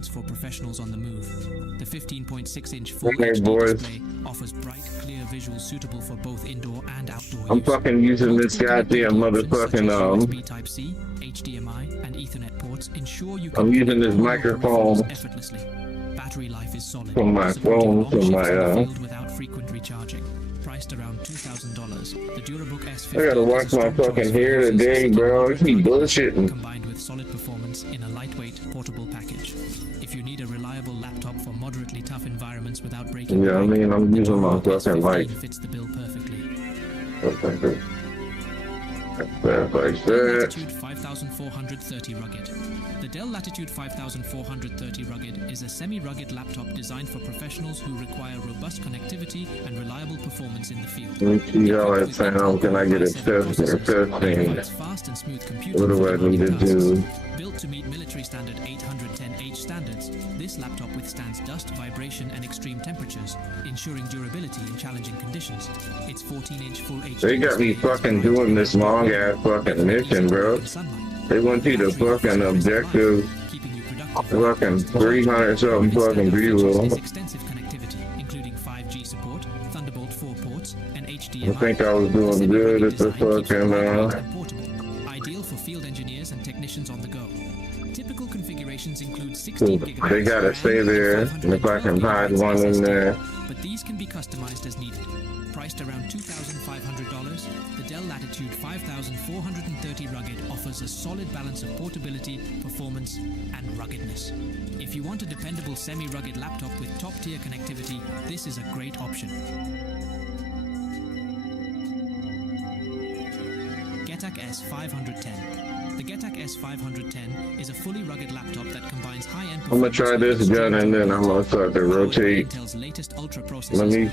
convenience for professionals on the move. The 15.6-inch Full Okay, HD boys. display offers bright, clear visuals suitable for both indoor and outdoor I'm use. fucking using this goddamn motherfucking USB Type-C, HDMI, and Ethernet ports ensure you can I'm using this connect all microphone peripherals effortlessly. Battery life is solid. from my supporting phone long to shifts my in the field without frequent recharging. Priced around $2,000, the Durabook S50 I gotta wash my fucking hair today, bro. I keep bullshitting. combined with solid performance in a lightweight, portable package. If you need a reliable laptop for moderately tough environments without breaking Yeah, I mean, I'm using my fucking light. fits the bill perfectly. Like that. Latitude 5430 Rugged. The Dell Latitude 5430 Rugged is a semi-rugged laptop designed for professionals who require robust connectivity and reliable performance in the field. Let me see how it sounds. Can I get it testing? Provides fast and smooth computing. What do I need to do? Built to meet military standard 810H standards, this laptop withstands dust, vibration, and extreme temperatures, ensuring durability in challenging conditions. Its 14-inch Full HD They got me fucking doing this long ass fucking mission, bro. They want you to fucking objective fucking 300 something fucking views. Extensive connectivity, including 5G support, Thunderbolt 4 ports, and HDMI. I think I was doing good at the fucking portable, ideal for field engineers and technicians on the go. Typical configurations include 16 gigabytes. They gotta stay there, and if I can hide one in there. But these can be customized as needed. Priced around $2,500, the Dell Latitude 5430 Rugged offers a solid balance of portability, performance, and ruggedness. If you want a dependable semi-rugged laptop with top-tier connectivity, this is a great option. GETAC S510. The GETAC S510 is a fully rugged laptop that combines high-end I'm gonna try this gun and then I'm gonna start to rotate. Intel's latest ultra Let processors. me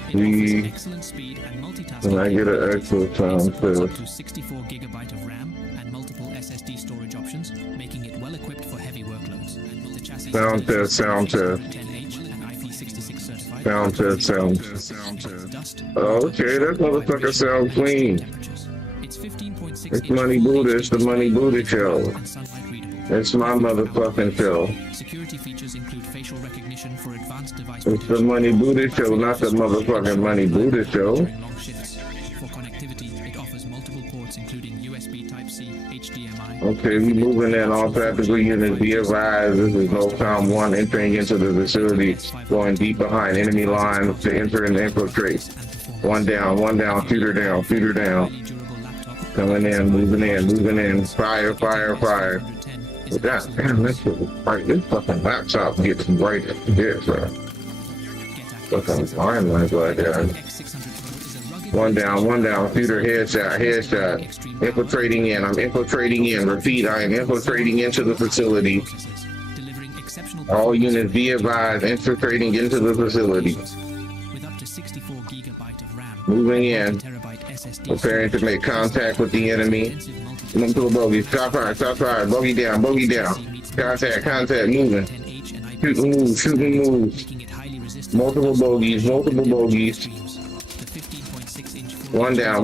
see. Excellent speed and multitasking. When I get an extra sound Supports up too. to 64 gigabyte of RAM and multiple SSD storage options, making it well equipped for heavy workloads. And the chassis Sound test, sound test. 10H and IP66 certified. Sound test, sound test. Dust. Okay, that motherfucker sound clean. Temperatures. It's 15.6 It's Money Buddha, it's the Money Buddha show. and sunlight readable. It's my motherfucking show. Security features include facial recognition for advanced device It's the Money Buddha show, not the motherfucking Money Buddha show. during long shifts. For connectivity, it offers multiple ports including USB Type-C, HDMI. Okay, we moving in. All tactical units be advised. This is NOCOM 1 entering into the facility, going deep behind enemy lines to enter and infiltrate. One down, shooter down, shooter down. Highly durable laptop. Coming in, moving in. Fire, fire, fire. God damn, this shit is bright. This fucking laptop gets bright as shit, bro. Fucking line like that. One down, shooter, headshot. Infiltrating in, I'm infiltrating in. Repeat, I am infiltrating into the facility. All units be advised, infiltrating into the facility. With up to 64 gigabyte of RAM. Moving in, Terabyte SSD. preparing to make contact with the enemy. Multiple bogeys, stop fire, bogey down. Contact, moving. Shooting move. Multiple bogeys. One down.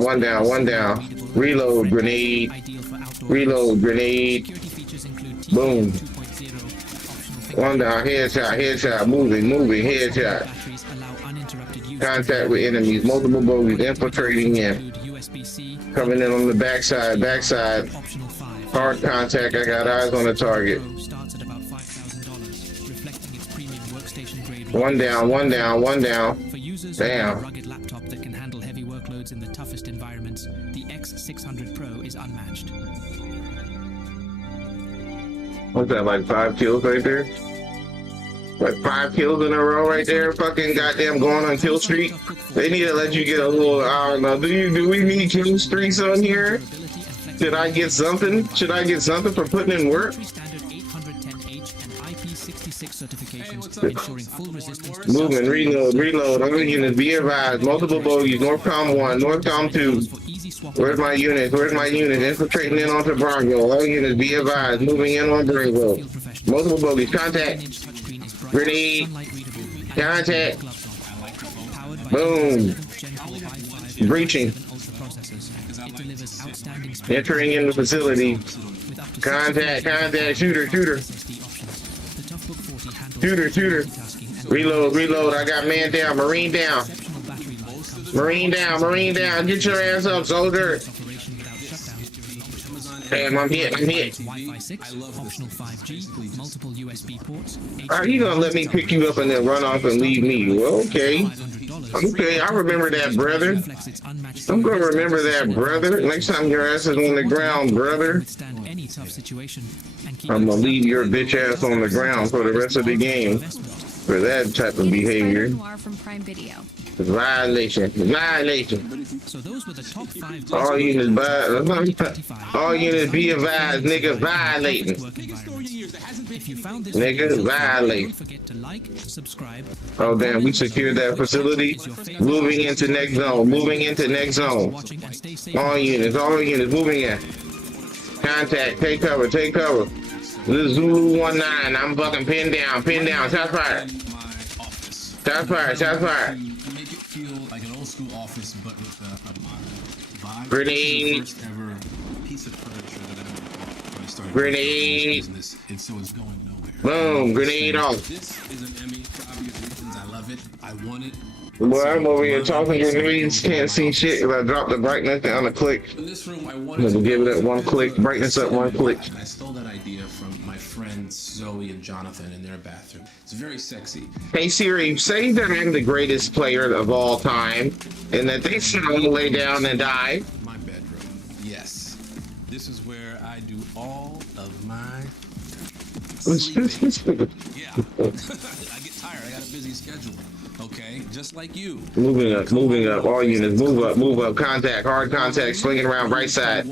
Reload, grenade. Boom. One down, headshot, moving, headshot. Contact with enemies, multiple bogeys, infiltrating in. Coming in on the backside. Hard contact, I got eyes on the target. One down. For users Damn. with a rugged laptop that can handle heavy workloads in the toughest environments, the X600 Pro is unmatched. What's that, like 5 kills right there? Like 5 kills in a row right there, fucking goddamn going on kill streak. They need to let you get a little, I don't know, do we need kill streaks on here? Should I get something? For putting in work? Moving, reload. Other units, be advised. Multiple bogeys, Northcom 1, Northcom 2. Where's my unit? Infiltrating in onto Bronco. Other units, be advised. Moving in on Bronco. Multiple bogeys, contact. Grenade. Contact. Boom. Breaching. Entering in the facility. Contact. Shooter. Book 40 handles Shooter. multitasking and Reload. I got man down. Marine down. exceptional battery life comes with Marine down. Get your ass up, soldier. operation without shutdowns. Damn, I'm hit. Wi-Fi 6, optional 5G, multiple USB ports. Are you gonna let me pick you up and then run off and leave me? Well, okay. Okay, I remember that, brother. I'm gonna remember that, brother. Next time your ass is on the ground, brother, Withstand any tough situation and keep I'm gonna leave your bitch ass on the ground for the rest of the game for that type of behavior. From Prime Video. Violation. So those were the top 5 All units be advised, nigga, violating. If you found this Nigga, video, violate. don't forget to like, subscribe. Oh damn, we secured that facility. Moving into next zone. Watching and stay safe. All units, moving in. Contact, take cover. This is Zulu 19. I'm fucking pinned down. Shots fired. Make it feel like an old school office, but with a modern vibe. Grenade. This is the first ever piece of furniture that I ever bought when I started Grenade. this business, and so it's going nowhere. Boom, grenade off. This is an Emmy for obvious reasons. I love it. I want it. Boy, I'm over here talking grenades, can't see shit if I drop the brightness down a click. In this room, I I'm wanted gonna to give it that one click, brightness up one click. And I stole that idea from my friends Zoe and Jonathan in their bathroom. It's very sexy. Hey Siri, say that I'm the greatest player of all time, and that they should all lay down and die. My bedroom. Yes. This is where I do all of my sleeping. Yeah. I get tired. I got a busy schedule. Okay, just like you. Moving up. All units, move up. Contact, hard contact, swinging around right side,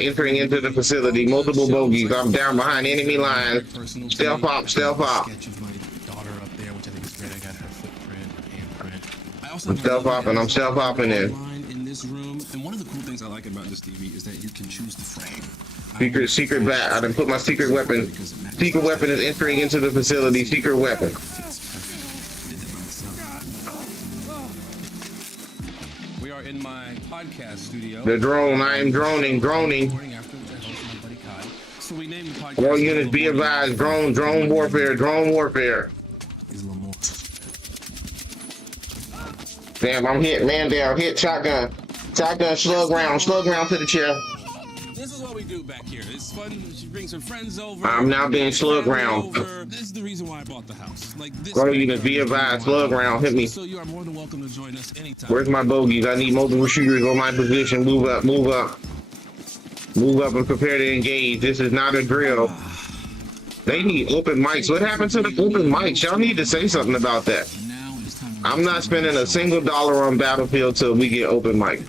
entering into the facility. Multiple bogeys. I'm down behind enemy lines. Stealth pop. Sketch of my daughter up there, which I think is great. I got her footprint, her handprint. I also have I'm stealth hopping in. in this room, and one of the cool things I like about this TV is that you can choose the frame. Secret bat. I done put my secret weapon. Secret weapon is entering into the facility. Secret weapon. We are in my podcast studio. The drone. I am droning. So we named the podcast. All units be advised. Drone warfare. Damn, I'm hit. Man down. Hit shotgun. Slug round to the chair. This is what we do back here. It's fun. She brings her friends over. I'm now being slug round. This is the reason why I bought the house. Like this. All units be advised. Slug round. Hit me. So you are more than welcome to join us anytime. Where's my bogeys? I need multiple shooters on my position. Move up and prepare to engage. This is not a drill. They need open mics. What happened to the open mics? Y'all need to say something about that. I'm not spending a single dollar on Battlefield till we get open mic.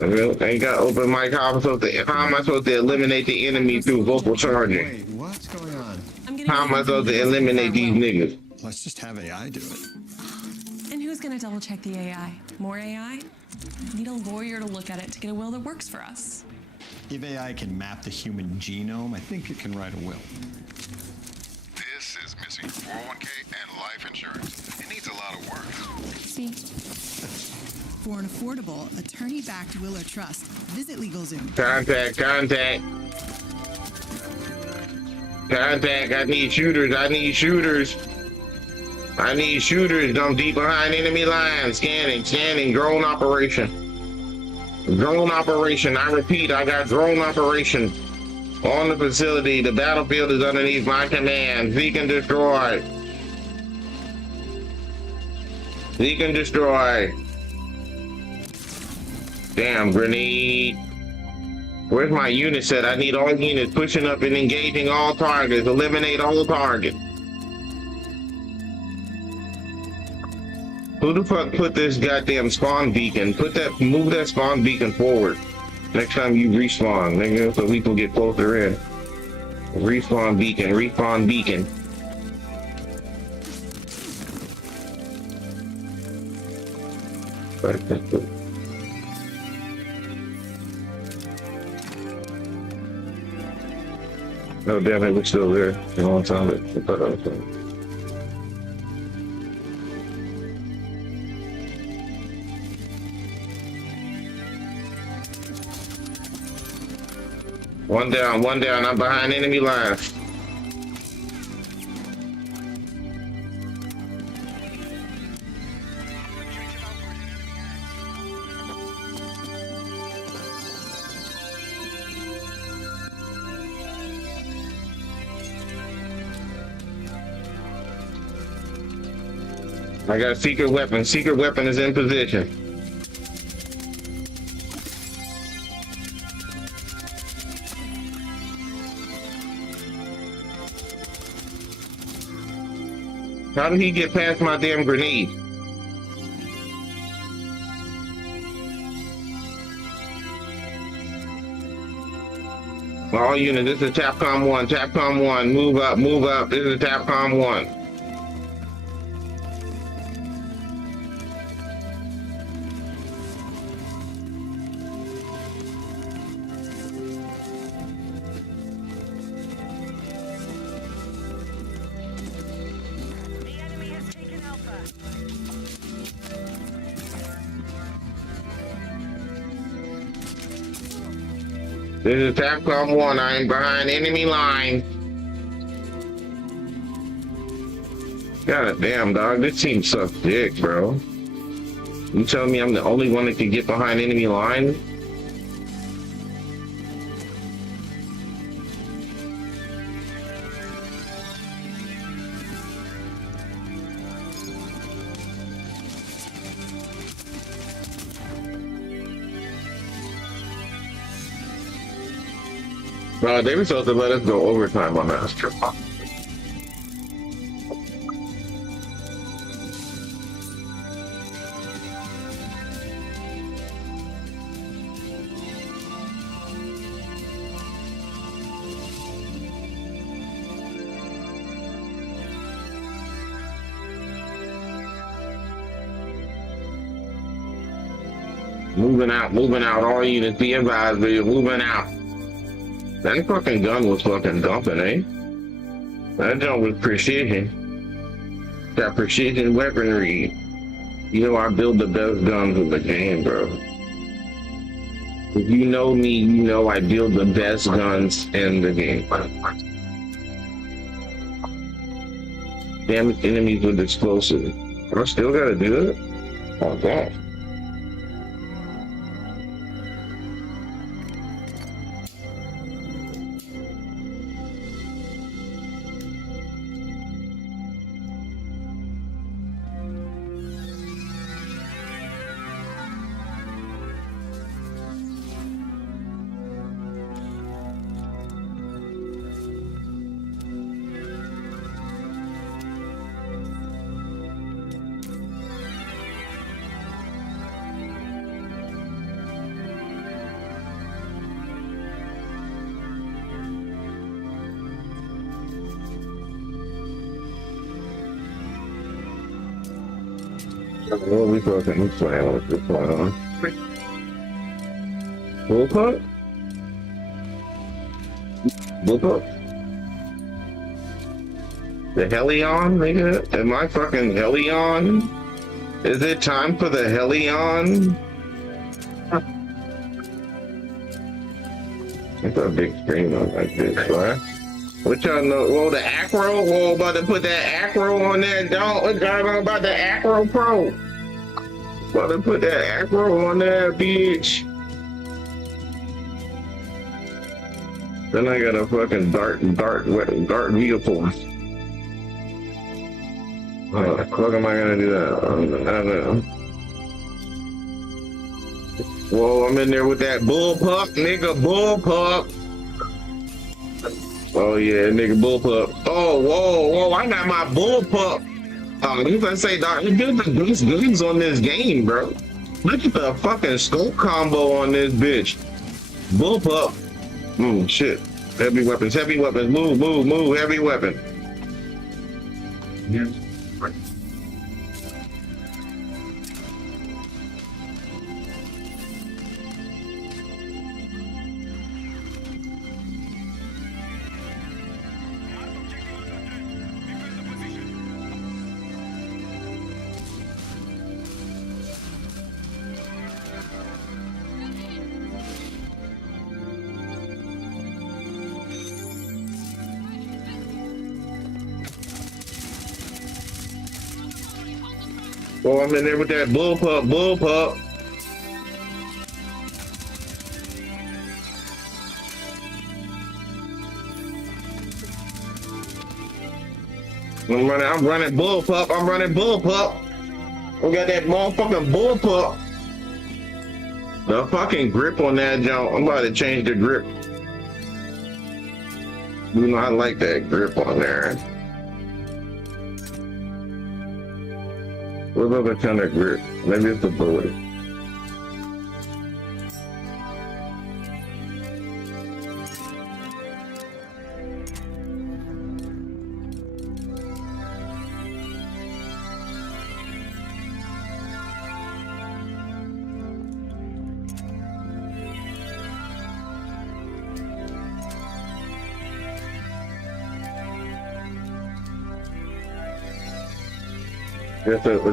Ain't got open mic. How am I supposed to eliminate the enemy through vocal charging? Wait, what's going on? How am I supposed to eliminate these niggas? Let's just have AI do it. And who's gonna double check the AI? More AI? Need a lawyer to look at it to get a will that works for us. If AI can map the human genome, I think it can write a will. This is missing 401k and life insurance. It needs a lot of work. See? For an affordable, attorney-backed will or trust, visit LegalZoom. Contact. I need shooters. I'm deep behind enemy lines. Scanning. Drone operation. I repeat, I got drone operation on the facility. The battlefield is underneath my command. Seek and destroy. Damn, grenade. Where's my unit set? I need all units pushing up and engaging all targets. Eliminate all targets. Who the fuck put this goddamn spawn beacon? Move that spawn beacon forward. Next time you respawn, nigga, so we can get closer in. Respawn beacon. No, damn it, we're still there. A long time. One down. I'm behind enemy lines. I got a secret weapon. Secret weapon is in position. How did he get past my damn grenade? All units, this is TAPCOM 1. TAPCOM 1, move up, move up. This is TAPCOM 1. This is TAPCOM 1. I am behind enemy line. God damn, dog. This team sucks dick, bro. You telling me I'm the only one that can get behind enemy line? Bro, they were supposed to let us go overtime on that strip. Moving out, all units, be advised, we're moving out. That fucking gun was fucking dumping, eh? That jump was precision. That precision weaponry. You know I build the best guns in the game, bro. If you know me, you know I build the best guns in the game. Damage enemies with explosives. I still gotta do it? Oh, God. What we fucking playing with this one, huh? Bullpup? Bullpup? The Helion, nigga? Am I fucking Helion? Is it time for the Helion? That's a big screen on that bitch, right? What y'all know? Well, the Acro? Well, about to put that Acro on that, don't. What y'all know about the Acro Pro? About to put that Acro on that, bitch. Then I got a fucking dart vehicle. How the fuck am I gonna do that? I don't know. Whoa, I'm in there with that bullpup, nigga, bullpup. Oh yeah, nigga, bullpup. Oh, whoa, I got my bullpup. You gonna say, dog, there's guns on this game, bro. Look at the fucking scope combo on this bitch. Bullpup. Shit. Heavy weapons, move, heavy weapon. Yeah. Oh, I'm in there with that bullpup. I'm running bullpup. We got that motherfucking bullpup. The fucking grip on that jump. I'm about to change the grip. You know, I like that grip on there. What about the kind of grip? Maybe it's the bullet.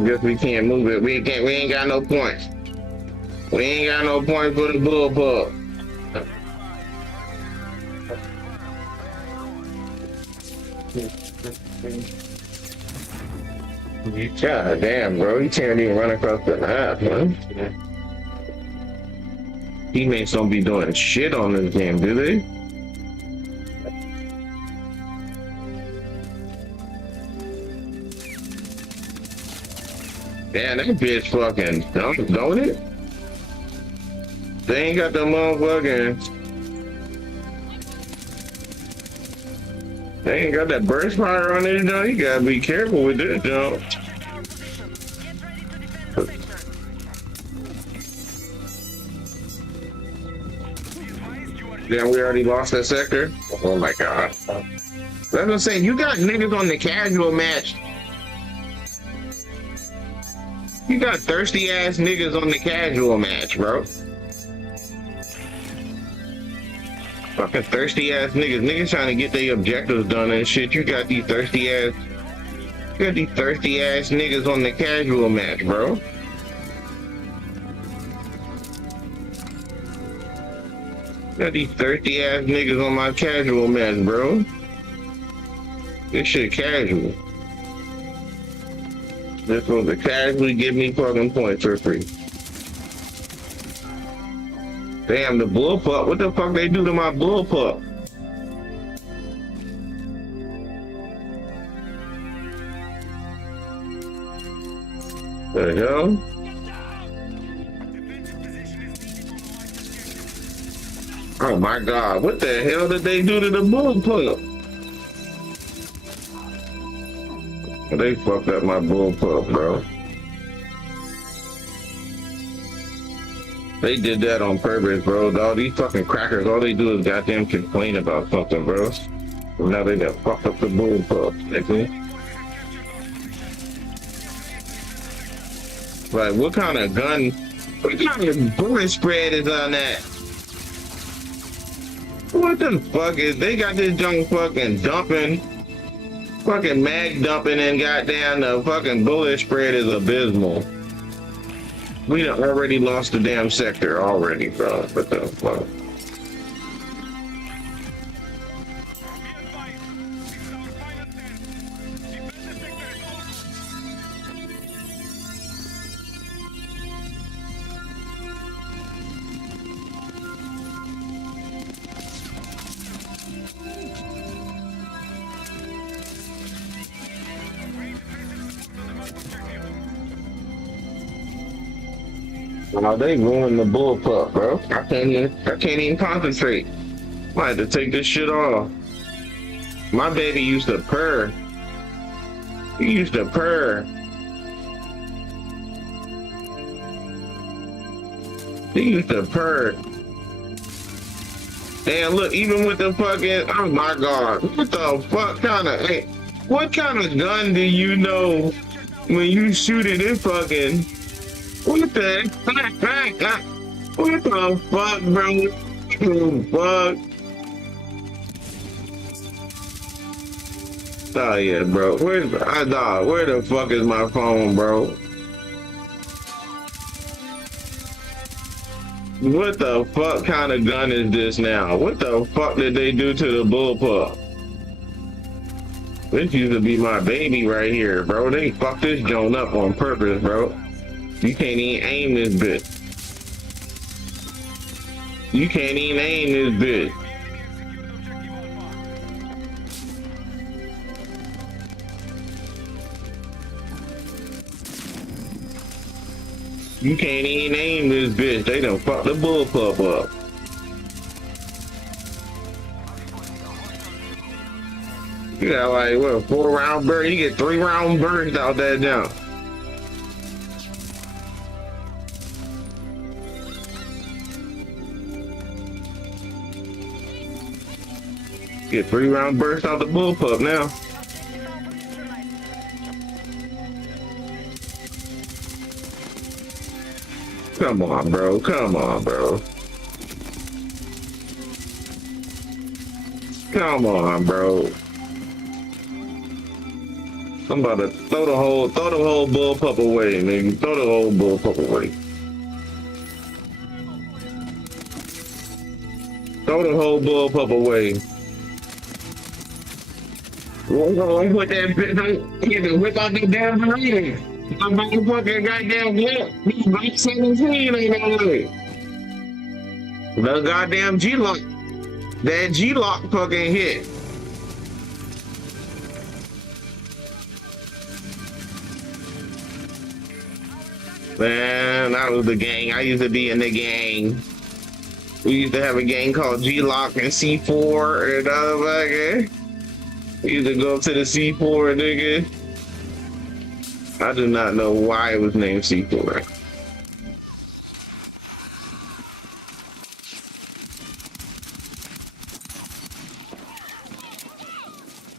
Guess we can't move it. We ain't got no points. We ain't got no points for the bullpup. God damn, bro. You can't even run across the map, man. Teammates don't be doing shit on this game, do they? Damn, that bitch fucking don't it? They ain't got the motherfucking. They ain't got that burst fire on it, though. You gotta be careful with this, though. Damn, we already lost that sector? Oh my god. That's what I'm saying. You got niggas on the casual match. You got thirsty ass niggas on the casual match, bro. Fucking thirsty ass niggas. Niggas trying to get their objectives done and shit. You got these thirsty ass niggas on the casual match, bro. Got these thirsty ass niggas on my casual match, bro. This shit casual. This was to casually give me fucking points for free. Damn, the bullpup. What the fuck they do to my bullpup? The hell? Oh my god, what the hell did they do to the bullpup? They fucked up my bullpup, bro. They did that on purpose, bro. All these fucking crackers, all they do is goddamn complain about something, bro. And now they done fucked up the bullpup, nigga. Like, what kind of bullet spread is on that? What the fuck is, they got this junk fucking dumping. Fucking mag dumping and goddamn the fucking bullet spread is abysmal. We done already lost the damn sector already, bro. What the fuck? Oh, they ruined the bullpup, bro. I can't even concentrate. I had to take this shit off. My baby used to purr. He used to purr. He used to purr. Damn, look, even with the fucking, oh my god, what the fuck kind of, hey, what kind of gun do you know when you shoot it in fucking, what the fuck, bro? What the fuck? Oh yeah, bro. Where the fuck is my phone, bro? What the fuck kind of gun is this now? What the fuck did they do to the bullpup? This used to be my baby right here, bro. They fucked this joint up on purpose, bro. You can't even aim this bitch. You can't even aim this bitch. You can't even name this bitch. They done fucked the bullpup up. You got like, what, a 4-round burst? You get 3-round burst out that jump. Get 3-round burst out the bullpup now. Come on, bro. Come on, bro. Come on, bro. I'm about to throw the whole bullpup away, nigga. Throw the whole bullpup away. Throw the whole bullpup away. Well, put that bitch, get the whip out the damn burrito. I'm about to fucking goddamn whip. This Mike 17 ain't that way. The goddamn G-lock. That G-lock fucking hit. Man, that was the gang. I used to be in the gang. We used to have a gang called G-Lock and C4 and other fucking. We used to go up to the C4, nigga. I do not know why it was named C4.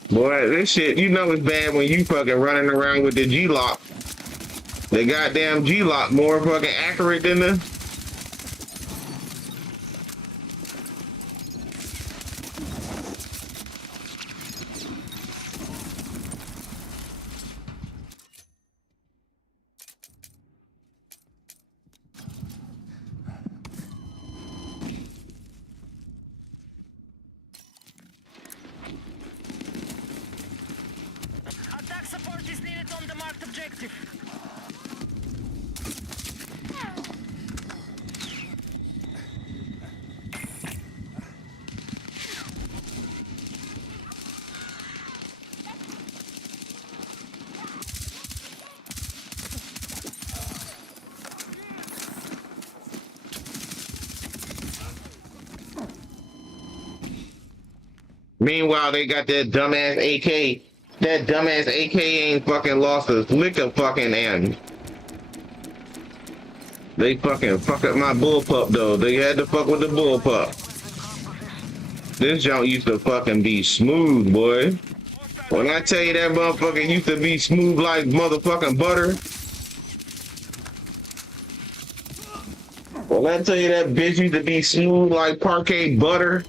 Boy, this shit, you know it's bad when you fucking running around with the G-Lock. The goddamn G-Lock more fucking accurate than the... Attack support is needed on the marked objective. Meanwhile, they got that dumbass AK. That dumbass AK ain't fucking lost a lick of fucking end. They fucking fuck up my bullpup though. They had to fuck with the bullpup. This junk used to fucking be smooth, boy. When I tell you that motherfucker used to be smooth like motherfucking butter. When I tell you that bitch used to be smooth like parquet butter.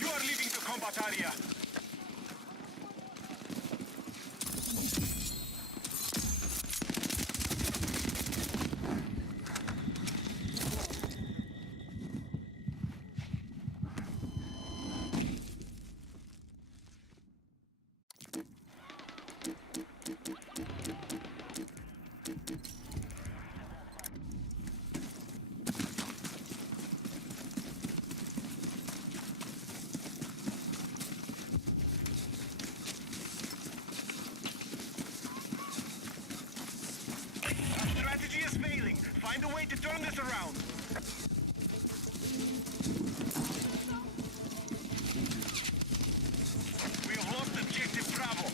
You are leaving the combat area. Find a way to turn this around. We have lost objective Bravo.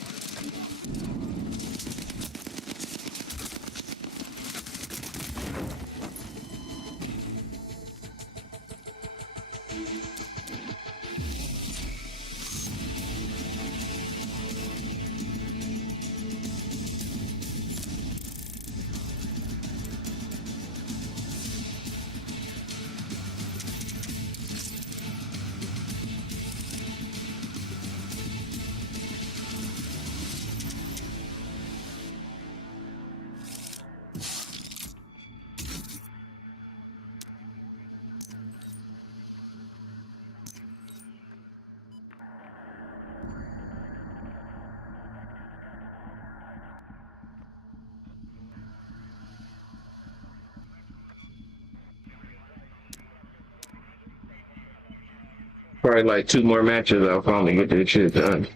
probably like 2 more matches. I'll finally get this shit done.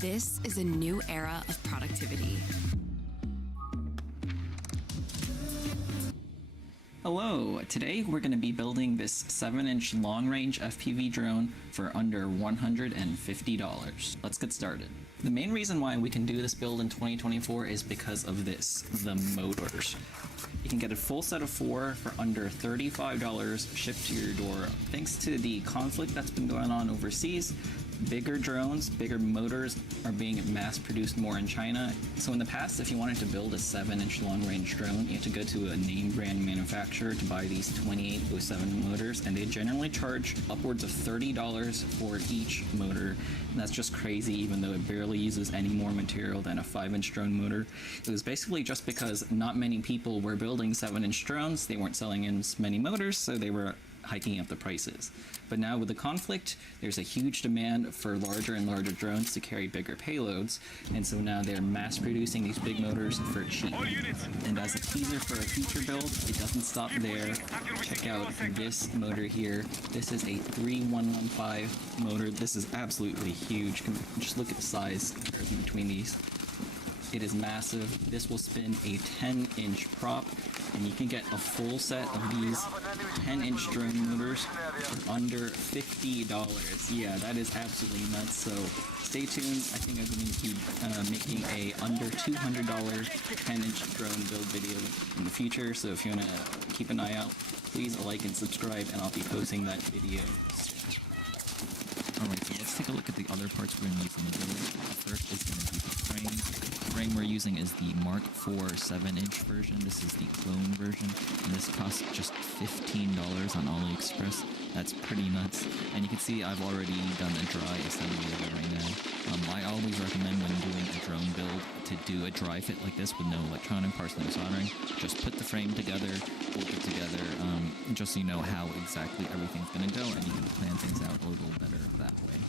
This is a new era of productivity. Hello, today we're going to be building this 7-inch long-range FPV drone for under $150. Let's get started. The main reason why we can do this build in 2024 is because of this, the motors. You can get a full set of 4 for under $35 shipped to your door. Thanks to the conflict that's been going on overseas, bigger drones, bigger motors are being mass-produced more in China. So in the past, if you wanted to build a 7-inch long-range drone, you had to go to a name brand manufacturer to buy these 2807 motors, and they generally charge upwards of $30 for each motor. And that's just crazy, even though it barely uses any more material than a 5-inch drone motor. It was basically just because not many people were building 7-inch drones, they weren't selling in as many motors, so they were hiking up the prices. But now with the conflict, there's a huge demand for larger and larger drones to carry bigger payloads, and so now they're mass producing these big motors for cheap. And as a teaser for a future build, it doesn't stop there. Check out this motor here. This is a 3115 motor. This is absolutely huge. Just look at the size comparison between these. It is massive. This will spin a 10-inch prop, and you can get a full set of these 10-inch drone motors for under $50. Yeah, that is absolutely nuts. So stay tuned. I think I'm going to be making a under $200 10-inch drone build video in the future. So if you want to keep an eye out, please like and subscribe, and I'll be posting that video soon. Alright, so let's take a look at the other parts we're going to use in the build. The first is going to be the frame. The frame we're using is the Mark IV 7-inch version. This is the clone version, and this costs just $15 on AliExpress. That's pretty nuts. And you can see I've already done a dry assembly of it right now. I always recommend when doing a drone build to do a dry fit like this with no electronic parts, no soldering. Just put the frame together, bolt it together, just so you know how exactly everything's going to go, and you can plan things out a little better that way.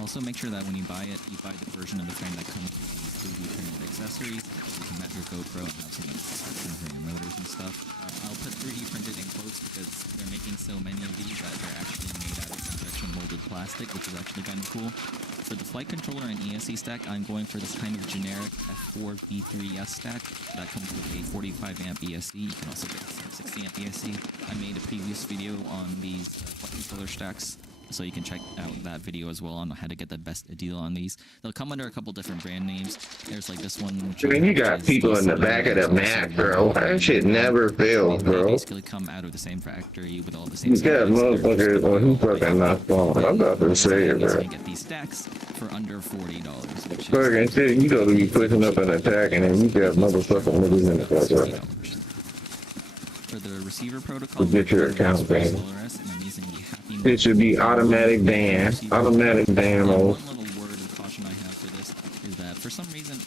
Also, make sure that when you buy it, you buy the version of the frame that comes with these 3D printed accessories. You can mount your GoPro and have some extensions for your motors and stuff. I'll put 3D printed in quotes because they're making so many of these that they're actually made out of injection molded plastic, which is actually kind of cool. For the flight controller and ESC stack, I'm going for this kind of generic F4 V3S stack that comes with a 45 amp ESC. You can also get 60 amp ESC. I made a previous video on these flight controller stacks, so you can check out that video as well on how to get the best deal on these. They'll come under a couple different brand names. There's like this one, which you got people in the back of the map, bro. That shit never fails, bro. They basically come out of the same factory with all the same. You got motherfuckers on who fucking not falling. I'm about to say it, bro. You get these stacks for under $40. Fucking shit, you gotta be pushing up and attacking, and you got motherfucking niggas in the back, bro. For the receiver protocol, get your account back. It should be automatic ban. Automatic ban mode. One little word of caution I have for this is that for some reason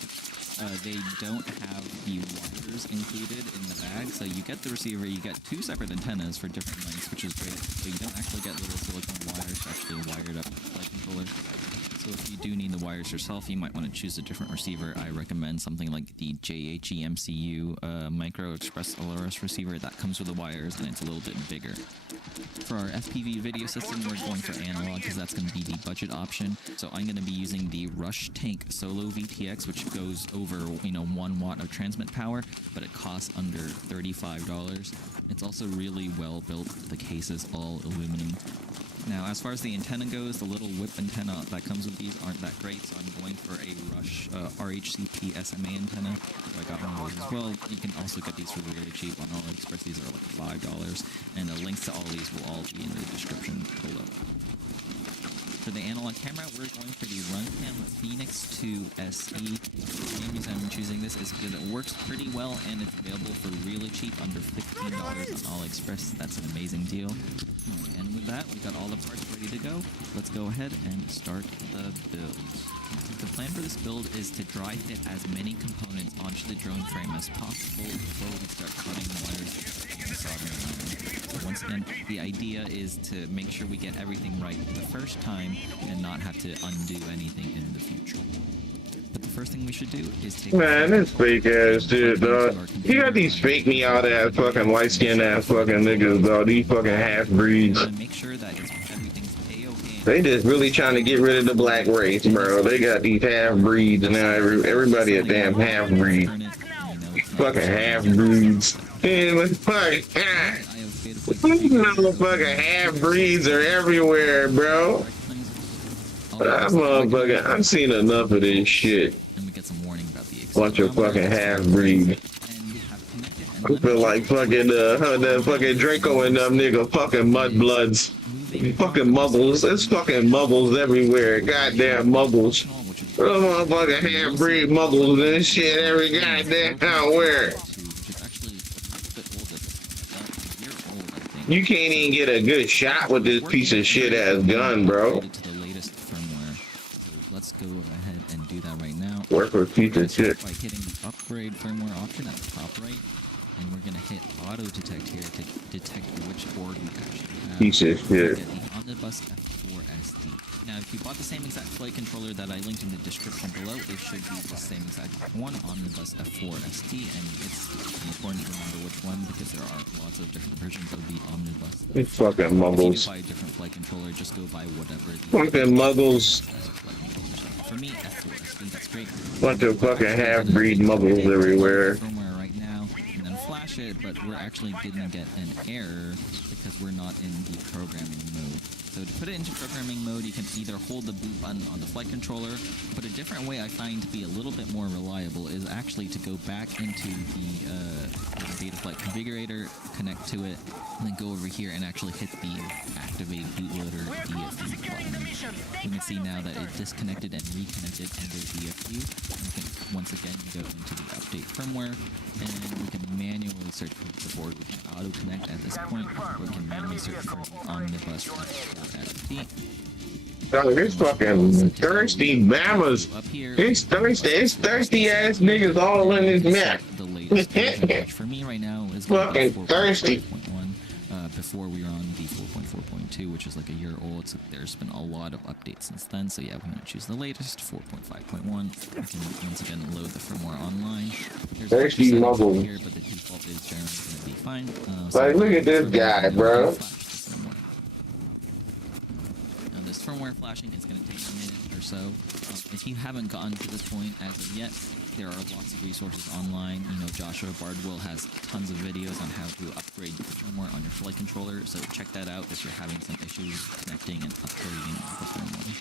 they don't have the wires included in the bag. So you get the receiver, you get 2 separate antennas for different lengths, which is great. So you don't actually get little silicone wires to actually wired up flight controller. So if you do need the wires yourself, you might want to choose a different receiver. I recommend something like the JHEMCU Micro Express LRS receiver that comes with the wires, and it's a little bit bigger. For our FPV video system, we're going for analog because that's going to be the budget option. So I'm going to be using the Rush Tank Solo VTX, which goes over 1 watt of transmit power, but it costs under $35. It's also really well built. The case is all aluminum. Now, as far as the antenna goes, the little whip antenna that comes with these aren't that great, so I'm going for a Rush RHCP SMA antenna. So I got one of those as well. You can also get these for really cheap on AliExpress. These are like $5, and the links to all these will all be in the description below. For the analog camera, we're going for the Runcam Phoenix 2 SE. The main reason I'm choosing this is because it works pretty well and it's available for really cheap, under $15 on AliExpress. That's an amazing deal. Alright, and with that, we got all the parts ready to go. Let's go ahead and start the build. The plan for this build is to dry fit as many components onto the drone frame as possible before we start cutting wires and soldering iron. So once again, the idea is to make sure we get everything right the first time and not have to undo anything in the future. But the first thing we should do is take... Man, this fake ass shit, dog. You got these fake me out ass fucking light skinned ass fucking niggas, dog. These fucking half breeds. Make sure that everything's A-okay. They just really trying to get rid of the black race, bro. They got these half breeds and now everybody a damn half breed. Fucking half breeds. Motherfucking half breeds are everywhere, bro. That motherfucker, I've seen enough of this shit. Bunch of fucking half breeds. I feel like fucking that fucking Draco and them nigga fucking mudbloods. Fucking muggles. It's fucking muggles everywhere. Goddamn muggles. Motherfucking half breed muggles and shit every goddamn where. You can't even get a good shot with this piece of shit ass gun, bro. Let's go ahead and do that right now. Work with piece of shit. By hitting the upgrade firmware option at the top right, and we're gonna hit auto detect here to detect which board we actually have. Piece of shit. Get the Omnibus F4 SD. Now, if you bought the same exact flight controller that I linked in the description below, it should be the same exact one, Omnibus F4 SD, and it's important to remember which one because there are lots of different versions of the Omnibus. These fucking muggles. If you buy a different flight controller, just go buy whatever the fucking muggles. For me, F4 SD, that's great. Bunch of fucking half-breed muggles everywhere. Firmware right now, and then flash it, but we're actually gonna get an error because we're not in the programming mode. So to put it into programming mode, you can either hold the boot button on the flight controller, but a different way I find to be a little bit more reliable is actually to go back into the Betaflight configurator, connect to it, and then go over here and actually hit the activate bootloader DFU button. You can see now that it disconnected and reconnected under DFU. And we can once again go into the update firmware, and we can manually search for the board. We can auto connect at this point, or we can manually search for Omnibus SD. Oh, this fucking thirsty mamas. It's thirsty ass niggas all in this map. The latest version, which for me right now is fucking thirsty. Before we were on the 4.4.2, which is like a year old, so there's been a lot of updates since then. So yeah, we're going to choose the latest, 4.5.1. We can once again load the firmware online. There's thirsty muggles here, but the default is generally going to be fine. Like, look at this guy, bro. Now, this firmware flashing is going to take a minute or so. If you haven't gotten to this point as of yet, there are lots of resources online. You know, Joshua Bardwell has tons of videos on how to upgrade the firmware on your flight controller, so check that out if you're having some issues connecting and upgrading the firmware.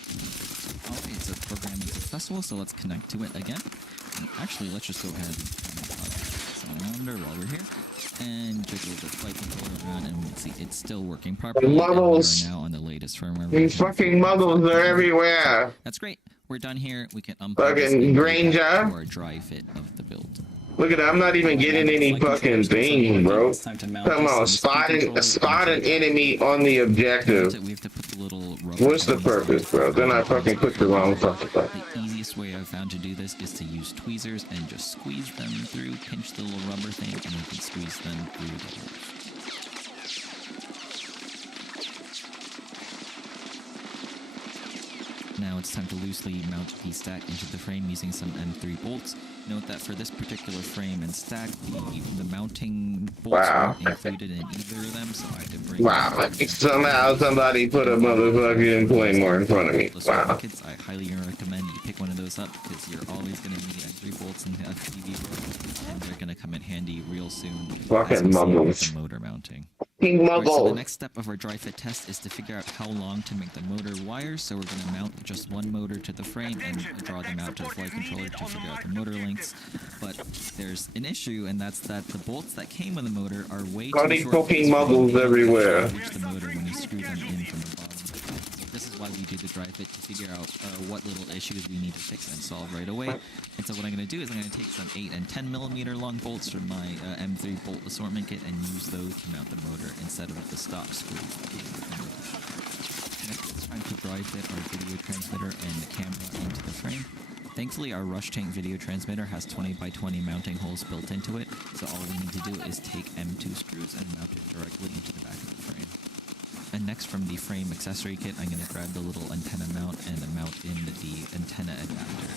Alright, so programming successful, so let's connect to it again. And actually, let's just go ahead and Sounder while we're here, and jiggle the flight controller around, and we'll see it's still working properly. Muggles. We are now on the latest firmware. These fucking muggles are everywhere. That's great. We're done here. We can unplug fucking Granger. Or dry fit of the build. Look at that, I'm not even getting any fucking things, bro. Come on, spot an enemy on the objective. What's the purpose, bro? Then I fucking clicked the wrong fucking button. The easiest way I've found to do this is to use tweezers and just squeeze them through, pinch the little rubber thing, and you can squeeze them through the holes. Now it's time to loosely mount the stack into the frame using some M3 bolts. Note that for this particular frame and stack, the mounting bolts aren't included in either of them, so I had to bring... Wow, somehow somebody put a motherfucking Claymore in front of me. Wow. Kids, I highly recommend you pick one of those up, because you're always going to need M3 bolts and FPV bolts, and they're going to come in handy real soon. Fucking muggles. Motor mounting. Right, so the next step of our dry fit test is to figure out how long to make the motor wires, so we're going to mount just one motor to the frame and draw them out to the flight controller to figure out the motor lengths. But there's an issue, and that's that the bolts that came with the motor are way too short. Fucking muggles everywhere. Reach the motor when you screw them in from the bottom. This is is why we do the dry fit, to figure out what little issues we need to fix and solve right away. And so what I'm going to do is I'm going to take some 8 and 10 millimeter long bolts from my M3 bolt assortment kit and use those to mount the motor instead of the stop screws. Next, it's time to dry fit our video transmitter and the camera into the frame. Thankfully, our Rush Tank video transmitter has 20 by 20 mounting holes built into it, so all we need to do is take M2 screws and mount it directly into the back of the frame. And next, from the frame accessory kit, I'm going to grab the little antenna mount and mount in the antenna adapter.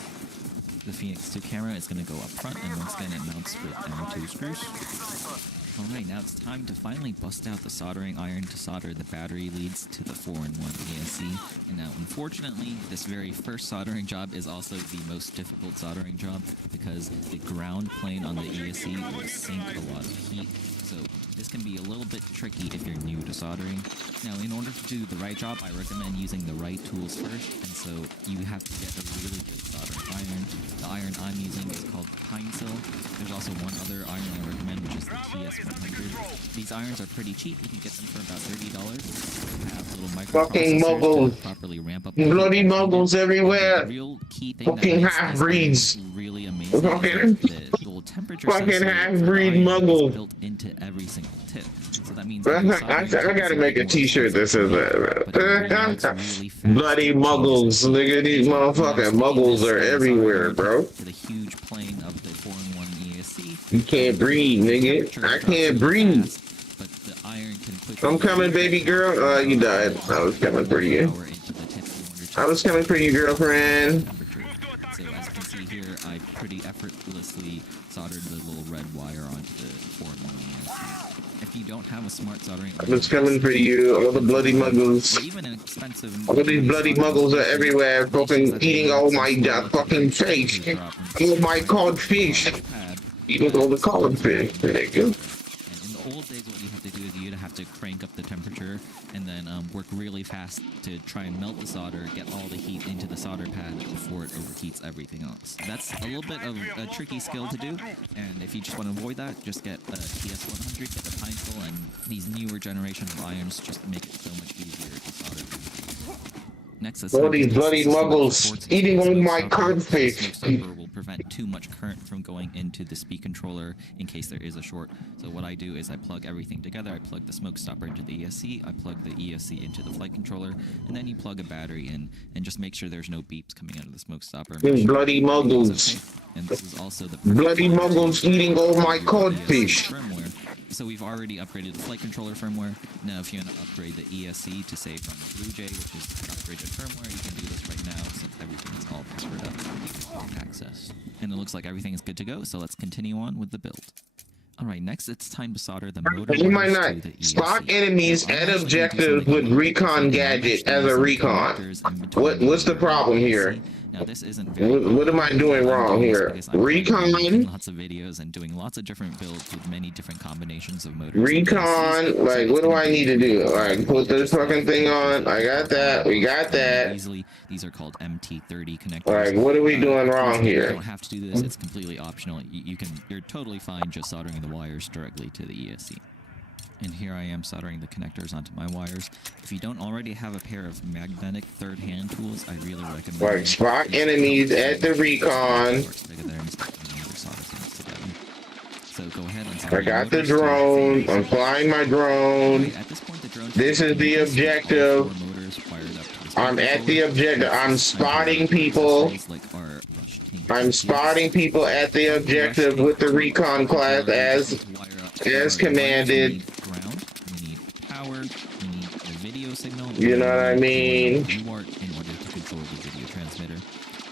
The Phoenix 2 camera is going to go up front, and once again it mounts with M2 screws. Alright, now it's time to finally bust out the soldering iron to solder the battery leads to the 4-in-1 ESC. And now, unfortunately, this very first soldering job is also the most difficult soldering job because the ground plane on the ESC will sink a lot of heat. So this can be a little bit tricky if you're new to soldering. Now, in order to do the right job, I recommend using the right tools first, and so you have to get a really good soldering iron. The iron I'm using is called Pine Sil. There's also one other iron I recommend, which is the TS100. These irons are pretty cheap. You can get them for about $30. They have little Fucking microprocessors muggles. to properly ramp up. Bloody muggles everywhere. The real key thing Fucking that makes half-breeds. this really amazing Fucking- is the little temperature Fucking sensor half-breed iron muggles. is built into every single tip. So that means I gotta make a t-shirt that says that. Bloody muggles, nigga. These motherfucking muggles are everywhere, bro. To the huge plane of the 4-in-1 ESC. You can't breathe, nigga. I can't breathe. But the iron can push. I'm coming, baby girl. You died. I was coming for you. Power into the tip in order to I was coming for you, girlfriend. temperature. So as you can see here, I pretty effortlessly soldered the little red wire onto the 4-in-1 ESC. If you don't have a smart soldering I was coming for you. All the bloody muggles. or even an expensive All these bloody muggles are everywhere, fucking eating all my fucking fish. All my cod fish. pad. Eating all the cod fish. There you go. And in the old days, what you have to do is you have to crank up the temperature and then work really fast to try and melt the solder, get all the heat into the solder pad before it overheats everything else. That's a little bit of a tricky skill to do, and if you just want to avoid that, just get a TS100, get the Pine Sil, and these newer generation of irons just make it so much easier to solder. Next, let's All these bloody muggles eating all my codfish. Stopper will prevent too much current from going into the speed controller in case there is a short. So what I do is I plug everything together. I plug the smoke stopper into the ESC, I plug the ESC into the flight controller, and then you plug a battery in and just make sure there's no beeps coming out of the smoke stopper. These bloody muggles. Okay. And this is also the Bloody muggles eating all my codfish. firmware. So we've already upgraded the flight controller firmware. Now if you want to upgrade the ESC to say from BlueJ, which is upgraded firmware, you can do this right now since everything is all password up access. And it looks like everything is good to go, so let's continue on with the build. Alright, next it's time to solder the motor You might wires not to the spot ESC. enemies at objectives with recon gadget as a recon. What's the problem here? Now this isn't very What am I doing wrong here? Recon? lots of videos and doing lots of different builds with many different combinations of motors. Recon? Like, what do I need to do? Like, put this fucking thing on. I got that. We got that. Easily, these are called MT30 connectors. Like, what are we doing wrong You here? don't have to do this. It's completely optional. You're totally fine just soldering the wires directly to the ESC. And here I am soldering the connectors onto my wires. If you don't already have a pair of magnetic third-hand tools, I really recommend. Like, spot enemies at the recon. So go ahead and I got the drone. I'm flying my drone. At this point, the drone This is the objective. motors wired up to the I'm at the objective. I'm spotting people. I'm spotting people at the objective with the recon class as commanded. Ground. We need power. We need the video signal. You know what I mean? In order to control the video transmitter.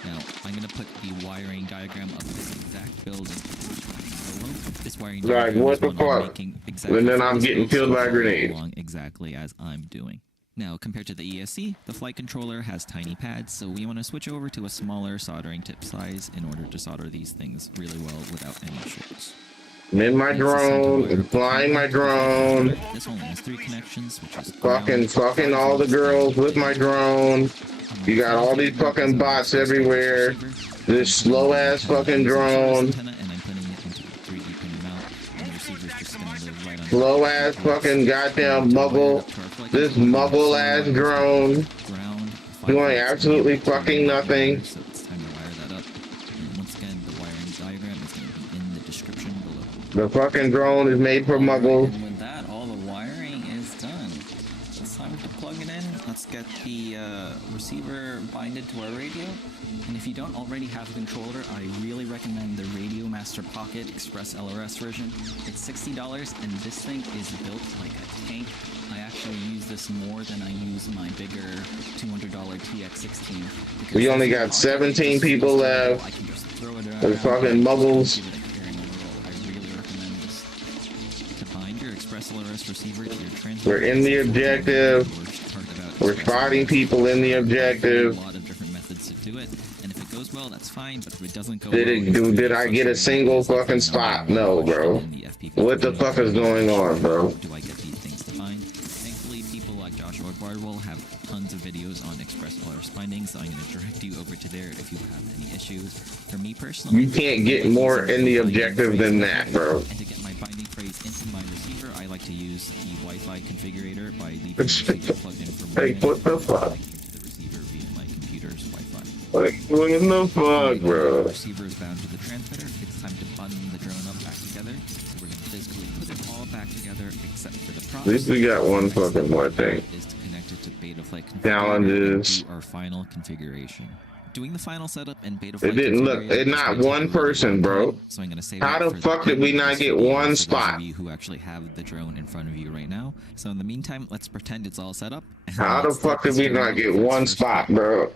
Now, I'm going to put the wiring diagram of this exact build below. This wiring Like, diagram what is the one I'm fuck? making exactly And then for I'm this getting build, killed so by a follow grenade. along exactly as I'm doing. Now, compared to the ESC, the flight controller has tiny pads, so we want to switch over to a smaller soldering tip size in order to solder these things really well without any shorts. I'm in my drone. I'm flying my drone. This only has 3 connections, which is Fucking all the girls with my drone. You got all these fucking bots everywhere. This slow ass fucking drone. Slow ass fucking goddamn muggle. This muggle ass drone. Ground, doing absolutely fucking nothing. So it's time to wire that up. And once again, the wiring diagram is going to be in the description below. The fucking drone is made for muggles. And with that, all the wiring is done. It's time to plug it in. Let's get the receiver binded to our radio. And if you don't already have a controller, I really recommend the Radio Master Pocket Express LRS version. It's $60, and this thing is built like a tank. I actually use this more than I use my bigger $200 TX16. We only got 17 people left. I can just throw it around. The fucking muggles. I really recommend this. To bind your Express LRS receiver to your transmitter. We're in the objective. We're spotting people in the objective. A lot of different methods to do it, and if it goes well, that's fine. But if it doesn't go Did I get a single fucking spot? No, bro. What the fuck is going on, bro? Do I get these things to bind? Thankfully, people like Joshua Bardwell have tons of videos on Express LRS binding, so I'm going to direct you over to there if you have any issues. For me personally, You can't get more in the objective than that, bro. and to get my binding phrase into my receiver, I like to use the Wi-Fi configurator by leaving the receiver plugged in for Hey, what the fuck? the receiver via my computer's Wi-Fi. What in the fuck, The bro? receiver is bound to the transmitter. It's time to button the drone up back together. So we're going to physically put it all back together except for the props. At least we got one fucking more thing. Is to connect it to Betaflight Challenges. our final configuration. Doing the final setup in Betaflight. It didn't look. It's not one person, bro. So I'm going to say How the fuck did we not get one spot? You who actually have the drone in front of you right now. So in the meantime, let's pretend it's all set up. and How the let's fuck take did we this drone not get to its one first spot, flight. bro?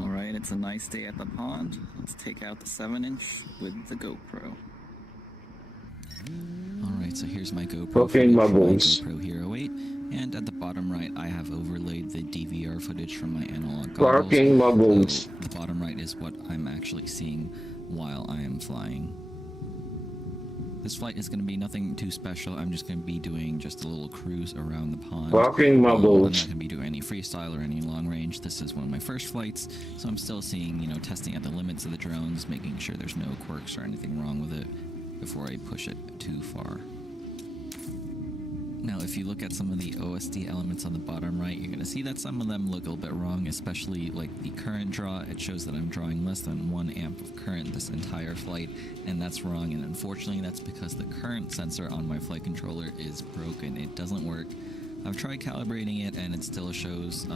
Alright, it's a nice day at the pond. Let's take out the 7-inch with the GoPro. Alright, so here's my GoPro. Fucking footage, my muggles. GoPro Hero 8. And at the bottom right, I have overlaid the DVR footage from my analog goggles. Fucking muggles. So the bottom right is what I'm actually seeing while I am flying. This flight is going to be nothing too special. I'm just going to be doing just a little cruise around the pond. Fucking I'm not muggles. going to be doing any freestyle or any long range. This is one of my first flights, so I'm still seeing, testing at the limits of the drones, making sure there's no quirks or anything wrong with it before I push it too far. Now, if you look at some of the OSD elements on the bottom right, you're going to see that some of them look a little bit wrong, especially like the current draw. It shows that I'm drawing less than 1 amp of current this entire flight, and that's wrong. And unfortunately, that's because the current sensor on my flight controller is broken. It doesn't work. I've tried calibrating it, and it still shows,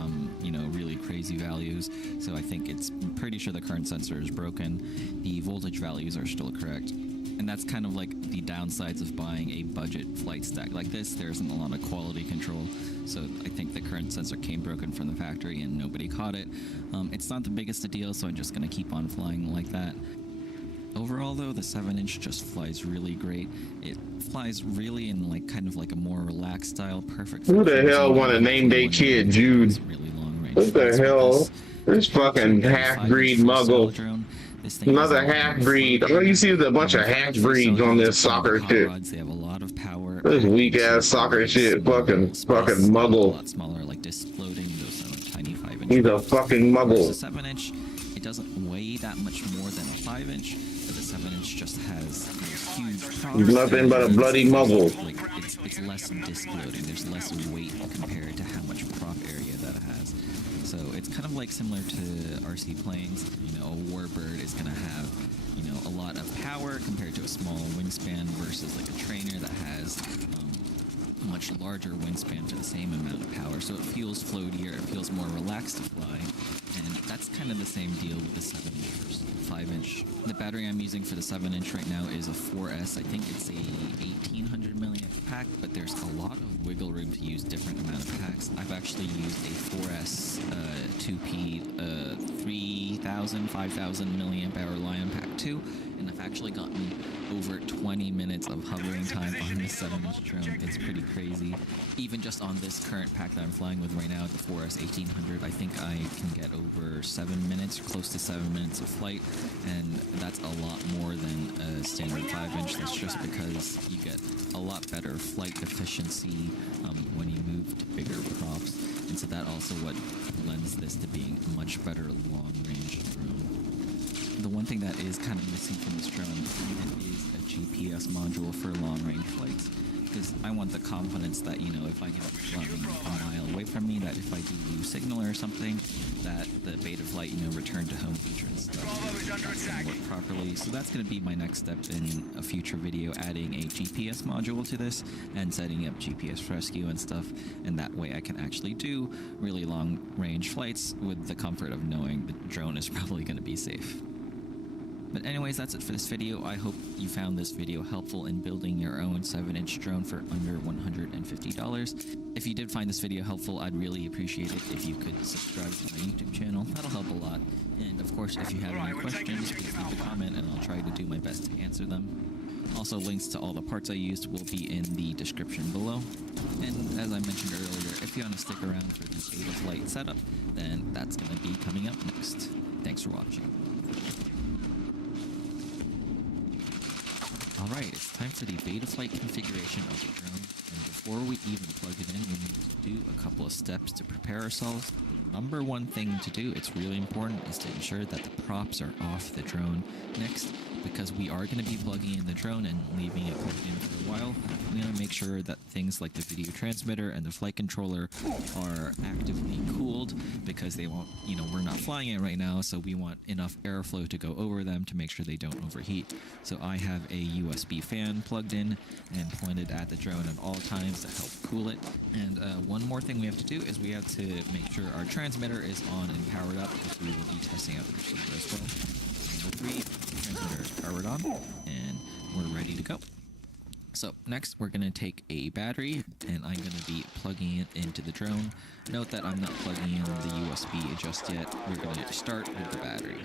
really crazy values. So I think I'm pretty sure the current sensor is broken. The voltage values are still correct. And that's kind of like the downsides of buying a budget flight stack like this. There isn't a lot of quality control, so I think the current sensor came broken from the factory and nobody caught it. It's not the biggest a deal, so I'm just going to keep on flying like that. Overall, though, the 7-inch just flies really great. It flies really in kind of a more relaxed style, perfect. Who the hell want to name their kid Jude? Really long range. What the hell? This fucking half-breed muggle. Another half-breed. All you see is a bunch of half-breeds on this soccer shit. They have a lot of power. This weak-ass soccer shit. Fucking muggle. A lot smaller, like disc floating. Those are tiny 5-inch. He's a fucking muggle. The 7-inch, it doesn't weigh that much more than a 5-inch, but the 7-inch just has huge. He's nothing but a bloody muggle. It's less disc loading. There's less weight compared to how much prop area that it has. So it's kind of similar to RC planes. A warbird is going to have, a lot of power compared to a small wingspan versus a trainer that has a much larger wingspan for the same amount of power. So it feels floatier, it feels more relaxed to fly. And that's kind of the same deal with the 7-inch versus 5-inch. The battery I'm using for the 7-inch right now is a 4S. I think it's a 1800 milliamp pack, but there's a lot of wiggle room to use different amount of packs. I've actually used a 4S 2P 3000, 5000 milliamp hour Lion Pack 2, and I've actually gotten over 20 minutes of hovering time on this 7-inch drone. It's pretty crazy. Even just on this current pack that I'm flying with right now, the 4S 1800, I think I can get over 7 minutes, close to 7 minutes of flight, and that's a lot more than a standard 5-inch. That's just because you get a lot better flight efficiency when you move to bigger props, and so that also what lends this to being a much better long-range drone. The one thing that is kind of missing from this drone is a GPS module for long-range flights. because I want the confidence that, you know, if I get flying a mile away from me, that if I do lose signal or something, that the beta flight, you know, return to home feature and stuff work properly. So that's going to be my next step in a future video, adding a GPS module to this and setting up GPS rescue and stuff, and that way I can actually do really long range flights with the comfort of knowing the drone is probably going to be safe. But anyways, that's it for this video. I hope you found this video helpful in building your own 7-inch drone for under $150. If you did find this video helpful, I'd really appreciate it if you could subscribe to my YouTube channel. That'll help a lot. And of course, if you have any questions, please leave a comment and I'll try to do my best to answer them. Also, links to all the parts I used will be in the description below. And as I mentioned earlier, if you want to stick around for the beta flight setup, then that's going to be coming up next. Thanks for watching. Alright, it's time for the beta flight configuration of the drone, and before we even plug it in, we need to do a couple of steps to prepare ourselves. The number one thing to do, it's really important, is to ensure that the props are off the drone. Next, because we are going to be plugging in the drone and leaving it plugged in for a while, we want to make sure that things like the video transmitter and the flight controller are actively cooled, because they won't, you know, we're not flying it right now, so we want enough airflow to go over them to make sure they don't overheat. So I have a USB fan plugged in and pointed at the drone at all times to help cool it. And one more thing we have to do is we have to make sure our transmitter is on and powered up, because we will be testing out the receiver as well. Number 3, transmitter is powered on, and we're ready to go. So next we're going to take a battery, and I'm going to be plugging it into the drone. Note that I'm not plugging in the USB just yet. We're going to start with the battery.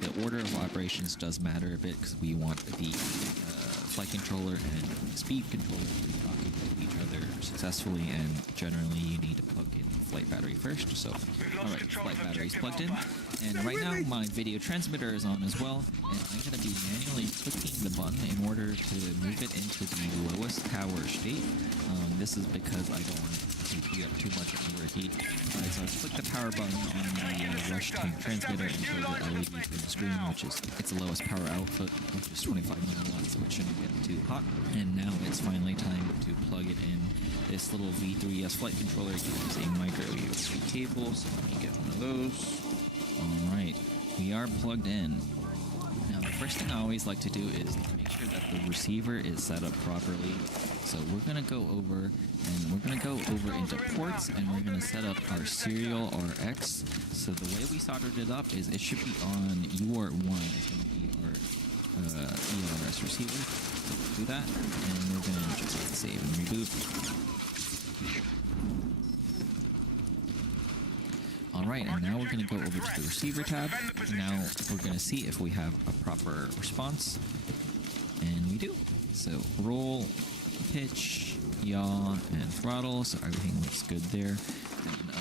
The order of operations does matter a bit, because we want the flight controller and speed controller to be talking to each other successfully, and generally you need to plug in the flight battery first. So alright, flight battery is plugged in, and right now my video transmitter is on as well, and I'm going to be manually clicking the button in order to move it into the lowest power state. This is because I don't want it to heat up too much and overheat. Alright, so I've clicked the power button on the rush tank transmitter and show the LED through the screen, which is its lowest power output, which is 25 milliwatts, so it shouldn't get too hot. And now it's finally time to plug it in. This little V3S flight controller uses a micro USB cable, so let me get one of those. Alright, we are plugged in. Now the first thing I always like to do is to make sure that the receiver is set up properly. So we're going to go over, and we're going to go over into ports, and we're going to set up our serial RX. So the way we soldered it up is it should be on UART 1. It's going to be our ERS receiver. So we'll do that, and we're going to just save and reboot. Alright, and now we're going to go over to the receiver tab. Now we're going to see if we have a proper response, and we do. So roll, pitch, yaw, and throttle, so everything looks good there. And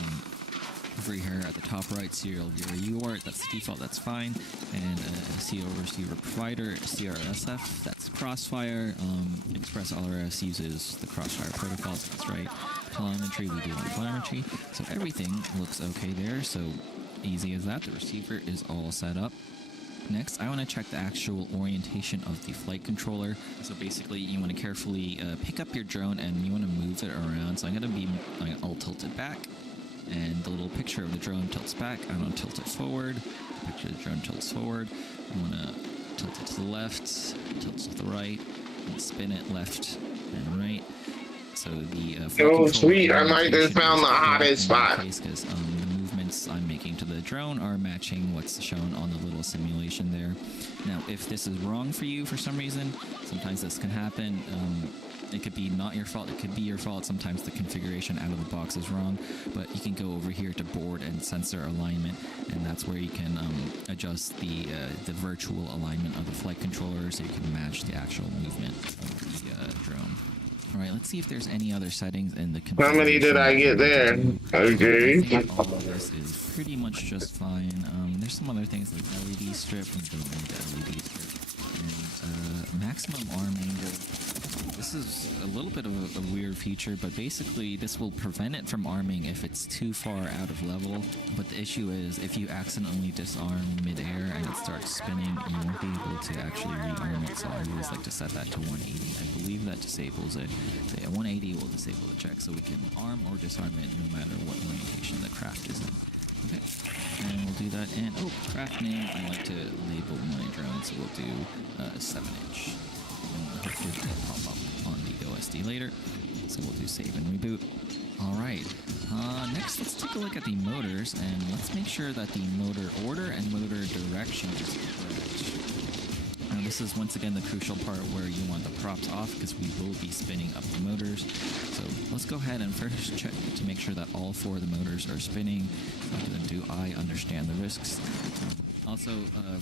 over here at the top right, serial via UART, that's the default, that's fine. And serial receiver provider, CRSF, that's Crossfire. Express LRS uses the Crossfire protocol, so that's right. Telemetry, we do on telemetry. So everything looks okay there, so easy as that. The receiver is all set up. Next, I want to check the actual orientation of the flight controller. So basically, you want to carefully pick up your drone and you want to move it around. So I'll tilt it back, and the little picture of the drone tilts back. I'm going to tilt it forward. The picture of the drone tilts forward. I want to tilt it to the left, tilt to the right, and spin it left and right. So the oh sweet, I might have found the hottest spot. Because the movements I'm making to the drone are matching what's shown on the little simulation there. Now, if this is wrong for you for some reason, sometimes this can happen. It could be not your fault, it could be your fault. Sometimes the configuration out of the box is wrong, but you can go over here to board and sensor alignment, and that's where you can adjust the virtual alignment of the flight controller so you can match the actual movement of the drone. Alright, let's see if there's any other settings in the configuration. How many did I get there? Okay. All of this is pretty much just fine. There's some other things like LED strip. We don't need the LED strip. And maximum arm angle. This is a little bit of a weird feature, but basically this will prevent it from arming if it's too far out of level. But the issue is if you accidentally disarm midair and it starts spinning, you won't be able to actually rearm it. So I always like to set that to 180. I believe that disables it. So yeah, 180 will disable the check, so we can arm or disarm it no matter what orientation the craft is in. Okay, and we'll do that. And oh, craft name, I like to label my drone, so we'll do 7-inch. Hopefully it'll pop up on the OSD later. So we'll do save and reboot. Alright, next let's take a look at the motors, and let's make sure that the motor order and motor direction is correct. Now this is once again the crucial part where you want the props off because we will be spinning up the motors. So let's go ahead and first check to make sure that all 4 of the motors are spinning. Do I understand the risks? Also,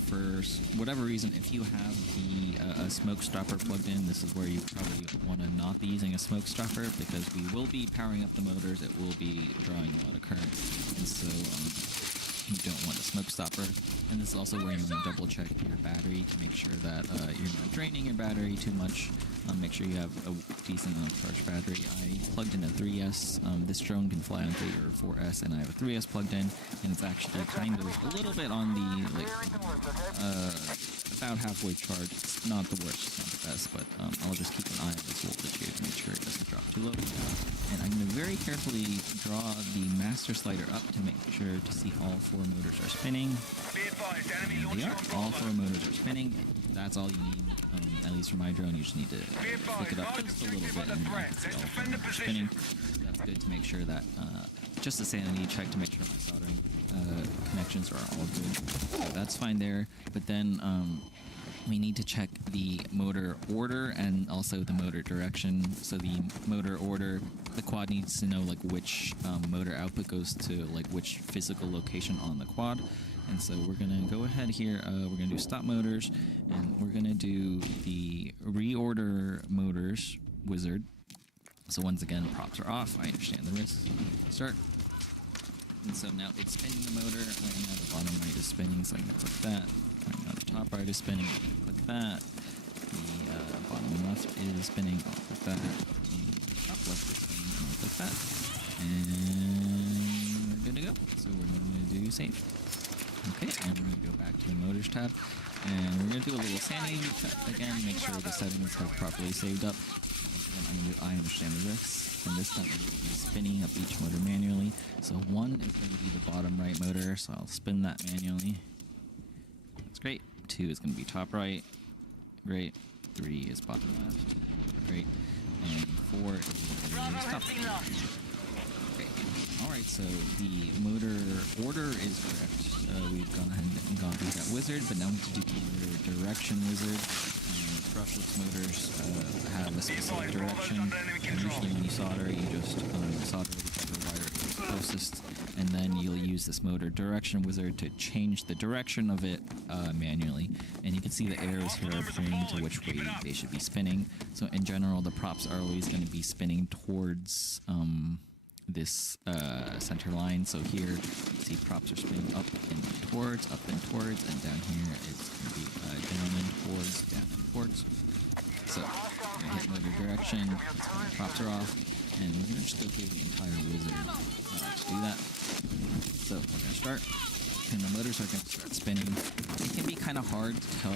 for whatever reason, if you have the a smoke stopper plugged in, this is where you probably want to not be using a smoke stopper because we will be powering up the motors. It will be drawing a lot of current, and so you don't want a smoke stopper. And this is also where you want to double check your battery to make sure that you're not draining your battery too much. Make sure you have a decent enough charged battery. I plugged in a 3S. This drone can fly on 3 or 4S, and I have a 3S plugged in, and it's actually kind of a little bit on the about halfway charged. It's not the worst, it's not the best, but I'll just keep an eye on this voltage here to make sure it doesn't drop too low. And I'm going to very carefully draw the master slider up to make sure to see all 4 motors are spinning. And they are. All 4 motors are spinning. That's all you need. At least for my drone, you just need to flick it up just a little bit and you can see all 4 motors spinning. That's good to make sure that, just a sanity check to make sure my soldering connections are all good. So that's fine there. But then we need to check the motor order and also the motor direction. So the motor order, the quad needs to know like which motor output goes to like which physical location on the quad. And so we're gonna go ahead here, we're gonna do stop motors, and we're gonna do the reorder motors wizard. So once again, props are off, I understand the risks. Start. And so now it's spinning the motor. Right now the bottom right is spinning, so I'm gonna click that. Right now the top right is spinning, I'm gonna click that. The bottom left is spinning, I'll click that. The top left is spinning, I'll click that. And we're good to go. So we're gonna do save. Okay, and we're going to go back to the motors tab, and we're going to do a little sanity check again, make sure the settings have properly saved up. Once again, I'm going to do I understand the risks, and this time we're going to be spinning up each motor manually. So 1 is going to be the bottom right motor, so I'll spin that manually. That's great. 2 is going to be top right. Great. 3 is bottom left. Great. And 4 is top right. Great. Alright, so the motor order is correct. We've gone ahead and gone through that wizard, but now we have to do the motor direction wizard. Brushless motors have a specific direction, and usually when you solder, you just solder whichever wire is closest, and then you'll use this motor direction wizard to change the direction of it manually. And you can see the arrows here are pointing to which way they should be spinning. So in general, the props are always going to be spinning towards this center line. So here, you see props are spinning up and towards, and down here it's going to be down and towards. So we're going to hit motor direction, props are off, and we're going to just go through the entire wizard to do that. So we're going to start, and the motors are going to start spinning. It can be kind of hard to tell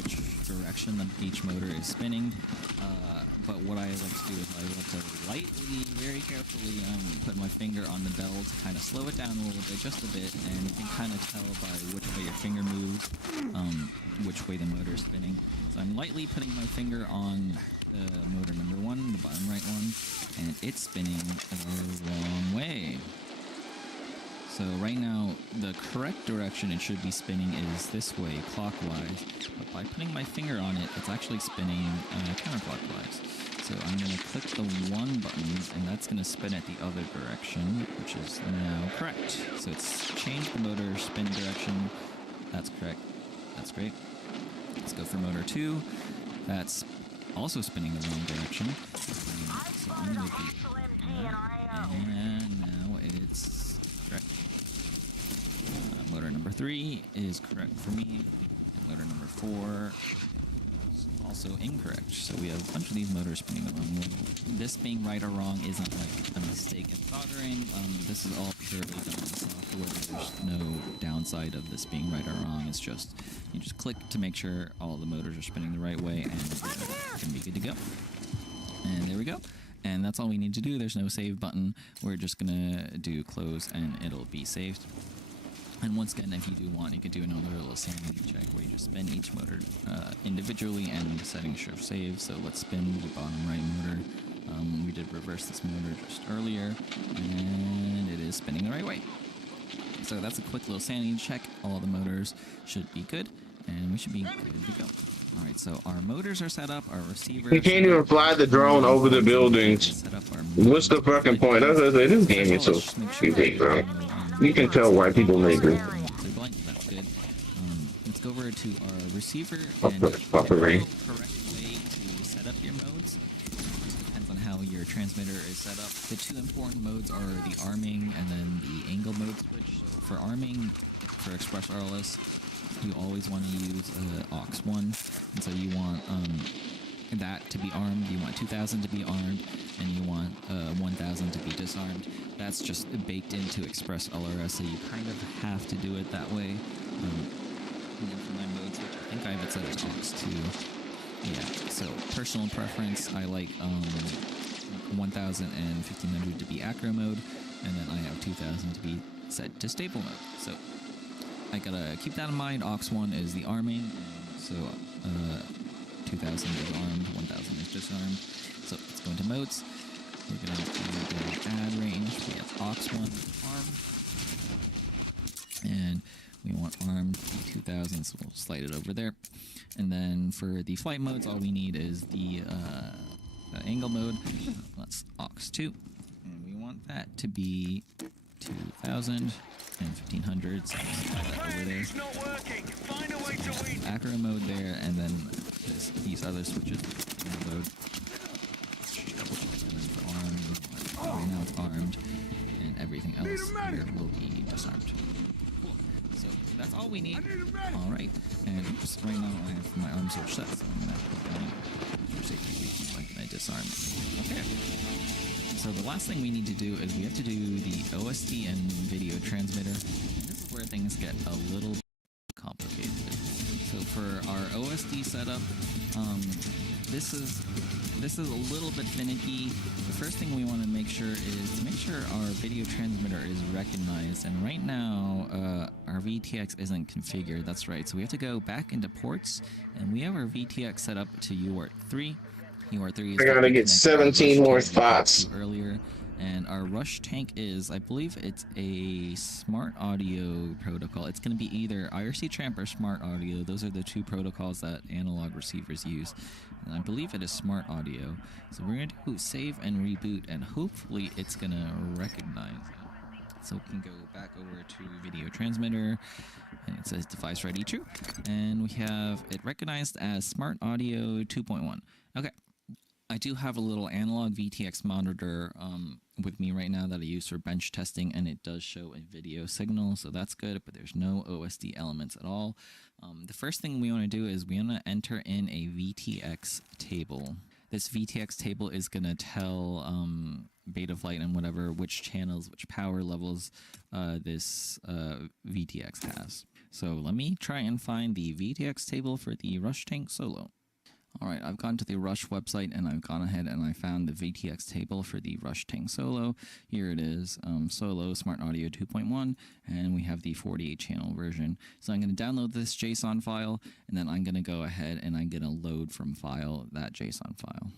which direction each motor is spinning. But what I like to do is I like to lightly, very carefully put my finger on the bell to kind of slow it down a little bit, just a bit, and you can kind of tell by which way your finger moves, which way the motor is spinning. So I'm lightly putting my finger on the motor number 1, the bottom right one, and it's spinning the wrong way. So right now, the correct direction it should be spinning is this way, clockwise. But by putting my finger on it, it's actually spinning counterclockwise. So I'm going to click the 1 button, and that's going to spin it the other direction, which is now correct. So it's changed the motor spin direction. That's correct. That's great. Let's go for motor 2. That's also spinning the wrong direction. So I'm going to do that. And now it's correct. Motor number 3 is correct for me. And motor number 4 is also incorrect. So we have a bunch of these motors spinning the wrong way. This being right or wrong isn't like a mistake in soldering. This is all purely done in software. There's no downside of this being right or wrong. It's just, you just click to make sure all the motors are spinning the right way, and you're gonna be good to go. And there we go. And that's all we need to do. There's no save button. We're just gonna do close and it'll be saved. And once again, if you do want, you could do another little sanity check where you just spin each motor individually and the settings show save. So let's spin the bottom right motor. We did reverse this motor just earlier, and it is spinning the right way. So that's a quick little sanity check. All the motors should be good, and we should be good to go. All right, so our motors are set up, our receivers. You can't even fly the drone over the buildings. What's the fucking point? That's what I say. This game is so stupid, bro. You can tell why people make it. That's good. Let's go over to our receiver and the correct way to set up your modes. Depends on how your transmitter is set up. The two important modes are the arming and then the angle mode switch. So for arming, for Express RLS, you always want to use aux1, and so you want that to be armed, you want 2000 to be armed, and you want 1000 to be disarmed. That's just baked into Express LRS, so you kind of have to do it that way. And then for my modes, which I think I have it set as aux2. Yeah, so personal preference, I like 1000 and 1500 to be acro mode, and then I have 2000 to be set to stable mode. So I gotta keep that in mind. aux1 is the arming, so 2000 is armed, 1000 is disarmed. So let's go into modes. We're gonna do add range. We have aux1 arm, and we want armed 2000, so we'll slide it over there. And then for the flight modes, all we need is the angle mode. That's aux2, and we want that to be 2000 and 1500, so that over there. Acro mode there, and then these other switches mode. Double check, and then for armed, right now it's armed, and everything else here will be disarmed. Cool. So that's all we need. All right, and just right now I have my arm switch set, so I'm gonna put down for safety reasons. Like I disarm it. Okay. So the last thing we need to do is we have to do the OSD and video transmitter. And this is where things get a little complicated. So for our OSD setup, this is a little bit finicky. The first thing we want to make sure is to make sure our video transmitter is recognized. And right now, our VTX isn't configured. That's right. So we have to go back into ports, and we have our VTX set up to UART3. UART3 is I gotta get 17 more spots earlier, and our rush tank is, I believe it's a smart audio protocol. It's going to be either IRC Tramp or smart audio. Those are the two protocols that analog receivers use, and I believe it is smart audio. So we're going to do save and reboot, and hopefully it's going to recognize it. So we can go back over to video transmitter, and it says device ready true, and we have it recognized as smart audio 2.1. Okay. I do have a little analog VTX monitor with me right now that I use for bench testing, and it does show a video signal, so that's good, but there's no OSD elements at all. The first thing we want to do is we want to enter in a VTX table. This VTX table is going to tell Betaflight and whatever which channels, which power levels this VTX has. So let me try and find the VTX table for the Rush Tank Solo. Alright, I've gone to the Rush website and I've gone ahead and I found the VTX table for the Rush Tank Solo. Here it is, Solo Smart Audio 2.1, and we have the 48 channel version. So I'm going to download this JSON file, and then I'm going to go ahead and I'm going to load from file that JSON file.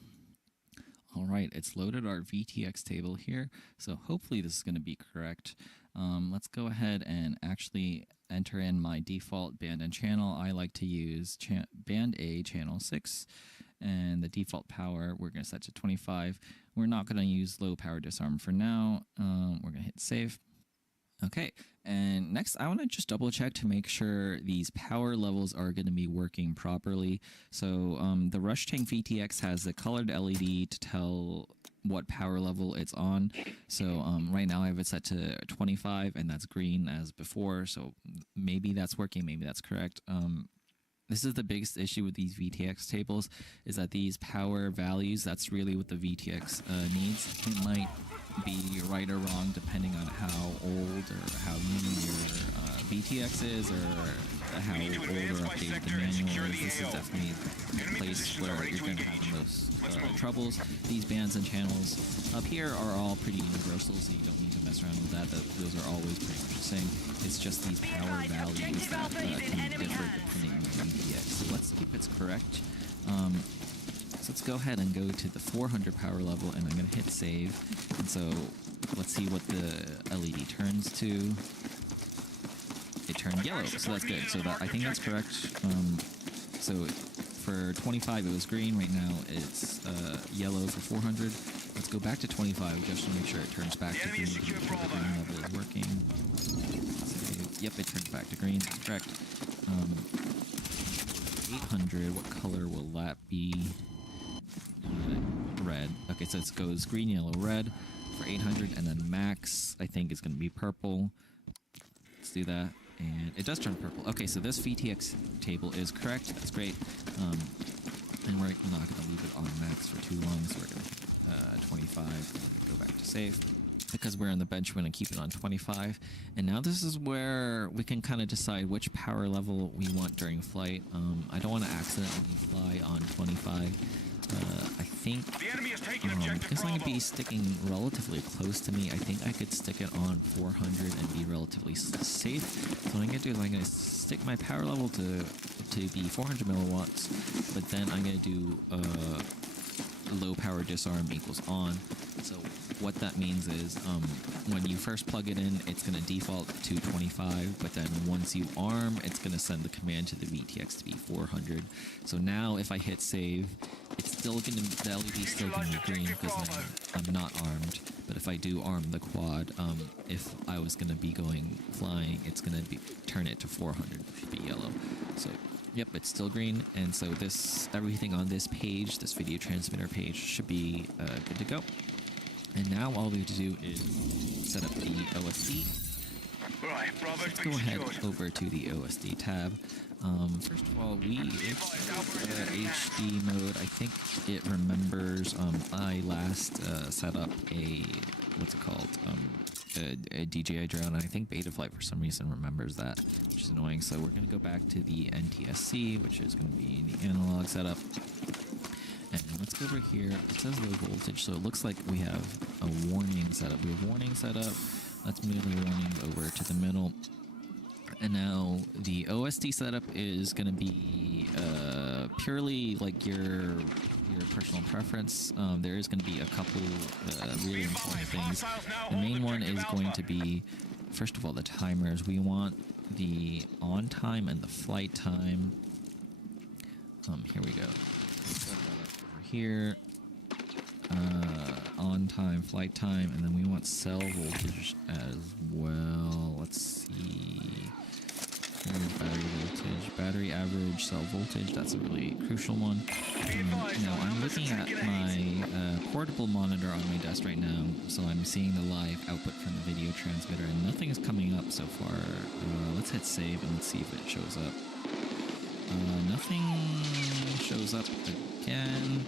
Alright, it's loaded our VTX table here, so hopefully this is going to be correct. Let's go ahead and actually enter in my default band and channel. I like to use band A, channel 6, and the default power we're going to set to 25. We're not going to use low power disarm for now. We're going to hit save. Okay, and next I want to just double check to make sure these power levels are going to be working properly. So the Rush Tank VTX has a colored LED to tell what power level it's on. So right now I have it set to 25, and that's green as before, so maybe that's working, maybe that's correct. This is the biggest issue with these VTX tables, is that these power values, that's really what the VTX needs. It might be right or wrong depending on how old or how new your VTX is, or how old or updated the manual is. This is definitely the place where you're going to have the most troubles. These bands and channels up here are all pretty universal, so you don't need to mess around with that. Those are always pretty much the same. It's just these power values that can differ depending on the VTX. So let's see if it's correct. So let's go ahead and go to the 400 power level, and I'm going to hit save. And so let's see what the LED turns to. It turned yellow, so that's good. So that, I think that's correct. So for 25 it was green. Right now it's yellow for 400. Let's go back to 25 just to make sure it turns back to green. Make sure the green level is working. Save. Yep, it turns back to green. Correct. 800. What color will that be? Red. Okay, so it goes green, yellow, red for 800, and then max I think is going to be purple. Let's do that, and it does turn purple. Okay, so this VTX table is correct. That's great. And we're not going to leave it on max for too long, so we're going to 25 and go back to save. Because we're in the bench, we're going to keep it on 25. And now this is where we can kind of decide which power level we want during flight. I don't want to accidentally fly on 25. I think because I'm going to be sticking relatively close to me, I think I could stick it on 400 and be relatively safe. So what I'm going to do is I'm going to stick my power level to be 400 milliwatts, but then I'm going to do low power disarm equals on. So what that means is when you first plug it in, it's going to default to 25, but then once you arm, it's going to send the command to the VTX to be 400. So now if I hit save, it's still going to, the LED is still going to be green because I'm not armed. But if I do arm the quad, if I was going to be going flying, it's going to turn it to 400, which should be yellow. So yep, it's still green, and so everything on this page, this video transmitter page, should be good to go. And now all we have to do is set up the OSD. Let's go ahead over to the OSD tab. First of all, HD mode, I think it remembers, I last set up a DJI drone, and I think Betaflight for some reason remembers that, which is annoying. So we're going to go back to the NTSC, which is going to be the analog setup. And let's go over here. It says low voltage, so it looks like we have a warning setup. We have warning setup. Let's move the warning over to the middle. And now the OSD setup is going to be purely like your personal preference. There is going to be a couple really important things. The main one is going to be, first of all, the timers. We want the on time and the flight time. Here we go. Over here, on time, flight time, and then we want cell voltage as well. Let's see. Here's battery voltage, battery average, cell voltage. That's a really crucial one. Now I'm looking at my portable monitor on my desk right now, so I'm seeing the live output from the video transmitter, and nothing is coming up so far. Let's hit save and let's see if it shows up. Nothing shows up again.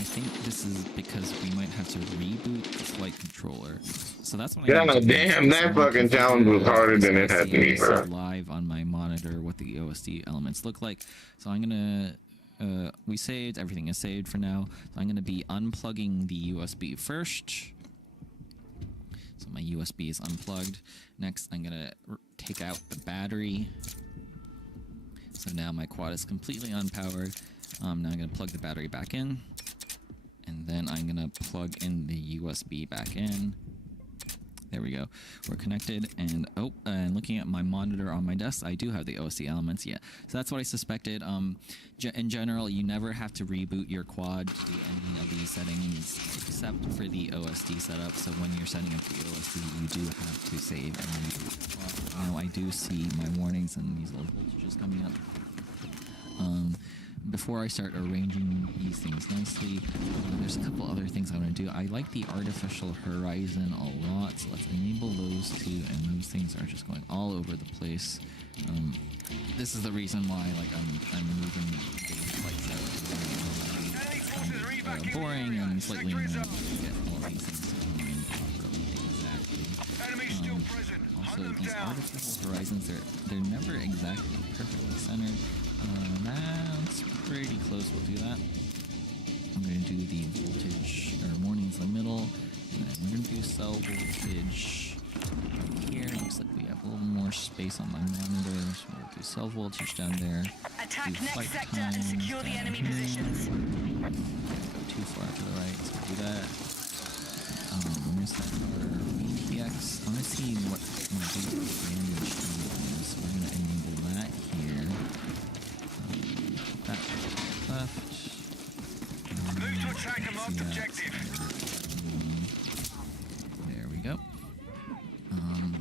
I think this is because we might have to reboot the flight controller. So that's what damn, that fucking challenge was harder than it had to be, bro. Live on my monitor what the OSD elements look like. So I'm gonna we saved, everything is saved for now. So I'm gonna be unplugging the USB first. So my USB is unplugged. Next I'm gonna take out the battery. So now my quad is completely unpowered. Now I'm going to plug the battery back in. And then I'm going to plug in the USB back in. There we go. We're connected. And and looking at my monitor on my desk, I do have the OSD elements. Yeah, so that's what I suspected. In general, you never have to reboot your quad to do any of these settings except for the OSD setup. So when you're setting up the OSD, you do have to save and reboot. Now I do see my warnings and these little voltages coming up. Before I start arranging these things nicely, there's a couple other things I want to do. I like the artificial horizon a lot, so let's enable those two and those those things are just going all over the place. This is the reason why, like, I'm moving beta flights out. Boring and slightly annoying to get all these things to align properly exactly. Also, these artificial horizons, they're never exactly perfectly centered. That's pretty close. We'll do that. I'm going to do the voltage, or warnings in the middle, and then we're going to do cell voltage here. Looks like we have a little more space on my monitor, so we'll do cell voltage down there. Attack next sector and secure the enemy positions. Go too far to the right, so we'll do that. Where's that other VTX? I want to see what my big advantage is, so we're going to enable that here. That left. Move to attack a marked objective. There we go.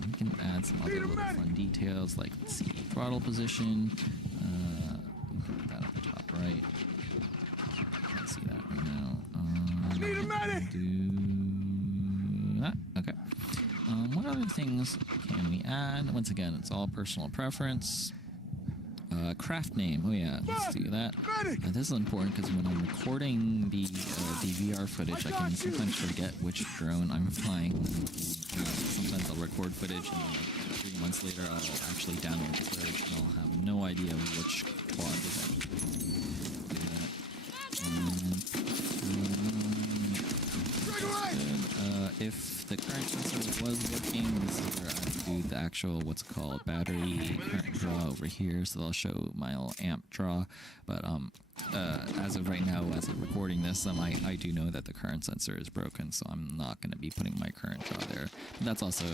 We can add some other little fun details, like, let's see, throttle position. We can put that at the top right. Can't see that right now. Need a medic! Do that. Okay. What other things can we add? Once again, it's all personal preference. Craft name. Oh yeah, let's do that. This is important because when I'm recording the VR footage, I can sometimes forget which drone I'm flying. Sometimes I'll record footage and then, like, 3 months later I'll actually download the footage and I'll have no idea which quad is actually. If the current sensor was working, this is where I would do the actual, what's it called, battery current draw over here, so I'll show my little amp draw. But as of right now, as of recording this, I do know that the current sensor is broken, so I'm not going to be putting my current draw there. But that's also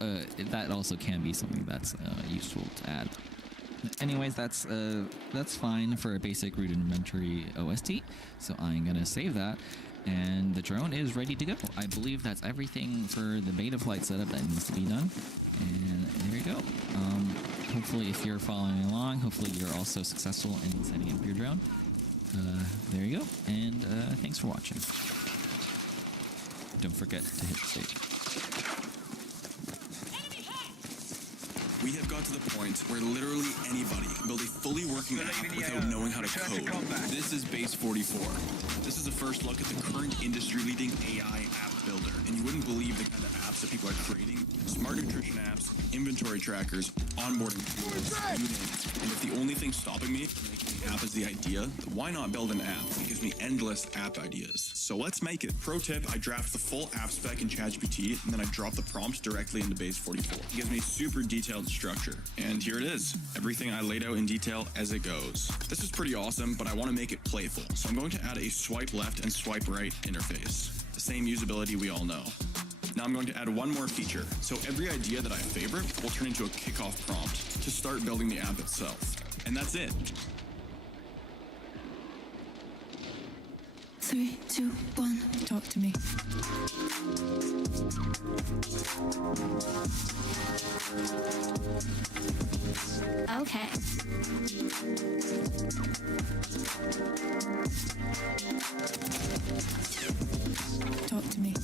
that also can be something that's useful to add. Anyways, that's fine for a basic rudimentary OST, so I'm gonna save that. And the drone is ready to go. I believe that's everything for the beta flight setup that needs to be done. And there you go. Hopefully, if you're following along, hopefully you're also successful in setting up your drone. There you go. And thanks for watching. Don't forget to hit save. We have got to the point where literally anybody can build a fully working app without knowing how to code. This is Base 44. This is a first look at the current industry-leading AI app builder, and you wouldn't believe the kind of apps that people are creating. Smart nutrition apps, inventory trackers, onboarding tools, you name it. And if the only thing stopping me from making the app is the idea, why not build an app that gives me endless app ideas? So let's make it. Pro tip, I draft the full app spec in ChatGPT, and then I drop the prompt directly into Base 44. It gives me super detailed structure. And here it is. Everything I laid out in detail as it goes. This is pretty awesome, but I want to make it playful. So I'm going to add a swipe left and swipe right interface. The same usability we all know. Now I'm going to add one more feature. So every idea that I favorite will turn into a kickoff prompt to start building the app itself. And that's it. 3, 2, 1. Talk to me. Okay. Talk to me.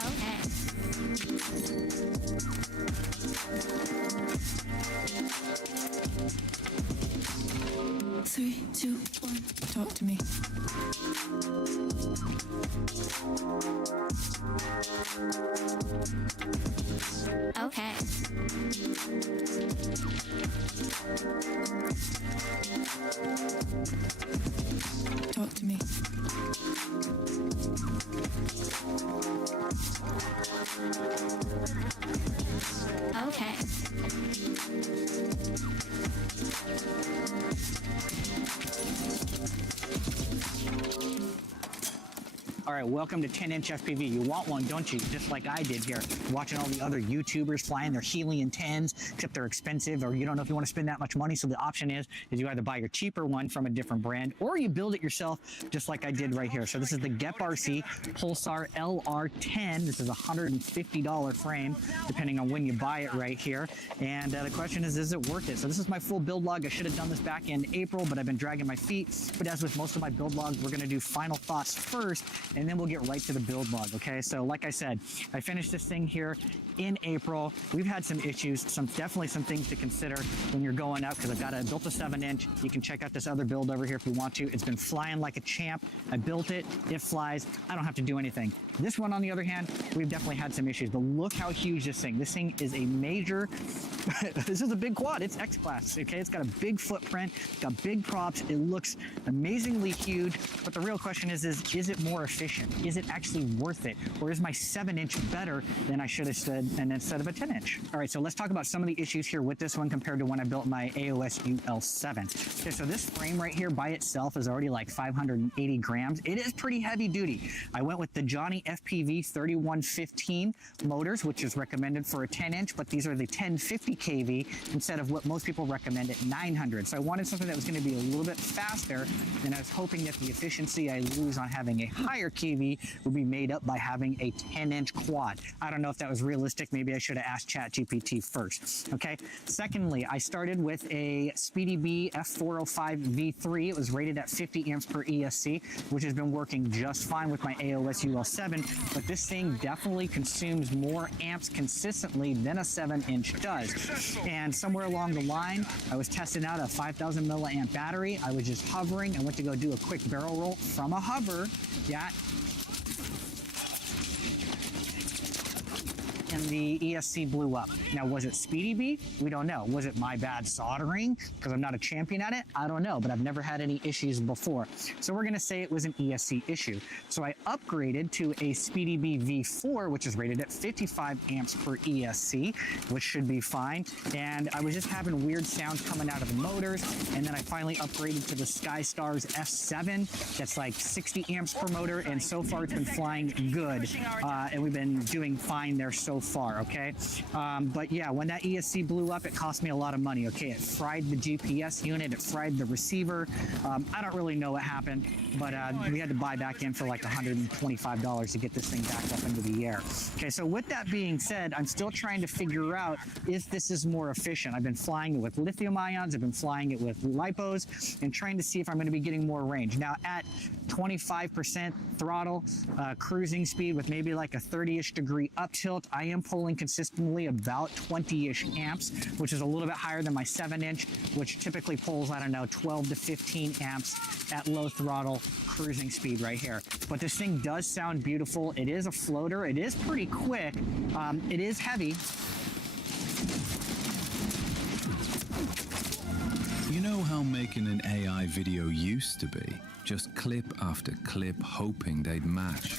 Okay. 3, 2, 1. Talk to me. Okay. Talk to me. Okay. All right, welcome to 10-inch FPV. You want one, don't you? Just like I did here, watching all the other YouTubers flying their Helium 10s, except they're expensive, or you don't know if you want to spend that much money. So the option is you either buy your cheaper one from a different brand, or you build it yourself, just like I did right here. So this is the GEP RC Pulsar LR10. This is a $150 frame, depending on when you buy it right here. And the question is it worth it? So this is my full build log. I should have done this back in April, but I've been dragging my feet. But as with most of my build logs, we're going to do final thoughts first, and then we'll get right to the build log, okay? So like I said, I finished this thing here in April. We've had some issues, definitely some things to consider when you're going up, because I built a 7-inch. You can check out this other build over here if you want to. It's been flying like a champ. I built it, it flies. I don't have to do anything. This one, on the other hand, we've definitely had some issues, but look how huge this thing is a major, this is a big quad. It's X-Class, okay? It's got a big footprint, got big props. It looks amazingly huge, but the real question is it more efficient? Is it actually worth it? Or is my 7-inch better than I should have said, and instead of a 10-inch? All right, so let's talk about some of the issues here with this one compared to when I built my AOS UL7. Okay, so this frame right here by itself is already like 580 grams. It is pretty heavy duty. I went with the Johnny FPV 3115 motors, which is recommended for a 10-inch, but these are the 1050 kV instead of what most people recommend at 900. So I wanted something that was going to be a little bit faster, and I was hoping that the efficiency I lose on having a higher kV would be made up by having a 10-inch quad. I don't know if that was realistic. Maybe I should have asked ChatGPT first. Okay. Secondly, I started with a SpeedyBee F405 V3. It was rated at 50 amps per ESC, which has been working just fine with my AOS UL7, but this thing definitely consumes more amps consistently than a 7-inch does. And somewhere along the line, I was testing out a 5,000 milliamp battery. I was just hovering. I went to go do a quick barrel roll from a hover. Yeah. And the ESC blew up. Now, was it SpeedyBee? We don't know. Was it my bad soldering because I'm not a champion at it? I don't know, but I've never had any issues before. So we're gonna say it was an ESC issue. So I upgraded to a SpeedyBee V4, which is rated at 55 amps per ESC, which should be fine. And I was just having weird sounds coming out of the motors. And then I finally upgraded to the SkyStars F7. That's like 60 amps per motor. And so far it's been flying good. And we've been doing fine there so far, okay? But yeah, when that ESC blew up, it cost me a lot of money, okay? It fried the GPS unit, it fried the receiver. I don't really know what happened, but we had to buy back in for like $125 to get this thing back up into the air. Okay, so with that being said, I'm still trying to figure out if this is more efficient. I've been flying it with lithium ions, I've been flying it with lipos, and trying to see if I'm gonna be getting more range. Now at 25% throttle, cruising speed with maybe like a 30-ish degree up tilt, I am pulling consistently about 20-ish amps, which is a little bit higher than my 7-inch, which typically pulls, I don't know, 12 to 15 amps at low throttle cruising speed right here. But this thing does sound beautiful. It is a floater. It is pretty quick. It is heavy. You know how making an AI video used to be? Just clip after clip hoping they'd match.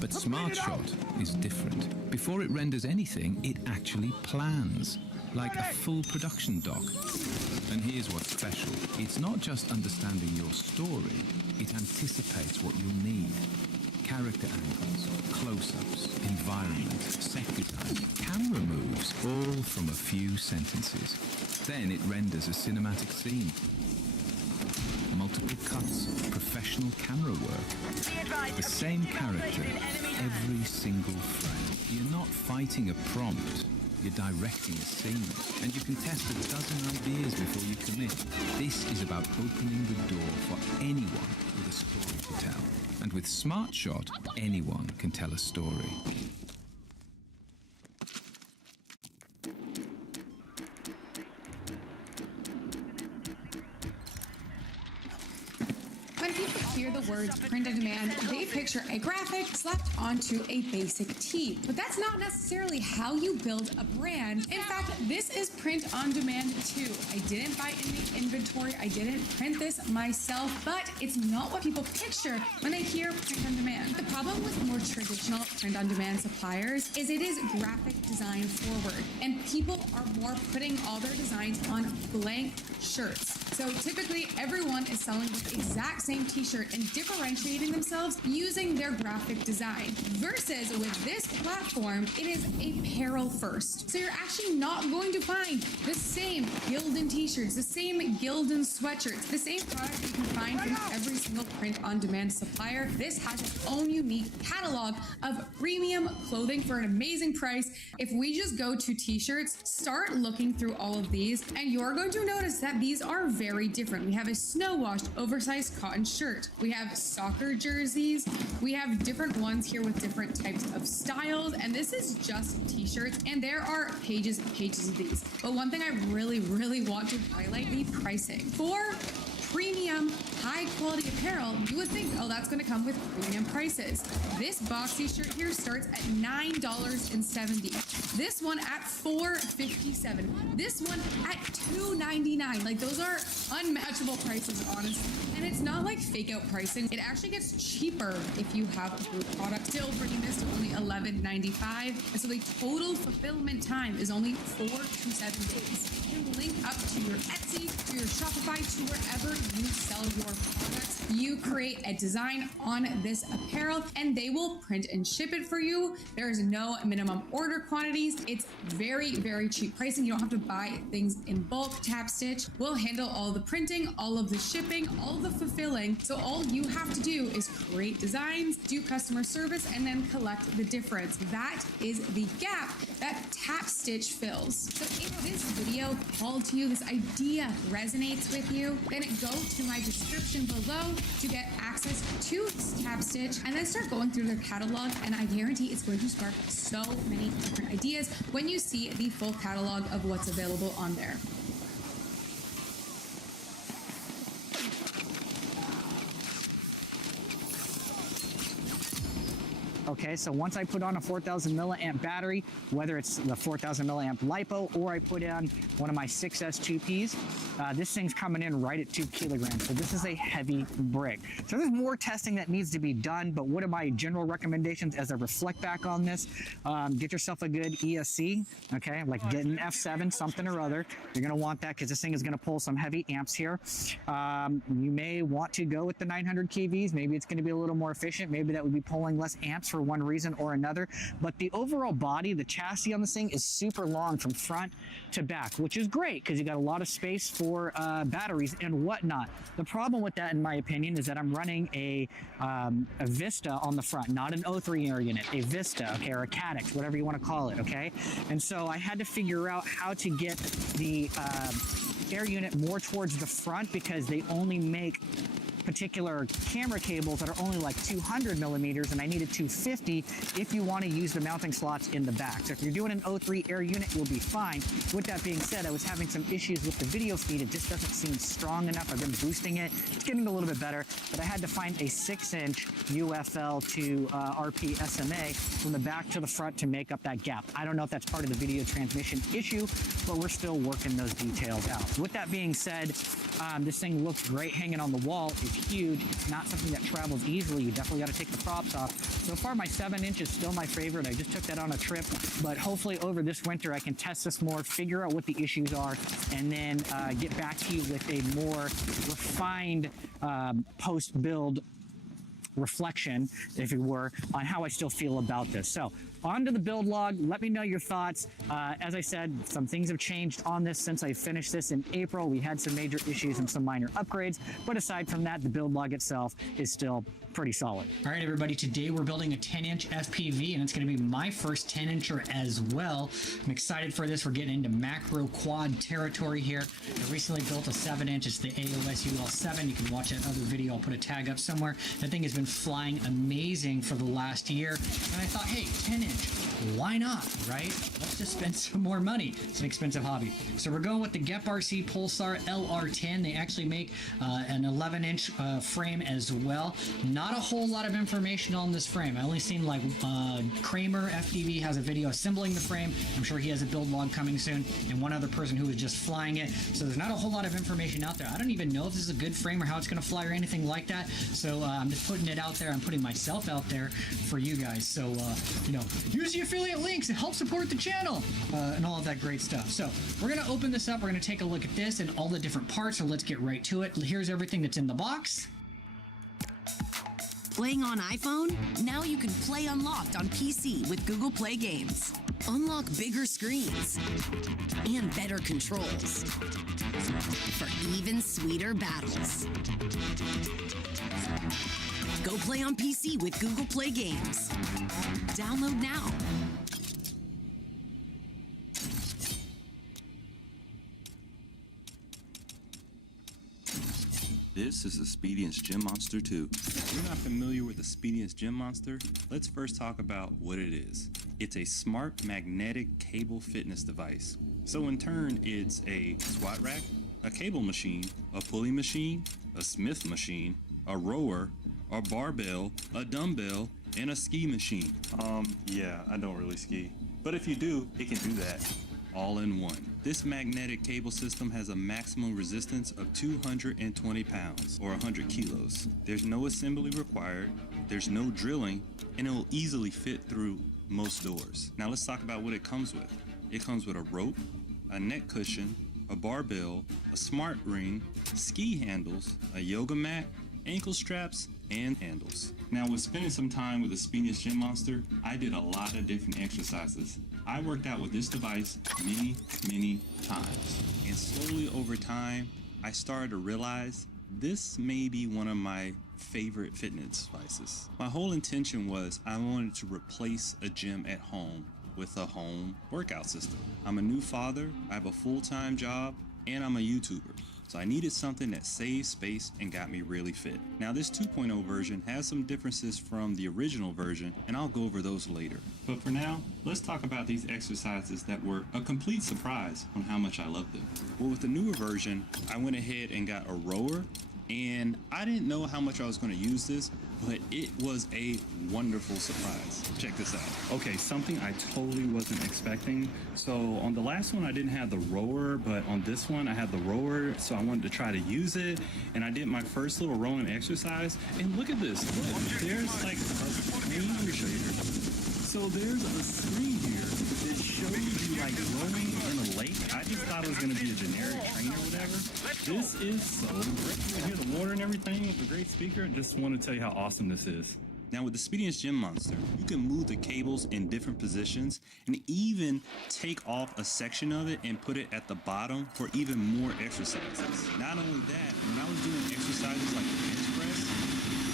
But SmartShot is different. Before it renders anything, it actually plans, like a full production doc. And here's what's special. It's not just understanding your story, it anticipates what you'll need. Character angles, close-ups, environment, set design, camera moves, all from a few sentences. Then it renders a cinematic scene. Multiple cuts, professional camera work. The same character, every single frame. You're not fighting a prompt, you're directing a scene. And you can test a dozen ideas before you commit. This is about opening the door for anyone with a story to tell. And with SmartShot, anyone can tell a story. When people hear the words print on demand, they picture a graphic slapped onto a basic tee. But that's not necessarily how you build a brand. In fact, this is print on demand too. I didn't buy any inventory. I didn't print this myself, but it's not what people picture when they hear print on demand. The problem with more traditional print on demand suppliers is it is graphic design forward, and people are more putting all their designs on blank shirts. So typically everyone is selling the exact same t-shirt and differentiating themselves using their graphic design. Versus with this platform, it is apparel first. So you're actually not going to find the same Gildan t-shirts, the same Gildan sweatshirts, the same product you can find from every single print-on-demand supplier. This has its own unique catalog of premium clothing for an amazing price. If we just go to t-shirts, start looking through all of these, and you're going to notice that these are very different. We have a snow-washed, oversized cotton shirt. We have soccer jerseys. We have different ones here with different types of styles, and this is just t-shirts, and there are pages and pages of these. But one thing I really want to highlight, the pricing. For premium, high-quality apparel, you would think, oh, that's going to come with premium prices. This boxy shirt here starts at $9.70. This one at $4.57. This one at $2.99. Like, those are unmatchable prices, honestly. And it's not like fake-out pricing. It actually gets cheaper if you have a group product. Still bringing this to only $11.95. And so the total fulfillment time is only 4 to 7 days. You link up to your Etsy, to your Shopify, to wherever you sell your products. You create a design on this apparel and they will print and ship it for you. There is no minimum order quantities. It's very cheap pricing. You don't have to buy things in bulk. Tap Stitch will handle all the printing, all of the shipping, all of the fulfilling. So all you have to do is create designs, do customer service, and then collect the difference. That is the gap that Tap Stitch fills. So if this video called to you, this idea resonates with you, then go to my description below to get access to Tap Stitch and then start going through their catalog, and I guarantee it's going to spark so many different ideas when you see the full catalog of what's available on there. Okay, so once I put on a 4,000 milliamp battery, whether it's the 4,000 milliamp LiPo or I put on one of my 6S2Ps, this thing's coming in right at 2 kilograms. So this is a heavy brick. So there's more testing that needs to be done, but what are my general recommendations as I reflect back on this? Get yourself a good ESC, okay? Like get an F7, something or other. You're gonna want that because this thing is gonna pull some heavy amps here. You may want to go with the 900 kVs. Maybe it's gonna be a little more efficient. Maybe that would be pulling less amps for one reason or another, but the overall body, the chassis on this thing is super long from front to back, which is great because you got a lot of space for batteries and whatnot. The problem with that, in my opinion, is that I'm running a Vista on the front, not an O3 air unit, a Vista, okay, or a Cadix, whatever you want to call it, okay? And so I had to figure out how to get the air unit more towards the front because they only make particular camera cables that are only like 200 millimeters, and I needed 250 if you want to use the mounting slots in the back. So if you're doing an O3 air unit, you'll be fine. With that being said, I was having some issues with the video feed. It just doesn't seem strong enough. I've been boosting it. It's getting a little bit better, but I had to find a 6-inch UFL to RP SMA from the back to the front to make up that gap. I don't know if that's part of the video transmission issue, but we're still working those details out. With that being said, this thing looks great hanging on the wall. It's huge. It's not something that travels easily. You definitely got to take the props off. So far, my 7-inch is still my favorite. I just took that on a trip, but hopefully over this winter, I can test this more, figure out what the issues are, and then get back to you with a more refined post-build reflection, if you were, on how I still feel about this. So on to the build log. Let me know your thoughts. As I said, some things have changed on this since I finished this in April. We had some major issues and some minor upgrades, but aside from that, the build log itself is still pretty solid. All right, everybody, today we're building a 10-inch FPV, and it's going to be my first 10-incher as well. I'm excited for this. We're getting into macro quad territory here. I recently built a 7-inch. It's the AOS UL7. You can watch that other video. I'll put a tag up somewhere. That thing has been flying amazing for the last year, and I thought, hey, 10-inch, why not, right? Let's just spend some more money. It's an expensive hobby. So we're going with the Gep RC Pulsar LR10. They actually make an 11-inch frame as well. Not a whole lot of information on this frame. I only seen like Kramer FPV has a video assembling the frame. I'm sure he has a build log coming soon, and one other person who is just flying it. So there's not a whole lot of information out there. I don't even know if this is a good frame or how it's going to fly or anything like that. So I'm just putting it out there. I'm putting myself out there for you guys. So you know, use the affiliate links. It helps support the channel and all of that great stuff. So we're going to open this up. We're going to take a look at this and all the different parts. So let's get right to it. Here's everything that's in the box. Playing on iPhone? Now you can play unlocked on PC with Google Play Games. Unlock bigger screens and better controls for even sweeter battles. Go play on PC with Google Play Games. Download now. This is the Speediance Gym Monster 2. If you're not familiar with the Speediance Gym Monster, let's first talk about what it is. It's a smart magnetic cable fitness device. So in turn, it's a squat rack, a cable machine, a pulley machine, a Smith machine, a rower, a barbell, a dumbbell, and a ski machine. Yeah, I don't really ski. But if you do, it can do that. All in one. This magnetic cable system has a maximum resistance of 220 pounds or 100 kilos. There's no assembly required, there's no drilling, and it will easily fit through most doors. Now let's talk about what it comes with. It comes with a rope, a neck cushion, a barbell, a smart ring, ski handles, a yoga mat, ankle straps, and handles. Now with spending some time with the Speediance Gym Monster, I did a lot of different exercises. I worked out with this device many times. And slowly over time, I started to realize this may be one of my favorite fitness devices. My whole intention was I wanted to replace a gym at home with a home workout system. I'm a new father, I have a full-time job, and I'm a YouTuber. So I needed something that saved space and got me really fit. Now this 2.0 version has some differences from the original version, and I'll go over those later. But for now, let's talk about these exercises that were a complete surprise on how much I love them. Well, with the newer version, I went ahead and got a rower, and I didn't know how much I was going to use this, but it was a wonderful surprise. Check this out. Okay, something I totally wasn't expecting. So on the last one, I didn't have the rower, but on this one, I had the rower, so I wanted to try to use it, and I did my first little rowing exercise, and look at this. Look, there's like a screen. Let me show you here. So there's a screen here that shows you like rowing in a lake. I just thought it was going to be a generic train or whatever. This is so great. You hear the water and everything with a great speaker. Just want to tell you how awesome this is. Now with the Speediance Gym Monster, you can move the cables in different positions and even take off a section of it and put it at the bottom for even more exercises. Not only that, when I was doing exercises like the bench press,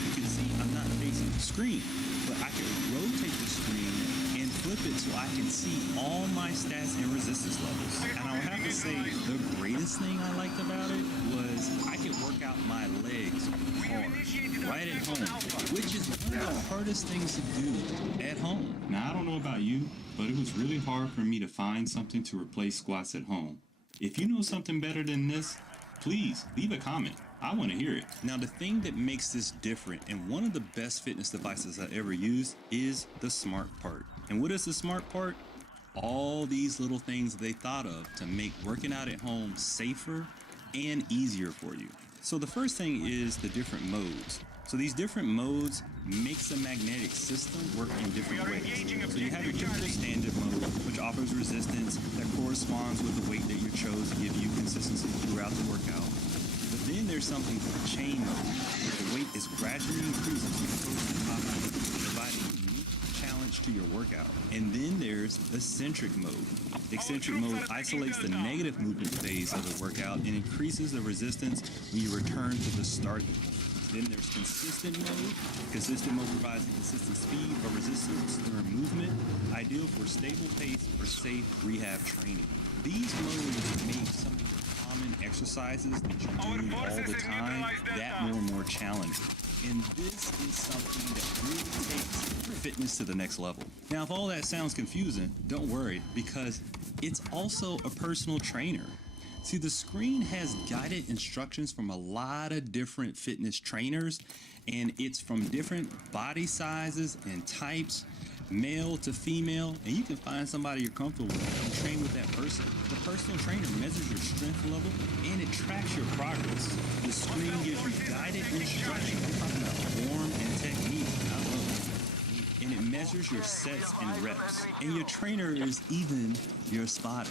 you can see I'm not facing the screen, but I can rotate the screen and flip it so I can see all my stats and resistance levels. And I'll have to say, the greatest thing I liked about it was I could work out my legs hard, right at home, which is one of the hardest things to do at home. Now, I don't know about you, but it was really hard for me to find something to replace squats at home. If you know something better than this, please leave a comment. I want to hear it. Now, the thing that makes this different and one of the best fitness devices I ever used is the smart part. And what is the smart part? All these little things they thought of to make working out at home safer and easier for you. So the first thing is the different modes. So these different modes makes the magnetic system work in different ways. So you have your typical standard mode, which offers resistance that corresponds with the weight that you chose to give you consistency throughout the workout. But then there's something called chain mode. The weight is gradually increasing as you approach the top of it, providing a unique challenge to your workout. And then there's eccentric mode. Eccentric mode isolates the negative movement phase of the workout and increases the resistance when you return to the starting point. Then there's consistent mode. Consistent mode provides a consistent speed or resistance during movement, ideal for stable pace or safe rehab training. These modes make some of the common exercises that you do all the time that more and more challenging. And this is something that really takes fitness to the next level. Now, if all that sounds confusing, don't worry, because it's also a personal trainer. See, the screen has guided instructions from a lot of different fitness trainers, and it's from different body sizes and types, male to female, and you can find somebody you're comfortable with and train with that person. The personal trainer measures your strength level and it tracks your progress. The screen gives you guided instructions about form and technique. I love it. And it measures your sets and reps. And your trainer is even your spotter.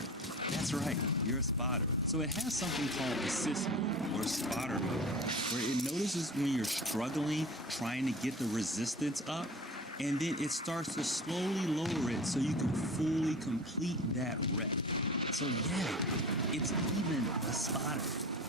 That's right, you're a spotter. So it has something called assist mode, or or spotter mode, where it notices when you're struggling trying to get the resistance up, and then it starts to slowly lower it so you can fully complete that rep. So yeah, it's even a spotter.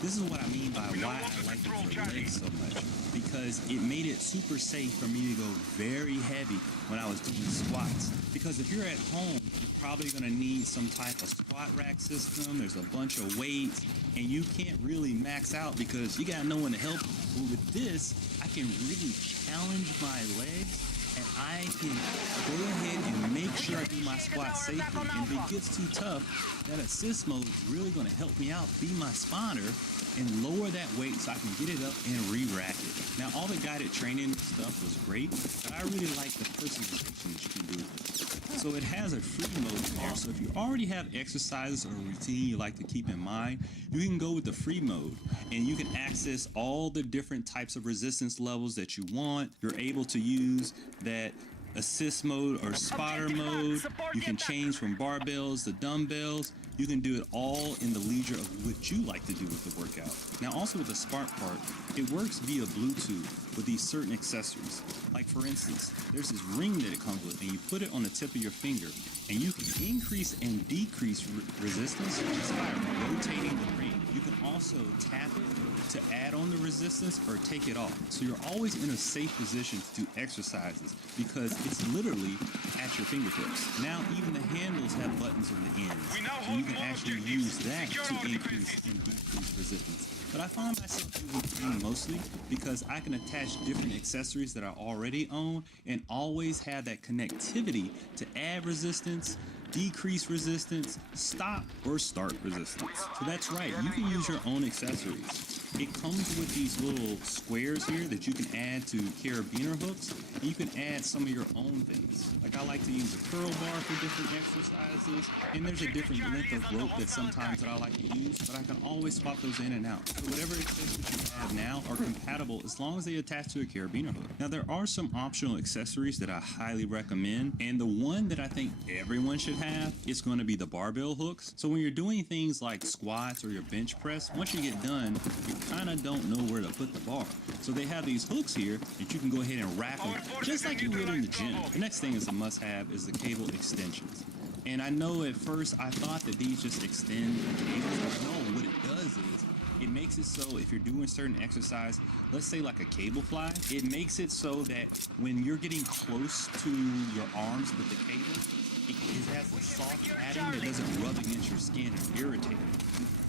This is what I mean by why I like it for legs so much, because it made it super safe for me to go very heavy when I was doing squats. Because if you're at home, you're probably going to need some type of squat rack system. There's a bunch of weights, and you can't really max out because you got no one to help you. But with this, I can really challenge my legs, and I can go ahead and make sure I do my squat safely. And if it gets too tough, that assist mode is really going to help me out, be my spotter, and lower that weight so I can get it up and re-rack it. Now, all the guided training stuff was great, but I really like the personalization that you can do with it. So it has a free mode in there. So if you already have exercises or routine you like to keep in mind, you can go with the free mode, and you can access all the different types of resistance levels that you want. You're able to use that assist mode or spotter mode. You can change from barbells to dumbbells. You can do it all in the leisure of what you like to do with the workout. Now, also with the Spark part, it works via Bluetooth with these certain accessories. Like for instance, there's this ring that it comes with, and you put it on the tip of your finger, and you can increase and decrease resistance just by rotating the ring. You can also tap it to add on the resistance or take it off. So you're always in a safe position to do exercises because it's literally at your fingertips. Now even the handles have buttons on the ends, so you can actually use that to increase and decrease resistance. But I find myself using green mostly because I can attach different accessories that I already own and always have that connectivity to add resistance, decrease resistance, stop or start resistance. So that's right, you can use your own accessories. It comes with these little squares here that you can add to carabiner hooks, and you can add some of your own things. Like I like to use a curl bar for different exercises, and there's a different length of rope that sometimes that I like to use, but I can always swap those in and out. So whatever accessories you have now are compatible as long as they attach to a carabiner hook. Now there are some optional accessories that I highly recommend, and the one that I think everyone should have is going to be the barbell hooks. So when you're doing things like squats or your bench press, once you get done, you kind of don't know where to put the bar. So they have these hooks here that you can go ahead and rack them just like you would in the gym. The next thing is a must-have is the cable extensions. And I know at first I thought that these just extend the cables, but no, what it does is it makes it so if you're doing certain exercise, let's say like a cable fly, it makes it so that when you're getting close to your arms with the cable, it has a soft padding that doesn't rub against your skin and irritate it.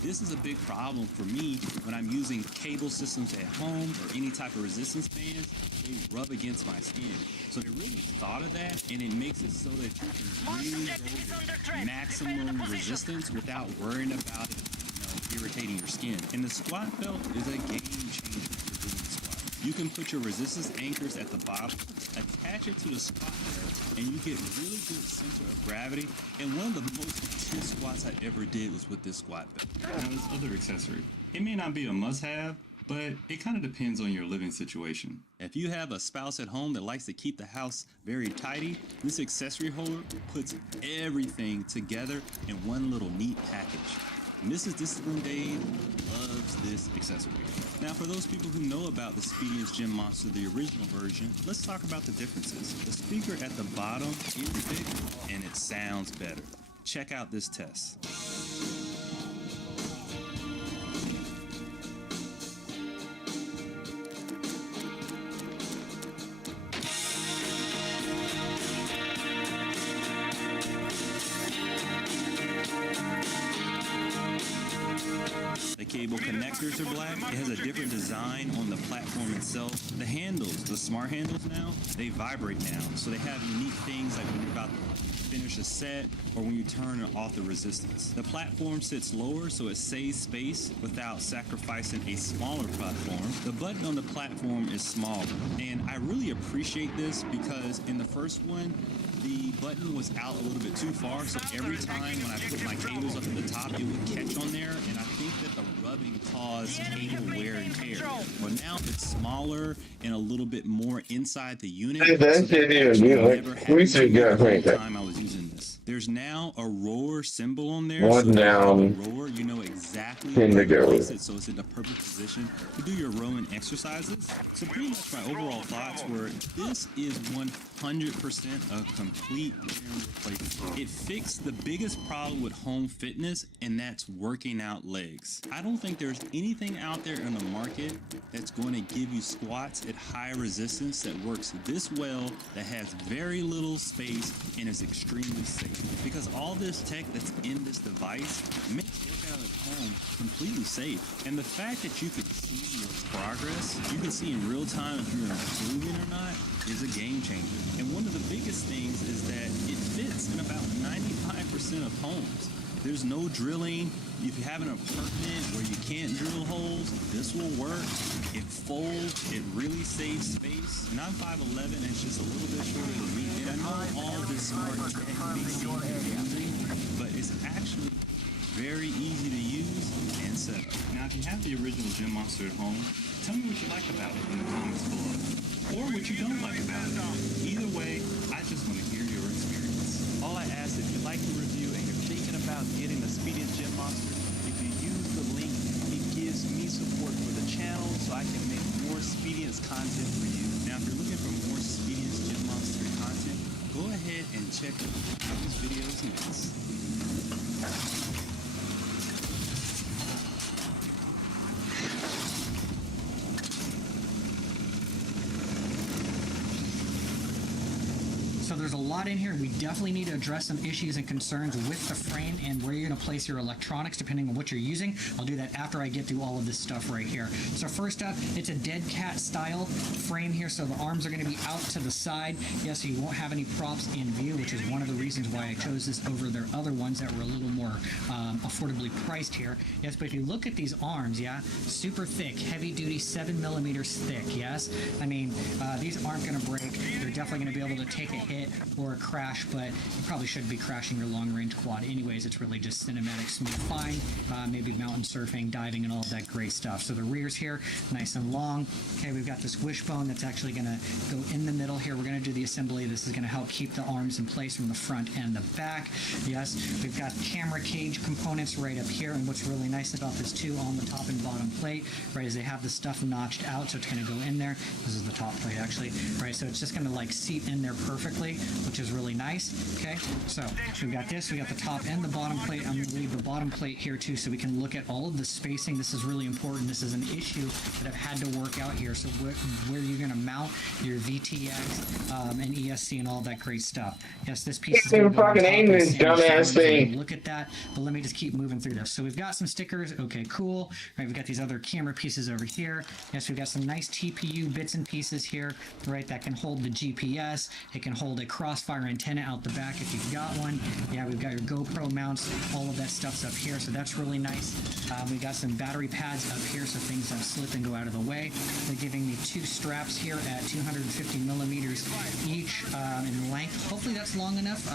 This is a big problem for me when I'm using cable systems at home or any type of resistance bands. They rub against my skin. So they really thought of that, and it makes it so that you can really go to maximum resistance without worrying about it, irritating your skin. And the squat belt is a game changer for doing squats. You can put your resistance anchors at the bottom, attach it to the squat belt, and you get really good center of gravity. And one of the most intense squats I ever did was with this squat belt. Now this other accessory, it may not be a must-have, but it kind of depends on your living situation. If you have a spouse at home that likes to keep the house very tidy, this accessory holder puts everything together in one little neat package. Mrs. Discipline Dave loves this accessory. Now for those people who know about the Speediest Gym Monster, the original version, let's talk about the differences. The speaker at the bottom is bigger and it sounds better. Check out this test. Cable connectors are black. It has a different design on the platform itself. The handles, the smart handles now, they vibrate now. So they have unique things like when you're about to finish a set or when you turn off the resistance. The platform sits lower so it saves space without sacrificing a smaller platform. The button on the platform is smaller. And I really appreciate this because in the first one, the button was out a little bit too far, so every time when I put my cables up at the top, it would catch on there, and I think that the rubbing caused cable wear and tear. But now it's smaller and a little bit more inside the unit. Hey, that shit is, Never happened to me the whole time I was using fitness. There's now a rower symbol on there. One so down, rower, you know exactly 10 to where to go. place it, so it's in the perfect position to do your rowing exercises. So pretty much my overall thoughts were, this is 100% a complete replacement. It fixed the biggest problem with home fitness, and that's working out legs. I don't think there's anything out there in the market that's going to give you squats at high resistance that works this well, that has very little space, and is extremely safe. Because all this tech that's in this device makes workout at home completely safe. And the fact that you can see your progress, you can see in real time if you're improving or not, is a game changer. And one of the biggest things is that it fits in about 95% of homes. There's no drilling. If you have an apartment where you can't drill holes, this will work. It folds, it really saves space. And I'm 5'11", and it's just a little bit shorter than me. And I know all this smart tech may seem confusing, but it's actually very easy to use and set up. Now, if you have the original Gym Monster at home, tell me what you like about it in the comments below. Or what you don't like about it. Either way, I just want to hear your experience. All I ask, if you like the review and you're thinking about getting the Speediest Gym Monster, if you use the link, it gives me support for the channel so I can make more Speediest content for you. Now, if you're looking for more Speediest Gym Monster content, go ahead and check out these videos next. So there's a lot in here. We definitely need to address some issues and concerns with the frame and where you're going to place your electronics depending on what you're using. I'll do that after I get through all of this stuff right here. So first up, it's a dead cat style frame here, so the arms are going to be out to the side. Yes, so you won't have any props in view, which is one of the reasons why I chose this over their other ones that were a little more affordably priced here. Yes, but if you look at these arms, yeah, super thick, heavy duty, 7 millimeters thick, yes? I mean, these aren't going to break. They're definitely going to be able to take a hit or a crash, but you probably shouldn't be crashing your long-range quad anyways. It's really just cinematic, smooth flying, maybe mountain surfing, diving, and all of that great stuff. So the rear's here, nice and long. Okay, we've got this wishbone that's actually going to go in the middle here. We're going to do the assembly. This is going to help keep the arms in place from the front and the back. Yes, we've got camera cage components right up here, and what's really nice about this too, on the top and bottom plate, right, is they have the stuff notched out, so it's going to go in there. This is the top plate actually, right, so it's just going to like seat in there perfectly, which is really nice. Okay, so we've got this, we got the top and the bottom plate. I'm going to leave the bottom plate here too, so we can look at all of the spacing. This is really important. This is an issue that I've had to work out here. So where you're going to mount your VTX and ESC and all that great stuff. Yes, this piece is going to go on top of this dumbass thing. Look at that, but let me just keep moving through this. So we've got some stickers. Okay, cool. Right, we've got these other camera pieces over here. Yes, we've got some nice TPU bits and pieces here, right, that can hold the GPS. It can hold a crossfire antenna out the back if you've got one. Yeah, we've got your GoPro mounts. All of that stuff's up here, so that's really nice. We've got some battery pads up here so things don't slip and go out of the way. They're giving me 2 straps here at 250 millimeters each in length. Hopefully that's long enough.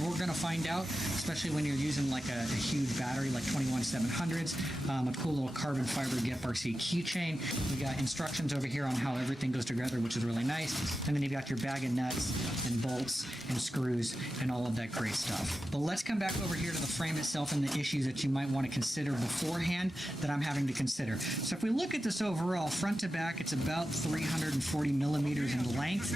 We're going to find out, especially when you're using like a huge battery like 21700s. A cool little carbon fiber Get RC keychain. We got instructions over here on how everything goes together, which is really nice. And then you've got your bag of nuts and bolts and screws and all of that great stuff. But let's come back over here to the frame itself and the issues that you might want to consider beforehand that I'm having to consider. So if we look at this overall, front to back, it's about 340 millimeters in length,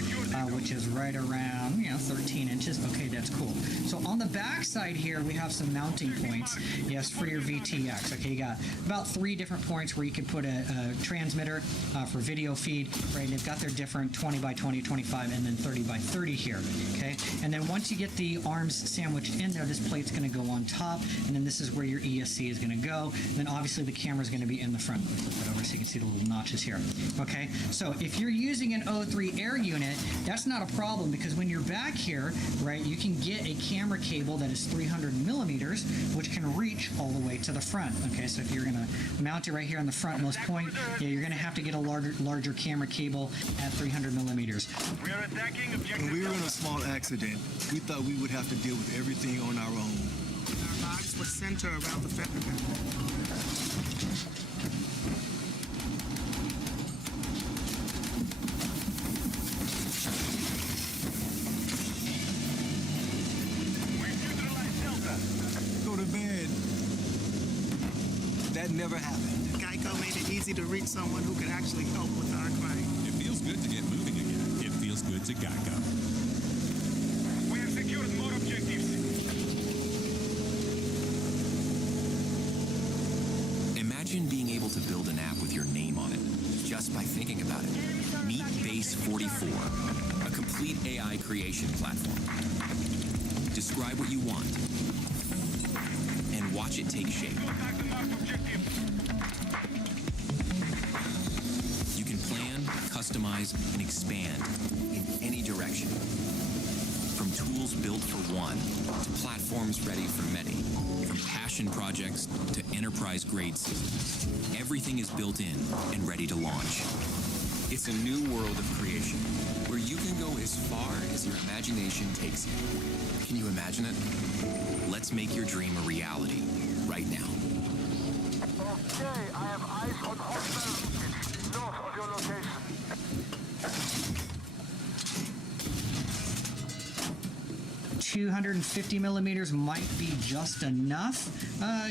which is right around, 13 inches. Okay, that's cool. So on the back side here, we have some mounting points, yes, for your VTX. Okay, you got about 3 different points where you can put a transmitter for video feed, right? They've got their different 20 by 20, 25, and then 30 by 30 here, okay? And then once you get the arms sandwiched in there, this plate's going to go on top, and then this is where your ESC is going to go. And then obviously the camera is going to be in the front. Let me flip that over so you can see the little notches here. Okay, so if you're using an O3 air unit, that's not a problem, because when you're back here, right, you can get a camera cable that is 300 millimeters, which can reach all the way to the front. Okay, so if you're going to mount it right here on the frontmost point, yeah, you're going to have to get a larger camera cable at 300 millimeters. When we were in a small accident, we thought we would have to deal with everything on our own. Our box was centered around the fender. to bed. That never happened. Geico made it easy to reach someone who could actually help with our claim. It feels good to get moving again. It feels good to Geico. We have secured more objectives. Imagine being able to build an app with your name on it, just by thinking about it. Meet Base 44, a complete AI creation platform. Describe what you want, and watch it take shape. You can plan, customize, and expand in any direction. From tools built for one, to platforms ready for many. From passion projects to enterprise-grade systems. Everything is built in and ready to launch. It's a new world of creation, where you can go as far as your imagination takes you. Can you imagine it? Let's make your dream a reality, right now. Okay, I have eyes on hostile north of your location. 250 millimeters might be just enough,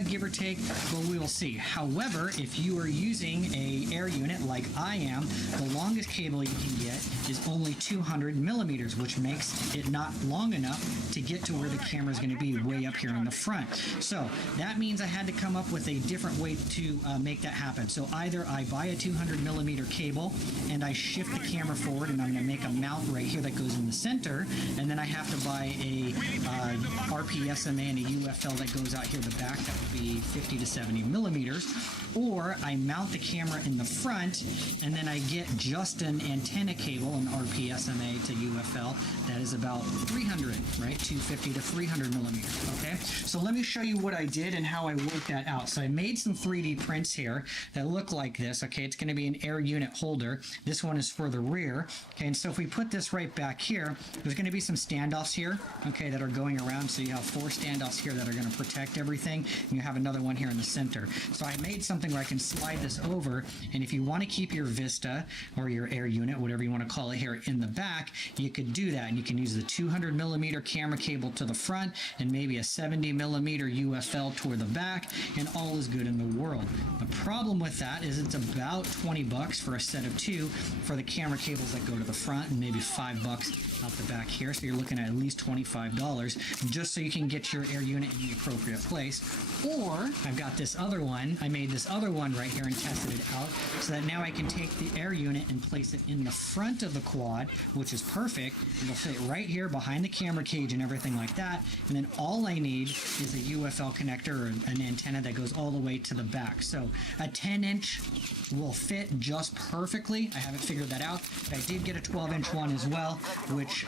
give or take, but we will see. However, if you are using a air unit like I am, the longest cable you can get is only 200 millimeters, which makes it not long enough to get to where the camera is going to be way up here in the front. So that means I had to come up with a different way to make that happen. So either I buy a 200 millimeter cable and I shift the camera forward, and I'm going to make a mount right here that goes in the center, and then I have to buy a RPSMA and a UFL that goes out here the back. That would be 50 to 70 millimeters. Or I mount the camera in the front, and then I get just an antenna cable, an RPSMA to UFL, that is about 300, right? 250 to 300 millimeters, okay? So let me show you what I did and how I worked that out. So I made some 3D prints here that look like this, okay? It's going to be an air unit holder. This one is for the rear, okay? And so if we put this right back here, there's going to be some standoffs here, okay, that are going around. So you have 4 standoffs here that are going to protect everything, and you have another one here in the center. So I made something where I can slide this over, and if you want to keep your Vista or your air unit, whatever you want to call it, here in the back, you could do that, and you can use the 200 millimeter camera cable to the front and maybe a 70 millimeter UFL toward the back, and all is good in the world. The problem with that is it's about 20 bucks for a set of 2 for the camera cables that go to the front, and maybe 5 bucks out the back here. So you're looking at least $25 just so you can get your air unit in the appropriate place. Or I've got this other one. I made this other one right here and tested it out so that now I can take the air unit and place it in the front of the quad, which is perfect. It'll fit right here behind the camera cage and everything like that. And then all I need is a UFL connector or an antenna that goes all the way to the back. So a 10-inch will fit just perfectly. I haven't figured that out. But I did get a 12-inch one as well, which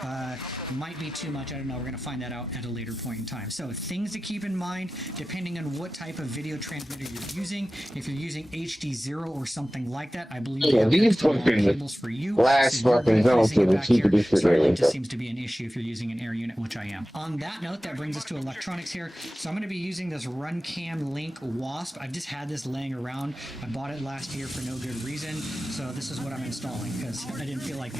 might be too much. I don't know. We're going to find that out at a later point in time. So things to keep in mind, depending on what type of video transmitter you're using. If you're using HD0 or something like that, I believe Yeah, these cables for you. last fucking zones to the CBD So it just seems to be an issue if you're using an air unit, which I am. On that note, that brings us to electronics here. So I'm going to be using this RunCam Link Wasp. I've just had this laying around. I bought it last year for no good reason. So this is what I'm installing because I didn't feel like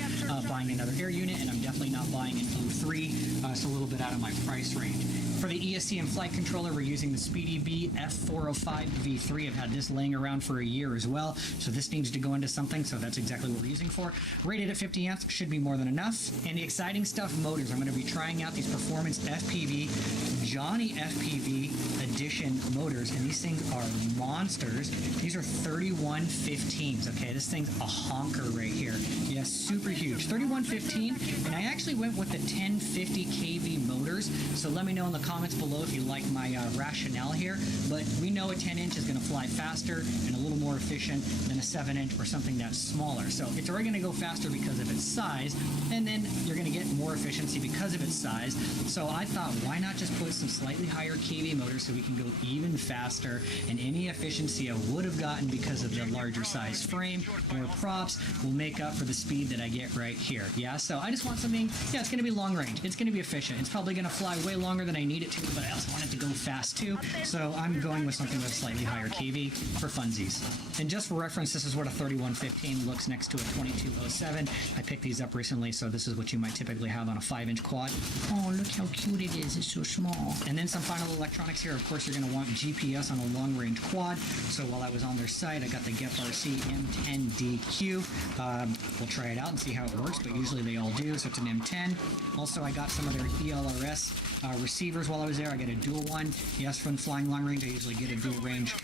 buying another air unit, and I'm definitely not buying an O3. It's a little bit out of my price range. For the ESC and flight controller, we're using the SpeedyBee F405 V3. I've had this laying around for a year as well, so this needs to go into something, so that's exactly what we're using for. Rated at 50 amps, should be more than enough. And the exciting stuff, motors. I'm going to be trying out these Performance FPV, Johnny FPV Edition motors, and these things are monsters. These are 3115s, okay? This thing's a honker right here. Yeah, super huge. 3115, and I actually went with the 1050 kV motors, so let me know in the comments below if you like my rationale here, but we know a 10-inch is going to fly faster and a little more efficient than a 7-inch or something that's smaller. So it's already going to go faster because of its size, and then you're going to get more efficiency because of its size. So I thought, why not just put some slightly higher kV motors so we can go even faster, and any efficiency I would have gotten because of the larger size frame or props will make up for the speed that I get right here. Yeah, so I just want something, yeah, it's going to be long range. It's going to be efficient. It's probably going to fly way longer than I need it to, but I also want it to go fast too. So I'm going with something with slightly higher kV for funsies. And just for reference, this is what a 3115 looks next to a 2207. I picked these up recently, so this is what you might typically have have on a 5-inch quad. Oh, look how cute it is. It's so small. And then some final electronics here. Of course, you're going to want GPS on a long-range quad. So while I was on their site, I got the GEP-RC M10DQ. We'll try it out and see how it works, but usually they all do, so it's an M10. Also, I got some of their ELRS receivers while I was there. I got a dual one. Yes, from flying long range, I usually get a dual range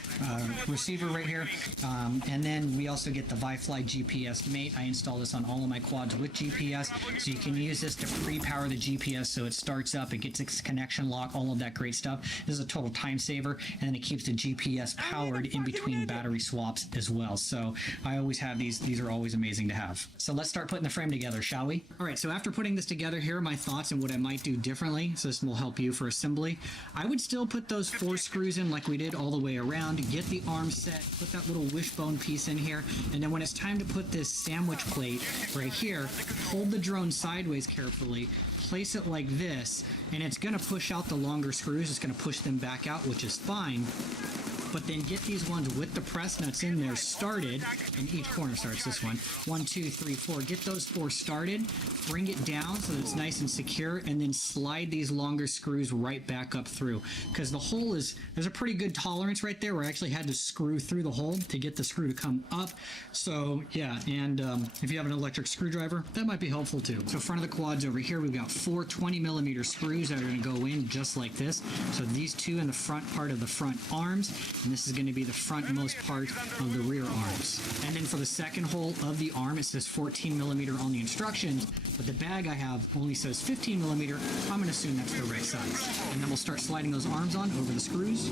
receiver right here. And then we also get the ViFly GPS Mate. I install this on all of my quads with GPS, so you can use this to pre-power the GPS so it starts up, it gets its connection lock, all of that great stuff. This is a total time saver, and then it keeps the GPS powered in between battery swaps as well. So I always have these. These are always amazing to have. So let's start putting the frame together, shall we? All right, so after putting this together, here are my thoughts and what I might do differently. So this will help you for assembly. I would still put those 4 screws in like we did all the way around, get the arm set, put that little wishbone piece in here, and then when it's time to put this sandwich plate right here, hold the drone sideways carefully, place it like this, and it's going to push out the longer screws. It's going to push them back out, which is fine. But then get these ones with the press nuts in there started, and each corner starts this one. 1, 2, 3, 4. Get those 4 started, bring it down so that it's nice and secure, and then slide these longer screws right back up through. Because the hole is, there's a pretty good tolerance right there where I actually had to screw through the hole to get the screw to come up. So yeah, and if you have an electric screwdriver, that might be helpful too. So front of the quads over here, we've got 4 20mm screws that are going to go in just like this. So these 2 in the front part of the front arms, and this is going to be the frontmost part of the rear arms. And then for the second hole of the arm, it says 14mm on the instructions, but the bag I have only says 15mm. I'm going to assume that's the right size. And then we'll start sliding those arms on over the screws.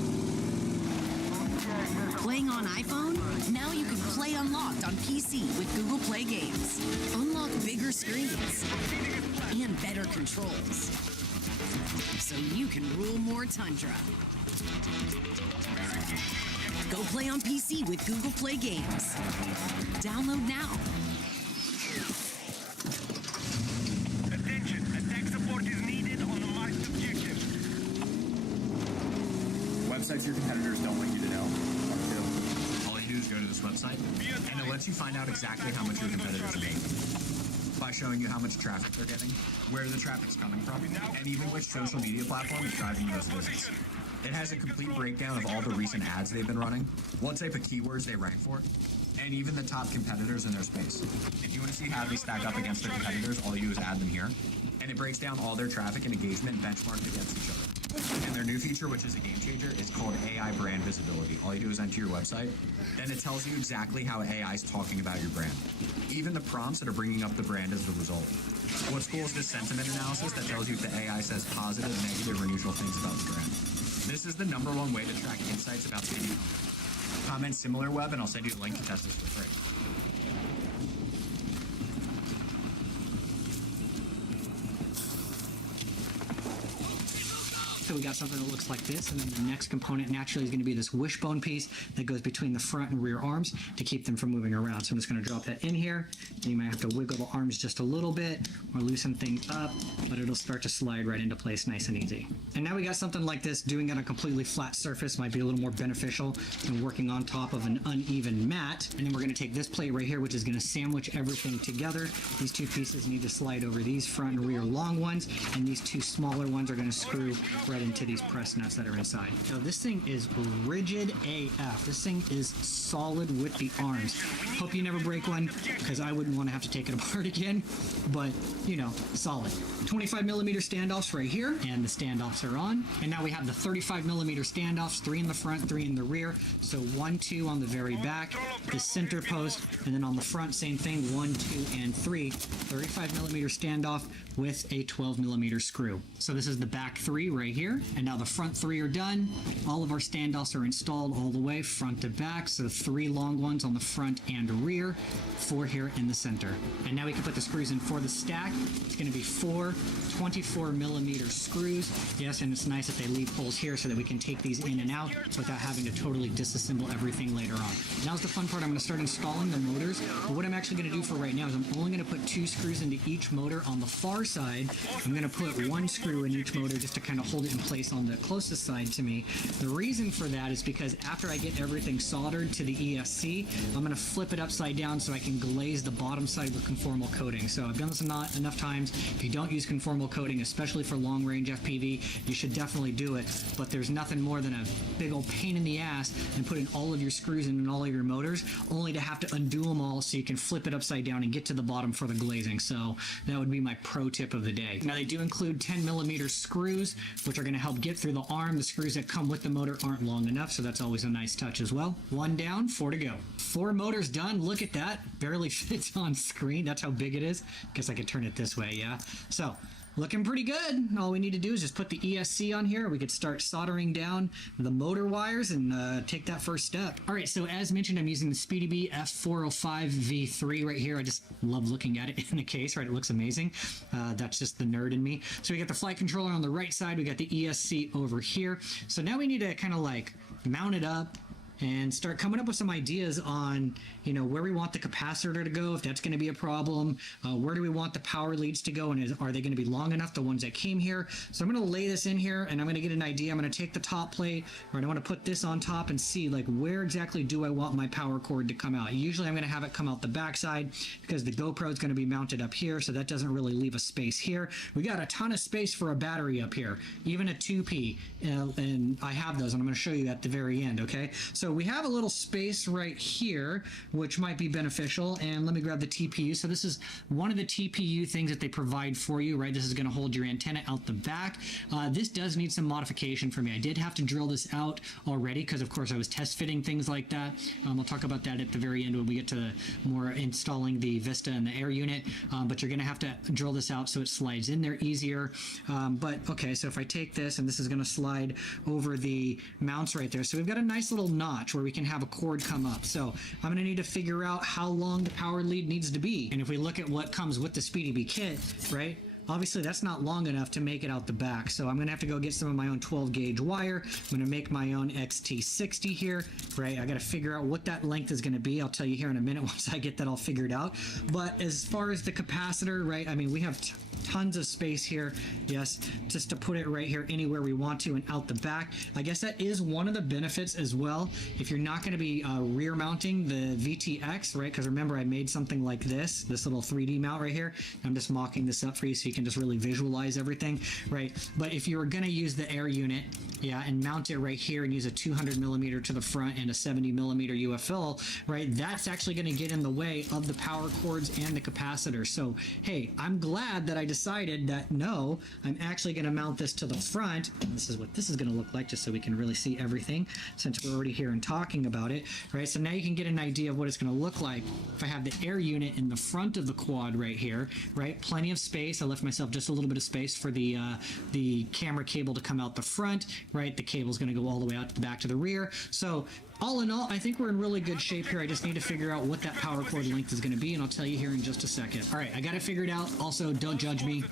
Playing on iPhone? Now you can play unlocked on PC with Google Play Games. Unlock bigger screens and better controls, so you can rule more Tundra. Go play on PC with Google Play Games. Download now. Attention, attack support is needed on the marked objective. Websites your competitors don't want you to know. All you do is go to this website, and it lets you find out exactly how much your competitors are making by showing you how much traffic they're getting, where the traffic's coming from, and even which social media platform is driving those visits. It has a complete breakdown of all the recent ads they've been running, what type of keywords they rank for, and even the top competitors in their space. If you want to see how they stack up against their competitors, all you do is add them here, and it breaks down all their traffic and engagement benchmarked against each other. And their new feature, which is a game changer, is called AI brand visibility. All you do is enter your website, and it tells you exactly how AI is talking about your brand. Even the prompts that are bringing up the brand as the result. What's cool is this sentiment analysis that tells you if the AI says positive, negative, or neutral things about the brand. This is the #1 way to track insights about the company. Comment SimilarWeb, and I'll send you a link to test this for free. So we got something that looks like this, and then the next component naturally is going to be this wishbone piece that goes between the front and rear arms to keep them from moving around. So I'm just going to drop that in here, and you might have to wiggle the arms just a little bit or loosen things up, but it'll start to slide right into place nice and easy. And now we got something like this. Doing it on a completely flat surface might be a little more beneficial than working on top of an uneven mat. And then we're going to take this plate right here, which is going to sandwich everything together. These 2 pieces need to slide over these front and rear long ones, and these 2 smaller ones are going to screw right into these press nuts that are inside. So this thing is rigid AF. This thing is solid with the arms. Hope you never break one, because I wouldn't want to have to take it apart again, but you know, solid. 25mm standoffs right here, and the standoffs are on. And now we have the 35mm standoffs, 3 in the front, 3 in the rear. So 1, 2 on the very back, the center post, and then on the front, same thing, 1, 2, and 3. 35mm standoff with a 12mm screw. So this is the back 3 right here, and now the front 3 are done. All of our standoffs are installed all the way front to back, so 3 long ones on the front and rear, 4 here in the center. And now we can put the screws in for the stack. It's going to be 4 24mm screws. Yes, and it's nice that they leave holes here so that we can take these in and out without having to totally disassemble everything later on. Now's the fun part. I'm going to start installing the motors, but what I'm actually going to do for right now is I'm only going to put 2 screws into each motor on the far side. I'm going to put 1 screw in each motor just to kind of hold it in place on the closest side to me. The reason for that is because after I get everything soldered to the ESC, I'm going to flip it upside down so I can glaze the bottom side with conformal coating. So I've done this enough times. If you don't use conformal coating, especially for long range FPV, you should definitely do it. But there's nothing more than a big old pain in the ass and putting all of your screws in and all of your motors, only to have to undo them all so you can flip it upside down and get to the bottom for the glazing. So that would be my pro tip of the day. Now they do include 10mm screws, which are going to help get through the arm. The screws that come with the motor aren't long enough, so that's always a nice touch as well. 1 down, 4 to go. 4 motors done. Look at that. Barely fits on screen. That's how big it is. Guess I could turn it this way, yeah. So looking pretty good. All we need to do is just put the ESC on here. We could start soldering down the motor wires and take that first step. All right, so as mentioned, I'm using the SpeedyBee F405 V3 right here. I just love looking at it in the case, right? It looks amazing. That's just the nerd in me. So we got the flight controller on the right side. We got the ESC over here. So now we need to kind of like mount it up and start coming up with some ideas on, you know, where we want the capacitor to go, if that's going to be a problem. Where do we want the power leads to go, and are they going to be long enough, the ones that came here? So I'm going to lay this in here, and I'm going to get an idea. I'm going to take the top plate, or I want to put this on top and see, like, where exactly do I want my power cord to come out? Usually I'm going to have it come out the backside because the GoPro is going to be mounted up here, so that doesn't really leave a space here. We got a ton of space for a battery up here, even a 2P, and I have those, and I'm going to show you at the very end, okay? So we have a little space right here, which might be beneficial. And let me grab the TPU. So this is one of the TPU things that they provide for you, right? This is going to hold your antenna out the back. This does need some modification for me. I did have to drill this out already because, of course, I was test fitting things like that. I'll talk about that at the very end when we get to more installing the Vista and the air unit. But you're going to have to drill this out so it slides in there easier. But okay, so if I take this, and this is going to slide over the mounts right there. So we've got a nice little notch where we can have a cord come up. So I'm going to need to figure out how long the power lead needs to be. And if we look at what comes with the SpeedyBee kit, right? Obviously that's not long enough to make it out the back. So I'm going to have to go get some of my own 12 gauge wire. I'm going to make my own XT60 here, right? I got to figure out what that length is going to be. I'll tell you here in a minute once I get that all figured out. But as far as the capacitor, right? I mean, we have tons of space here, yes, just to put it right here anywhere we want to and out the back. I guess that is one of the benefits as well. If you're not going to be rear mounting the VTX, right? Because remember, I made something like this little 3D mount right here. I'm just mocking this up for you so you can just really visualize everything, right? But if you were going to use the air unit, yeah, and mount it right here and use a 200mm to the front and a 70mm UFL, right? That's actually going to get in the way of the power cords and the capacitor. So, hey, I'm glad that I decided that no, I'm actually going to mount this to the front. And this is what this is going to look like, just so we can really see everything since we're already here and talking about it, right? So now you can get an idea of what it's going to look like if I have the air unit in the front of the quad right here, right? Plenty of space. I left myself just a little bit of space for the camera cable to come out the front, right? The cable's going to go all the way out to the back to the rear. So all in all, I think we're in really good shape here. I just need to figure out what that power cord length is going to be, and I'll tell you here in just a second. All right, I got it figured out. Also, don't judge me.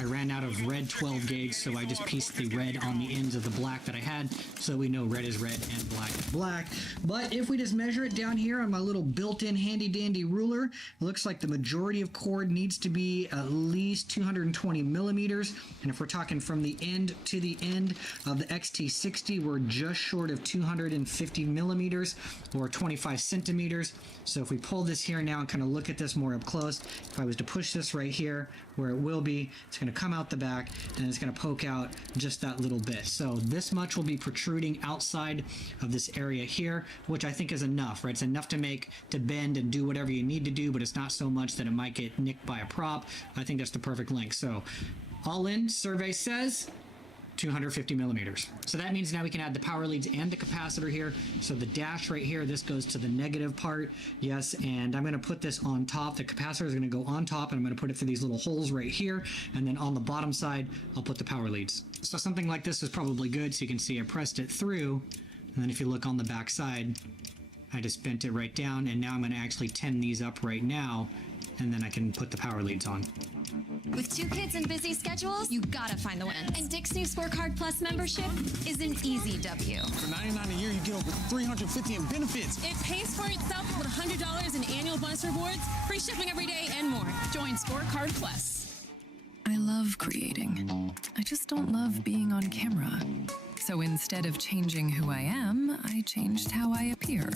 I ran out of red 12 gauge, so I just pieced the red on the ends of the black that I had, so we know red is red and black is black. But if we just measure it down here on my little built-in handy-dandy ruler, it looks like the majority of cord needs to be at least 220mm. And if we're talking from the end to the end of the XT60, we're just short of 250mm or 25 centimeters. So if we pull this here now and kind of look at this more up close, if I was to push this right here where it will be, it's going to come out the back and it's going to poke out just that little bit. So this much will be protruding outside of this area here, which I think is enough, right? It's enough to bend and do whatever you need to do, but it's not so much that it might get nicked by a prop. I think that's the perfect length. So all in, survey says 250mm. So that means now we can add the power leads and the capacitor here. So the dash right here, this goes to the negative part. Yes, and I'm going to put this on top. The capacitor is going to go on top, and I'm going to put it through these little holes right here. And then on the bottom side, I'll put the power leads. So something like this is probably good. So you can see I pressed it through. And then if you look on the back side, I just bent it right down. And now I'm going to actually ten these up right now. And then I can put the power leads on. With 2 kids and busy schedules, you gotta find the wins. And Dick's new Scorecard Plus membership is an easy W. For $99 a year, you get over $350 in benefits. It pays for itself with $100 in annual bonus rewards, free shipping every day, and more. Join Scorecard Plus. I love creating. I just don't love being on camera. So instead of changing who I am, I changed how I appear.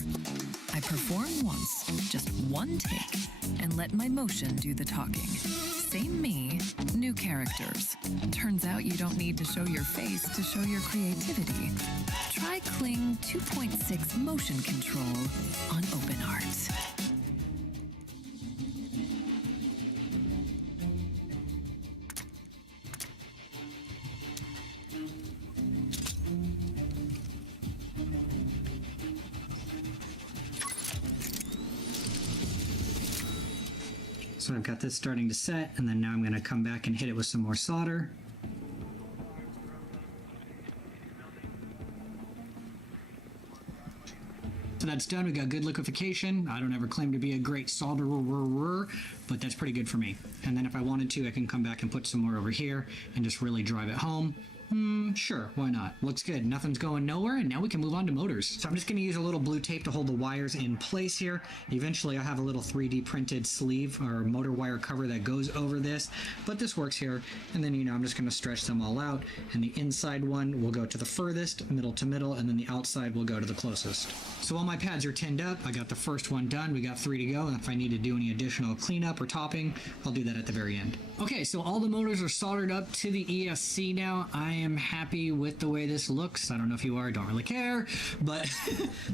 I perform once, just one take, and let my motion do the talking. Same me, new characters. Turns out you don't need to show your face to show your creativity. Try Kling 2.6 motion control on OpenArt. So I've got this starting to set, and then now I'm going to come back and hit it with some more solder. So that's done. We got good liquefaction. I don't ever claim to be a great solderer, but that's pretty good for me. And then if I wanted to, I can come back and put some more over here and just really drive it home. Sure, why not? Looks good. Nothing's going nowhere, and now we can move on to motors. So I'm just going to use a little blue tape to hold the wires in place here. Eventually, I'll have a little 3D printed sleeve or motor wire cover that goes over this, but this works here. And then, I'm just going to stretch them all out, and the inside one will go to the furthest, middle to middle, and then the outside will go to the closest. So all my pads are tinned up. I got the first one done. We got 3 to go, and if I need to do any additional cleanup or topping, I'll do that at the very end. Okay, so all the motors are soldered up to the ESC now. I am happy with the way this looks. I don't know if you are, don't really care, but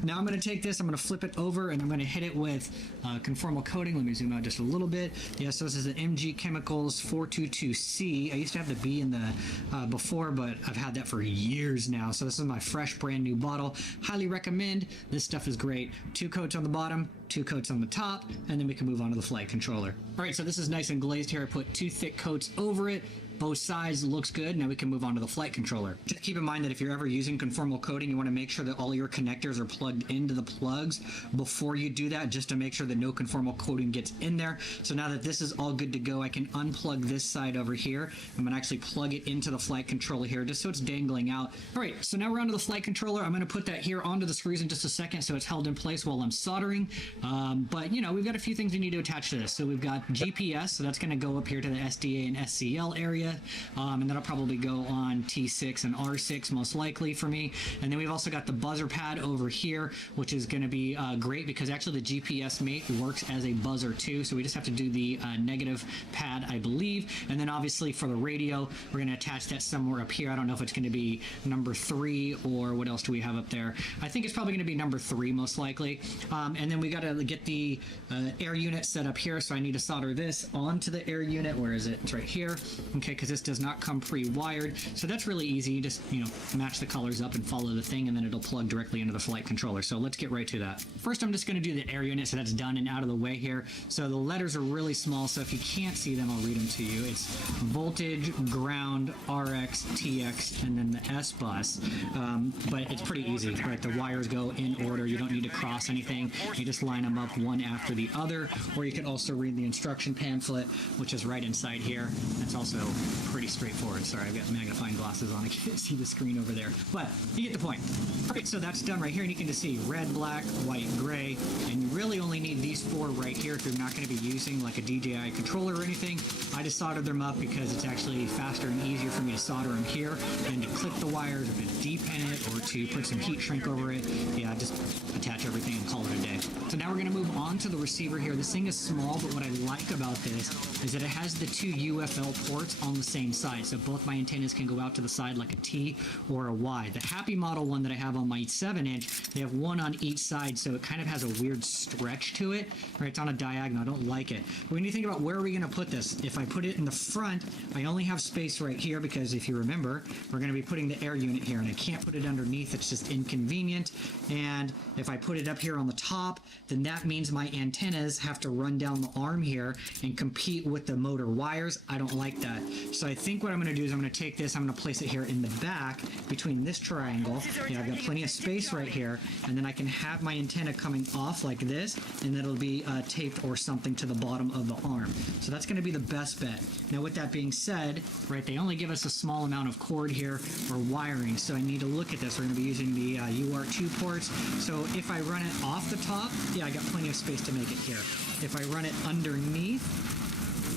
now I'm going to take this, I'm going to flip it over, and I'm going to hit it with conformal coating. Let me zoom out just a little bit. Yeah, so this is an MG Chemicals 422C. I used to have the B in the before, but I've had that for years now. So this is my fresh, brand new bottle. Highly recommend. This stuff is great. 2 coats on the bottom, 2 coats on the top, and then we can move on to the flight controller. All right, so this is nice and glazed here. I put 2 thick coats over it. Both sides looks good. Now we can move on to the flight controller. Just keep in mind that if you're ever using conformal coating, you want to make sure that all your connectors are plugged into the plugs before you do that, just to make sure that no conformal coating gets in there. So now that this is all good to go, I can unplug this side over here. I'm going to actually plug it into the flight controller here, just so it's dangling out. All right, so now we're onto the flight controller. I'm going to put that here onto the screws in just a second so it's held in place while I'm soldering. But we've got a few things we need to attach to this. So we've got GPS, so that's going to go up here to the SDA and SCL area. And that'll probably go on T6 and R6 most likely for me. And then we've also got the buzzer pad over here, which is going to be great because actually the GPS mate works as a buzzer too. So we just have to do the negative pad, I believe. And then obviously for the radio, we're going to attach that somewhere up here. I don't know if it's going to be number 3 or what else do we have up there. I think it's probably going to be number 3 most likely. And then we got to get the air unit set up here. So I need to solder this onto the air unit. Where is it? It's right here. Okay, because this does not come pre-wired, so that's really easy. You just match the colors up and follow the thing, and then it'll plug directly into the flight controller. So let's get right to that. First, I'm just going to do the air unit, so that's done and out of the way here. So the letters are really small, so if you can't see them, I'll read them to you. It's voltage, ground, RX, TX, and then the S bus. But it's pretty easy, right? The wires go in order. You don't need to cross anything. You just line them up one after the other, or you can also read the instruction pamphlet, which is right inside here. That's also pretty straightforward. Sorry, I've got magnifying glasses on. I can't see the screen over there, but you get the point. All right, so that's done right here, and you can just see red, black, white, gray, and you really only need these 4 right here if you're not going to be using like a DJI controller or anything. I just soldered them up because it's actually faster and easier for me to solder them here than to clip the wires or to deepen it or to put some heat shrink over it. Yeah, just attach everything and call it a day. So now we're going to move on to the receiver here. This thing is small, but what I like about this is that it has the 2 UFL ports on the same side. So both my antennas can go out to the side like a T or a Y. The Happy Model one that I have on my 7-inch, they have 1 on each side, so it kind of has a weird stretch to it. Right, it's on a diagonal. I don't like it. But when you think about where are we going to put this, if I put it in the front, I only have space right here because if you remember, we're going to be putting the air unit here, and I can't put it underneath. It's just inconvenient. And if I put it up here on the top, then that means my antennas have to run down the arm here and compete with the motor wires. I don't like that. So I think what I'm going to do is I'm going to take this, I'm going to place it here in the back between this triangle. Yeah, I've got plenty of space right here, and then I can have my antenna coming off like this, and it'll be taped or something to the bottom of the arm. So that's going to be the best bet. Now with that being said, right, they only give us a small amount of cord here for wiring, so I need to look at this. We're going to be using the UART2 ports. So if I run it off the top, yeah, I got plenty of space to make it here. If I run it underneath,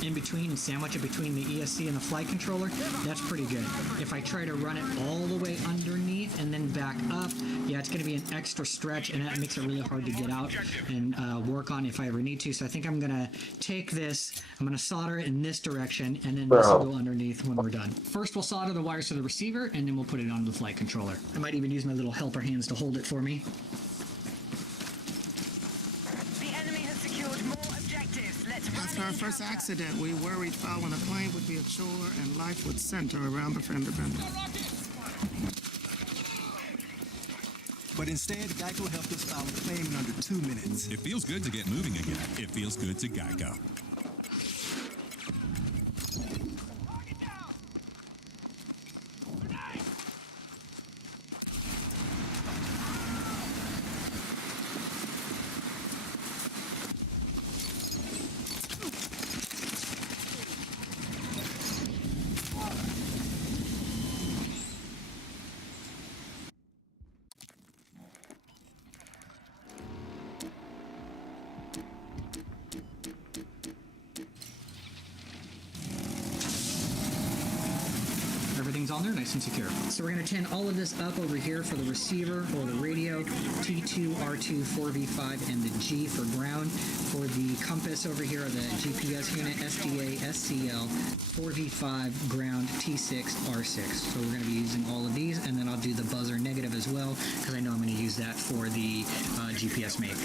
in between and sandwich it between the ESC and the flight controller, that's pretty good. If I try to run it all the way underneath and then back up, yeah, it's going to be an extra stretch, and that makes it really hard to get out and work on if I ever need to. So I think I'm going to take this, I'm going to solder it in this direction, and then this will go underneath when we're done. First, we'll solder the wires to the receiver, and then we'll put it onto the flight controller. I might even use my little helper hands to hold it for me. After our first accident, we worried following a plane would be a chore and life would center around the fender bender. But instead, Geico helped us file a claim in under 2 minutes. It feels good to get moving again. It feels good to Geico. Everything's on there nice and secure. So we're going to tin all of this up over here for the receiver or the radio, T2, R2, 4V5, and the G for ground. For the compass over here, the GPS unit, SDA, SCL, 4V5, ground, T6, R6. So we're going to be using all of these, and then I'll do the buzzer negative as well, because I know I'm going to use that for the GPS mate.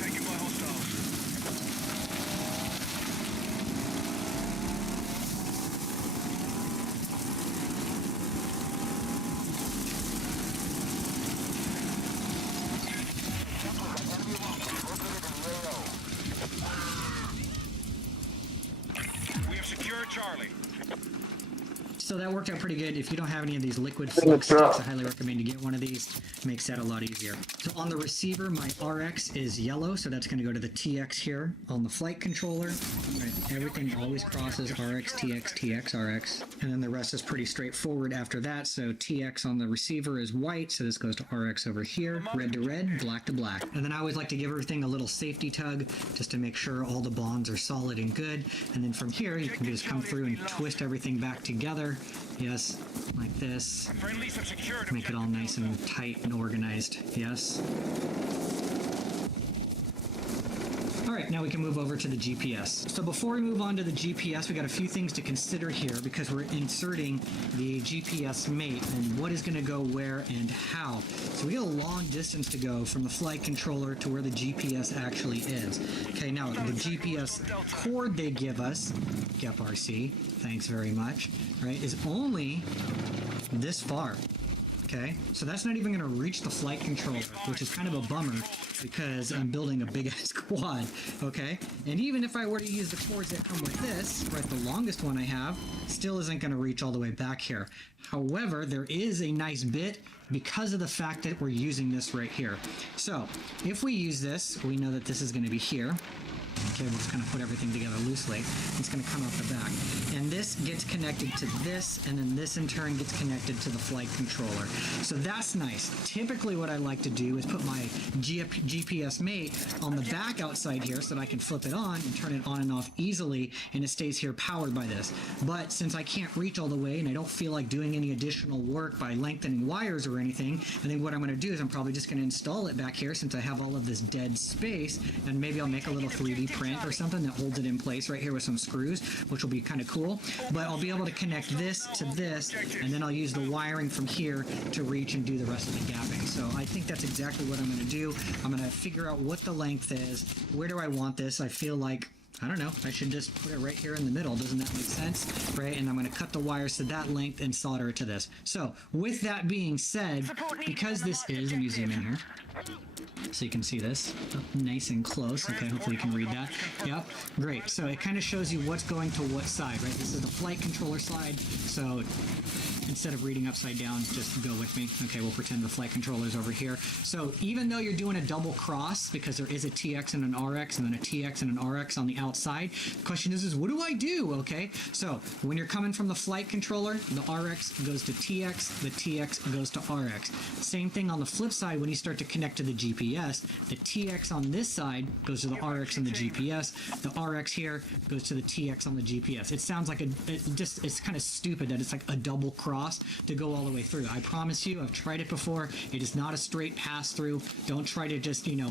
So that worked out pretty good. If you don't have any of these liquid flux sticks, I highly recommend you get one of these. Makes that a lot easier. So on the receiver, my RX is yellow, so that's going to go to the TX here. On the flight controller, right, everything always crosses RX, TX, TX, RX. And then the rest is pretty straightforward after that. So TX on the receiver is white, so this goes to RX over here. Red to red, black to black. And then I always like to give everything a little safety tug just to make sure all the bonds are solid and good. And then from here, you can just come through and twist everything back together. Yes, like this. Make it all nice and tight and organized. Yes. Alright, now we can move over to the GPS. So before we move on to the GPS, we got a few things to consider here because we're inserting the GPS mate and what is going to go where and how. So we got a long distance to go from the flight controller to where the GPS actually is. Okay, now the GPS cord they give us, GEP-RC, thanks very much, right, is only this far. Okay, so that's not even going to reach the flight controller, which is kind of a bummer because I'm building a big-ass quad, okay? And even if I were to use the cords that come with this, right, the longest one I have, still isn't going to reach all the way back here. However, there is a nice bit because of the fact that we're using this right here. So, if we use this, we know that this is going to be here. Okay, we'll just kind of put everything together loosely. It's going to come out the back. And this gets connected to this, and then this in turn gets connected to the flight controller. So that's nice. Typically what I like to do is put my GPS mate on the back outside here so that I can flip it on and turn it on and off easily, and it stays here powered by this. But since I can't reach all the way and I don't feel like doing any additional work by lengthening wires or anything, I think what I'm going to do is I'm probably just going to install it back here since I have all of this dead space, and maybe I'll make a little 3D print or something that holds it in place right here with some screws, which will be kind of cool. But I'll be able to connect this to this, and then I'll use the wiring from here to reach and do the rest of the gapping. So I think that's exactly what I'm going to do. I'm going to figure out what the length is. Where do I want this? I feel like, I don't know, I should just put it right here in the middle. Doesn't that make sense? Right? And I'm going to cut the wires to that length and solder it to this. So with that being said, because this is, let me zoom in here so you can see this up nice and close. Okay, hopefully you can read that. Yep, great. So it kind of shows you what's going to what side, right? This is the flight controller side, so instead of reading upside down, just go with me. Okay, we'll pretend the flight controller's over here. So even though you're doing a double cross, because there is a TX and an RX and then a TX and an RX on the outside, the question is what do I do? Okay, so when you're coming from the flight controller, the RX goes to TX, the TX goes to RX. Same thing on the flip side when you start to connect connect to the GPS. The TX on this side goes to the RX on the GPS. The RX here goes to the TX on the GPS. It sounds like it's kind of stupid that it's like a double cross to go all the way through. I promise you, I've tried it before. It is not a straight pass through. Don't try to just, you know,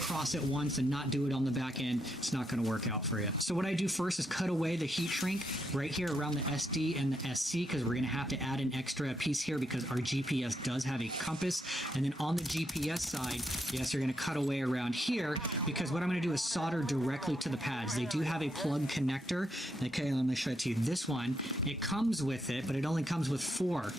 cross it once and not do it on the back end. It's not going to work out for you. So what I do first is cut away the heat shrink right here around the SD and the SC, because we're going to have to add an extra piece here because our GPS does have a compass. And then on the GPS side, yes, you're going to cut away around here, because what I'm going to do is solder directly to the pads. They do have a plug connector. Okay, let me show it to you. This one, it comes with it, but it only comes with 4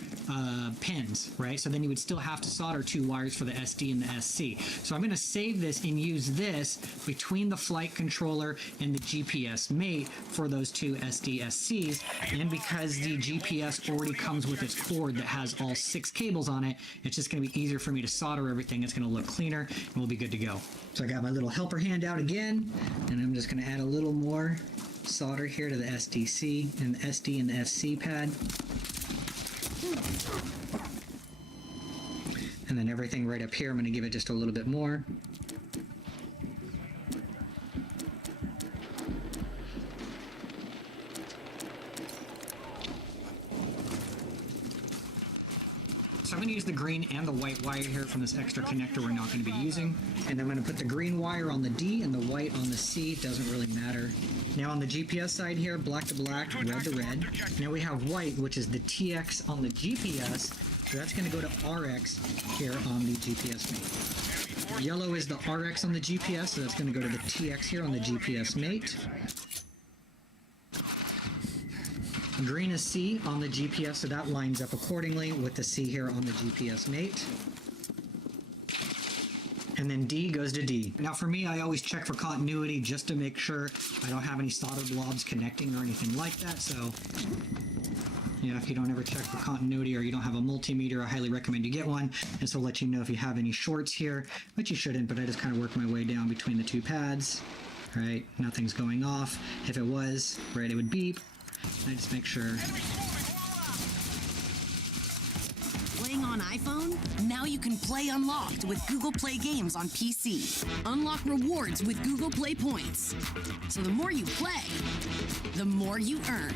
pins, right? So then you would still have to solder 2 wires for the SD and the SC. So I'm going to save this and use this between the flight controller and the GPS mate for those 2 SD-SCs. And because the GPS already comes with its cord that has all 6 cables on it, it's just going to be easier for me to solder everything. It's going to look cleaner and we'll be good to go. So I got my little helper hand out again, and I'm just going to add a little more solder here to the SDC and the SD and the SC pad. And then everything right up here, I'm going to give it just a little bit more. So I'm going to use the green and the white wire here from this extra connector we're not going to be using. And I'm going to put the green wire on the D and the white on the C. Doesn't really matter. Now on the GPS side here, black to black, red to red. Now we have white, which is the TX on the GPS. So that's going to go to RX here on the GPS mate. Yellow is the RX on the GPS, so that's going to go to the TX here on the GPS mate. Green is C on the GPS, so that lines up accordingly with the C here on the GPS mate. And then D goes to D. Now for me, I always check for continuity just to make sure I don't have any solder blobs connecting or anything like that. So, yeah, if you don't ever check for continuity or you don't have a multimeter, I highly recommend you get one. This will let you know if you have any shorts here, which you shouldn't, but I just kind of work my way down between the 2 pads. Right, nothing's going off. If it was, right, it would beep. I just make sure. Playing on iPhone? Now you can play unlocked with Google Play Games on PC. Unlock rewards with Google Play points. So the more you play, the more you earn.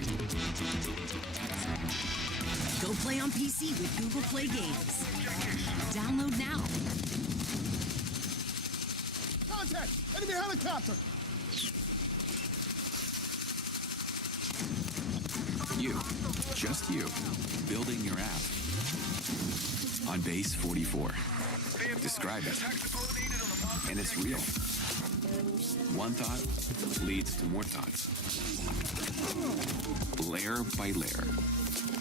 Go play on PC with Google Play Games. Download now. Contact! Enemy helicopter! You, just you, building your app on base 44. Describe it, and it's real. One thought leads to more thoughts. Layer by layer,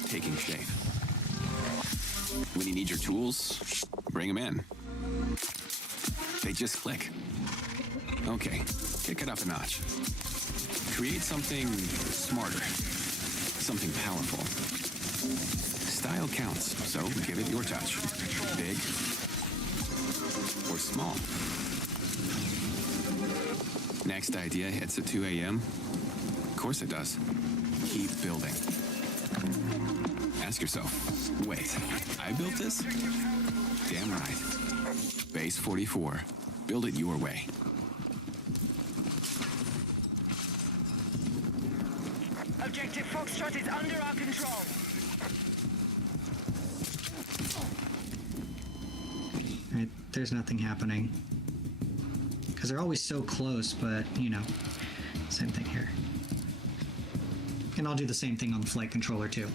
taking shape. When you need your tools, bring them in. They just click. Okay, kick it up a notch. Create something smarter. Something powerful. Style counts, so give it your touch. Big or small. Next idea hits at 2 a.m. Of course it does. Keep building. Ask yourself, wait, I built this? Damn right. Base 44. Build it your way. Objective Foxtrot is under our control. Right, there's nothing happening. Because they're always so close, but, you know, same thing here. And I'll do the same thing on the flight controller, too.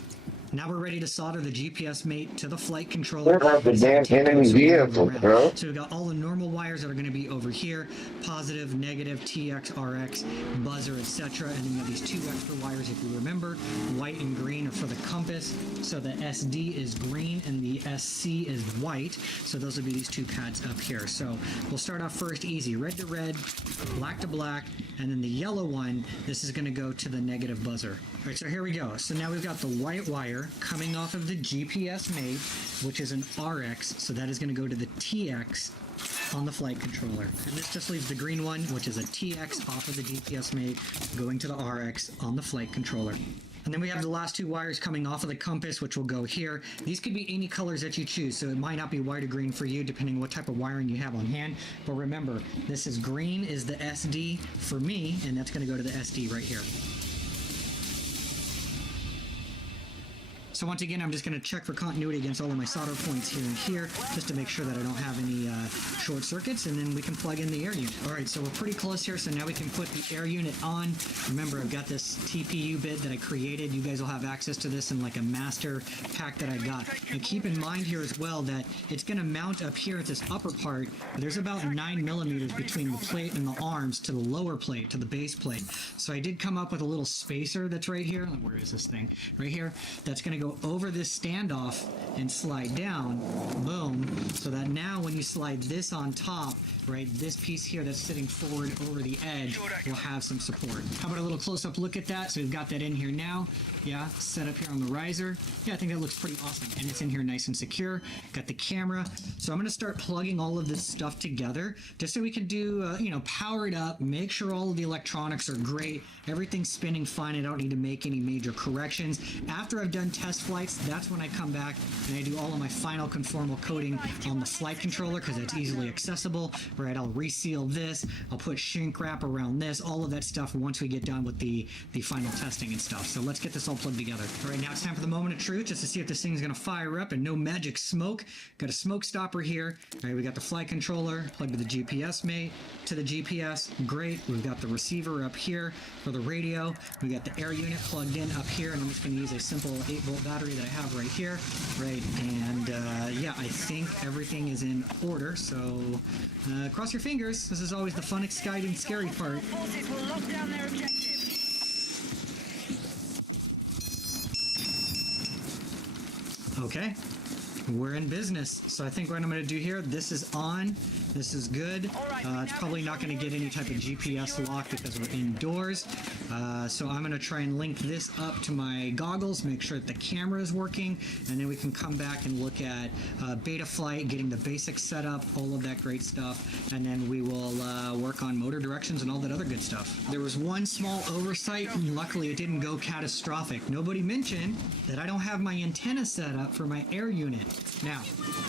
Now we're ready to solder the GPS mate to the flight controller. What about the damn enemy vehicle, bro? So we've got all the normal wires that are going to be over here. Positive, negative, TX, RX, buzzer, etc. And then you have these 2 extra wires, if you remember. White and green are for the compass. So the SD is green and the SC is white. So those will be these 2 pads up here. So we'll start off first easy. Red to red, black to black, and then the yellow one, this is going to go to the negative buzzer. All right, so here we go. So now we've got the white wire coming off of the GPS mate, which is an RX, so that is going to go to the TX on the flight controller. And this just leaves the green one, which is a TX off of the GPS mate, going to the RX on the flight controller. And then we have the last two wires coming off of the compass, which will go here. These could be any colors that you choose, so it might not be white or green for you, depending what type of wiring you have on hand. But remember, this is green is the SD for me, and that's going to go to the SD right here. So once again, I'm just going to check for continuity against all of my solder points here and here, just to make sure that I don't have any short circuits, and then we can plug in the air unit. All right, so we're pretty close here, so now we can put the air unit on. Remember, I've got this TPU bit that I created. You guys will have access to this in like a master pack that I got. And keep in mind here as well that it's going to mount up here at this upper part. There's about 9 millimeters between the plate and the arms to the lower plate, to the base plate. So I did come up with a little spacer that's right here. Where is this thing? Right here. That's going to go over this standoff and slide down, boom, so that now when you slide this on top, right, this piece here that's sitting forward over the edge will have some support. How about a little close-up look at that? So we've got that in here now. Yeah, set up here on the riser. Yeah, I think that looks pretty awesome, and it's in here nice and secure. Got the camera. So I'm going to start plugging all of this stuff together just so we can do, you know, power it up, make sure all of the electronics are great, everything's spinning fine. I don't need to make any major corrections. After I've done test flights, that's when I come back and I do all of my final conformal coating on the flight controller because it's easily accessible. Right, I'll reseal this, I'll put shrink wrap around this, all of that stuff once we get done with the final testing and stuff. So let's get this all plugged together. All right, now it's time for the moment of truth, just to see if this thing's gonna fire up, and no magic smoke. Got a smoke stopper here. All right, we got the flight controller plugged to the GPS mate, to the GPS, great. We've got the receiver up here for the radio. We got the air unit plugged in up here, and I'm just gonna use a simple 8-volt battery that I have right here, right? And yeah, I think everything is in order, so cross your fingers. This is always the fun, exciting, scary part. Forces will lock down their objective. Okay, we're in business. So I think what I'm going to do here, this is on, this is good. It's probably not going to get any type of GPS lock because we're indoors. So I'm going to try and link this up to my goggles, make sure that the camera is working, and then we can come back and look at beta flight, getting the basics set up, all of that great stuff, and then we will work on motor directions and all that other good stuff. There was one small oversight, and luckily it didn't go catastrophic. Nobody mentioned that I don't have my antenna set up for my air unit. Now,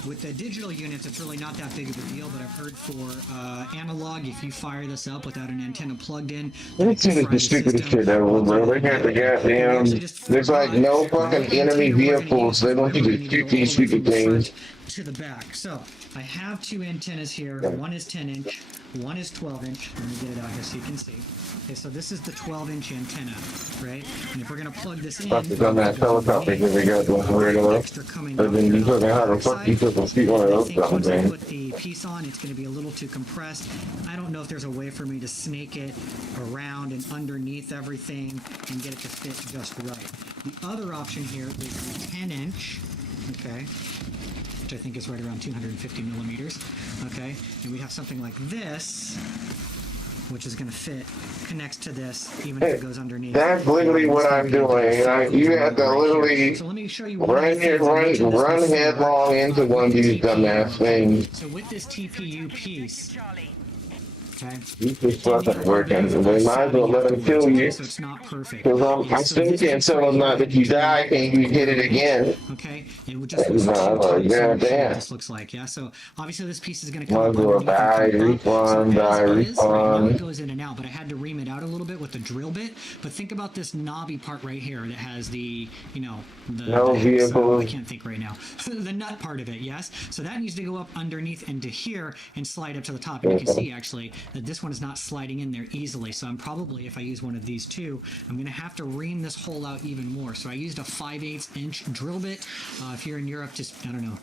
with the digital units, it's really not that big of a deal, but I've heard for analog, if you fire this up without an antenna plugged in, Let's see the stupidest shit ever, bro. They got the goddamn. There's like no fucking enemy vehicles. They don't need to shoot these stupid things. To the back. So I have two antennas here. One is 10 inch, one is 12 inch. Let me get it out here so you can see. Okay, so this is the 12-inch antenna, right? And if we're gonna plug this in, Fuck it on that helicopter because they got one regular. But then you fucking how the fuck you took shoot one of those once I things. put the piece on, it's gonna be a little too compressed. I don't know if there's a way for me to snake it around and underneath everything and get it to fit just right. The other option here is the 10-inch, okay? Which I think is right around 250 millimeters, okay? And we have something like this, which is going to fit, connects to this, even if it goes underneath. That's literally what I'm doing. You have to literally run headlong into one of these dumbass things. So with this TPU piece, okay, you just fucking working. They might as well let them kill you. so it's not perfect. Because I still can't tell them not that you die and you hit it again. Okay, it would just this looks like, yeah. So obviously this piece is going to come up. Die, refund. It goes in and out, but I had to ream it out a little bit with the drill bit. But think about this knobby part right here that has the, you know, the vehicle. I can't think right now. The nut part of it, yes. So that needs to go up underneath into here and slide up to the top. And you can see actually that this one is not sliding in there easily. So I'm probably, if I use one of these two, I'm going to have to ream this hole out even more. So I used a 5/8 inch drill bit. If you're in Europe, just, I don't know,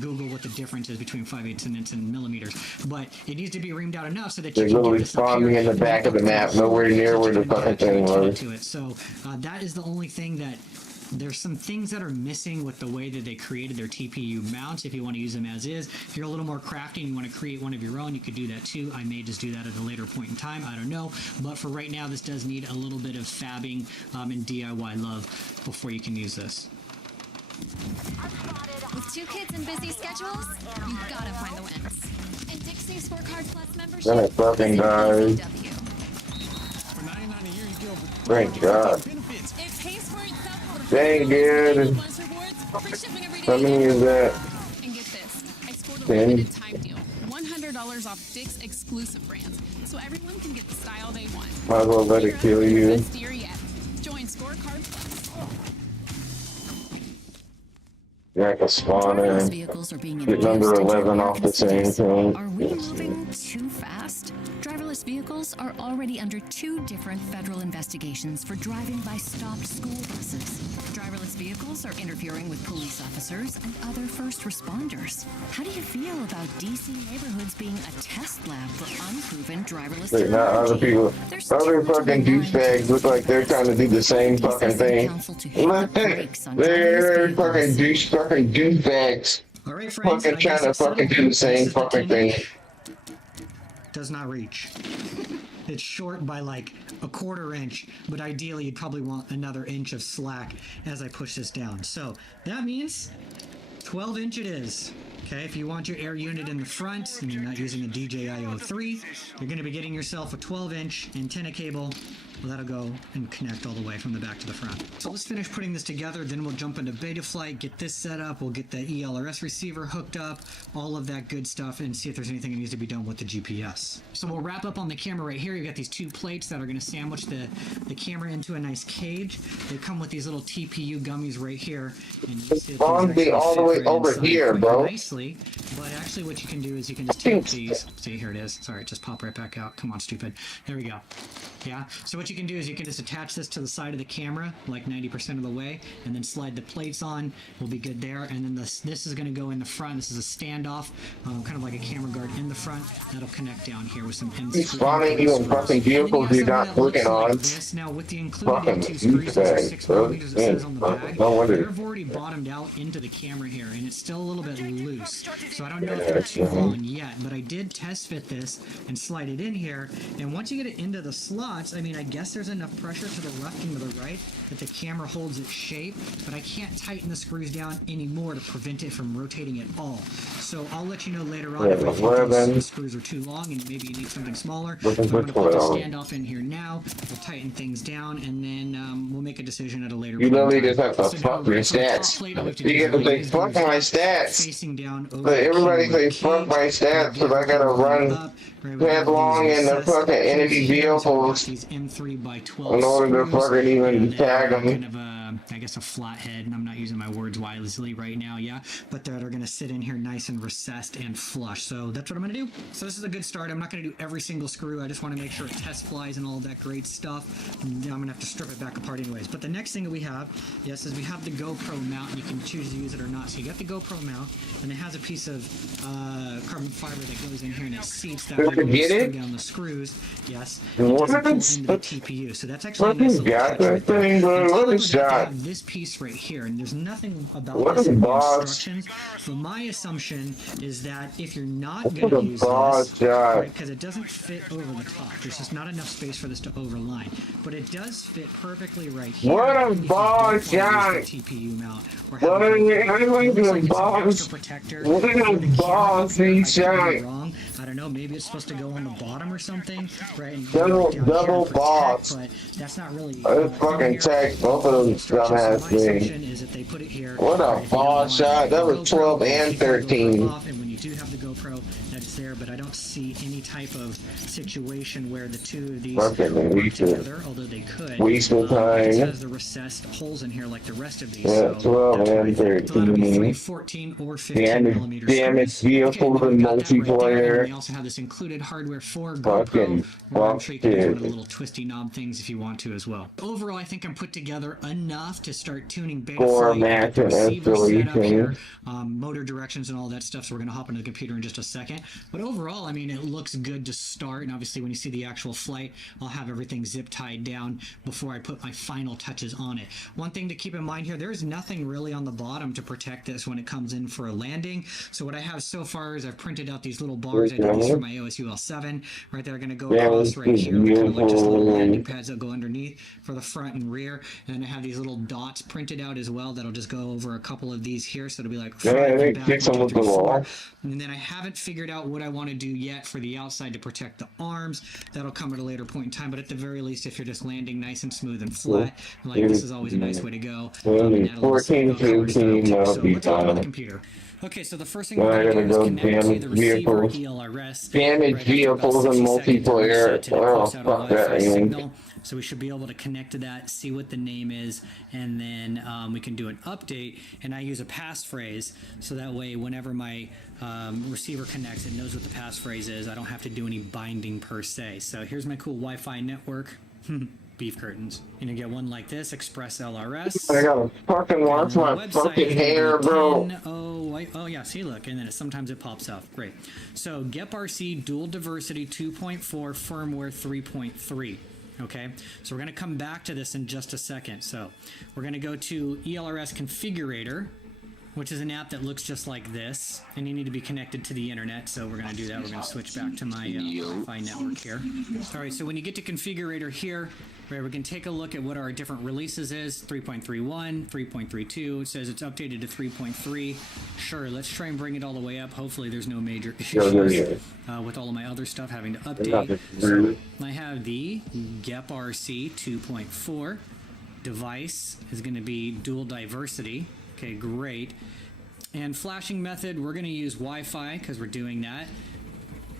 Google what the difference is between 5/8 and millimeters. But it needs to be reamed out enough so that you They can literally get this up spawned me here in the back of the map, nowhere near where the fucking thing was. to it. So that is the only thing that there's some things that are missing with the way that they created their TPU mounts if you want to use them as is. If you're a little more crafty and you want to create one of your own, you could do that too. I may just do that at a later point in time. I don't know. But for right now, this does need a little bit of fabbing and DIY love before you can use this. With 2 kids and busy schedules, you gotta find the wins. And Dick's new Scorecard Plus membership Then it fucking died. For $99 a year, you Great job. It pays for itself. Dang, dude. How many is that? And get this, I scored a 10. limited time deal. $100 off Dick's exclusive brands, so everyone can get the style they want. Might as well let it kill you. Best year yet. Join Scorecard Plus. Yeah, I can spawn in. Get number 11 off the same thing. Are we moving too fast? Driverless vehicles are already under 2 different federal investigations for driving by stopped school buses. Driverless vehicles are interfering with police officers and other first responders. How do you feel about DC neighborhoods being a test lab for unproven driverless Wait, not other people. Other fucking douchebags look like they're trying to do the same fucking thing. Look, they're fucking douchebags. All right, friends, Fucking trying to fucking do the same fucking thing. Does not reach. It's short by like a 1/4 inch, but ideally you'd probably want another inch of slack as I push this down. So that means 12 inch it is. Okay, if you want your air unit in the front and you're not using a DJI-03, you're going to be getting yourself a 12 inch antenna cable. Well, that'll go and connect all the way from the back to the front. So let's finish putting this together, then we'll jump into beta flight, get this set up, we'll get the ELRS receiver hooked up, all of that good stuff, and see if there's anything that needs to be done with the GPS. So we'll wrap up on the camera right here. You've got these 2 plates that are going to sandwich the camera into a nice cage. They come with these little TPU gummies right here. And you see Spawn be all the way over here, bro. Nicely, but actually what you can do is you can just take these. See, here it is. Sorry, it just popped right back out. Come on, stupid. There we go. Yeah, so what you can do is you can just attach this to the side of the camera like 90% of the way and then slide the plates on. We'll be good there. And then this is going to go in the front. This is a standoff, kind of like a camera guard in the front. That'll connect down here with some He's spawning you in fucking vehicles you're not clicking on. Now with the included 2 screws, 6mm it says on the bag, they've already bottomed out into the camera here and it's still a little bit loose. So I don't know if they're too long yet, but I did test fit this and slide it in here. And once you get it into the slots, I mean, I guess there's enough pressure to the left and to the right that the camera holds its shape, but I can't tighten the screws down anymore to prevent it from rotating at all. So I'll let you know later on if I think the screws are too long and maybe you need something smaller. I'm going to put the standoff in here now. We'll tighten things down and then we'll make a decision at a later point. You literally just have to fuck your stats. You get to say, fuck my stats. But everybody say, fuck my stats, because I gotta run headlong in the fucking enemy vehicles in order to fucking even tag them. I guess a flathead, and I'm not using my words wisely right now, yeah, but that are going to sit in here nice and recessed and flush. So that's what I'm going to do. So this is a good start. I'm not going to do every single screw. I just want to make sure it test flies and all that great stuff. And I'm going to have to strip it back apart anyways. But the next thing that we have, yes, is we have the GoPro mount, and you can choose to use it or not. So you got the GoPro mount, and it has a piece of carbon fiber that goes in here, and it seats that way down the screws. Yes, it doesn't pull into the TPU. So that's actually a nice little touch right there. This piece right here, and there's nothing about this in the instructions, but my assumption is that if you're not going to use this, because it doesn't fit over the top, there's just not enough space for this to overline, but it does fit perfectly right here. What a ball shot! TPU mount, or what a balls! What a balls he shot! I don't know, maybe it's supposed to go on the bottom or something, right? And double balls. But that's not really. Let's fucking check both of them dumbass things. What a ball shot! That was 12 and 13. And when you do have the GoPro, that's there, but I don't see any type of situation where the two of these work together, although they could. Wasting time. It has the recessed holes in here like the rest of these. Yeah, 12 and 13. 14 or 15 millimeter damaged vehicles and multiplayer. They also have this included hardware for GoPro, where I'm sure you can do one of the little twisty knob things if you want to as well. Overall, I think I'm put together enough to start tuning beta flight, receiver setup here, motor directions and all that stuff. So we're going to hop into the computer in just a second. But overall, I mean, it looks good to start. And obviously, when you see the actual flight, I'll have everything zip tied down before I put my final touches on it. One thing to keep in mind here, there's nothing really on the bottom to protect this when it comes in for a landing. So what I have so far is I've printed out these little bars. I did these for my OSUL7. Right, they're going to go across right here. Kind of like just little landing pads that go underneath for the front and rear. And then I have these little dots printed out as well that'll just go over a couple of these here. So it'll be like front and back, 1, 2, 3, 4. And then I haven't figured out what I want to do yet for the outside to protect the arms. That'll come at a later point in time, but at the very least, if you're just landing nice and smooth and flat, like this is always a nice way to go. And that'll also go color style too. So let's open up the computer. Okay, so the first thing we're going to do is connect to the receiver ELRS. Damage vehicles and multiplayer. Oh, fuck that. Signal. So we should be able to connect to that, see what the name is, and then we can do an update. And I use a passphrase, so that way whenever my receiver connects, it knows what the passphrase is. I don't have to do any binding per se. So here's my cool Wi-Fi network. Beef curtains. You're gonna get one like this, Express LRS. I gotta fucking wash my fucking hair, bro. Oh yeah, see, look, and then sometimes it pops up. Great. So GEP-RC Dual Diversity 2.4 Firmware 3.3. Okay, so we're going to come back to this in just a second. So we're going to go to ELRS Configurator, which is an app that looks just like this, and you need to be connected to the internet. So we're going to do that. We're going to switch back to my Wi-Fi network here. All right, so when you get to Configurator here, right, we can take a look at what our different releases is. 3.31, 3.32. It says it's updated to 3.3. Sure, let's try and bring it all the way up. Hopefully there's no major issues with all of my other stuff having to update. So I have the GEP-RC 2.4. Device is going to be dual diversity. Okay, great. And flashing method, we're going to use Wi-Fi because we're doing that.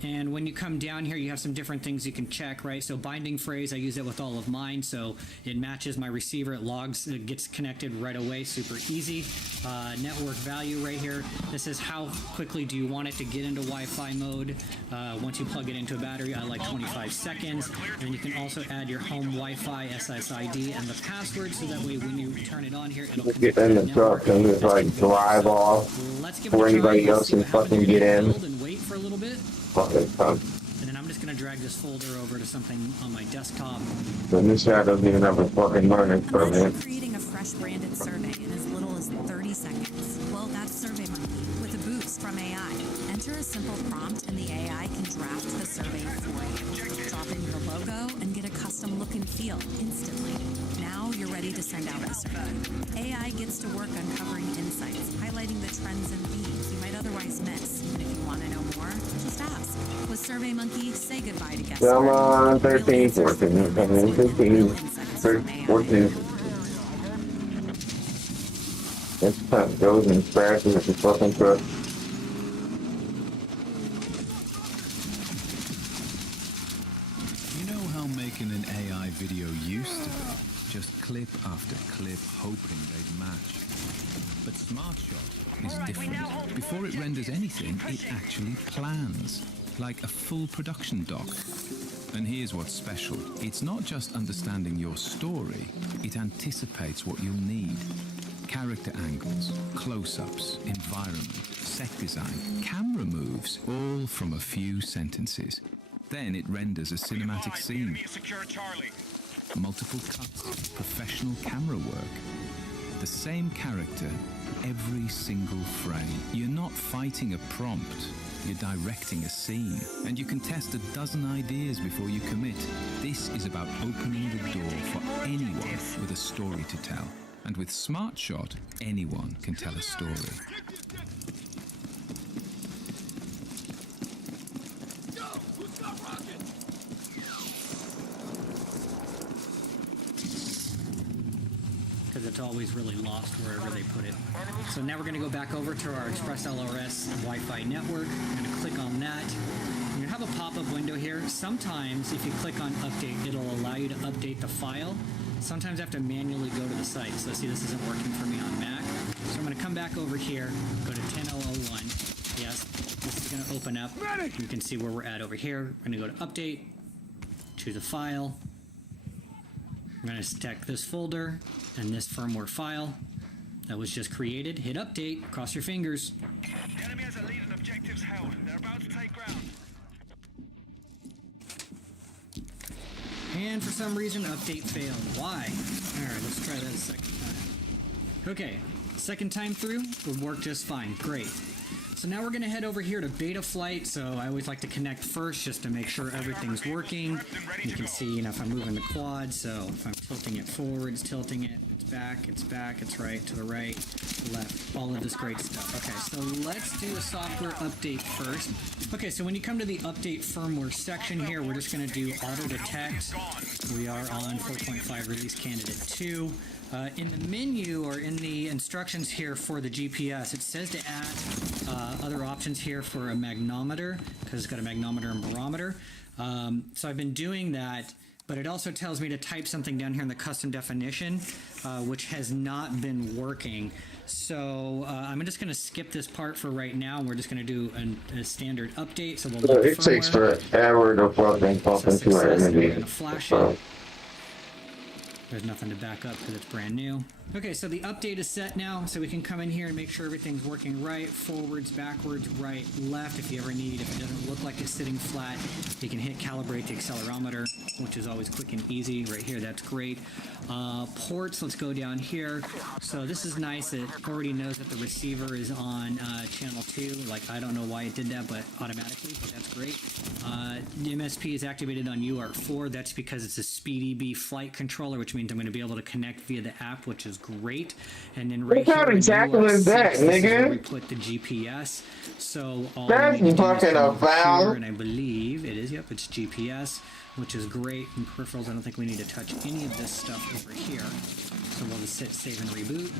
And when you come down here, you have some different things you can check, right? So binding phrase, I use it with all of mine, so it matches my receiver, it logs, it gets connected right away, super easy. Network value right here. This is how quickly do you want it to get into Wi-Fi mode. Once you plug it into a battery, I like 25 seconds. And you can also add your home Wi-Fi SSID and the password, so that way when you turn it on here, it'll get in the truck and just like drive off before anybody else can fucking get in. And wait for a little bit. Fucking fun. And then I'm just going to drag this folder over to something on my desktop. And this guy doesn't even have a fucking learning permit. Imagine creating a fresh branded survey in as little as 30 seconds. Well, that's SurveyMonkey with a boost from AI. Enter a simple prompt and the AI can draft the survey for you. Drop in your logo and get a custom look and feel instantly. Now you're ready to send out the survey. AI gets to work uncovering insights, highlighting the trends and themes you might otherwise miss. And if you want to know more, just ask. With SurveyMonkey, say goodbye to guesswork. Come on, 13, 14, 15, 14. This time goes and crashes the fucking truck. You know how making an AI video used to be? Just clip after clip, hoping they'd match. But SmartShot is different. Before it renders anything, it actually plans, like a full production doc. And here's what's special. It's not just understanding your story, it anticipates what you'll need. Character angles, close-ups, environment, set design, camera moves, all from a few sentences. Then it renders a cinematic scene. Multiple cuts, professional camera work. The same character, every single frame. You're not fighting a prompt, you're directing a scene. And you can test a dozen ideas before you commit. This is about opening the door for anyone with a story to tell. And with SmartShot, anyone can tell a story. Because it's always really lost wherever they put it. So now we're going to go back over to our Express LRS Wi-Fi network. I'm going to click on that. You have a pop-up window here. Sometimes if you click on update, it'll allow you to update the file. Sometimes I have to manually go to the site. So see, this isn't working for me on Mac. So I'm going to come back over here, go to 10001. Yes, this is going to open up. You can see where we're at over here. We're going to go to update, choose a file. I'm going to stack this folder and this firmware file that was just created. Hit update, cross your fingers. The enemy has a lead and objectives held. They're about to take ground. And for some reason, update failed. Why? Alright, let's try that a second time. Okay, second time through, it worked just fine. Great. So now we're going to head over here to beta flight. So I always like to connect first just to make sure everything's working. You can see, if I'm moving the quad, so if I'm tilting it forward, it's tilting it, it's back, it's right, to the right, left, all of this great stuff. Okay, so let's do a software update first. Okay, so when you come to the update firmware section here, we're just going to do auto detect. We are on 4.5 release candidate 2. In the menu or in the instructions here for the GPS, it says to add other options here for a magnometer, because it's got a magnometer and barometer. So I've been doing that, but it also tells me to type something down here in the custom definition, which has not been working. So I'm just going to skip this part for right now, and we're just going to do a standard update. So we'll it takes forever to fucking pump into our enemy. We're going to flash it. There's nothing to back up because it's brand new. Okay, so the update is set now, so we can come in here and make sure everything's working right, forwards, backwards, right, left. If you ever need, if it doesn't look like it's sitting flat, you can hit calibrate the accelerometer, which is always quick and easy. Right here, that's great. Ports, let's go down here. So this is nice. It already knows that the receiver is on channel 2. Like, I don't know why it did that, but automatically, but that's great. The MSP is activated on UART4. That's because it's a SpeedyB flight controller, which means I'm going to be able to connect via the app, which is great. And then right here, exactly is that, nigga? We put the GPS. So all that's we need to do is fucking come over about. here, and I believe it is. Yep, it's GPS, which is great. And peripherals, I don't think we need to touch any of this stuff over here. So we'll just hit save and reboot.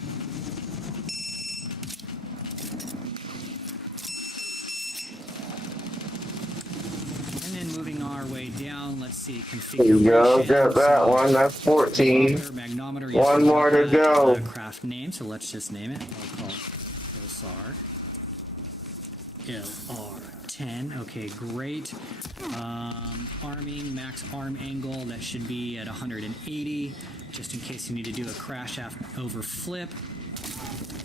And then moving our way down, let's see, configuration. There you go, got that one, that's 14. Magnometer, one more to go. Craft name, so let's just name it. I'll call it LR10. Okay, great. Arming, max arm angle, that should be at 180, just in case you need to do a crash over flip.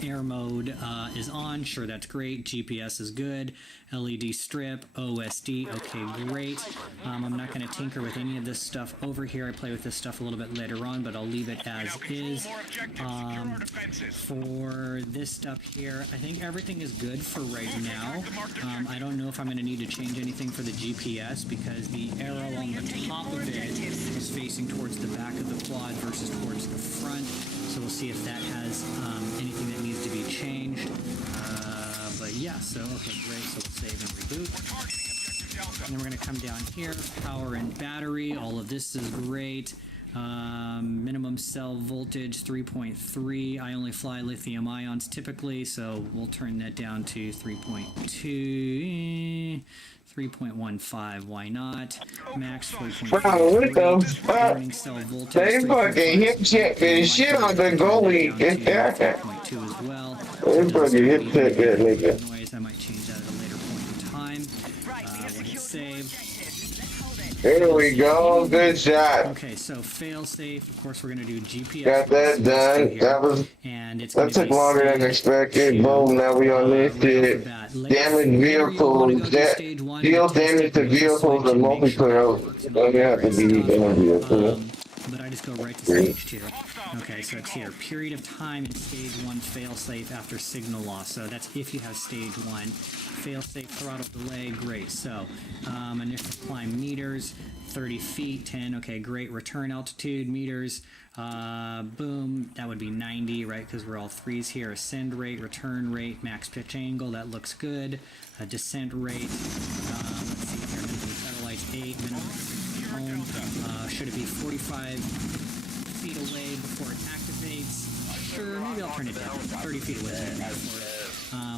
Air mode is on, sure, that's great. GPS is good. LED strip, OSD, okay, great. I'm not going to tinker with any of this stuff over here. I play with this stuff a little bit later on, but I'll leave it as is. For this stuff here, I think everything is good for right now. I don't know if I'm going to need to change anything for the GPS because the arrow on the top of it is facing towards the back of the quad versus towards the front. So we'll see if that has anything that needs to be changed. But yeah, so okay, great. So we'll save and reboot. And then we're going to come down here, power and battery. All of this is great. Minimum cell voltage 3.3. I only fly lithium ions typically, so we'll turn that down to 3.2. 3.15, why not? Max 4.4. Burning cell voltage. They fucking hip check this shit on the goalie. 4.2 as well. They fucking hip check that nigga. Noise, I might change that at a later point in time. We'll hit save. There we go, good shot. Okay, so fail safe. Of course, we're going to do GPS. Got that done. That took longer than expected. Boom, now we on this shit. Damaged vehicles. Deal damage to vehicles and multiplayer. Don't have to be in a vehicle. But I just go right to stage 2. Okay, so it's here. Period of time in stage 1 fail-safe after signal loss. So that's if you have stage 1. Fail-safe throttle delay, great. So initial climb meters, 30 feet, 10. Okay, great. Return altitude meters. Boom, that would be 90, right? Because we're all 3s here. Ascend rate, return rate, max pitch angle, that looks good. Descent rate, let's see here. Minimum satellites 8, minimum home. Should it be 45 feet away before it activates? Sure, maybe I'll turn it down. 30 feet away.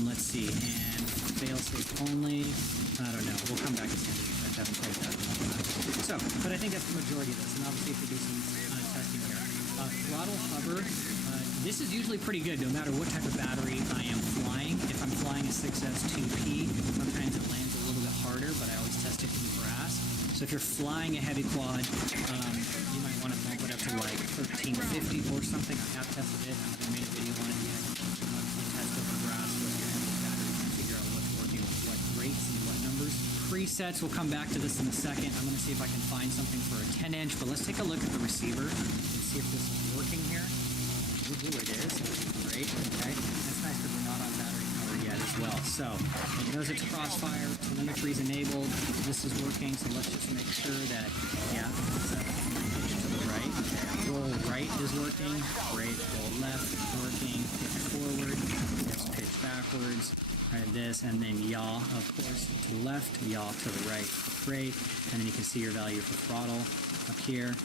Let's see, and fail-safe only. I don't know. We'll come back to standard effect. I haven't played that in a long time. So, but I think that's the majority of this, and obviously if we do some testing here. Throttle hover. This is usually pretty good no matter what type of battery I am flying. If I'm flying a 6S2P, sometimes it lands a little bit harder, but I always test it in grass. So if you're flying a heavy quad, you might want to bump it up to like 1350 or something. I have tested it. I haven't made a video on it yet. Test over grass with your heavy battery and figure out what's working with what rates and what numbers. Presets, we'll come back to this in a second. I'm going to see if I can find something for a 10-inch, but let's take a look at the receiver and see if this is working here. Ooh, it is. Great. Okay. That's nice because we're not on battery power yet. It's well. So it knows it's crossfire, telemetry is enabled, this is working, so let's just make sure that, yeah, it's pitch to the right. Roll right is working, great. Roll left, working. Pitch forward, there's pitch backwards, right, this, and then yaw, of course, to the left, yaw to the right, great. And then you can see your value for throttle up here,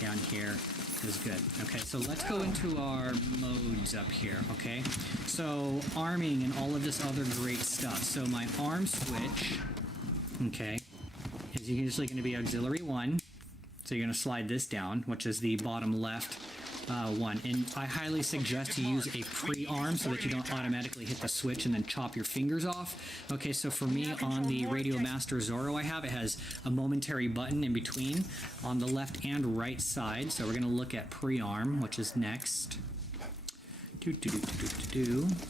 down here is good. Okay, so let's go into our modes up here, okay? So arming and all of this other great stuff. So my arm switch, okay, is usually going to be auxiliary 1. So you're going to slide this down, which is the bottom left one. And I highly suggest to use a pre-arm so that you don't automatically hit the switch and then chop your fingers off. Okay, so for me on the Radio Master Zorro I have, it has a momentary button in between on the left and right side. So we're going to look at pre-arm, which is next.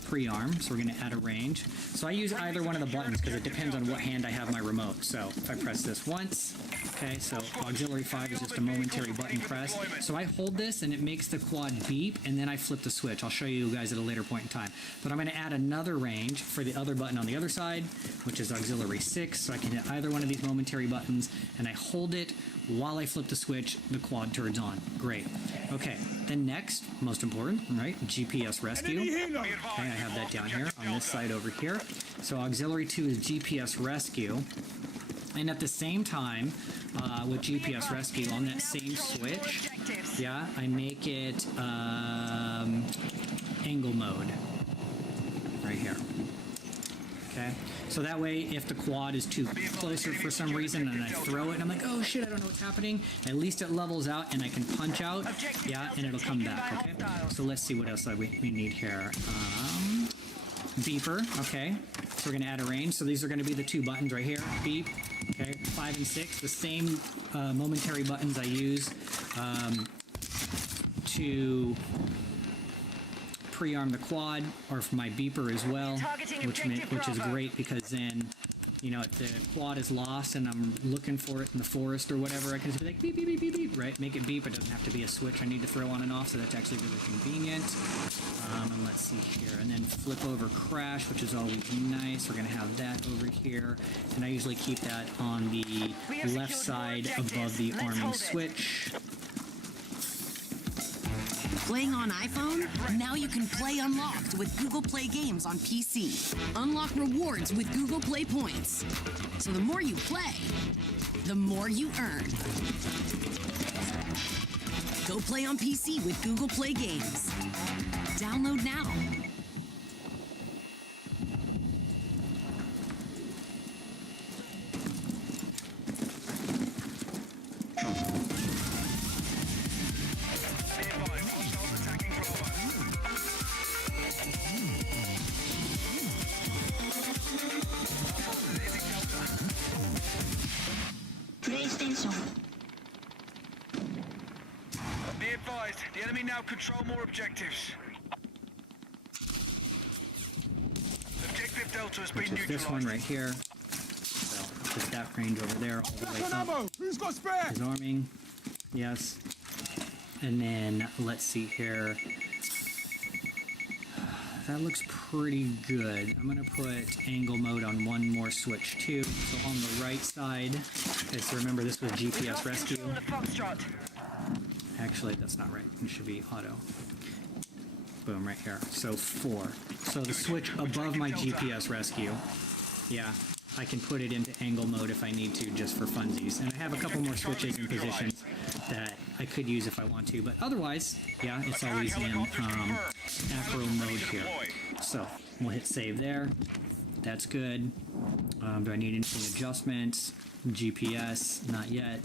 Pre-arm, so we're going to add a range. So I use either one of the buttons because it depends on what hand I have my remote. So if I press this once, okay, so auxiliary 5 is just a momentary button press. So I hold this and it makes the quad beep and then I flip the switch. I'll show you guys at a later point in time. But I'm going to add another range for the other button on the other side, which is auxiliary 6. So I can hit either one of these momentary buttons and I hold it while I flip the switch, the quad turns on. Great. Okay, then next, most important, right, GPS rescue. Okay, I have that down here on this side over here. So auxiliary 2 is GPS rescue. And at the same time, with GPS rescue on that same switch, yeah, I make it angle mode right here. Okay, so that way if the quad is too closer for some reason and I throw it and I'm like, oh shit, I don't know what's happening, at least it levels out and I can punch out, yeah, and it'll come back. Okay, so let's see what else we need here. Beeper, okay, so we're going to add a range. So these are going to be the two buttons right here, beep, okay, 5 and 6, the same momentary buttons I use to pre-arm the quad, or for my beeper as well, which is great because then, you know, if the quad is lost and I'm looking for it in the forest or whatever, I can just be like beep, beep, beep, beep, beep, right? Make it beep. It doesn't have to be a switch I need to throw on and off, so that's actually really convenient. And let's see here. And then flip over crash, which is always nice. We're going to have that over here. And I usually keep that on the left side above the arming switch. Playing on iPhone? Now you can play Unlocked with Google Play Games on PC. Unlock rewards with Google Play Points. So the more you play, the more you earn. Go play on PC with Google Play Games. Download now. Be advised, the enemy now control more objectives. Objective Delta has been neutralized. This one right here. So just that range over there all the way up. Who's got spare? Is arming. Yes. And then let's see here. That looks pretty good. I'm going to put angle mode on one more switch too. So on the right side, okay, so remember this was GPS rescue. Actually, that's not right. It should be auto. Boom, right here. So 4. So the switch above my GPS rescue, yeah, I can put it into angle mode if I need to, just for funsies. And I have a couple more switches and positions that I could use if I want to, but otherwise, yeah, it's always in acro mode here. So we'll hit save there. That's good. Do I need anything adjustments? GPS, not yet.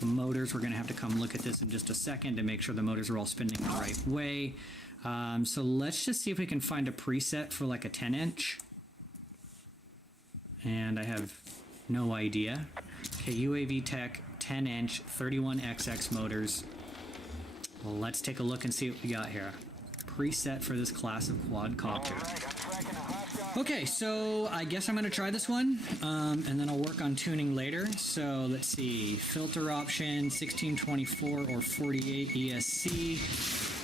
The motors, we're going to have to come look at this in just a second to make sure the motors are all spinning the right way. So let's just see if we can find a preset for like a 10-inch. And I have no idea. Okay, UAV Tech 10-inch 31XX motors. Well, let's take a look and see what we got here. Preset for this class of quadcopter. Okay, so I guess I'm going to try this one, and then I'll work on tuning later. So let's see, filter option 1624 or 48 ESC.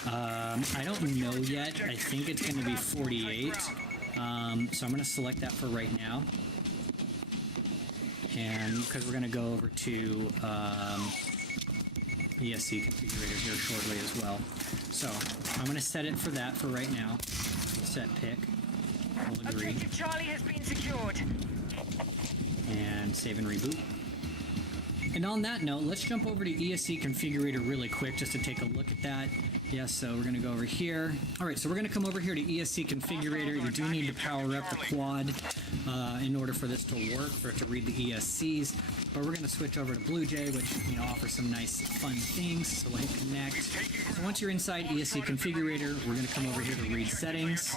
I don't know yet. I think it's going to be 48. So I'm going to select that for right now. And because we're going to go over to ESC configurator here shortly as well. So I'm going to set it for that for right now. Set pick. We'll agree. Objective Charlie has been secured. And save and reboot. And on that note, let's jump over to ESC configurator really quick just to take a look at that. Yes, so we're going to go over here. All right, so we're going to come over here to ESC configurator. You do need to power up the quad in order for this to work, for it to read the ESCs. But we're going to switch over to BlueJ, which offers some nice fun things. So we'll hit connect. So once you're inside ESC configurator, we're going to come over here to read settings.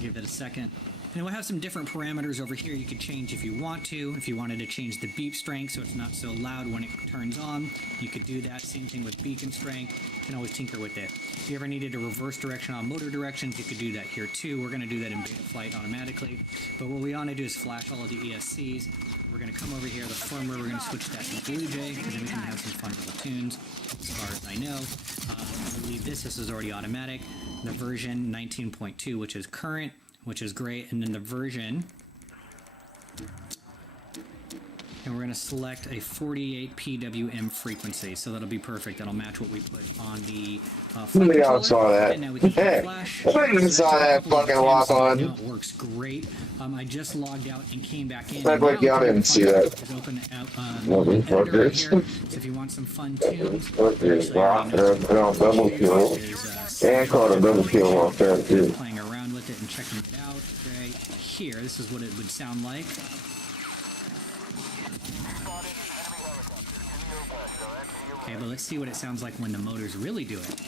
Give it a second. And we'll have some different parameters over here you could change if you want to. If you wanted to change the beep strength so it's not so loud when it turns on, you could do that. Same thing with beacon strength. You can always tinker with it. If you ever needed a reverse direction on motor directions, you could do that here too. We're going to do that in beta flight automatically. But what we want to do is flash all of the ESCs. We're going to come over here, the firmware, we're going to switch that to BlueJ, and then we can have some fun little tunes, as far as I know. I believe this is already automatic. The version 19.2, which is current, which is great, and then the version, and we're going to select a 48 PWM frequency, so that'll be perfect. That'll match what we put on the Somebody else saw that. And now we can Hey, flash. I even saw that fucking lock on. It works great. I just logged out and came back in. Like y'all didn't see that. Open out, Fuck editor right this. here. So if you want some fun tunes, Fuck this. Rock, put on double kill. And caught a double kill off there too. Playing around with it and checking it out right here. This is what it would sound like. Okay, but let's see what it sounds like when the motors really do it.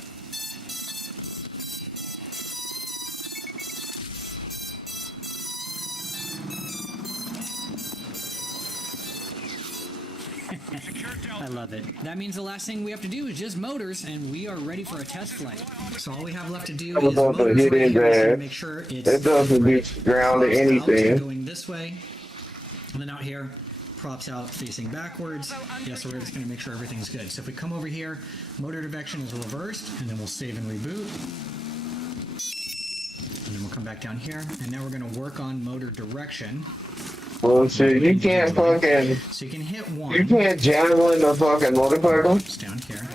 I love it. That means the last thing we have to do is just motors, and we are ready for a test flight. So all we have left to do is motors right here, so make sure it doesn't reach ground or anything. Going this way, and then out here, props out facing backwards. Yeah, so we're just going to make sure everything's good. So if we come over here, motor direction is reversed, and then we'll save and reboot. And then we'll come back down here, and now we're going to work on motor direction. Well, shit, you can't fucking. So you can hit one. You can't jam in the fucking motorcycle. It's down here.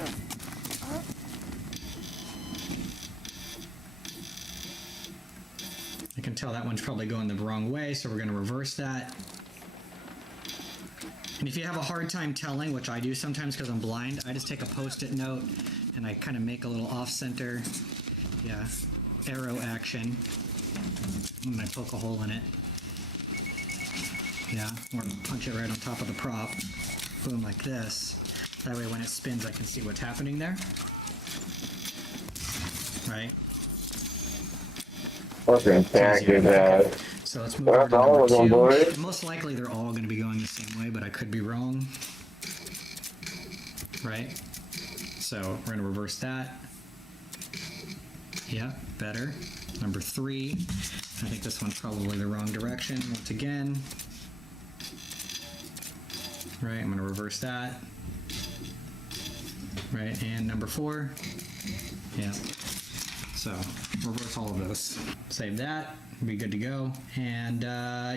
I can tell that one's probably going the wrong way, so we're going to reverse that. And if you have a hard time telling, which I do sometimes because I'm blind, I just take a post-it note and I kind of make a little off-center, arrow action, and I poke a hole in it. Yeah, or punch it right on top of the prop. Boom, like this. That way when it spins, I can see what's happening there. Right? Fucking package that. So let's move on to number 2. Most likely they're all going to be going the same way, but I could be wrong. Right? So we're going to reverse that. Yeah, better. Number 3. I think this one's probably the wrong direction once again. Right, I'm going to reverse that. Right, and number 4. Yeah. So, reverse all of those. Save that. Be good to go. And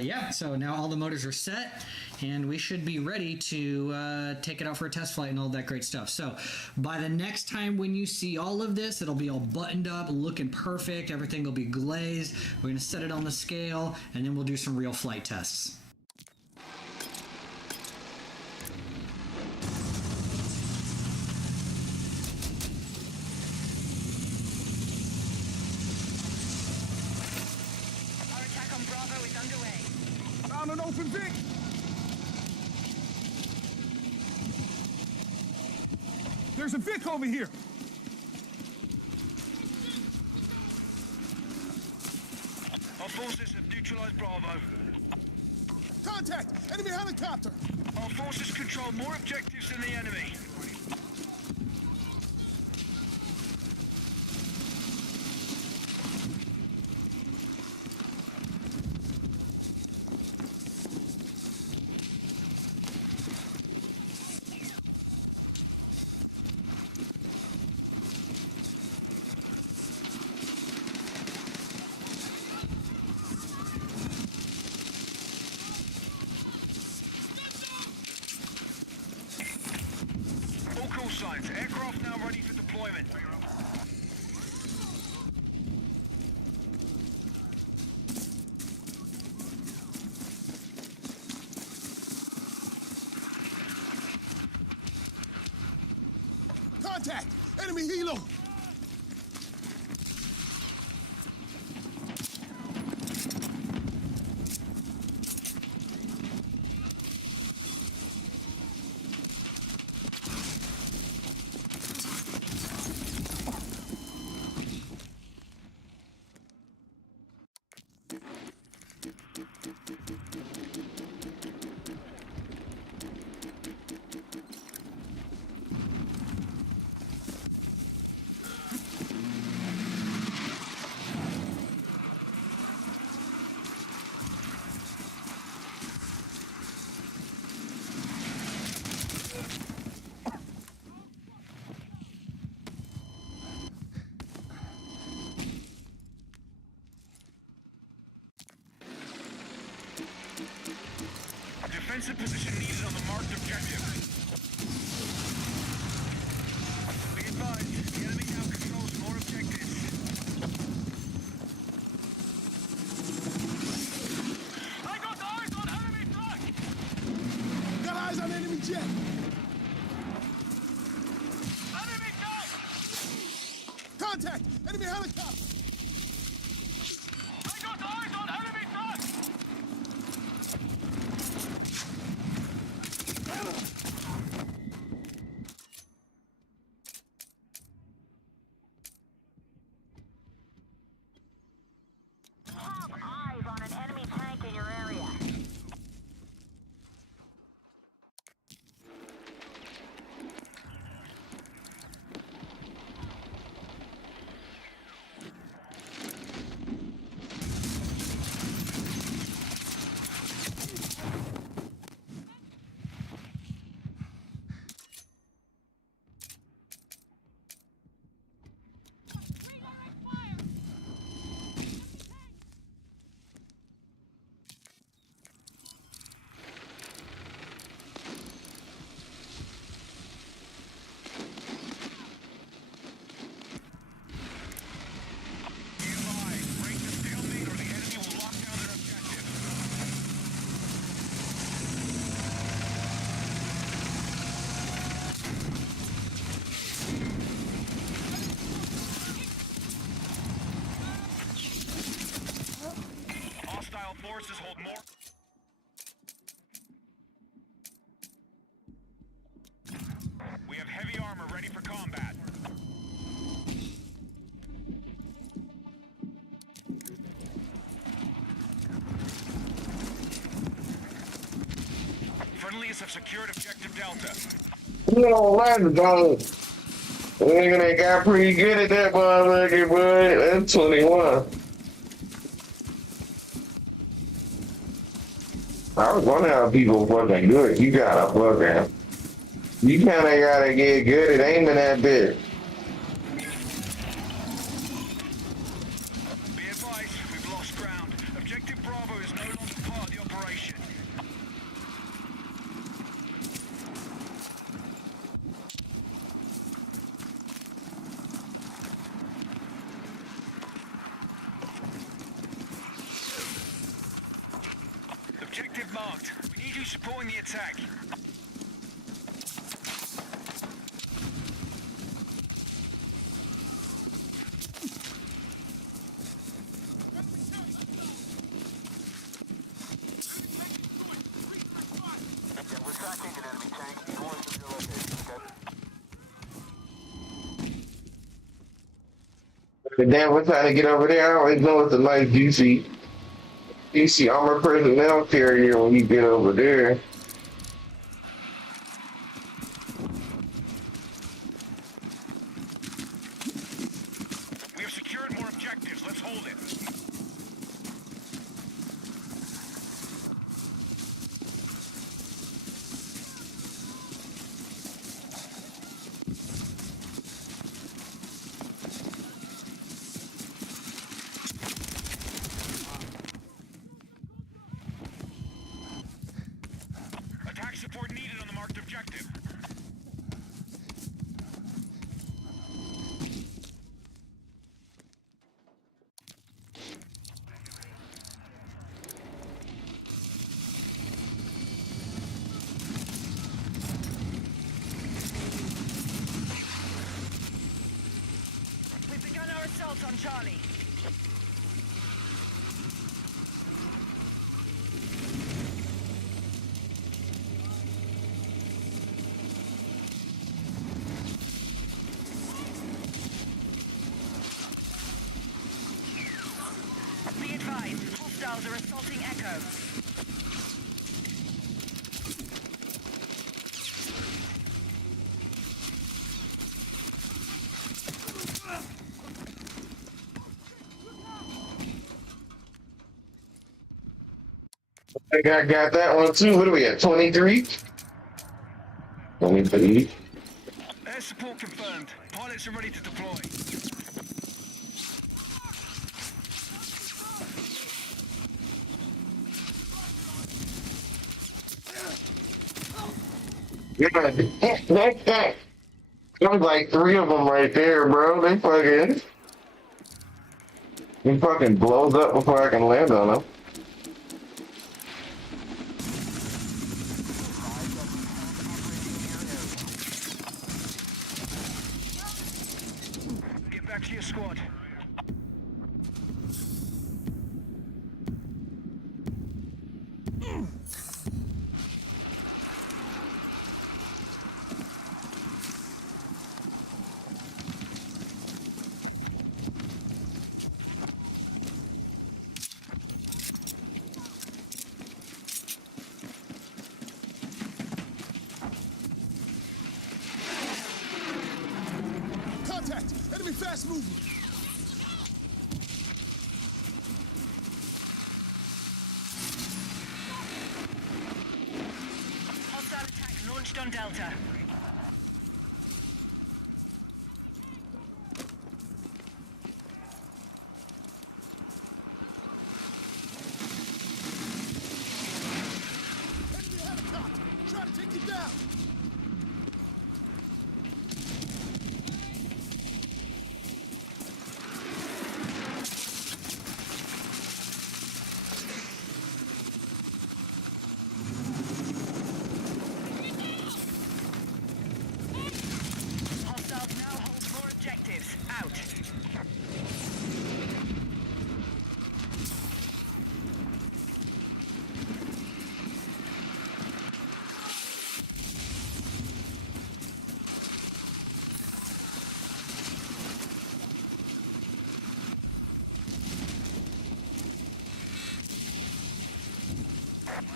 yeah, so now all the motors are set, and we should be ready to take it out for a test flight and all that great stuff. So, by the next time when you see all of this, it'll be all buttoned up, looking perfect. Everything will be glazed. We're going to set it on the scale, and then we'll do some real flight tests. Found an open Vic. There's a Vic over here. Our forces have neutralized Bravo. Contact! Enemy helicopter! Our forces control more objectives than the enemy. advise. Aircraft now ready for deployment. Contact! Enemy helo! Defensive position needed on the marked objective. Be advised, the enemy now controls more objectives. I got eyes on enemy truck! Got eyes on enemy jet! Enemy jet! Contact! Enemy helicopter! I got eyes on enemy truck! Eyes on an enemy tank in your area. Hostile forces hold more. We have heavy armor ready for combat. Friendlies have secured objective Delta. You know, let's go. Nigga, they got pretty good at that motherfucker, boy. That's 21. I was wondering how people fucking good. You gotta fucking. You kinda gotta get good at aiming that bitch. Be advised, we've lost ground. Objective Bravo is no longer part of the operation. Objective marked. We need you supporting the attack. We're tracking an enemy tank. Be warned of your location, okay? But then we're trying to get over there. I always know it's a nice DC armor personnel carrier when you get over there. We have secured more objectives. Let's hold it. Attack support needed on the marked objective. Charlie. Be advised, hostiles are assaulting Echo. I think I got that one too. What are we at? 23? 23. Air support confirmed. Pilots are ready to deploy. Yeah, there's like 3 of them right there, bro. He fucking blows up before I can land on them. Get back to your squad. Contact! Enemy fast moving! Hostile attack launched on Delta. Enemy helicopter! Try to take you down! Hostiles now hold 4 objectives. Out.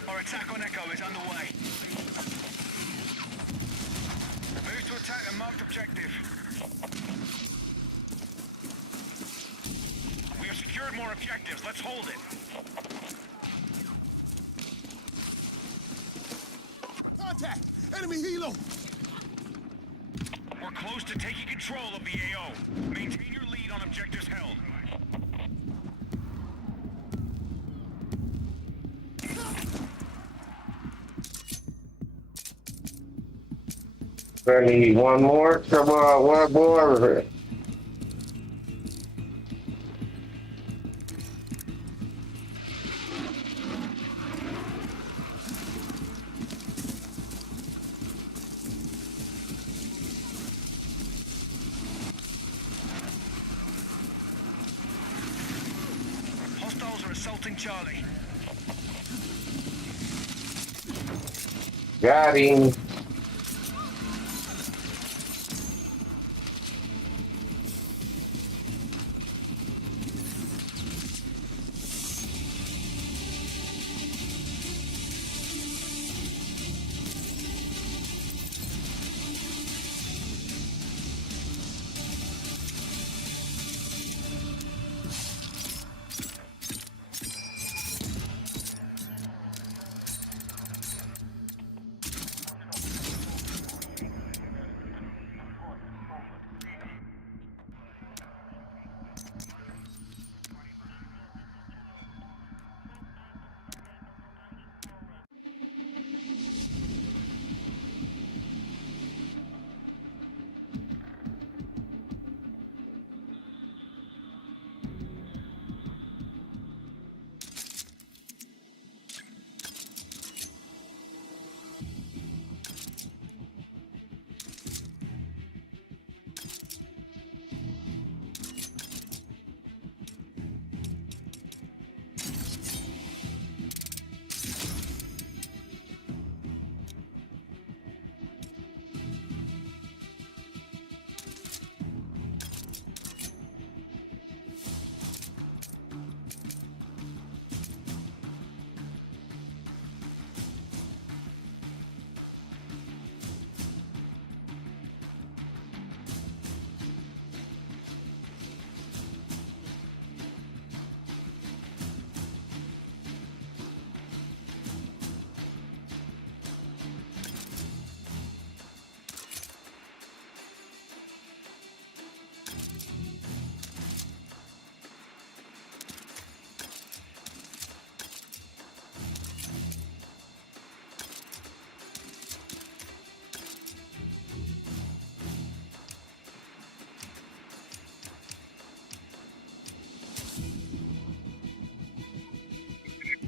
Our attack on Echo is underway. Move to attack a marked objective. We have secured more objectives. Let's hold it. Contact! Enemy helo! We're close to taking control of the AO. Maintain your lead on objectives held. I need one more. Come on, one more. Hostiles are assaulting Charlie. Got him.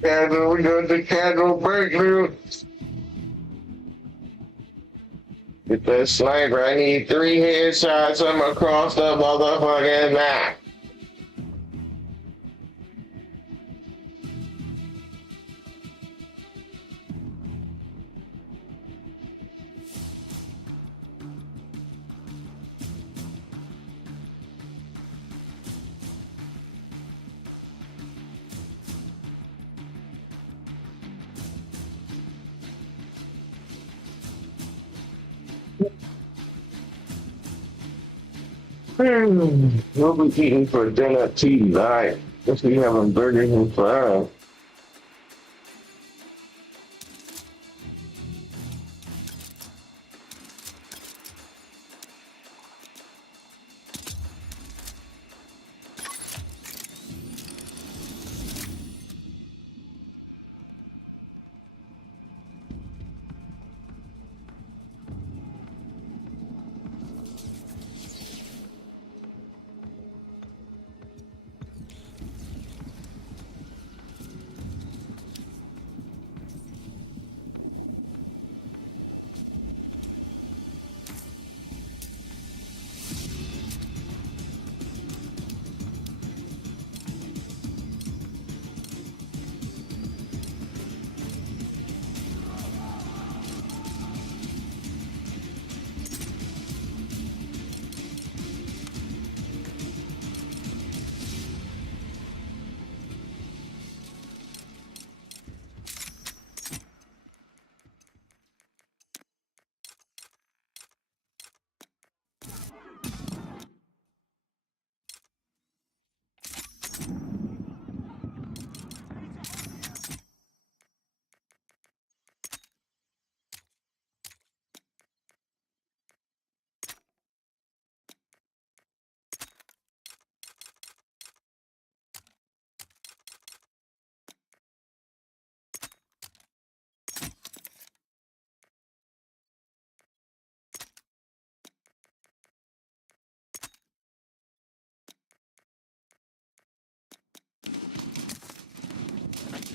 Casual, we got the casual breakthrough. Get that sniper. I need 3 headshots. I'm across the motherfucking map. What we eating for dinner tonight? Guess we having burgers and fries.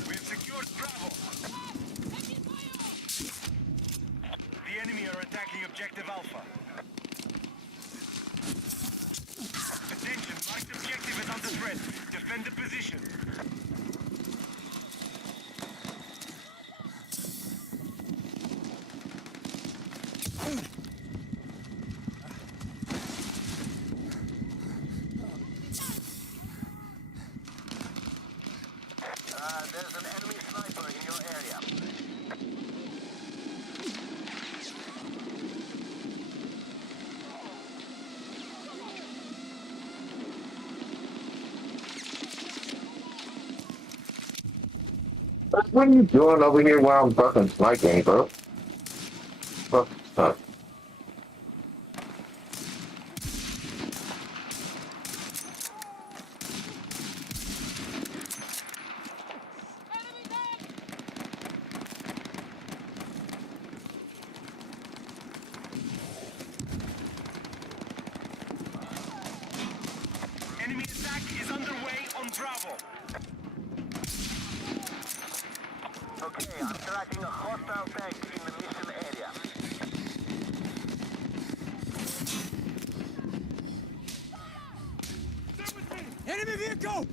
We've secured Bravo. The enemy are attacking Objective Alpha. Attention, marked objective is under threat. Defend the position. There's an enemy sniper in your area. What are you doing over here while I'm fucking sniping, bro? Fuck, fuck. Enemy attack is underway on Bravo. Okay, I'm tracking a hostile tank in the mission area. Enemy vehicle!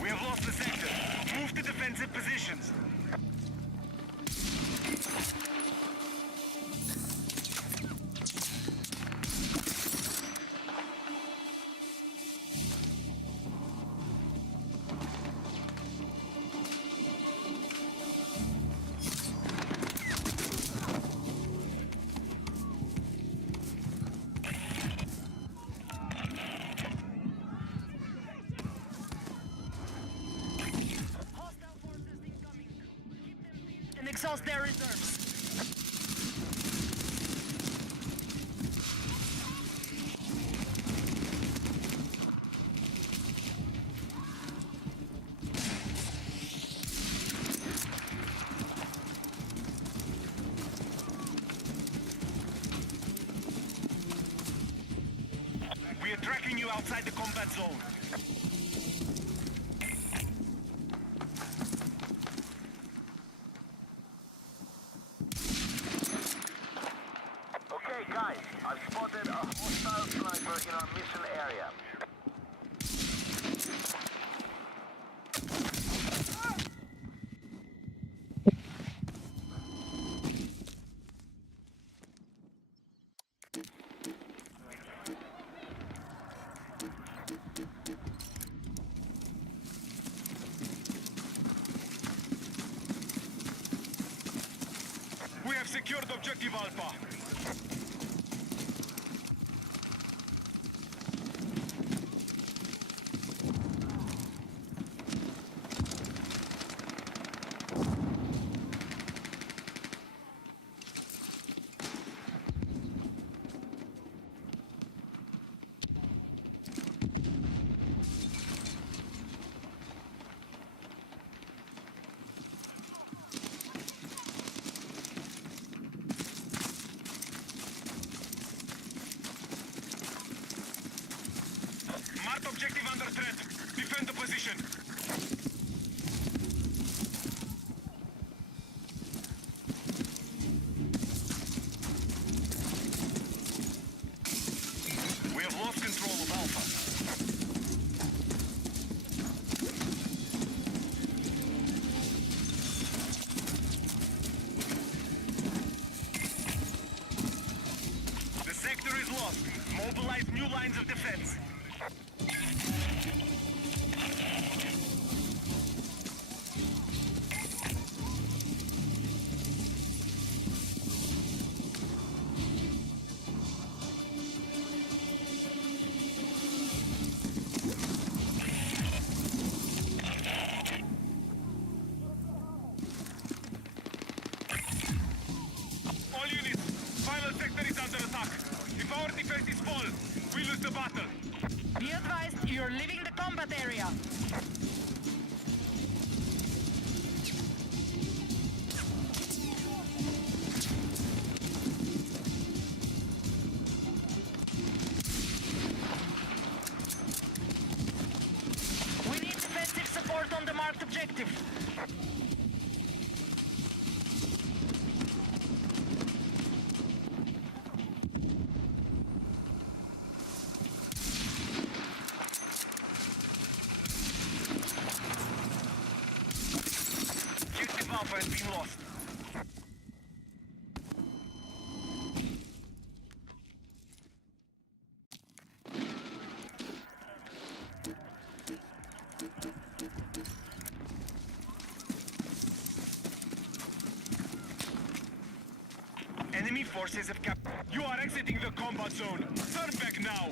We have lost the sector. Move to defensive positions. exhaust their reserves. We are tracking you outside the combat zone. Okay, guys, I've spotted a hostile sniper in our mission area. We have secured objective Alpha. Marked objective under threat. Defend the position. We have lost control of Alpha. The sector is lost. Mobilize new lines of defense. All units, final sector is under attack. If our defenses fall, we lose the battle. Be advised, you're leaving the combat area. We need defensive support on the marked objective. Objective Alpha has been lost. Enemy forces have captured. You are exiting the combat zone. Turn back now.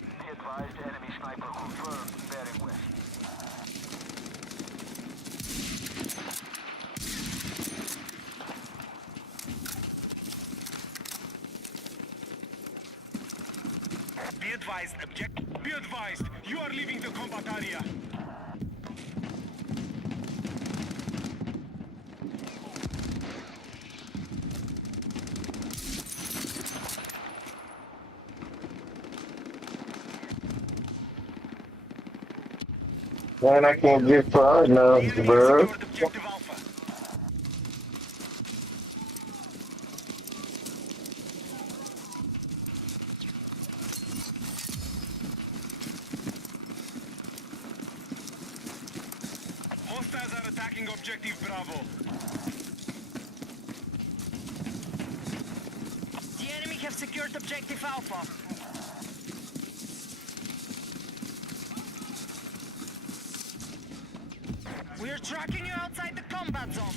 Be advised, enemy sniper confirmed, bearing west. Be advised, you are leaving the combat area. Man, I can't get far enough, bro. Objective Alpha. Hostiles are attacking objective Bravo. The enemy have secured objective Alpha. We're tracking you outside the combat zone.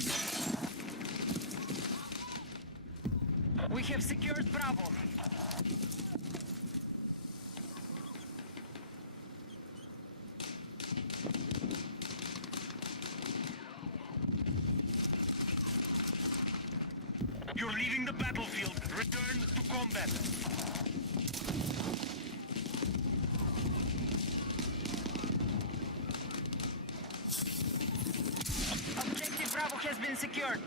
We have secured Bravo. You're leaving the battlefield. Return to combat. Objective Bravo has been secured.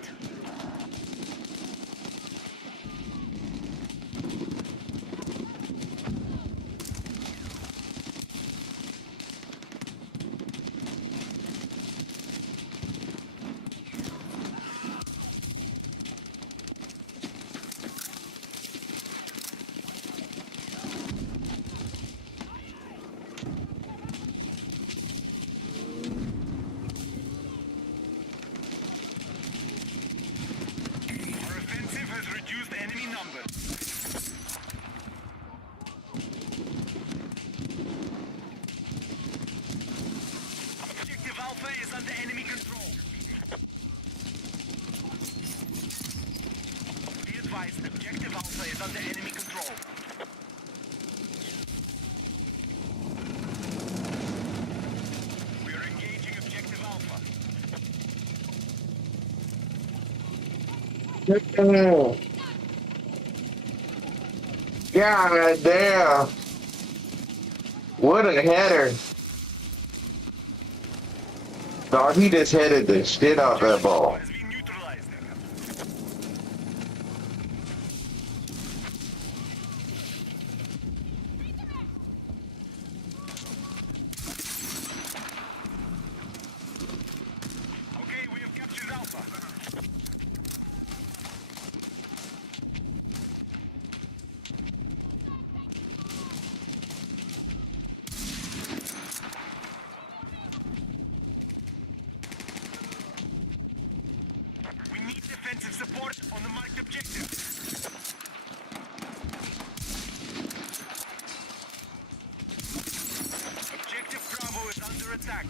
Objective Alpha is under enemy control. We are engaging Objective Alpha. God damn. What a header. Dog, he just headed the shit out that ball. Defensive support on the marked objective. Objective Bravo is under attack.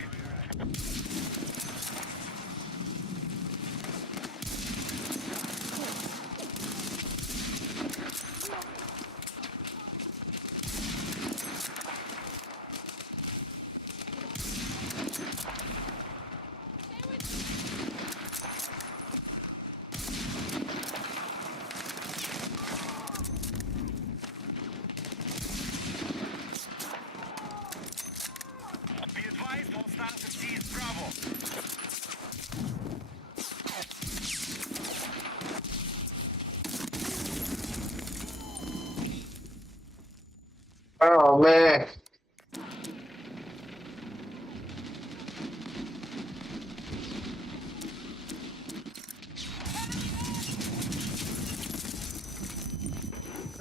Oh man.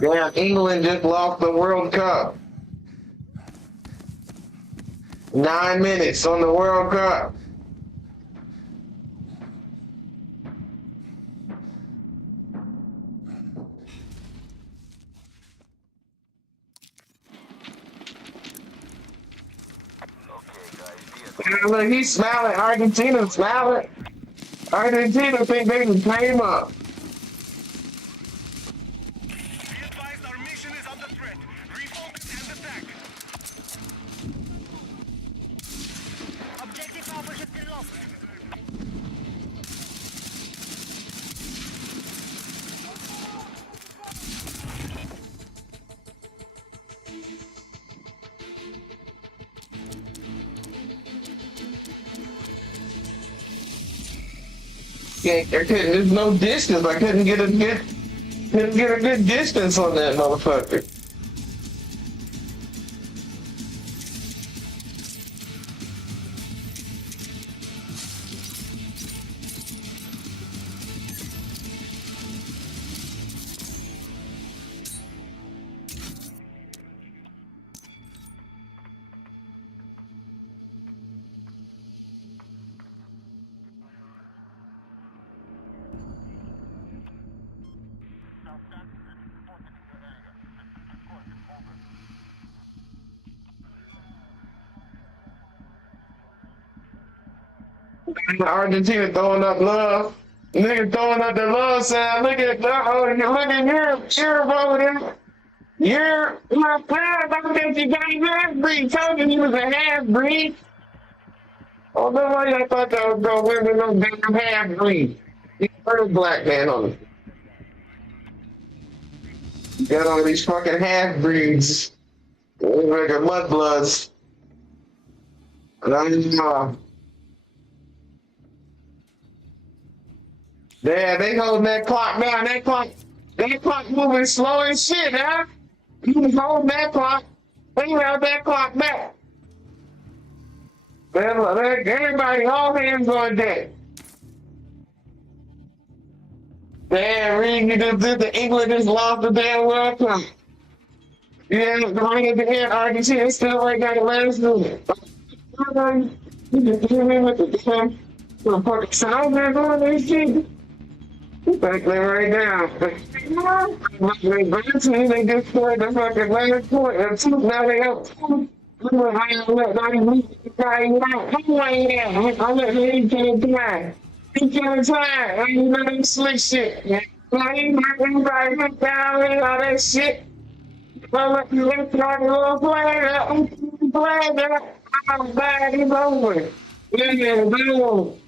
Damn, England just lost the World Cup. 9 minutes on the World Cup. Look, he's smiling. Argentina's smiling. Argentina think they can came up. Be advised, our mission is under threat. Refocus and attack. Objective Alpha has been lost. There's no distance. I couldn't get a good distance on that motherfucker. Argentina throwing up love. Nigga throwing up the love sign. Look at Europe over there. You're my friend. I think you got half-breed. Told you he was a half-breed. Oh, no way I thought that was gonna win with no damn half-breed. He's a third black man on it. You got all these fucking half-breeds. Like a mudbloods. And I just yeah, they holding that clock down. That clock moving slow as shit, huh? You was holding that clock. They held that clock back. Everybody, all hands on deck. Damn, Reed, you just did the England just lost the damn World Cup. Yeah, right at the end, Argentina still ain't got the last minute. You just hit me with the damn fucking sound there going this shit. Back there right now. They just scored the fucking last point. And two, now they up. I'm let him try. He can't try. I ain't letting slick shit. I ain't not anybody went down and all that shit. I let you let like a little flag. I'm bad, it's over. Yeah, boom.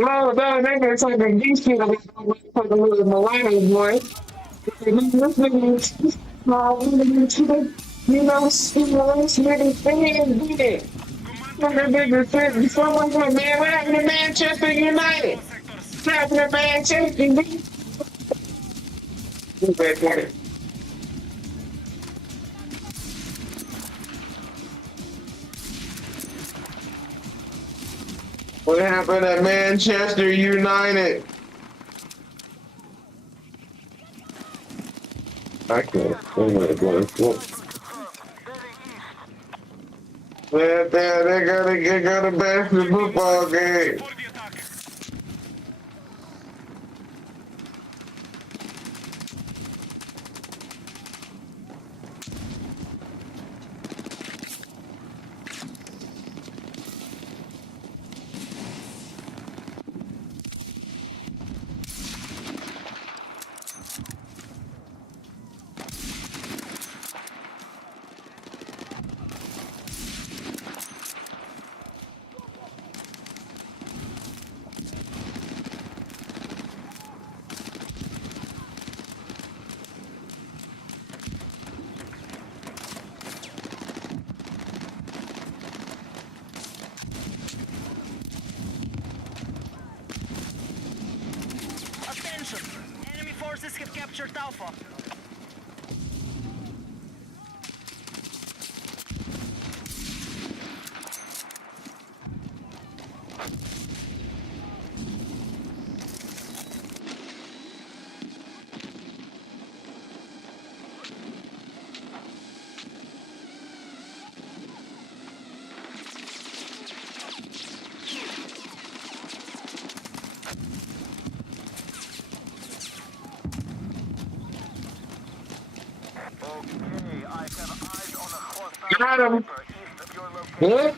Oh, no, they been talking these shit about the little Milano boy. You know, niggas did it. Someone said, man, what happened to Manchester United? What happened to Manchester United? What happened at Manchester United? I can't. Oh my God. They gotta bash the football game. Enemy forces have captured Alpha. Got him. Good.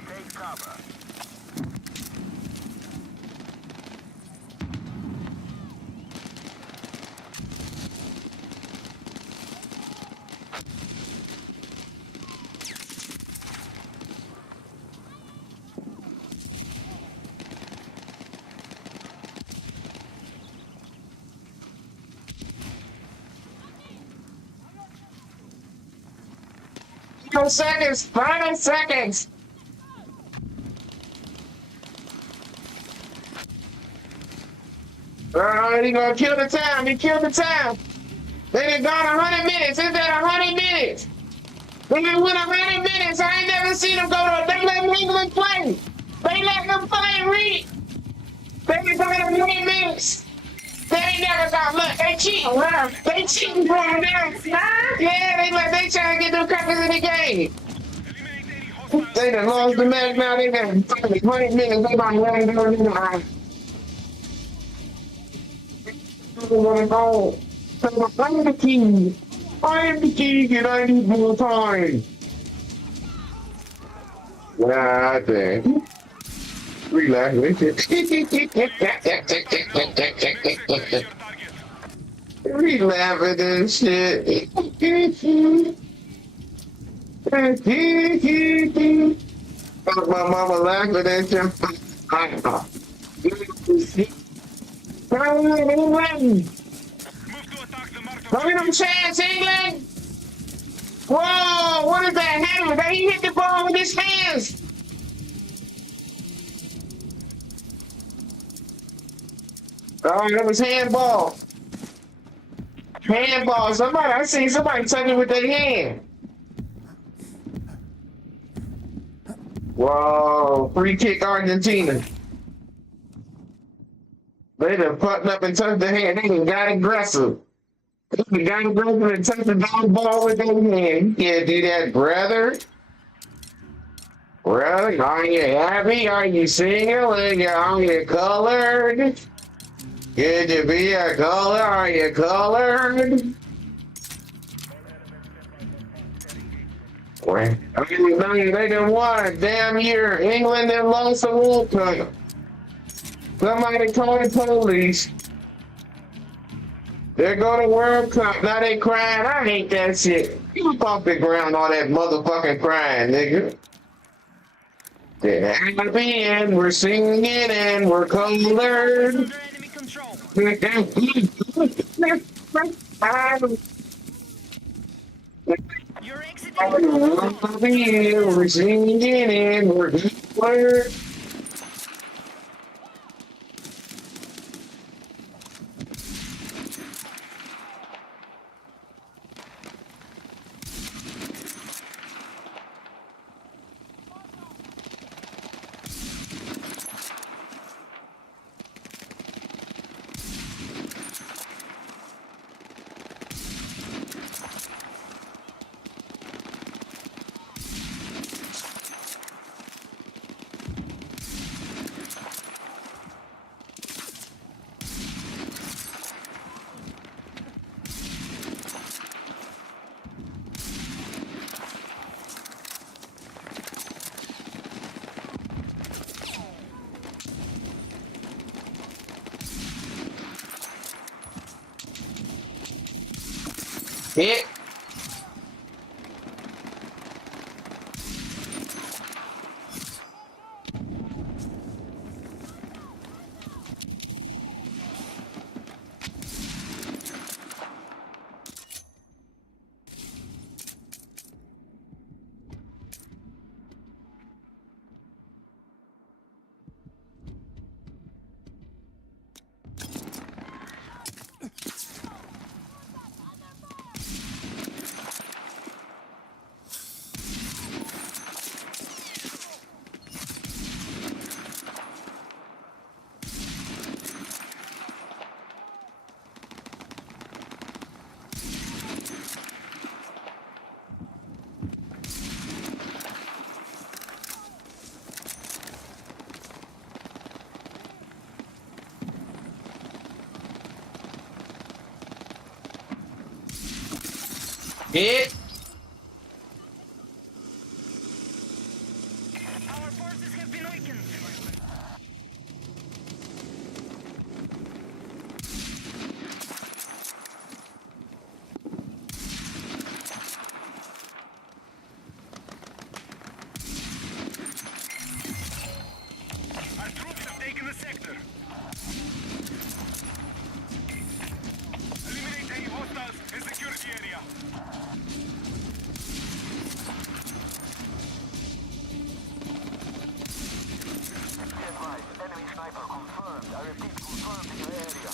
Seconds, 5 seconds. He gonna kill the time. He killed the time. They done gone 100 minutes. Is that 100 minutes? They done went 100 minutes. I ain't never seen them go to. They let England play. They let them play. Read. They done gone 100 minutes. They ain't never got look. They cheating. They cheating for them now. Yeah, they trying to get them crackers in the game. They done lost the match now. They got 20 minutes. They gonna let them go in the eye. I'm the king. I'm the king and I need more time. Nah, dang. Relax. laughing and shit. My mama laughing at you. Give me them chance, England! Whoa, what is that hammer? He hit the ball with his hands! Oh, that was handball. Handball. Somebody, I seen somebody touch it with their hand. Whoa, free kick Argentina. They done putting up and touched the hand. They done got aggressive. They got aggressive and touched the dog ball with their hand. You can't do that, brother. Brother, are you happy? Are you single? Are you colored? Good to be a color? Are you colored? Well, they done won a damn year. England done lost the World Cup. Somebody call the police. There go the World Cup. Now they crying. I hate that shit. You off the ground all that motherfucking crying, nigga. They're happy and we're singing and we're colored. You're exiting. We're singing and we're colored. Hit. Hit. Our forces have been weakened. Our troops have taken the sector. Eliminate any hostiles and secure the area. Enemy sniper confirmed. I repeat, confirmed in your area.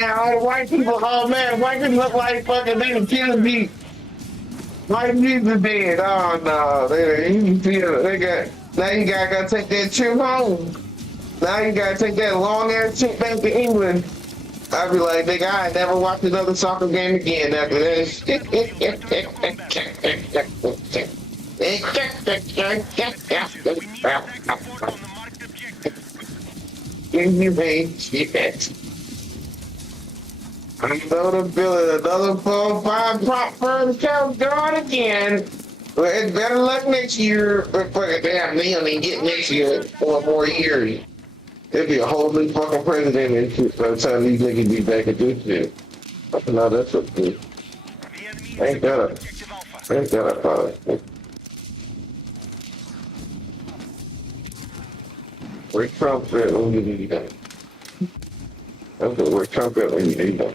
Yeah, all the white people, oh man, white people look like fucking they done killed me. White people dead. Oh no, they got, now you gotta take that trip home. Now you gotta take that long ass trip back to England. I'd be like, nigga, I never watched another soccer game again after this. You ain't shit. Another billion, another 4-5 prop firm count gone again. Well, it's better luck next year. But fucking damn, they only get next year 4 more years. There'll be a whole new fucking president and shit by the time these niggas be back at this shit. No, that's what's good. Ain't that a product. Where Trump at when you need that? That's where Trump at when you need that.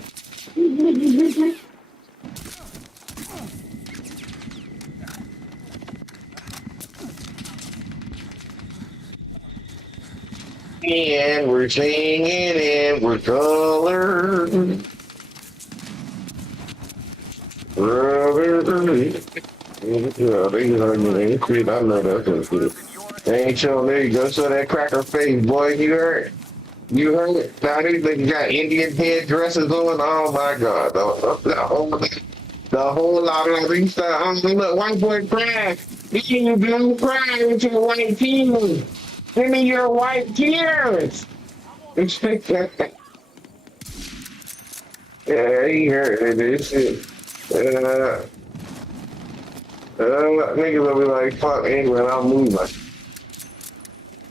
And we're singing and we're colored. I know that's good. They ain't showing there. You go show that cracker face, boy. You heard? You heard it? Now these niggas got Indian headdresses on. Oh my God. The whole lot of these stuff. Look, white boy cry. You don't cry with your white tears. Give me your white tears. Yeah, he heard it. This shit. Niggas will be like, fuck England, I'll move like.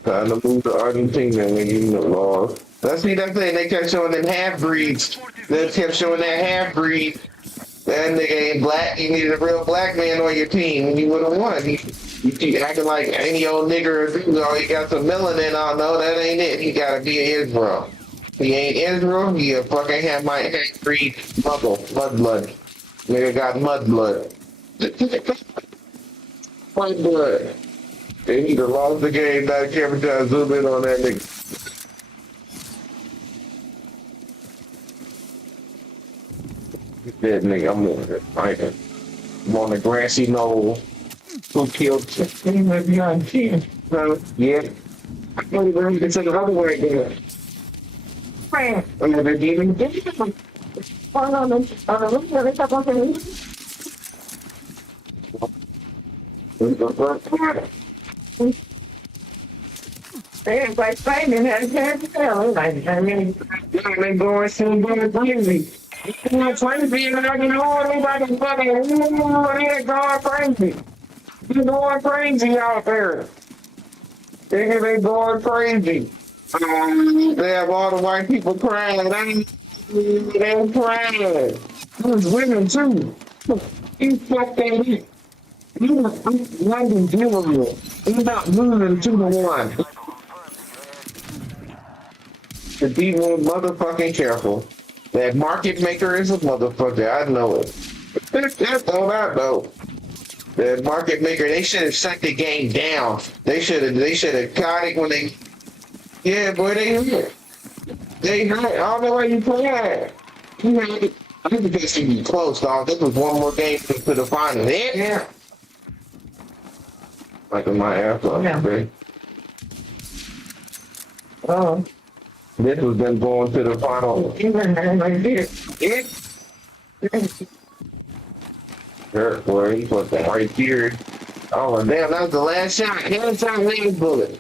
Time to move to Argentina, nigga, you know, Lord. Let's see that thing, they kept showing them half-breeds. They kept showing that half-breed. That nigga ain't black, you needed a real black man on your team, and you would've won. You keep acting like any old nigger, you know, he got some melanin on, no, that ain't it. He gotta be Israel. He ain't Israel, he a fucking half-breed mudblood. Nigga got mudblood. White blood. They either lost the game, now the camera trying to zoom in on that nigga. That nigga, I'm on it. I'm on the grassy knoll. Who killed him? Yeah. I can't even read it to the other way there. I'm gonna be even different. It's like Simon had to tell. I mean, they're going so crazy. You know, crazy, and I can know anybody fucking, they're going crazy. You're going crazy out there. They're going crazy. They have all the white people crying. They're crying. There's women too. You fuck that in. You're not London dealing. You're not losing 2-1. To be more motherfucking careful. That market maker is a motherfucker. I know it. That's all I know. That market maker, they should have shut the game down. They should have caught it when they. Yeah, boy, they hurt. They hurt. I don't know why you play that. You had it. I think this should be close, dog. This was one more game to the final. Yeah. Like in my airplane, baby. Oh. This was them going to the final. Like this. Hurt, boy. He put the right here. Oh, damn, that was the last shot. Last bullet.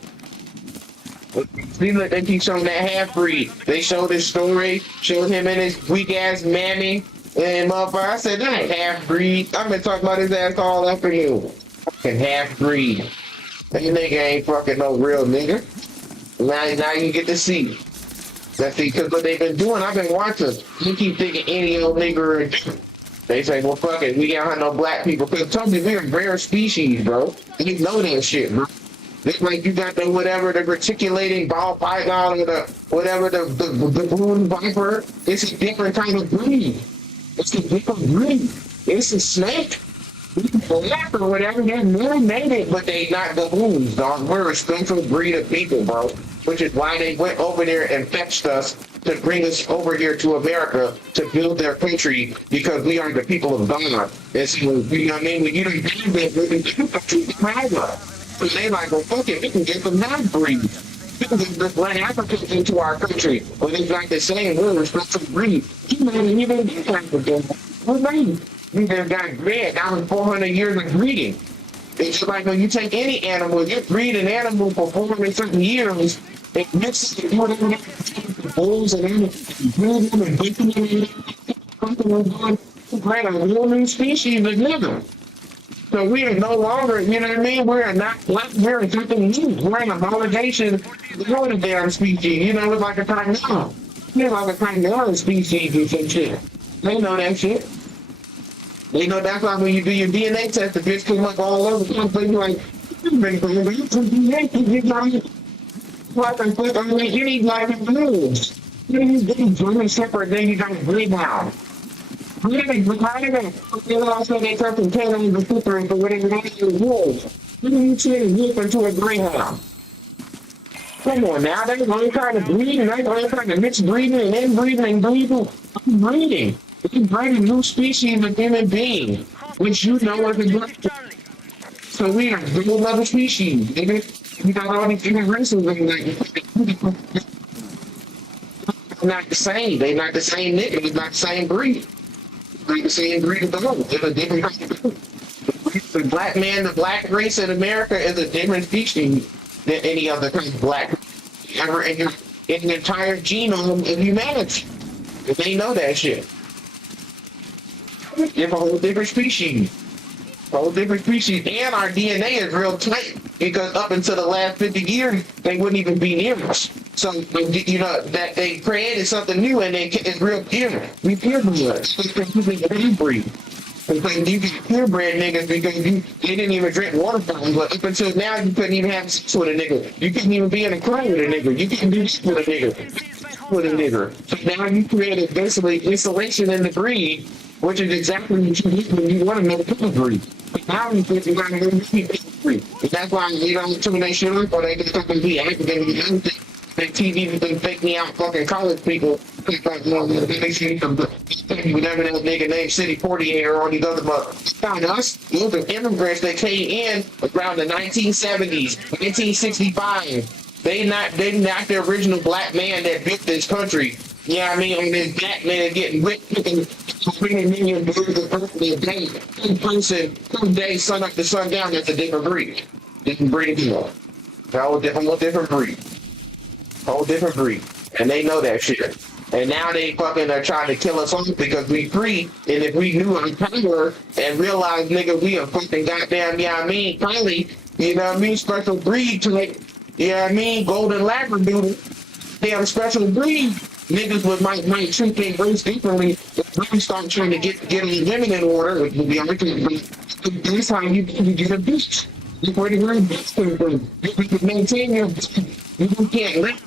See, look, they keep showing that half-breed. They showed his story, showed him and his weak-ass mammy. And motherfucker, I said, that ain't half-breed. I've been talking about his ass all afternoon. Fucking half-breed. That nigga ain't fucking no real nigga. Now you get to see. That's because what they've been doing, I've been watching. You keep thinking any old nigga. They say, well, fuck it, we don't have no black people. Because Tony, we're a rare species, bro. You know that shit, bro. It's like you got the whatever, the reticulating ball python or the whatever, the balloon viper. It's a different kind of breed. It's a different breed. It's a snake. Black or whatever, they're melanated, but they not baboons, dog. We're a special breed of people, bro. Which is why they went over there and fetched us to bring us over here to America to build their country because we are the people of God. And so, you know what I mean? When you don't have that, really, you country, so they like, well, fuck it, we can get some half-breeds. We can get the black Africans into our country. But it's like the same, we're a special breed. You might even get Africans. We're made. We just got bred. That was 400 years of breeding. It's just like when you take any animal, you breed an animal for 400 certain years, it mixes it with bulls and breed them and breed them and breed a whole new species of nigga. So we are no longer, you know what I mean? We're not black, we're something new. We're an homologation of the damn species. You know, it's like a Chinese. It's like a Chinese species or some shit. They know that shit. They know that's why when you do your DNA test, the bitch come up all over the place. You're like, you need like blues. You need German Shepherd, then you got a greyhound. Really, they also they turn from canine to super for whatever that is wolves. You can turn a wolf into a greyhound. Come on now, they only trying to breed and they only trying to mix breeding and inbreeding and breeding. It's breeding new species of human being, which you know is a good. So we are a whole other species, nigga. We got all these different races and like not the same. They not the same nigga. It's not the same breed. Like the same breed of dog. It's a different kind of dog. The black man, the black race in America is a different species than any other kind of black ever in the entire genome of humanity. And they know that shit. It's a whole different species. Whole different species. And our DNA is real tight because up until the last 50 years, they wouldn't even be near us. So, you know, that they created something new and it's real pure. We purebred. They breed. Because you get purebred niggas because they didn't even drink water fountains. But up until now, you couldn't even have sex with a nigga. You couldn't even be in a car with a nigga. You couldn't do this with a nigga. So now you created basically insulation in the breed, which is exactly what you need when you want to know the breed. But now you think you got to know the breed. And that's why you don't tune that shit up or they just fucking be activating everything. The TV been fake me out fucking college people. Like, you know, they see some whatever that nigga named City Portier or all these other motherfuckers. Found us, those are immigrants that came in around the 1970s, 1965. They not the original black man that built this country. You know what I mean? On this black man getting whipped and 20 million birds of earthly a day. In person, 2 days, sun up to sundown, that's a different breed. Different breed, you know. Whole different breed. Whole different breed. And they know that shit. And now they fucking are trying to kill us off because we free. And if we knew our power and realized, nigga, we a fucking goddamn, you know what I mean, finally, you know what I mean, special breed to like, you know what I mean, golden labradoodle, damn special breed. Niggas with might treat their race differently. If we start trying to get women in order, which would be arguably, this time you get a bitch. Before the word bitch came from. You can maintain your you can't let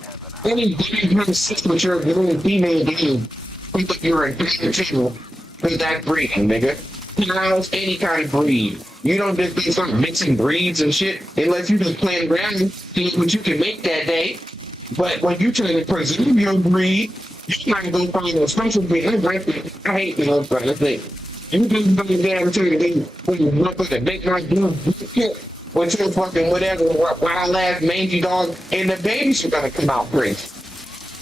any guy have sex with your girl female game. But you're a bad channel for that breeding, nigga. Cows, any kind of breed. You don't just start mixing breeds and shit unless you just playing around, seeing what you can make that day. But when you try to preserve your breed, you gotta go find a special breed. I hate the other kind of thing. You just go down to the motherfucking big like blue shit with your fucking whatever wild ass mangy dog, and the babies are gonna come out crazy.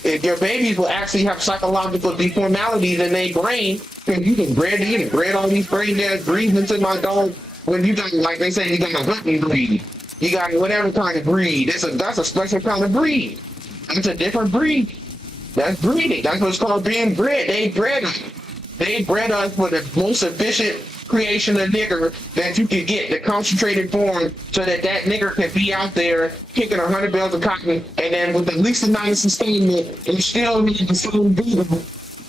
If your babies will actually have psychological deformalities in their brain, because you can bred all these brain dead breeds into my dog. When you got, like they say, you got a hunting breed. You got whatever kind of breed. That's a special kind of breed. That's a different breed. That's breeding. That's what's called being bred. They bred us. They bred us for the most efficient creation of nigger that you can get, the concentrated form, so that nigger can be out there kicking 100 bales of cotton, and then with the least amount of sustainment, and still need the same breed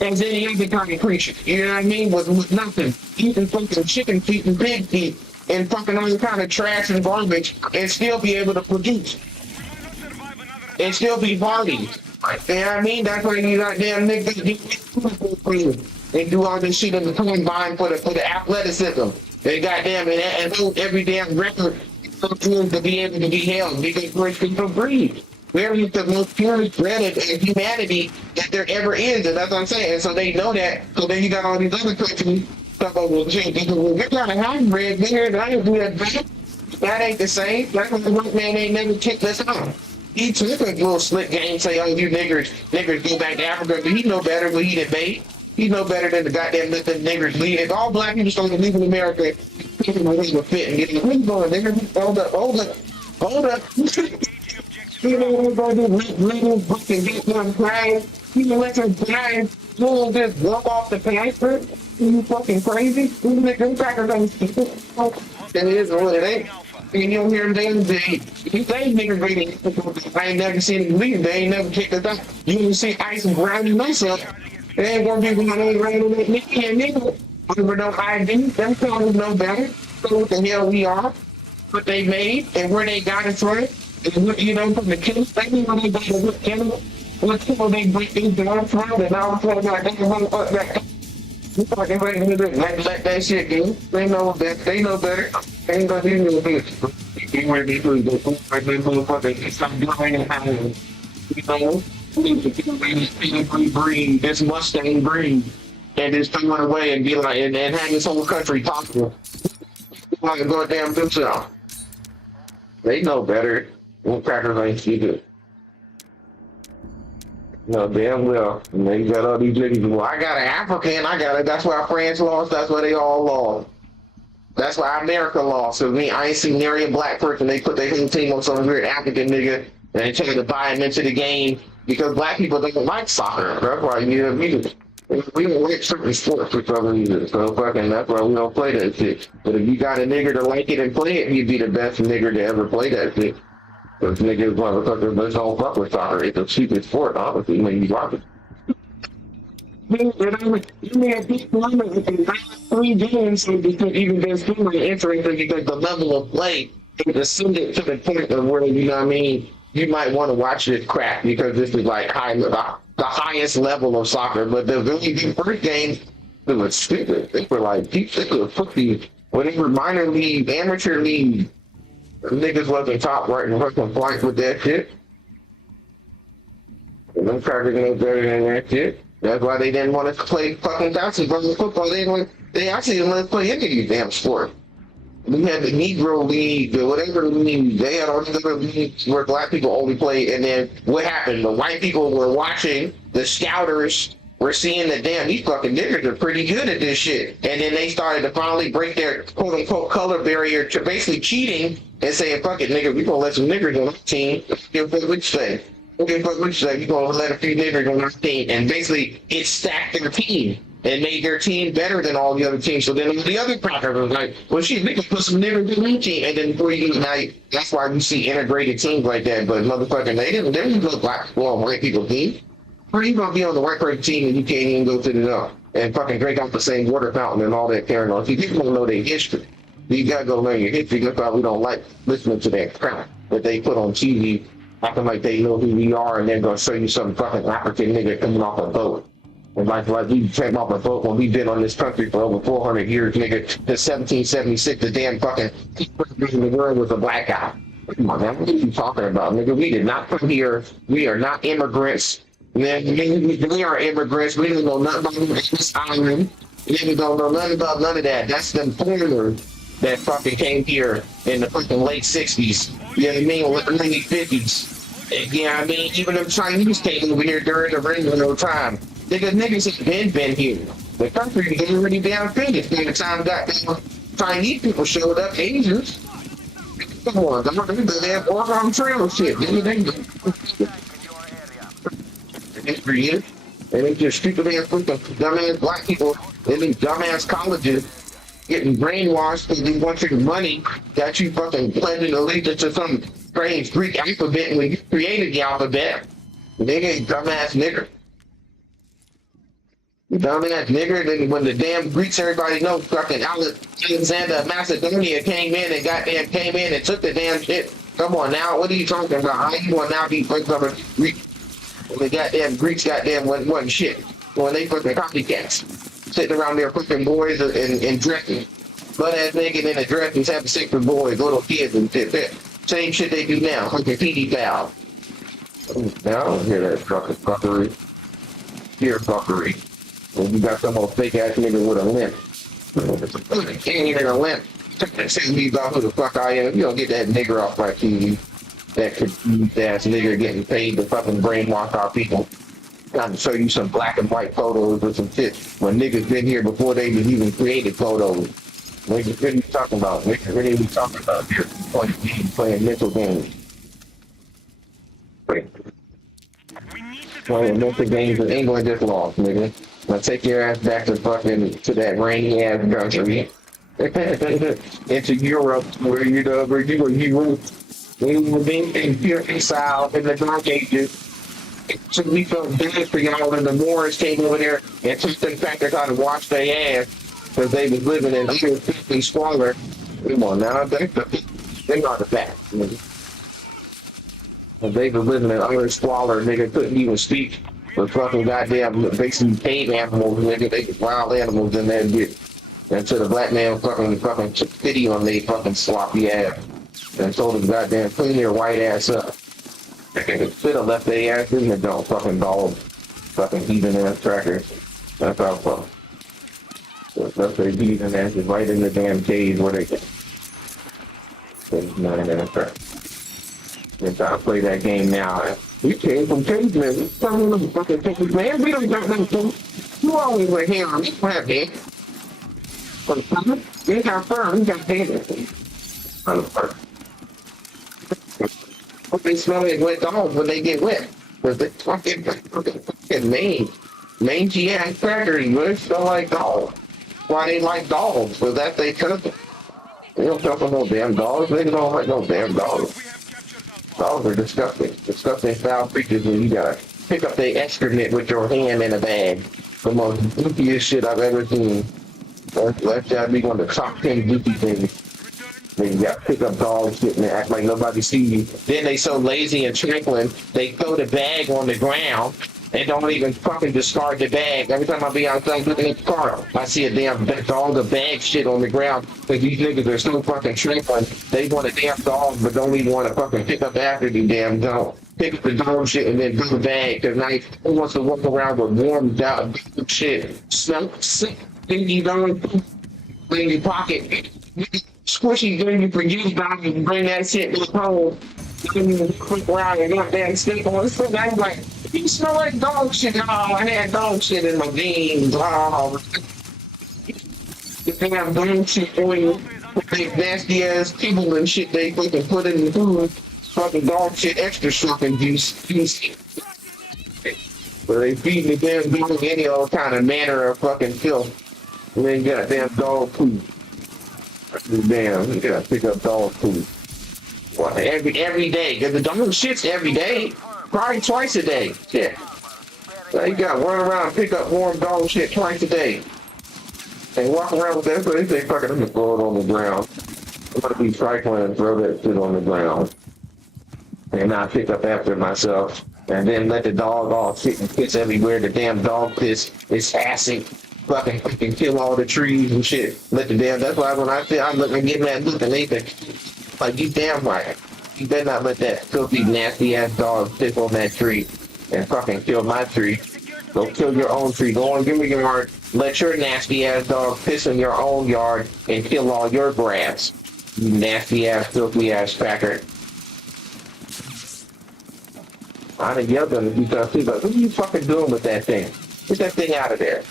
as any other kind of creature. You know what I mean? With nothing. Eating fucking chicken feet and pig feet and fucking all kind of trash and garbage, and still be able to produce. And still be hardy. You know what I mean? That's why you goddamn niggas they do all this shit in the combine for the athleticism. They goddamn and hold every damn record to be able to be held because we're people breed. We're the most purely bred in humanity that there ever is, and that's what I'm saying. And so they know that. So then you got all these other countries talk about, well, we're kind of hybrid here, and I didn't do that back. That ain't the same. That's why the white man ain't never kicked us out. He took a little slick game, say, oh, you niggers go back to Africa, but he know better what he done made. He know better than the goddamn niggers leave. If all black people started leaving America, people would fit and get, where you going, nigger? Hold up. You know what we're going to do? Legal fucking get them crying. You know what you're crying? You will just walk off the passport. You fucking crazy? Them crackers ain't stupid. It is what it ain't. And you don't hear them damn day. You think niggas ready. I ain't never seen them leave. They ain't never kicked us out. You ain't see Ice and grinding myself. They ain't gonna be going on around with that nigga. Over no ID. Them colors know better. So what the hell we are. What they made and where they got it from. And what, you know, from the kids, they know they got it with Canada. What people they break these down from, and all of a sudden, like, they want that. You fucking ready to let that shit go. They know that. They know better. They ain't gonna do no good. You ready to do the motherfucker. Stop doing it. You know? This green, this Mustang green, and just throw it away and be like, and have this whole country talking. Like, goddamn themselves. They know better. What crackers ain't stupid. No, damn well. And they got all these niggas. Well, I got an African, I got it. That's why France lost. That's why they all lost. That's why America lost. So I ain't seen nary a black person. They put their whole team on some weird African nigga and they tried to buy him into the game because black people don't like soccer. That's why we don't like certain sports for some reason. So fucking that's why we don't play that shit. But if you got a nigger to like it and play it, you'd be the best nigger to ever play that shit. Because niggas motherfuckers, let's all fuck with soccer. It's a stupid sport, obviously, when you watch it. You may have beat Columbus in 3 games, so because even there's still not interesting because the level of play is ascended to the point of where, you know what I mean, you might want to watch this crap because this is like the highest level of soccer. But the really good first games, it was stupid. They were like, they could put these, whatever minor league, amateur league, niggas wasn't top right and fucking flank with that shit. And them crackers know better than that shit. That's why they didn't want us to play fucking basketball and football. They actually didn't let us play any of these damn sports. We had the Negro League, the whatever league. They had all these other leagues where black people only played. And then what happened? The white people were watching, the scouters were seeing that damn, these fucking niggers are pretty good at this shit. And then they started to finally break their quote unquote color barrier to basically cheating and saying, fuck it, nigga, we gonna let some niggers on our team. Give a fuck what you say. Give a fuck what you say. We gonna let a few niggers on our team. And basically, it stacked their team and made their team better than all the other teams. So then the other crackers was like, well, shit, we can put some niggers in our team. And then before you get now, that's why we see integrated teams like that. But motherfucking, they didn't look black people on white people team. How you gonna be on the white person team and you can't even go to the and fucking drink out the same water fountain and all that carrying on? People don't know their history. You gotta go learn your history. That's why we don't like listening to that crap that they put on TV, acting like they know who we are, and they're gonna show you some fucking African nigga coming off a boat. And like we came off a boat when we've been on this country for over 400 years, nigga. Since 1776, the damn fucking in the world was a black guy. Come on, man, what are you talking about, nigga? We did not come here. We are not immigrants. Man, we are immigrants. We didn't know nothing about this island. We didn't know nothing about none of that. That's the foreigners that fucking came here in the fucking late 60s. You know what I mean? Early 50s. You know what I mean? Even the Chinese came over here during the regular time. Niggas have been here. The country is already down finished. By the time goddamn Chinese people showed up, Asians. Come on, they have walk on trail shit. History is. And they just stupid ass fucking dumbass black people in these dumbass colleges getting brainwashed because they want your money that you fucking pledging allegiance to some strange Greek alphabet when you created the alphabet. They ain't dumbass nigger. Dumbass nigger. Then when the damn Greeks, everybody knows fucking Alexander of Macedonia came in and took the damn shit. Come on now, what are you talking about? How you want now be fucking Greek? The goddamn Greeks goddamn wasn't shit. When they fucking copycats. Sitting around there fucking boys and dressing. Butt ass naked in a dress and having sex with boys, little kids and shit. Same shit they do now, fucking pedophile. Now I don't hear that fuckery. Hear fuckery. When you got some old fake ass nigga with a limp. Can't even a limp. Say me about who the fuck I am. You don't get that nigger off my TV. That confused ass nigger getting paid to fucking brainwash our people. Trying to show you some black and white photos or some shit when niggas been here before they even created photos. Niggas, what are you talking about? Niggas, what are you talking about here? Playing mental games. Playing mental games in England just lost, nigga. Now take your ass back to that rainy ass country. Into Europe where you were being in pure exile in the Dark Ages. So we felt bad for y'all when the Moors came over there and took the fact they gotta wash their ass because they was living in filthy squalor. Come on now, they are the fact. They was living in utter squalor, nigga couldn't even speak. The fucking goddamn basically cave animals, nigga, they wild animals in that bitch. Until the black man fucking took pity on they fucking sloppy ass and told them goddamn clean their white ass up. Should have left their ass in the don't fucking dog, fucking heathen ass trackers. That's how fuck. Left their heathen asses right in the damn cage where they get. And I play that game now. We came from cavemen. Some of them fucking cavemen. We don't got nothing. You always were here on this planet. They got fur, we got hair. What they smell like wet dogs when they get wet. Because they fucking mangy ass crackers, they smell like dogs. Why they like dogs? Because that's they cousin. They don't come from no damn dogs. They don't like no damn dogs. Dogs are disgusting. Disgusting foul creatures when you gotta pick up their excrement with your hand in a bag. The most goofiest shit I've ever seen. Let's just be one of the top 10 goofy things. Then you gotta pick up dog shit and act like nobody see you. Then they so lazy and tranquil, they throw the bag on the ground and don't even fucking discard the bag. Every time I be outside looking at the car, I see a damn dog of bag shit on the ground. Because these niggas are so fucking tranquil. They want a damn dog, but don't even want to fucking pick up after the damn dog. Pick up the dog shit and then do the bag. Because now who wants to walk around with warm down shit? Smell sick. Dingy dog in your pocket. Squishy dirty for you dog and bring that shit to home. You quick around and got that stick on his foot. I'm like, you smell like dog shit. Oh, I had dog shit in my jeans. Oh, the thing I'm doing shit for you. They nasty ass people and shit they fucking put in the food. Fucking dog shit extra fucking juice. But they feed the damn dog any old kind of manner of fucking filth. And then got damn dog food. Damn, you gotta pick up dog food. Well, every day. Cause the dog shits every day. Probably twice a day. Yeah. So you gotta run around and pick up warm dog shit twice a day. And walk around with that, so they say, fuck it, I'm gonna throw it on the ground. I'm gonna be trifling and throw that shit on the ground. And not pick up after myself. And then let the dog all sit and piss everywhere. The damn dog piss is acid. Fucking kill all the trees and shit. Let the damn, that's why when I feel I'm looking, getting that look and they think, like, you damn right. You better not let that filthy, nasty ass dog piss on that tree and fucking kill my tree. Go kill your own tree. Go on, give me your yard. Let your nasty ass dog piss in your own yard and kill all your grass. You nasty ass, filthy ass tracker. I'd have yelled at him if you thought, what are you fucking doing with that thing? Get that thing out of there.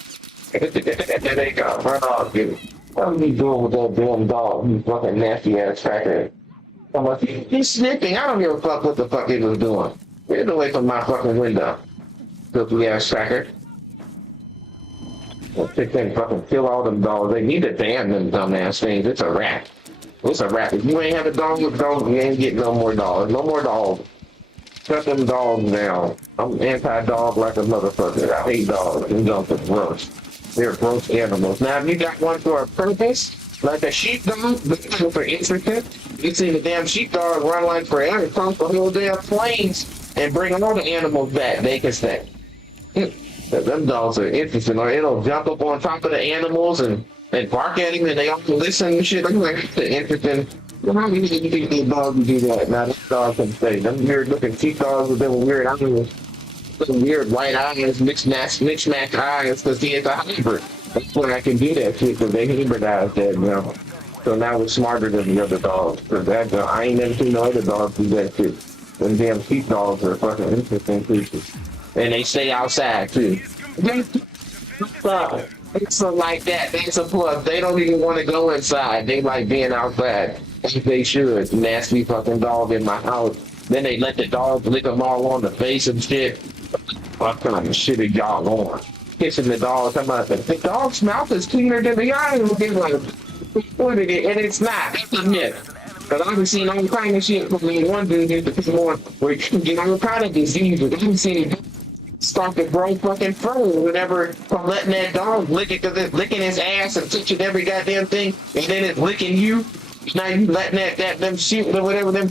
There they go. Run off, dude. What are you doing with that damn dog? You fucking nasty ass tracker. He's sniffing. I don't give a fuck what the fuck he was doing. Get away from my fucking window. Filthy ass tracker. Let's take that and fucking kill all them dogs. They need to ban them dumbass things. It's a rat. It's a rat. If you ain't have a dog with dogs, you ain't getting no more dogs. No more dogs. Shut them dogs down. I'm anti-dog like a motherfucker. I hate dogs. Them dogs are gross. They're gross animals. Now, if you got one for a purpose, like a sheepdog, looking for intricate, you see the damn sheepdog run like forever, cross the whole damn plains, and bring all the animals back. They can stay. Them dogs are interesting. Or it'll jump up on top of the animals and bark at him, and they all listen and shit. I'm like, that's interesting. How do you think these dogs would do that? Now, this dog can stay. Them weird-looking sheepdogs with them weird eyes. Some weird white eyes, mixed-match eyes, because he is a hybrid. That's why I can do that shit, because they hybridized that now. So now we're smarter than the other dogs. Because I ain't never seen no other dogs do that shit. Them damn sheepdogs are fucking interesting creatures. And they stay outside, too. It's like that. That's a plus. They don't even want to go inside. They like being outside. They should. Nasty fucking dog in my house. Then they let the dogs lick them all on the face and shit. What kind of shit are y'all on? kissing the dog. Talking about the dog's mouth is cleaner than the animal. Like, and it's not. That's a myth. Because I've seen all kind of shit. One dude used to put on where you can get all kind of diseases. I've seen it start to grow fucking fur whenever from letting that dog lick it, because it's licking his ass and touching every goddamn thing, and then it's licking you. Now you letting them shit or whatever, them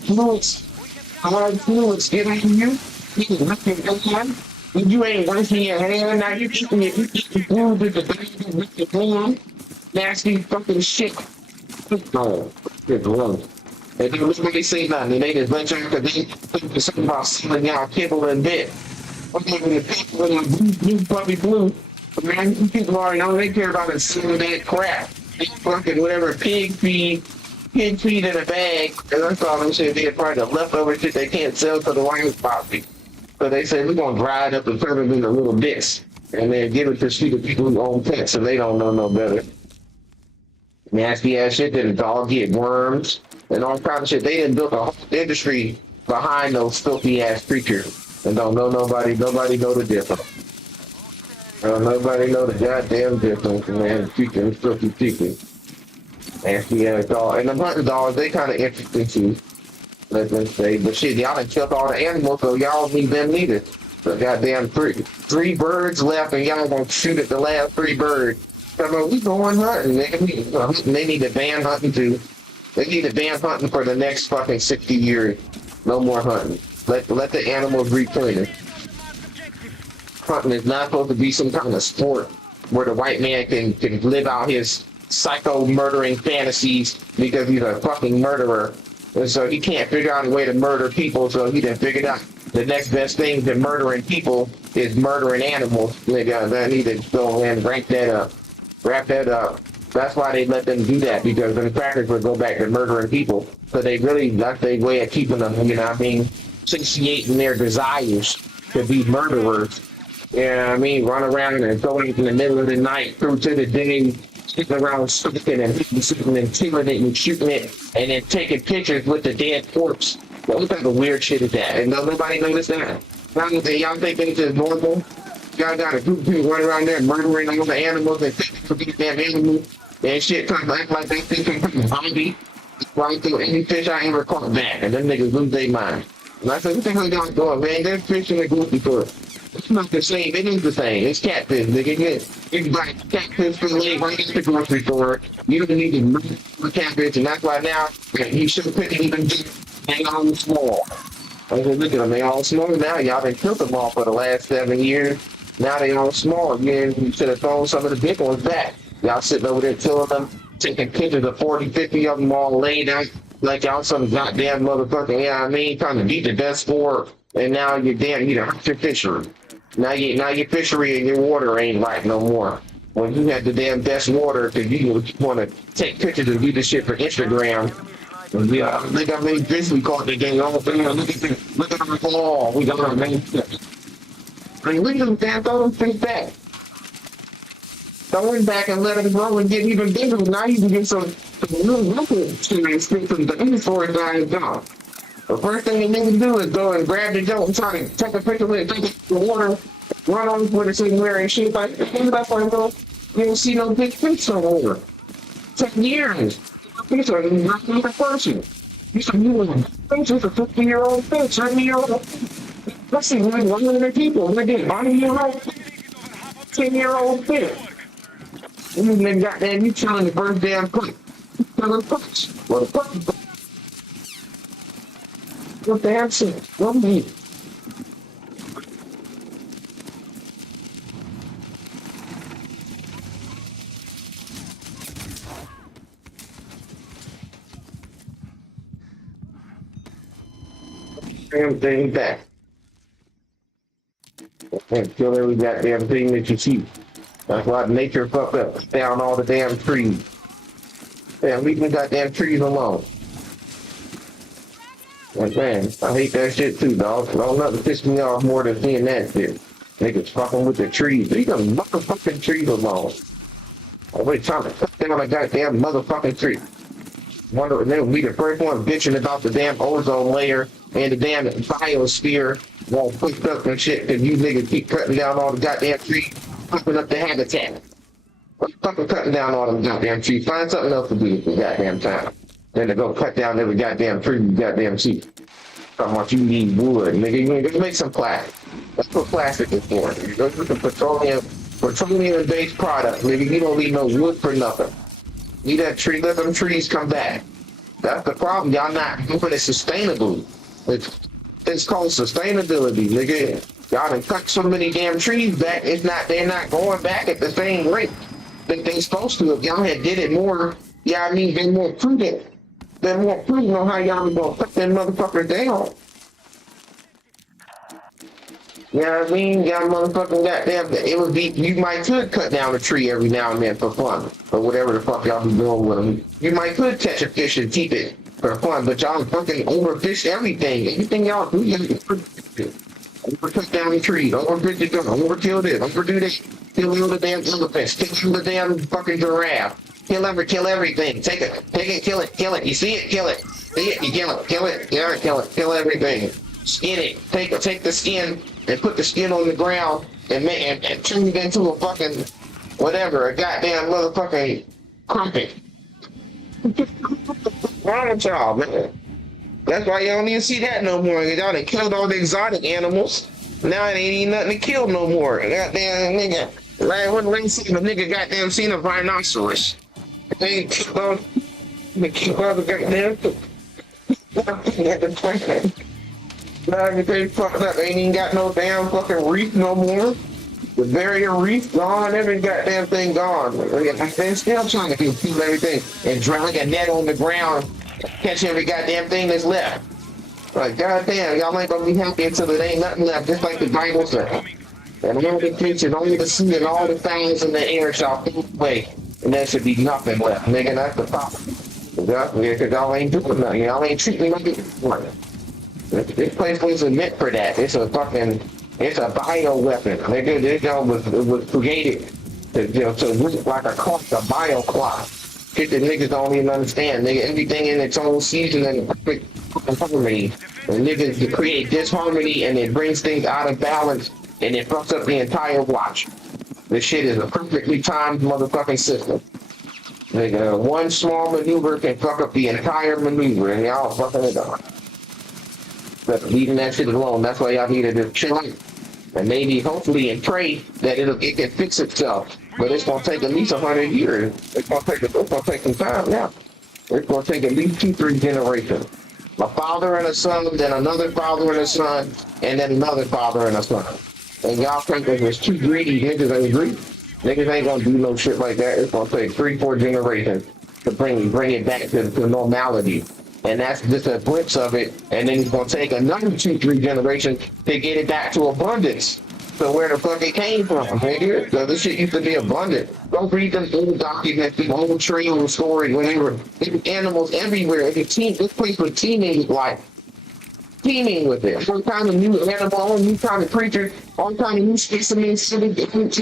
hard fluids get on you. You can lick your hand. You ain't washing your hand. Now you keeping your food with the dog with your hand. Nasty fucking shit. Oh, good lord. They don't really say nothing. And they just let you because they think something about selling y'all kibble and bit. I'm looking at people with a blue puppy blue. But man, people already know they care about is selling that crap. They fucking whatever pig feed in a bag. And that's all them shit. They're probably the leftover shit they can't sell to the wild puppy. So they say we're gonna dry it up and turn it into little bits. And then give it to stupid people who own pets so they don't know no better. Nasty ass shit that a dog get worms and all kinds of shit. They done built a whole industry behind those filthy ass creatures. And don't know nobody know the difference. Nobody know the goddamn difference, man. Chicken, filthy chicken. Nasty ass dog. And the hunting dogs, they kind of interesting too. Let's say. But shit, y'all done killed all the animals, so y'all don't need them neither. So goddamn three birds left, and y'all gonna shoot at the last 3 birds. So we going hunting, man. They need to ban hunting too. They need to ban hunting for the next fucking 60 years. No more hunting. Let the animals replenish. Hunting is not supposed to be some kind of sport where the white man can live out his psycho murdering fantasies because he's a fucking murderer. And so he can't figure out a way to murder people, so he done figured out the next best thing to murdering people is murdering animals. They need to go and wrap that up. That's why they let them do that, because the crackers would go back to murdering people. So they really, that's their way of keeping them, you know what I mean, satiating their desires to be murderers. You know what I mean? Run around and go in the middle of the night through to the day, sitting around sticking and sitting and killing it and shooting it, and then taking pictures with the dead corpse. What type of weird shit is that? And nobody noticed that. Y'all think it's just normal? Y'all got a group of people running around there murdering all the animals and taking for these damn animals and shit, trying to act like they think I'm a zombie. Right through any fish I ever caught back, and them niggas lose their mind. And I said, what the hell y'all doing, man? There's fish in the goofy for it. It's not the same. It is the same. It's catfish, nigga. You can buy catfish for the leg right at the grocery store. You don't need to move for catfish, and that's why now you should have picked even big. They all small. I said, look at them. They all small now. Y'all been killed them all for the last 7 years. Now they all small. Again, you should have thrown some of the big ones back. Y'all sitting over there killing them, taking pictures of 40, 50 of them all laid out like y'all some goddamn motherfucker, you know what I mean? Trying to beat the best sport, and now you done hurt your fishery. Now your fishery and your water ain't right no more. When you had the damn best water, because you want to take pictures and do this shit for Instagram. And yeah, look how many fish we caught today. Oh, look at our claw. We got our main fish. I mean, look at them, damn, throw them fish back. Throw it back and let it grow and get even bigger. Now you can get some real liquid to stick from the inventory guys down. The first thing the niggas do is go and grab the dope and try to take a picture with it, take the water, run on with it somewhere and shit like that. That's why you don't see no big fish somewhere. Take years. Fish are not like a person. You said you was a fish with a 50-year-old fish, 70-year-old fish. Let's see, 100 people. They get 90-year-old, 10-year-old fish. You nigga got that, you telling the first damn punch. You telling punch. What the fuck? What the hell shit? What me? Damn thing back. And kill every goddamn thing that you see. That's why nature fucked up. Down all the damn trees. Damn, leave the goddamn trees alone. Like, man, I hate that shit too, dog. Don't nothing piss me off more than seeing that shit. Niggas fucking with the trees. Leave them motherfucking trees alone. Everybody trying to cut down a goddamn motherfucking tree. Wonder if they'll be the first one bitching about the damn ozone layer and the damn biosphere won't push up and shit because you niggas keep cutting down all the goddamn trees. popping up the habitat. I'm fucking cutting down all them goddamn trees. Find something else to do for goddamn time. Then to go cut down every goddamn tree, goddamn tree. Talking about you need wood, nigga. You go make some plastic. That's what plastic is for. You go with the petroleum-based product, nigga. You don't need no wood for nothing. Need that tree, let them trees come back. That's the problem. Y'all not doing it sustainably. It's called sustainability, nigga. Y'all done cut so many damn trees back. They're not going back at the same rate that they supposed to. If y'all had did it more, been more prudent. Been more prudent on how y'all gonna cut them motherfuckers down. You know what I mean? Y'all motherfucking goddamn, it would be, you might could cut down a tree every now and then for fun, or whatever the fuck y'all be doing with them. You might could catch a fish and keep it for fun, but y'all fucking overfish everything. Anything y'all do, overcut down the trees, overfish it, overkill this, overdo this, kill the damn elephants, kill the damn fucking giraffe, kill everything, take it, kill it, you see it, kill it, see it, you kill it, yeah, kill everything, skin it, take the skin, and put the skin on the ground, and turn it into a fucking, whatever, a goddamn motherfucking crumpet. What's wrong with y'all, man? That's why y'all don't even see that no more. Y'all done killed all the exotic animals. Now it ain't even nothing to kill no more. Goddamn nigga. Like, when we seen a nigga goddamn seen a rhinoceros. They ain't killed all the goddamn. Now everything fucked up. Ain't even got no damn fucking reef no more. The barrier reef gone, every goddamn thing gone. They're still trying to kill everything and drag a net on the ground, catch every goddamn thing that's left. Like, goddamn, y'all ain't gonna be happy until there ain't nothing left, just like the Bible said. And all the creatures, only the sea and all the things in the air shall fade away, and there should be nothing left. Nigga, that's the problem. Because y'all ain't doing nothing. Y'all ain't treating me like it. This place wasn't meant for that. It's a bio weapon. Nigga, this job was created to look like a clock, a bio clock. Shit that niggas don't even understand. Nigga, everything in its own season and perfect harmony. And niggas to create disharmony and it brings things out of balance and it fucks up the entire watch. This shit is a perfectly timed motherfucking system. Nigga, one small maneuver can fuck up the entire maneuver and y'all fucking it up. But leaving that shit alone, that's why y'all need to just chill out. And maybe, hopefully, and pray that it can fix itself. But it's gonna take at least 100 years. It's gonna take some time, yeah. It's gonna take at least 2-3 generations. A father and a son, then another father and a son, and then another father and a son. And y'all think that it's too greedy, niggas ain't greedy. Niggas ain't gonna do no shit like that. It's gonna take 3-4 generations to bring it back to normality. And that's just a glimpse of it, and then it's gonna take another 2-3 generations to get it back to abundance. So where the fuck it came from, nigga? So this shit used to be abundant. Go read them old documents, the old trail stories, whatever. There's animals everywhere. This place was teeming with life. Teeming with it. All kind of new animal, all new kind of creatures, all kind of new specimens, different.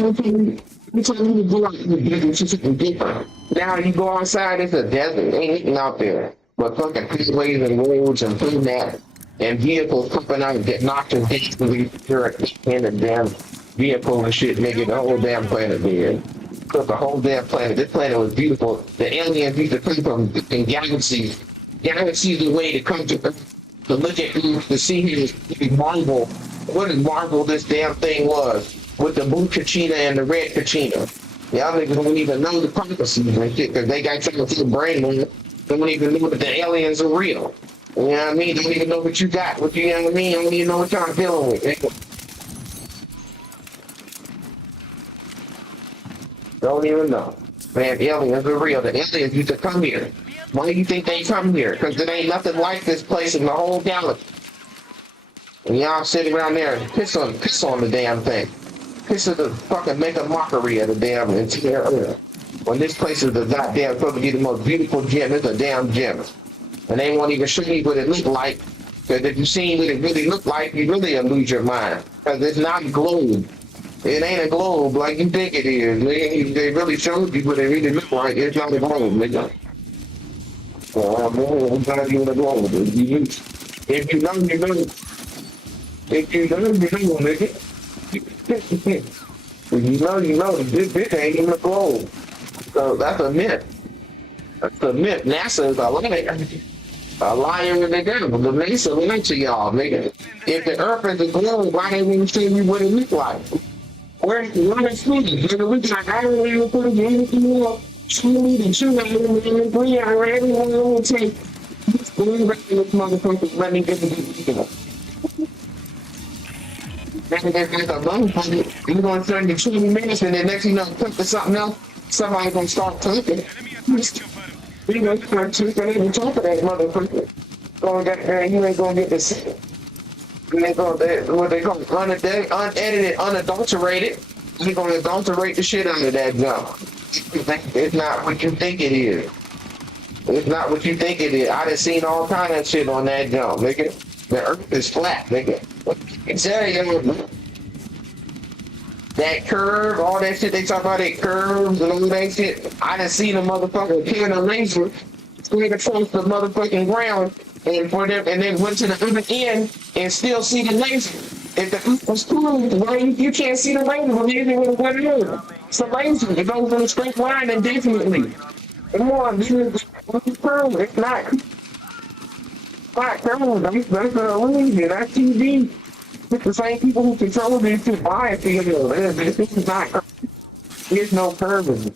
Now you go outside, it's a desert. Ain't nothing out there. But fucking freeways and roads and food that and vehicles pumping out and get knocked and basically in the damn vehicle and shit, nigga, the whole damn planet dead. Took the whole damn planet. This planet was beautiful. The aliens used to come from galaxies. Galaxies the way to come to look at to see his marvel. What a marvel this damn thing was with the blue Kachina and the red Kachina. Y'all niggas don't even know the prophecies and shit because they got something to the brain on it. Don't even know that the aliens are real. You know what I mean? Don't even know what you got. What you know what I mean? Don't even know what y'all dealing with. Don't even know. Man, the aliens are real. The aliens used to come here. Why do you think they come here? Because there ain't nothing like this place in the whole galaxy. And y'all sit around there and piss on the damn thing. Piss of the fucking make a mockery of the damn entire earth. When this place is the goddamn supposed to be the most beautiful gem, it's a damn gem. And they won't even show you what it looked like. Because if you seen what it really looked like, you really lose your mind. Because it's not a globe. It ain't a globe like you think it is. They really showed you what it really looked like. It's not a globe, nigga. It's not even a globe. If you know, you know. If you know, you know, nigga. You know, this ain't even a globe. So that's a myth. That's a myth. NASA is a liar. A liar in the devil. The NASA lied to y'all, nigga. If the Earth is a globe, why didn't we say we what it look like? Where's the one that's speaking? Nigga, we got everything put it in more. 2 meters, 2 meters, 3 hours, everyone will take. Going back to this motherfucker, let me get the detail. Then there's a motherfucker, you're gonna turn your 20 minutes and then next thing you know, click to something else, somebody's gonna start talking. You're gonna start tweaking on top of that motherfucker. Going get there, you ain't gonna get this. You ain't gonna, what they call it, unedited, unadulterated. You're gonna adulterate the shit out of that junk. It's not what you think it is. It's not what you think it is. I done seen all kind of shit on that jump, nigga. The earth is flat, nigga. I tell you, that curve, all that shit they talk about, it curves and all that shit. I done seen a motherfucker carrying a laser straight across the motherfucking ground and for them, and then went to the other end and still see the laser. If the earth was cool, why you can't see the laser? What it is? It's a laser. It goes in a straight line indefinitely. Come on, it's not. It's not curve. That's an illusion. That's TV. It's the same people who control this shit buy it. This is not curve. There's no curving.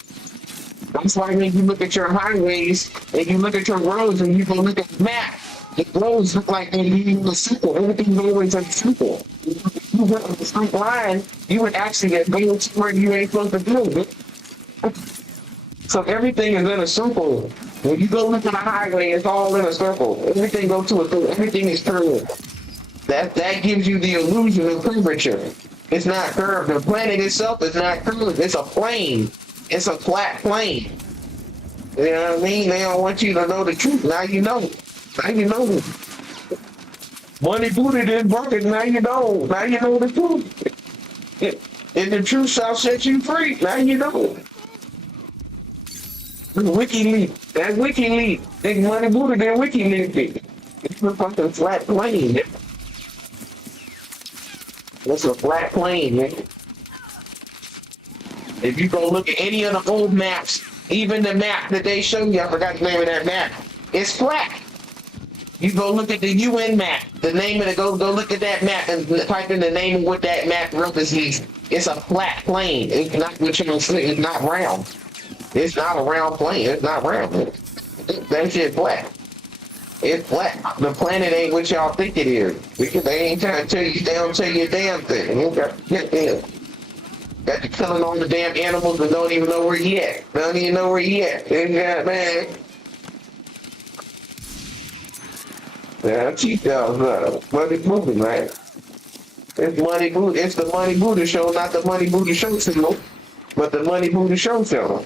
That's why when you look at your highways and you look at your roads and you go look at the map, the roads look like they're using a circle. Everything's always a circle. If you went on a straight line, you would actually get go to where you ain't supposed to go. So everything is in a circle. When you go look at a highway, it's all in a circle. Everything goes to a circle. Everything is curved. That gives you the illusion of curvature. It's not curved. The planet itself is not curved. It's a plane. It's a flat plane. You know what I mean? They don't want you to know the truth. Now you know. Now you know. Money booted is broken. Now you know. Now you know the truth. And the truth shall set you free. Now you know. WikiLeaks. That WikiLeaks. They money booted in WikiLeaks. It's a fucking flat plane. It's a flat plane, man. If you go look at any of the old maps, even the map that they showed you, I forgot the name of that map, it's flat. You go look at the UN map, the name of the, go look at that map and type in the name of what that map represents. It's a flat plane. It's not what you're saying. It's not round. It's not a round plane. It's not round. That shit flat. It's flat. The planet ain't what y'all think it is. Because they ain't trying to tell you, they don't tell you a damn thing. Okay. Got you killing all the damn animals and don't even know where he at. Don't even know where he at. Yeah, man. Yeah, cheat y'all. Money moving, man. It's Money Buddha. It's the Money Buddha show, not the Money Buddha show channel, but the Money Buddha show channel.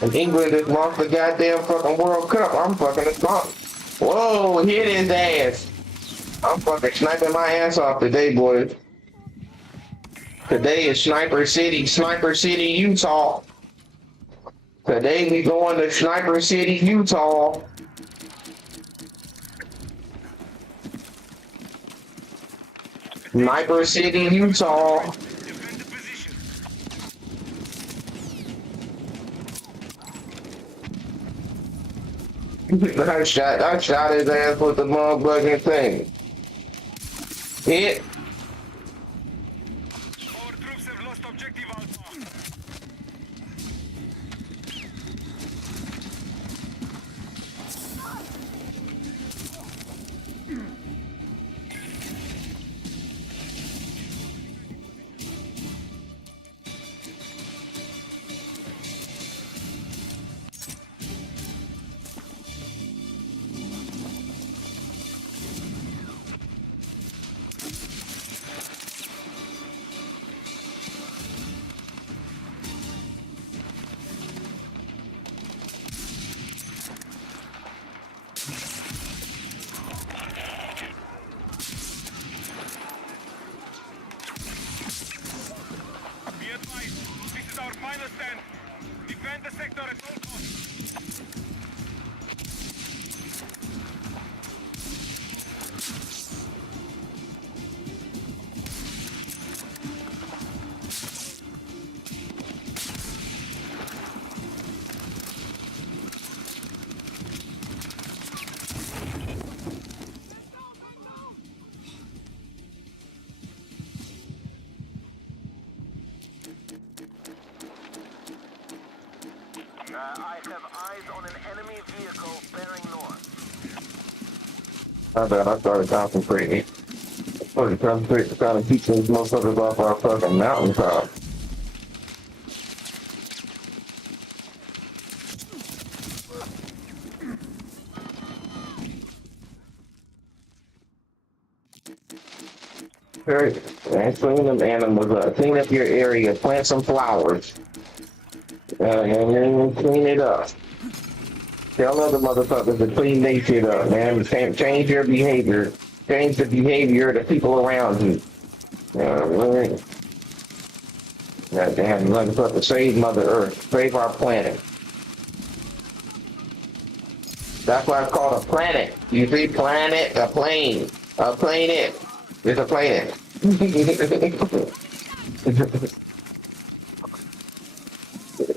And England just lost the goddamn fucking World Cup. I'm fucking a stop. Whoa, hit his ass. I'm fucking sniping my ass off today, boys. Today is Sniper City, Utah. Today we going to Sniper City, Utah. Sniper City, Utah. I shot his ass with the motherfucking thing. Hit. Our troops have lost objective Alpha. Defend the sector at all costs. I have eyes on an enemy vehicle bearing north. I bet I started concentrating. I started concentrating trying to keep these motherfuckers off our fucking mountaintop. Very, man, clean them animals up. Clean up your area. Plant some flowers. And then clean it up. Tell other motherfuckers to clean their shit up, man. Change your behavior. Change the behavior of the people around you. Really? Goddamn, motherfucker, save Mother Earth. Save our planet. That's why it's called a planet. You see, planet, a plane. A planet. It's a planet.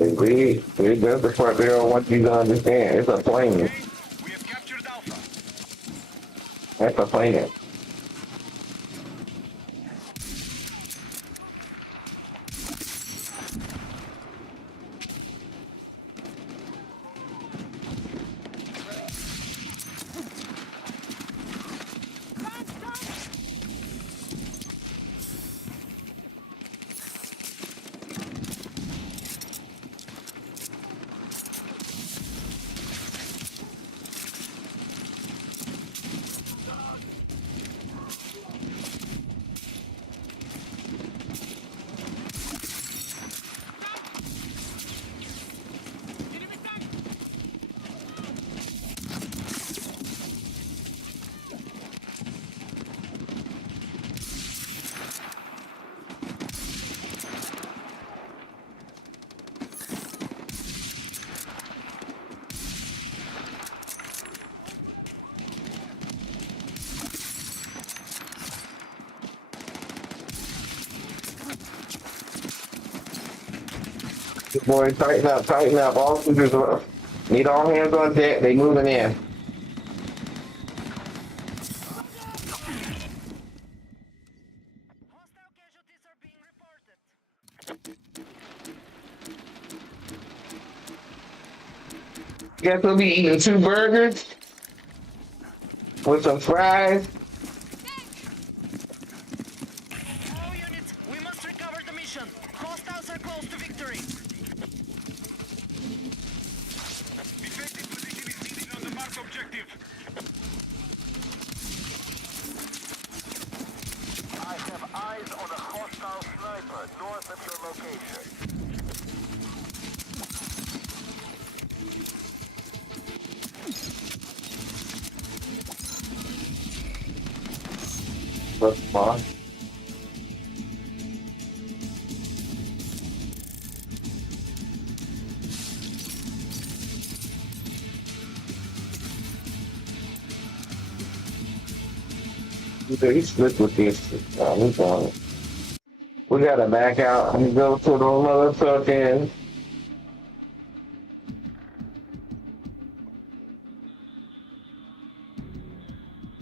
That's the part they don't want you to understand. It's a plane. We have captured Alpha. That's a plane. Boy, tighten up, tighten up. All shooters need all hands on deck. They moving in. Guess we'll be eating 2 burgers with some fries. All units, we must recover the mission. Hostiles are close to victory. Defensive position is needed on the mark objective. I have eyes on a hostile sniper north of your location. That's fine. He's good with this. We gotta back out and go to the motherfucking.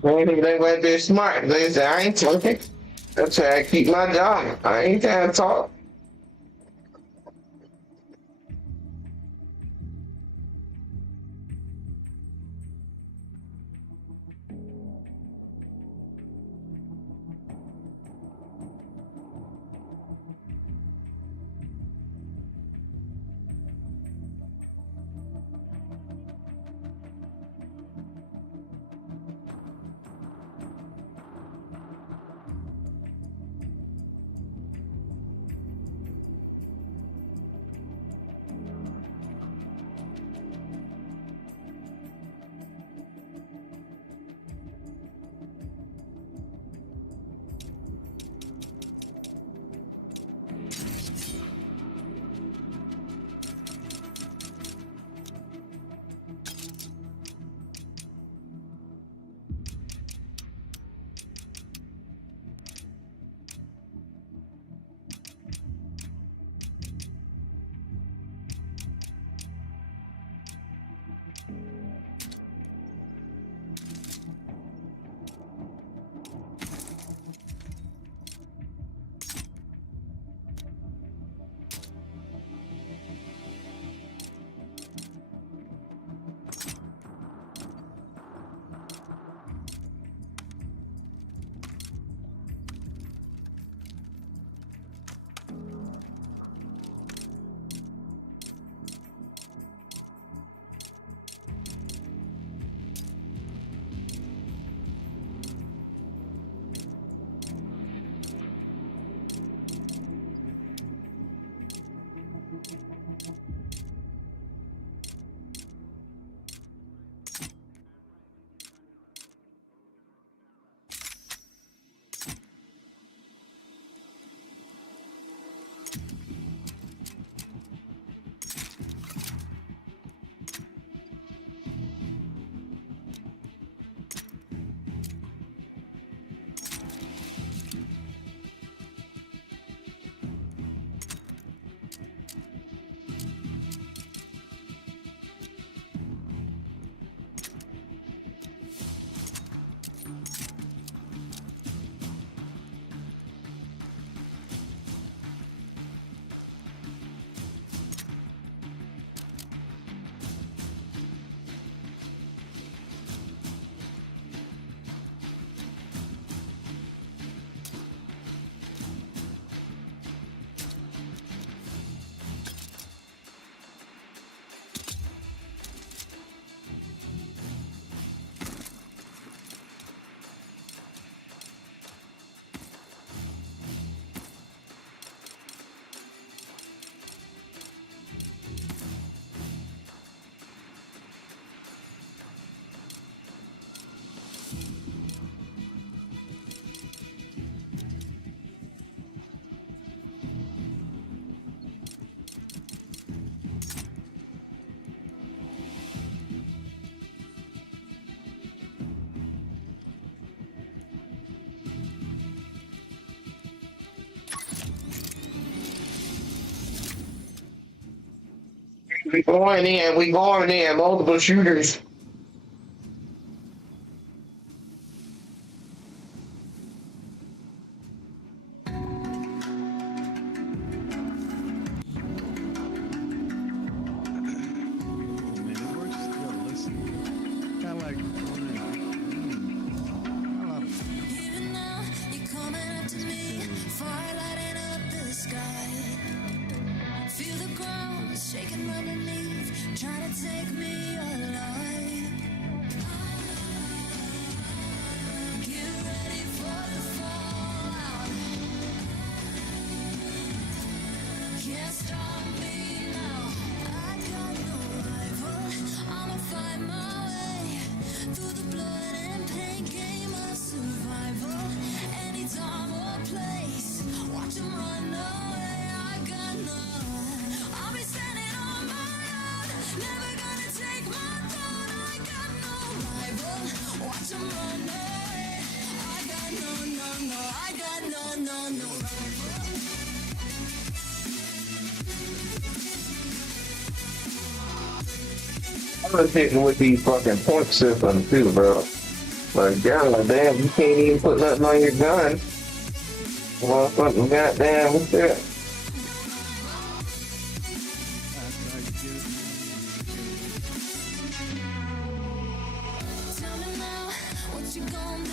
Maybe they went there smart. They said, I ain't talking. That's how I keep my job. I ain't trying to talk. We going in. We going in. Multiple shooters. Feel the ground shaking underneath, trying to take me alive. Get ready for the fallout. Can't stop me now. I got no rival. I'ma find my way through the blood and pain game of survival. Anytime or place, watch 'em run away. I got no. I'll be standing on my own, never gonna take my throne. I got no rival, watch 'em run away. I got no, I got no rival. I'm gonna take it with these fucking point systems too, bro. Like, damn, you can't even put nothing on your gun. Well, fucking goddamn, what's that?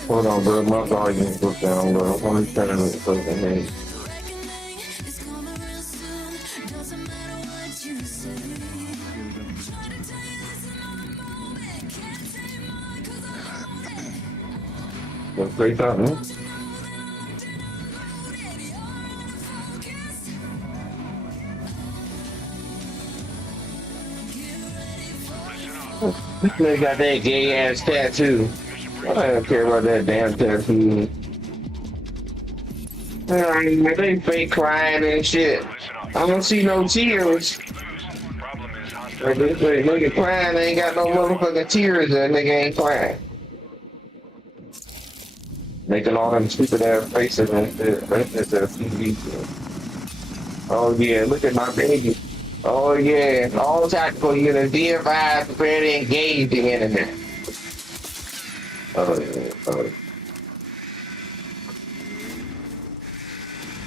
Hold on, bro. My volume goes down, bro. I'm only turning it fucking head. Let's say something. This nigga got that gay ass tattoo. I don't care about that damn tattoo. They fake crying and shit. I don't see no tears. Like this nigga crying, they ain't got no motherfucking tears. That nigga ain't crying. Making all them stupid ass faces and shit. That's just a TV show. Oh yeah, look at my baby. Oh yeah, all tactical units, DFI, prepare to engage the enemy. Oh yeah,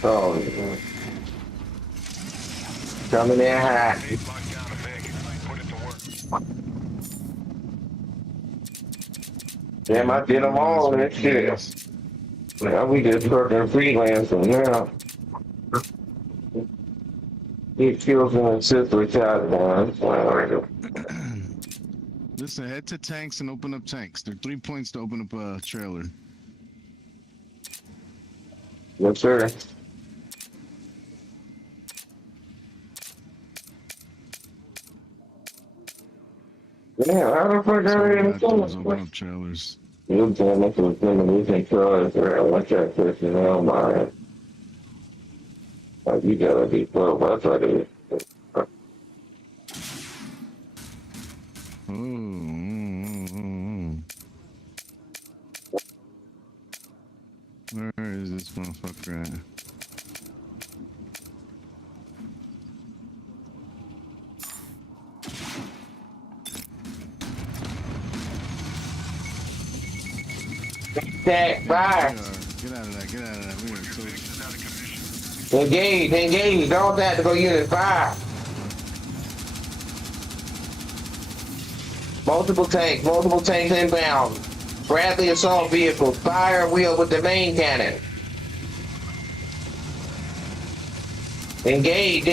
oh yeah. Coming in hot. Damn, I did them all in this shit. Now we just fucking freelancing now. He kills and assists with shot, man. Listen, head to tanks and open up tanks. There are 3 points to open up a trailer. Yes, sir. Yeah, how the fuck are you open up trailers. You can look at them, we can try to watch that personnel, man. Like, you gotta be full, but I try to. Where is this motherfucker at? That fire. Get out of that, get out of that. We're Engage, all tactical units, fire. Multiple tanks inbound. Bradley assault vehicles, fire wheel with the main cannon. Engage.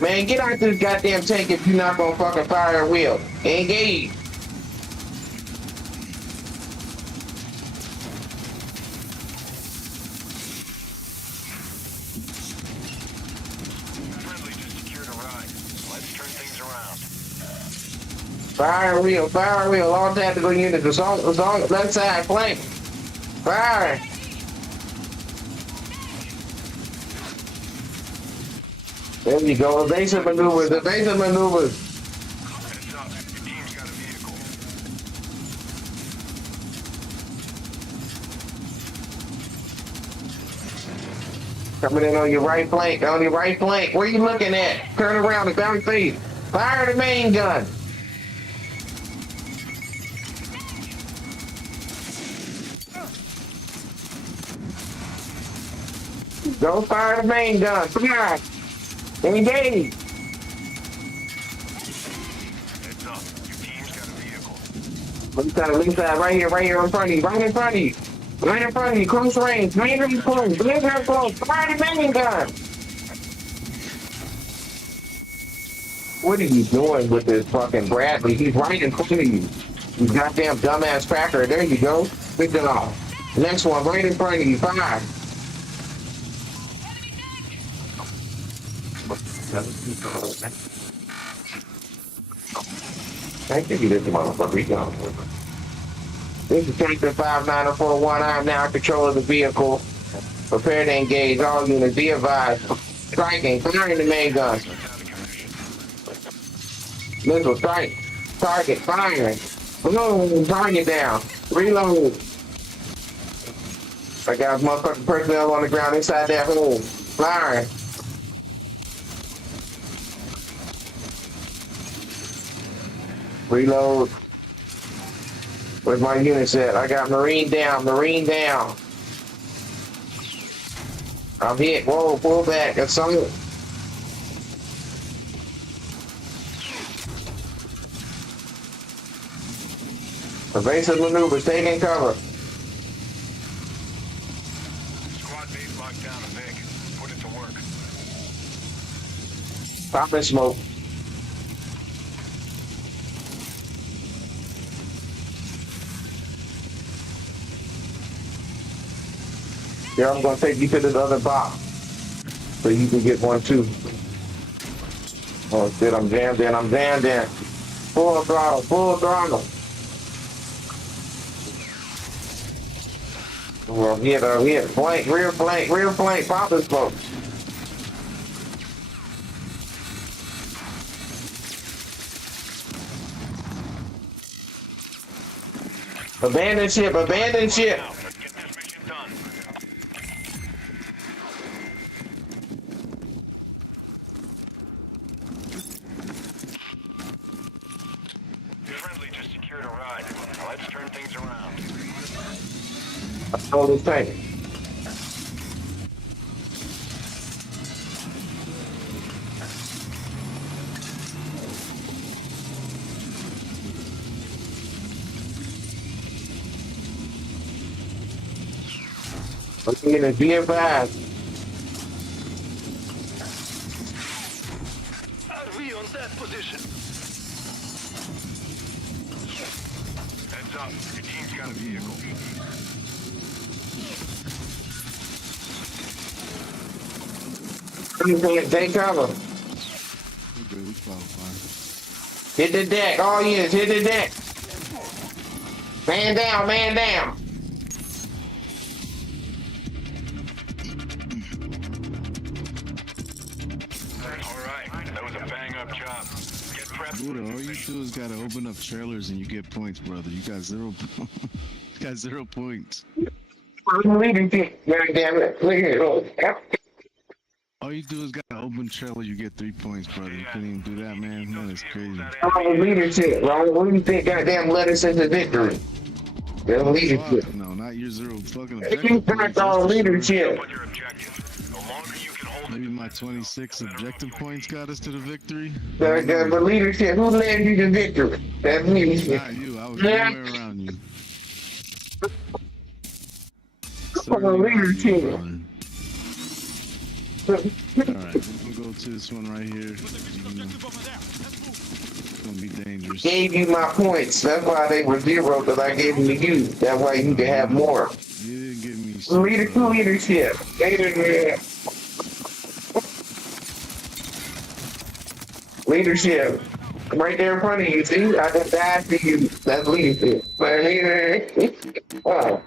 Man, get out this goddamn tank if you're not gonna fucking fire a wheel. Engage. Fire wheel, all tactical units, assault, left side, flank. Fire. There you go, evasive maneuvers. Coming in on your right flank, on your right flank. Where you looking at? Turn around and bounce face. Fire the main gun. Go fire the main gun. Fire. Engage. Heads up. Your team's got a vehicle. Left side, right here in front of you, right in front of you. Right in front of you, close range, very close, very close, fire the main gun. What are you doing with this fucking Bradley? He's right in front of you. You goddamn dumbass cracker. There you go. Pick it off. Next one, right in front of you, fire. Thank you, this motherfucker. This is Tanker 5941. I am now in control of the vehicle. Prepare to engage all units. Be advised. Striking. Firing the main gun. Missile strike. Target. Firing. Boom. Target down. Reload. I got motherfucking personnel on the ground inside that hole. Firing. Reload. Where's my units at? I got Marine down, Marine down. I'm hit. Whoa, pull back. That's something. Evasive maneuvers, taking cover. Squad base locked down a big. Put it to work. Popping smoke. Yeah, I'm gonna take you to this other box so you can get one too. Oh shit, I'm jammed in, I'm jammed in. Full throttle, full throttle. Well, hit, flank, rear flank, popping smoke. Abandon ship, abandon ship. Let's get this mission done. Friendly just secured a ride. Now let's turn things around. Hold this tank. Looking in the BFI. RV on that position. Heads up. Your team's got a vehicle. Take cover. Hit the deck. All units, hit the deck. Man down, man down. Buddha, all you do is gotta open up trailers and you get points, brother. You got 0 you got 0 points. I'm leaving it. God damn it. Look at it. All you do is gotta open trailer, you get 3 points, brother. You couldn't even do that, man. That is crazy. I'm leadership, Ron. What do you think goddamn led us into victory? They're leadership. No, not your 0 fucking You back on leadership. Maybe my 26 objective points got us to the victory. The leadership, who led you to victory? That's leadership. Not you, I was nowhere around you. Leadership. Alright, we'll go to this one right here. It's gonna be dangerous. Gave you my points. That's why they were 0, because I gave them to you. That way you can have more. You didn't give me leadership. Leadership. Right there in front of you, see? I just died for you. That's leadership. Oh.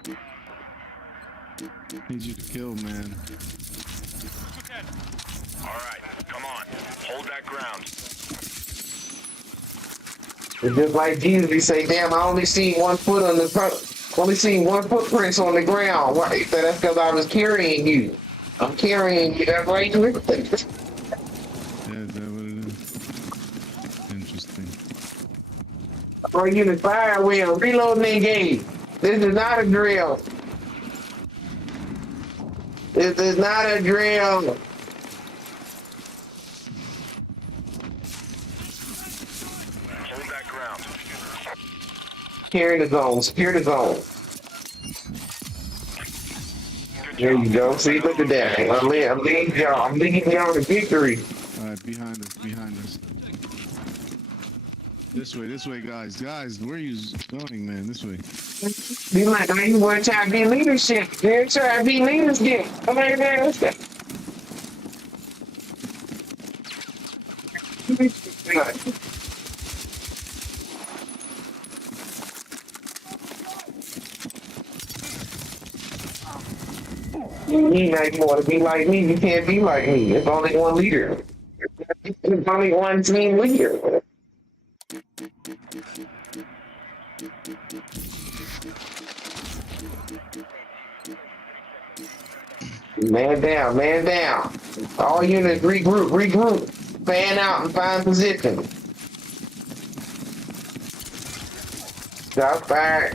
Need you to kill, man. Alright, come on. Hold that ground. It's just like Jesus, he say, damn, I only seen 1 foot on the front. Only seen 1 footprint on the ground. Right? So that's because I was carrying you. I'm carrying you that right with it. Yeah, is that what it is? Interesting. Or you the fire wheel, reload and engage. This is not a drill. This is not a drill. Hold that ground. Secure the zone, secure the zone. There you go. See, look at that. I'm leading y'all to victory. All right, behind us. This way, guys. Guys, where are you going, man? This way. Be like, man, you want to try to be leadership. They're trying to be leadership. Come on, man. Let's go. You might want to be like me. You can't be like me. There's only one leader. There's only one team leader. Man down, man down. All units regroup. Fan out and find position. Stop fire.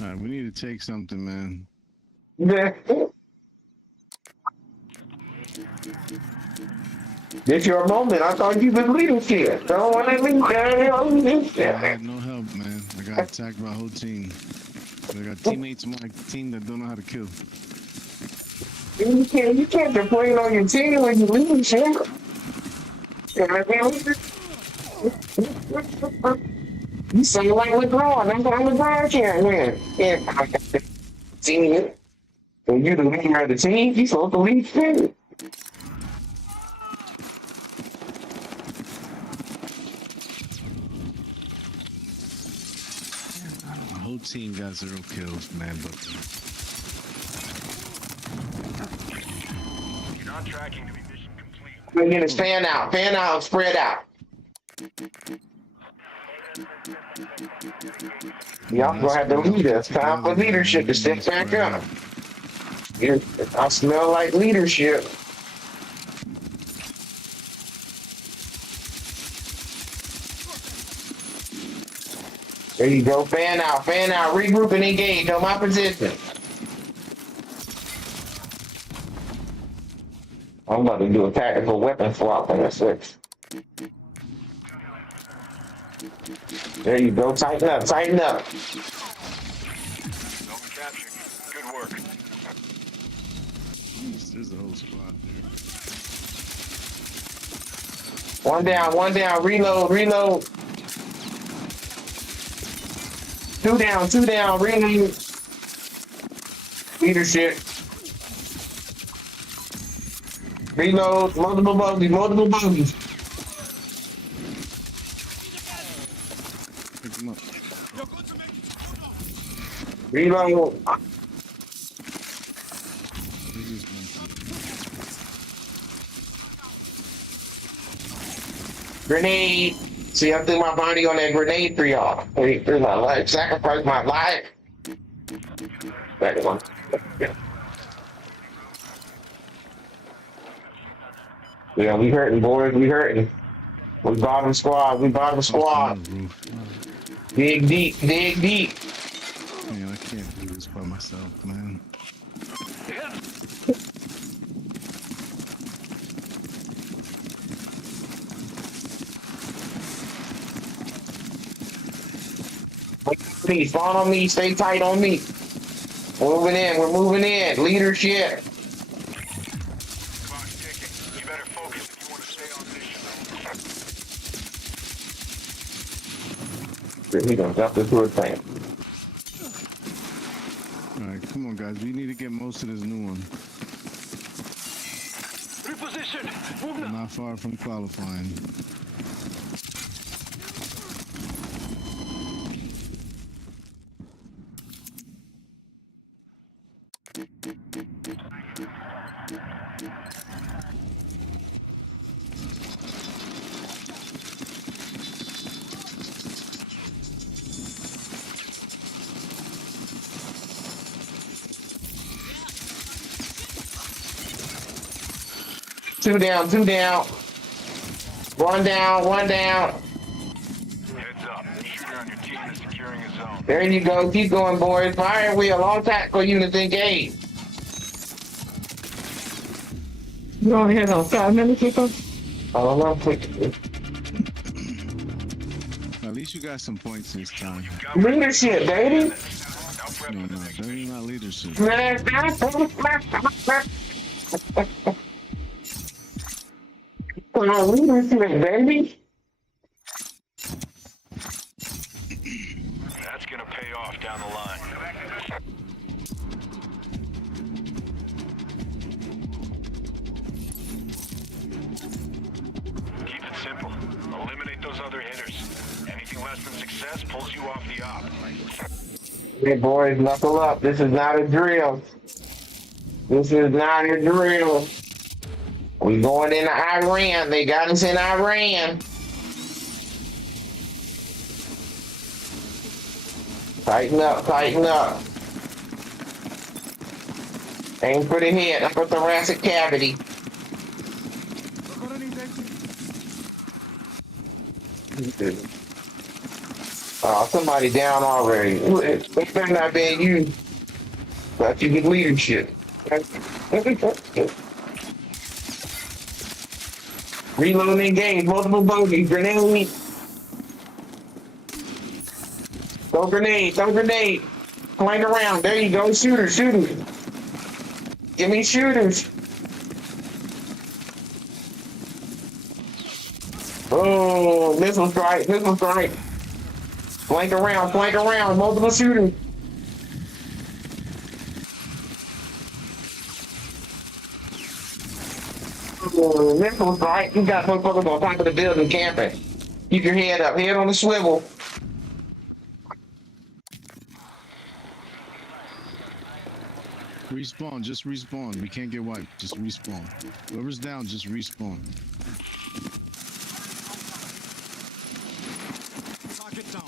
Alright, we need to take something, man. This your moment. I thought you been leadership. Don't want to leave. I had no help, man. I got attacked by a whole team. I got teammates on my team that don't know how to kill. You can't complain on your team when you leadership. You sound like LeBron. That's what LeBron can't win. Yeah, I got the team. When you're the leader of the team, you're supposed to lead too. The whole team got 0 kills, man. But You're not tracking to be mission complete. We're gonna fan out, spread out. Y'all gonna have to lead us. Time for leadership to step back up. I smell like leadership. There you go. Fan out, regroup and engage on my position. I'm about to do a tactical weapon swap in a 6. There you go. Tighten up. Zone captured. Good work. Jeez, there's a whole squad there. One down. Reload. 2 down. Reload. Leadership. Reload. Multiple bogeys. Pick them up. Reload. Grenade. See, I threw my body on that grenade for y'all. Threw my life. Sacrifice my life. Second one. Yeah, we hurting, boys. We hurting. We bottom squad. Dig deep. Man, I can't do this by myself, man. Please, spawn on me. Stay tight on me. We're moving in. Leadership. Clock's ticking. You better focus if you want to stay on mission. He gonna jump into a thing. Alright, come on, guys. We need to get most of this new one. Reposition. We're not far from qualifying. Two down, two down. One down, one down. Heads up. Shooter on your team is securing a zone. There you go. Keep going, boys. Fire wheel. All tactical units engaged. You only had on 5 minutes or something? I don't know. At least you got some points this time. Leadership, baby. No, that ain't not leadership. Leadership, baby. That's gonna pay off down the line. Keep it simple. Eliminate those other hitters. Anything less than success pulls you off the op. Hey boys, knuckle up. This is not a drill. This is not a drill. We going into Iran. They got us in Iran. Tighten up, tighten up. Aim for the head, upper thoracic cavity. Oh, somebody down already. It better not be you. But you get leadership. Reload and engage, multiple bogeys, grenade. Throw grenade, throw grenade. Flank around, there you go, shooters, shooters. Give me shooters. Oh, missile strike, missile strike. Flank around, multiple shooters. Oh, missile strike, you got motherfuckers on top of the building camping. Keep your head up, head on the swivel. Respawn, just respawn. We can't get wiped. Just respawn. Whoever's down, just respawn. Target down.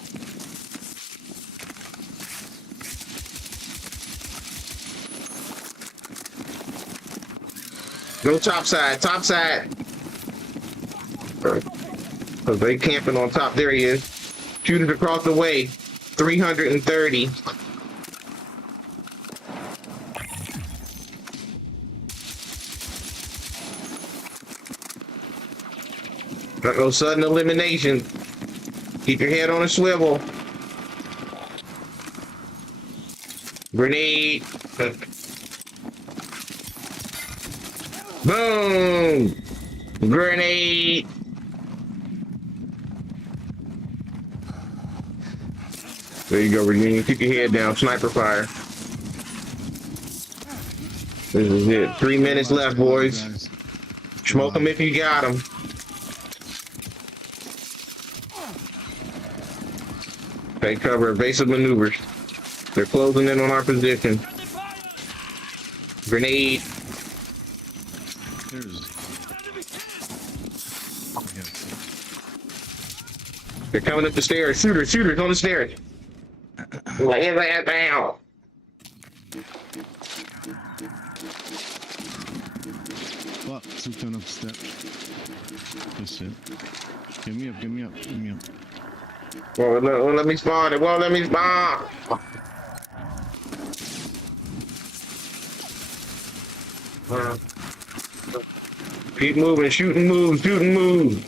Go top side, top side. Cause they camping on top. There he is. Shooters across the way. 330. No sudden elimination. Keep your head on a swivel. Grenade. Boom! Grenade! There you go, Virginia. Keep your head down. Sniper fire. This is it. 3 minutes left, boys. Smoke them if you got them. Take cover. Evasive maneuvers. They're closing in on our position. Grenade. They're coming up the stairs. Shooters on the stairs. Lay that down. Well, two coming up the step. That's it. Get me up, get me up, get me up. Well, let me spawn. It won't let me spawn. Keep moving. Shoot and move. Shoot and move.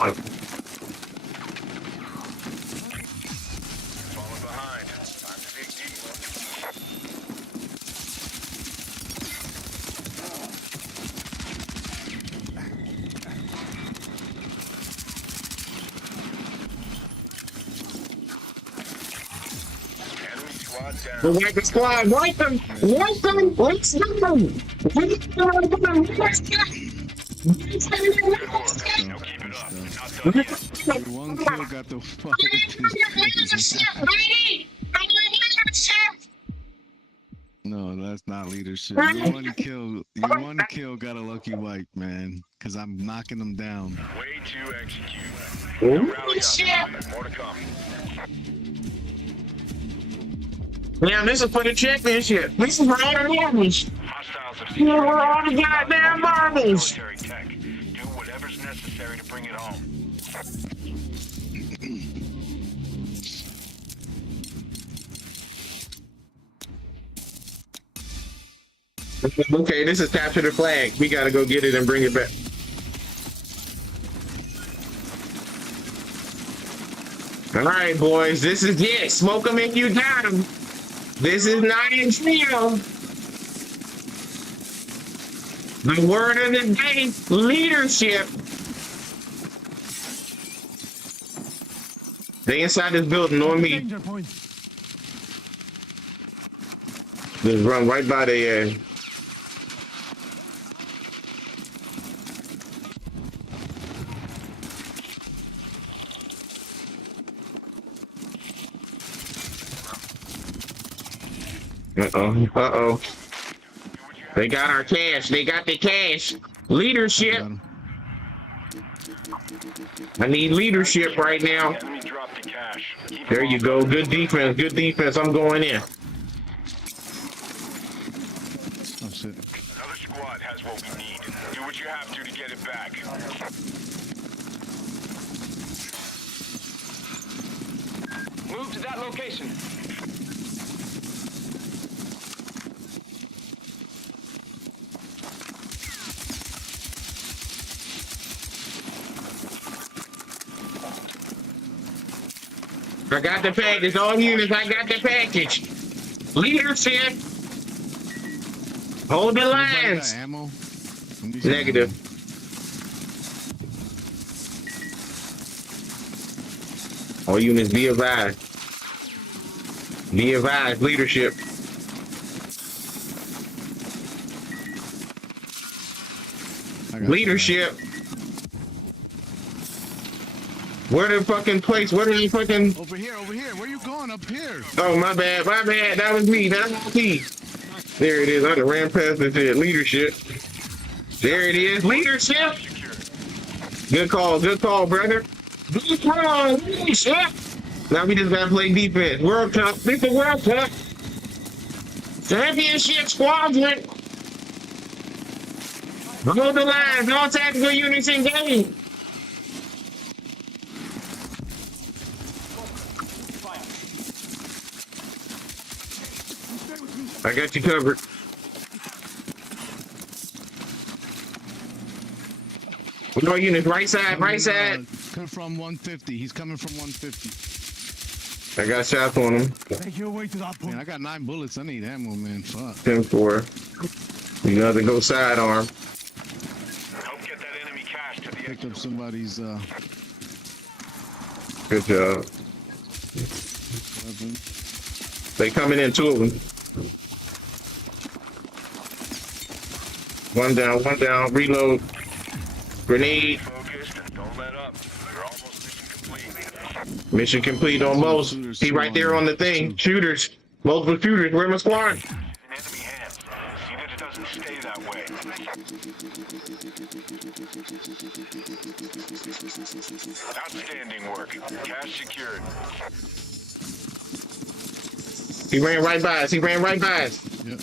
The wipe squad, wipe them! Wipe them! Let's them! One kill got the fuck. No, that's not leadership. You one kill got a lucky wipe, man. Cause I'm knocking them down. Way to execute. More to come. Yeah, this is for the championship. This is for all the marbles. You know, we're all the goddamn marbles. do whatever's necessary to bring it home. Okay, this is capture the flag. We gotta go get it and bring it back. All right, boys, this is it. Smoke them if you got them. This is not in jail. The word of the day, leadership. They inside this building on me. Just run right by their ass. Uh-oh. They got our cash. They got the cash. Leadership. I need leadership right now. There you go. Good defense. Good defense. I'm going in. Oh, shit. Another squad has what we need. Do what you have to get it back. Move to that location. I got the package. All units, I got the package. Leadership. Hold the lines. Ammo? Negative. All units, be advised. Be advised, leadership. Leadership. Where the fucking place? Where the fucking... Over here. Where you going? Up here. Oh, my bad. That was me. That's me. There it is. I done ran past it. Leadership. There it is. Leadership. Good call, brother. Good call, leadership. Now we just gotta play defense. World Cup. This is World Cup. Championship squadron. Hold the lines. All tactical units engaged. I got you covered. No units, right side. Coming from 150. He's coming from 150. I got shots on him. Take your way to that point. Man, I got 9 bullets. I need ammo, man. Fuck. 10-4. You got to go sidearm. Help get that enemy cash to the Picked up somebody's Good job. weapon. They coming in, 2 of them. One down, reload. Grenade. Focused and don't let up. You're almost mission complete. Mission complete almost. He right there on the thing. Shooters. Multiple shooters. Where my squad? In enemy hands. See that it doesn't stay that way. Outstanding work. Cash secured. He ran right by us. Yep.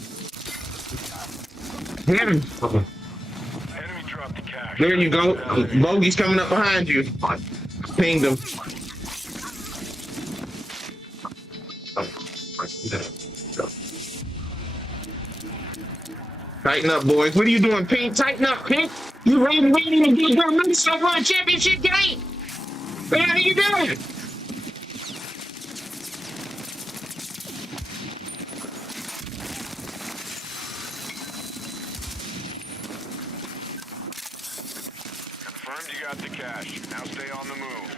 Hit him. Enemy dropped the cash. There you go. Bogey's coming up behind you. Pinged him. Tighten up, boys. What are you doing, Pink? Tighten up, Pink. You waiting to get your myself on a championship game. What are you doing? Confirmed you got the cash. Now stay on the move.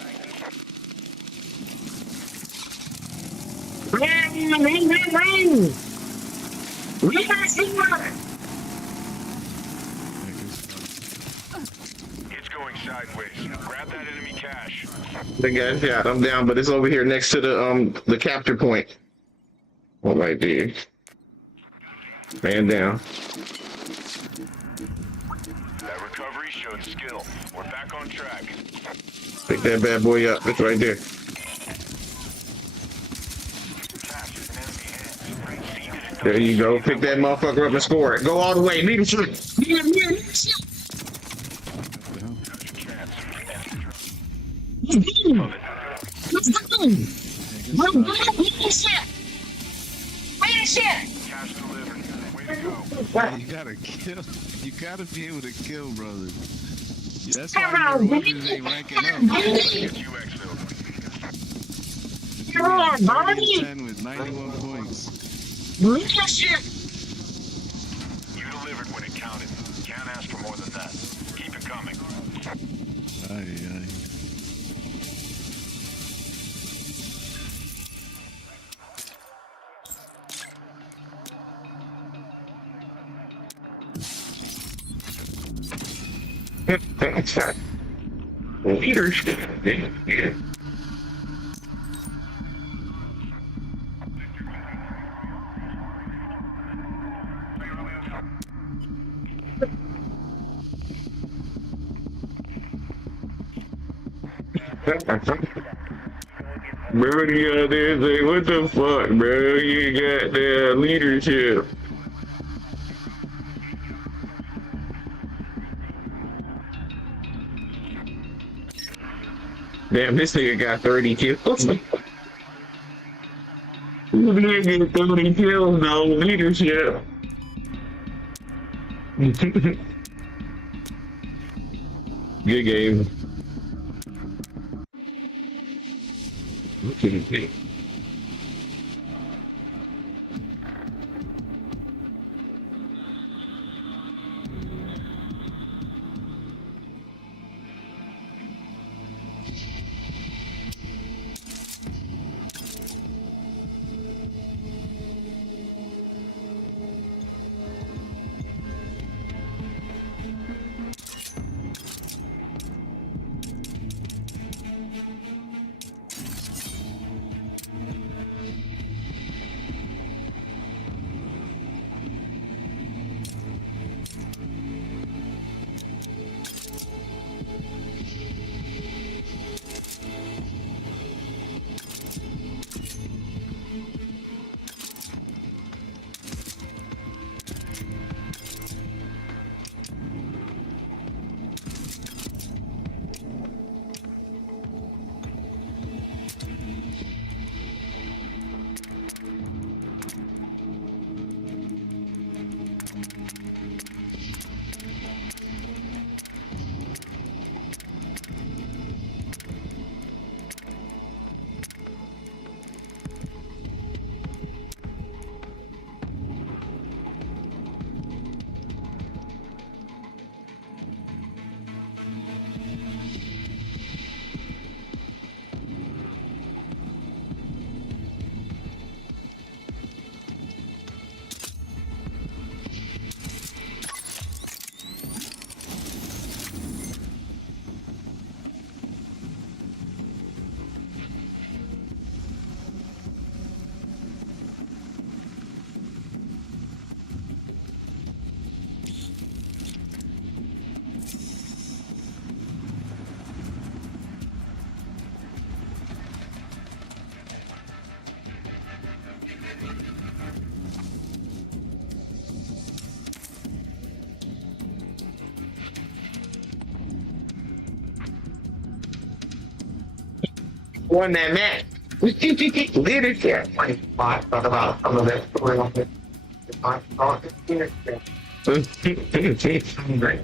Ring. It's going sideways. Grab that enemy cash. They got shot. I'm down, but it's over here next to the capture point. All right, there. Man down. That recovery showed skill. We're back on track. Pick that bad boy up. It's right there. There you go. Pick that motherfucker up and score it. Go all the way. Leadership. Yeah, you gotta kill. You gotta be able to kill, brother. That's why your weapons ain't ranking up. Come on, buddy. 10 with 91 points. You delivered when it counted. Can't ask for more than that. Keep it coming. Aye. Leadership. Yeah. Bro, you got there say, what the fuck, bro? You got their leadership. Damn, this nigga got 30 kills. This nigga got 30 kills, no leadership. Good game. Okay. Won that match. Leadership. Talk about some of that story on this. Great.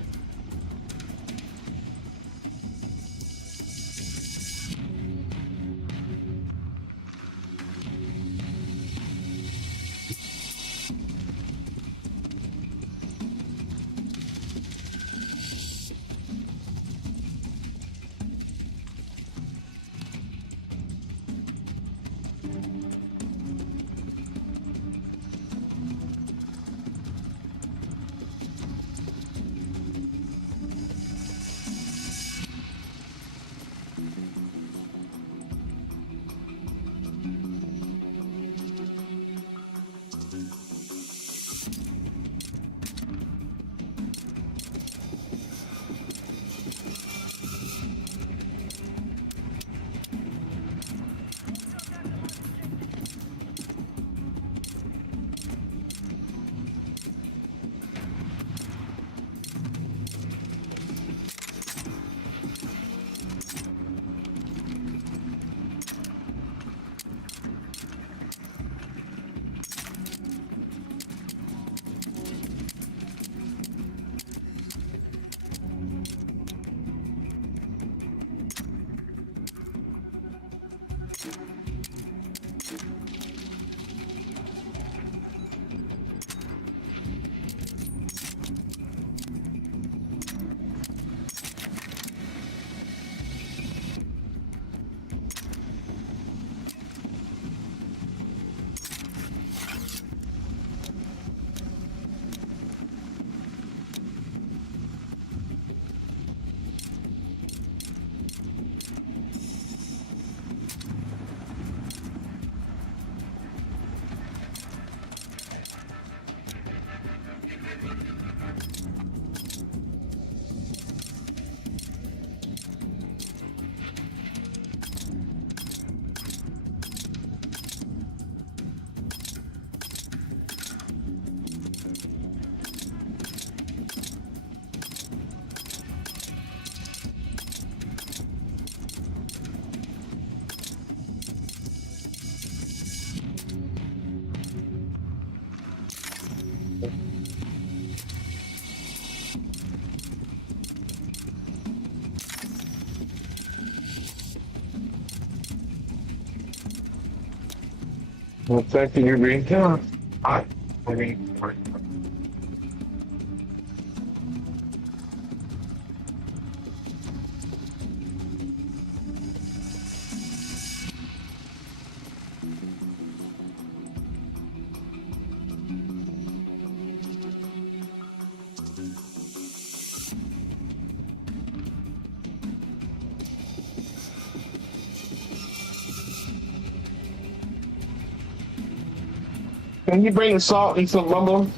Well, thank you, being done. I mean, can you bring salt and some lumber?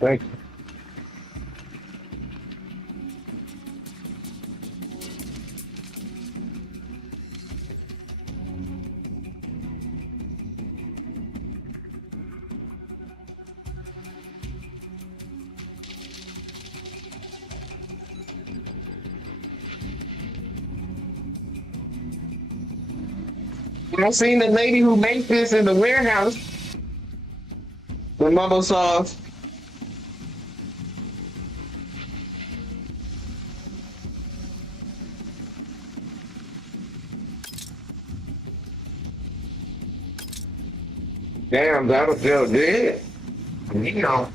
Thank you. I seen the lady who makes this in the warehouse. The mama sauce. Damn, that was still dead. You know,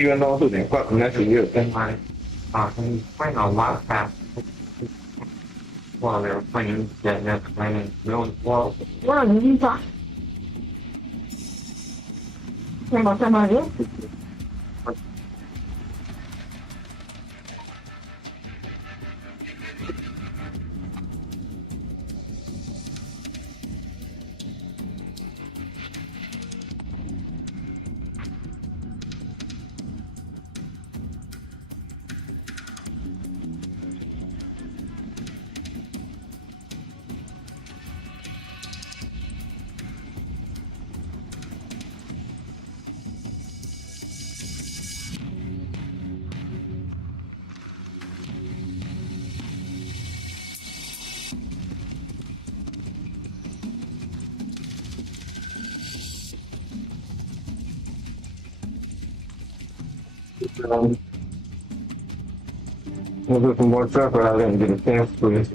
chưa know tụi này quật nó chỉ được bên ngoài không phải nào quá cả qua là phải chạy ra phải đâu quá là như vậy xem mà đấy We'll do some more stuff, but I didn't get a chance to it.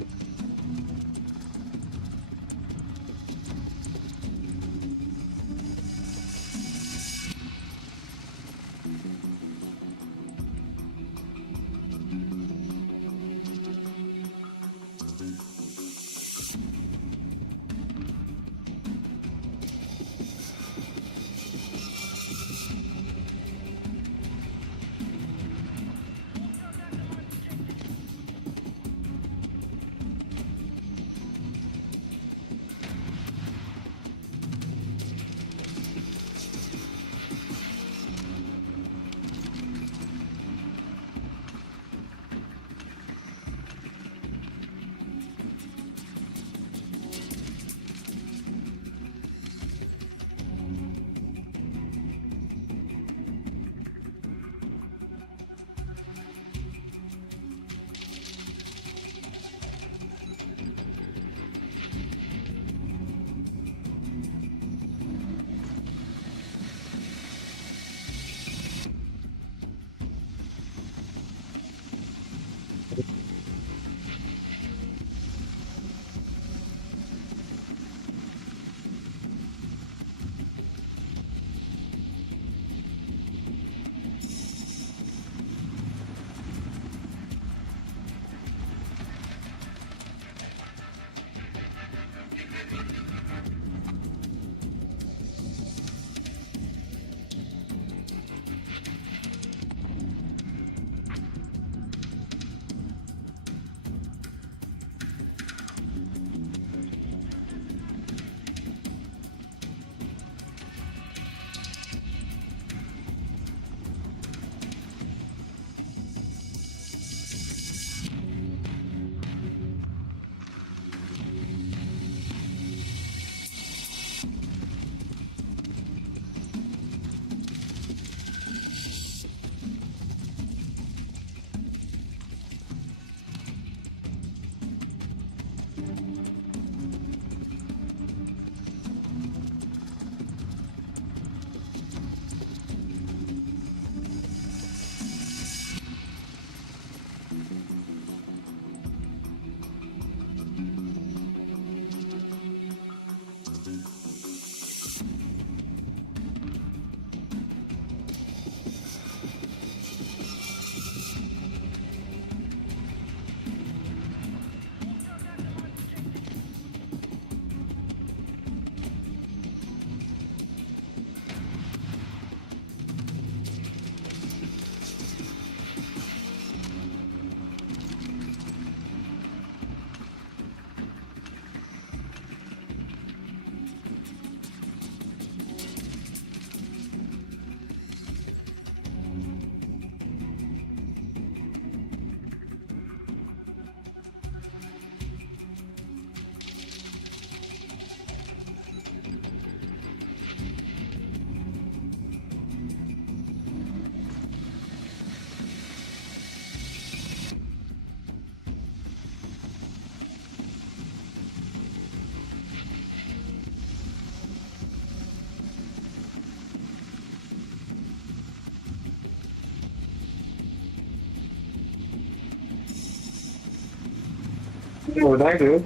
what I do.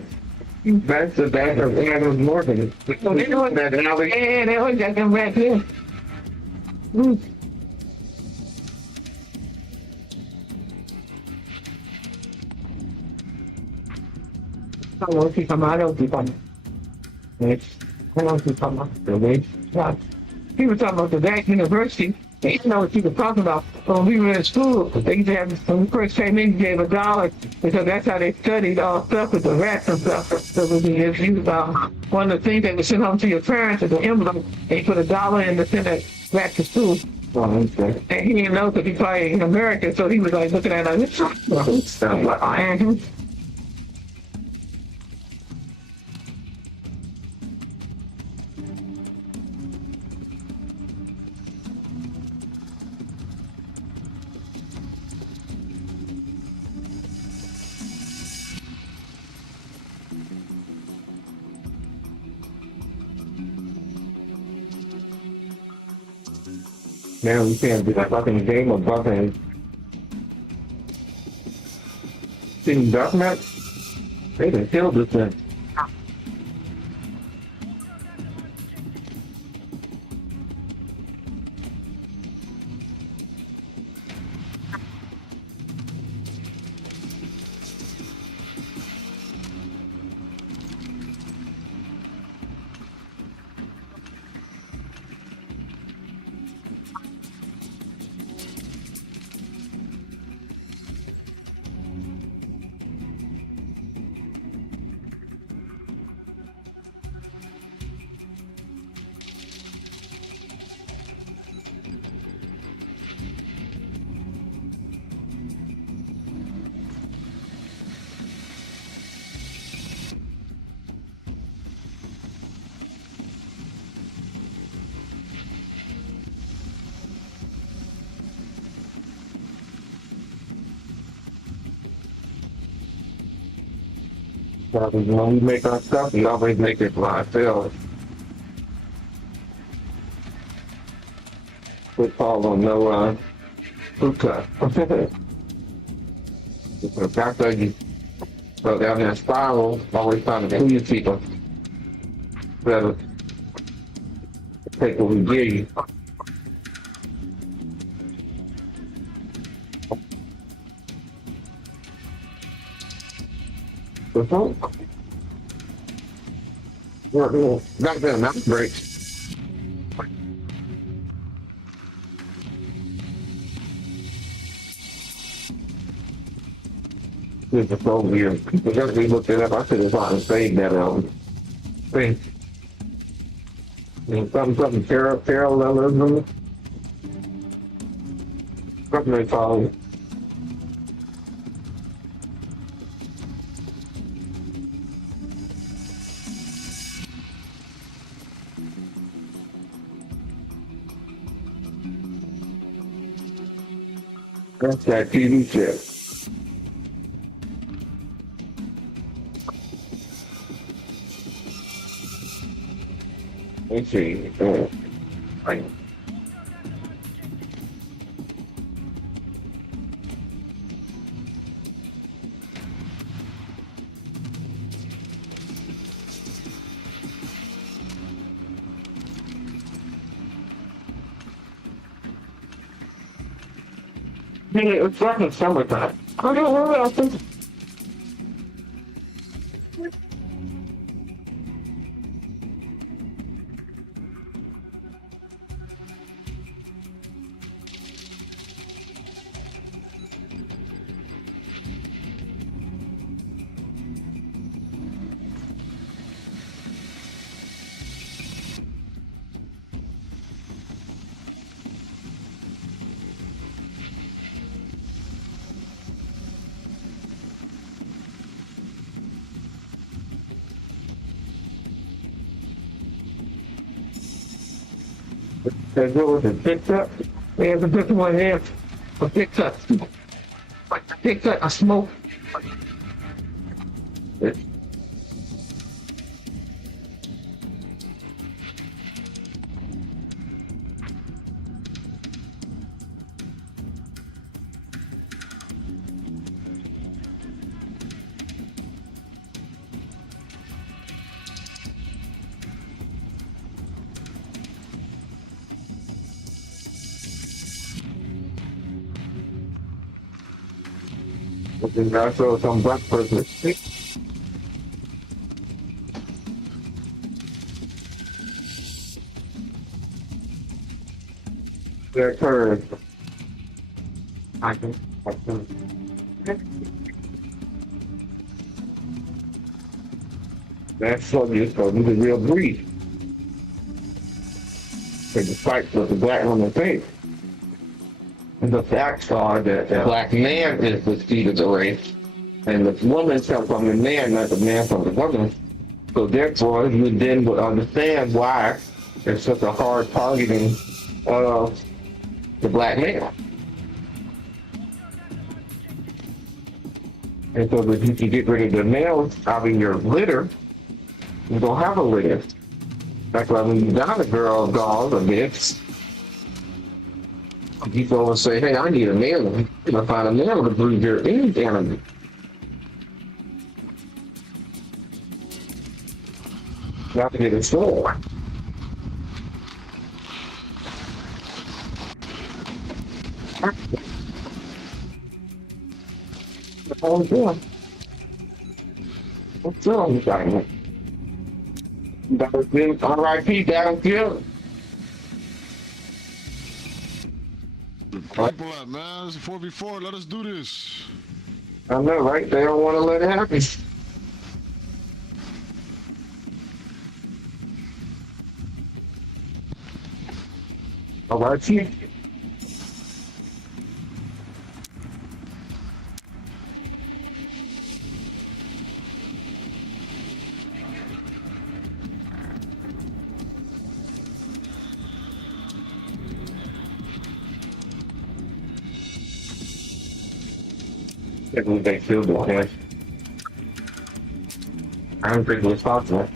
That's the back of Adam's Morgan. So they doing that now. Yeah, they always got them back here. Hello, si Camaro, si Pam. Hello, si Pam. He was talking about the Dax University. They didn't know what he was talking about. When we were in school, they used to have, when we first came in, they gave $1 because that's how they studied all stuff with the rats and stuff. So if you, one of the things they would send home to your parents is an envelope. They put $1 in to send that rat to school. And he didn't know because he's probably in America, so he was like looking at it like, stuff like, man, we can't do that fucking game of fucking Team Deathmatch. They done killed this thing. When we make our stuff, we always make it for ourselves. We follow no food cut. After you go down that spiral, always trying to please people. Better take what we give you. Back then, that breaks. This is so weird. Because we looked it up, I could have thought and saved that thing. Something parallelism. Something they call it. That's that TV chip. Let's see. Right. It's like in summertime. I don't know what else. There's what was it, TikTok? There's a different one here for TikTok. Like TikTok, I smoke. But then I saw some black person. Their turn. I can. That's what you told me the real breed. Because the fight with the black woman face. And the facts are that the black man is the seed of the race. And the woman comes from the man, not the man from the woman. So therefore, you then would understand why there's such a hard targeting of the black man. And so that you can get rid of the males out of your litter, you don't have a litter. That's why when you got a girl, dog, or bitch, you go and say, hey, I need a male. You're gonna find a male to breed your any animal. You have to get a store. Oh, yeah. What's wrong with that? R.I.P. Battlefield. People at, man, it's a 4v4, let us do this. I know, right? They don't want to let it happen. R.I.P. I believe they killed the guy. I don't think it was possible.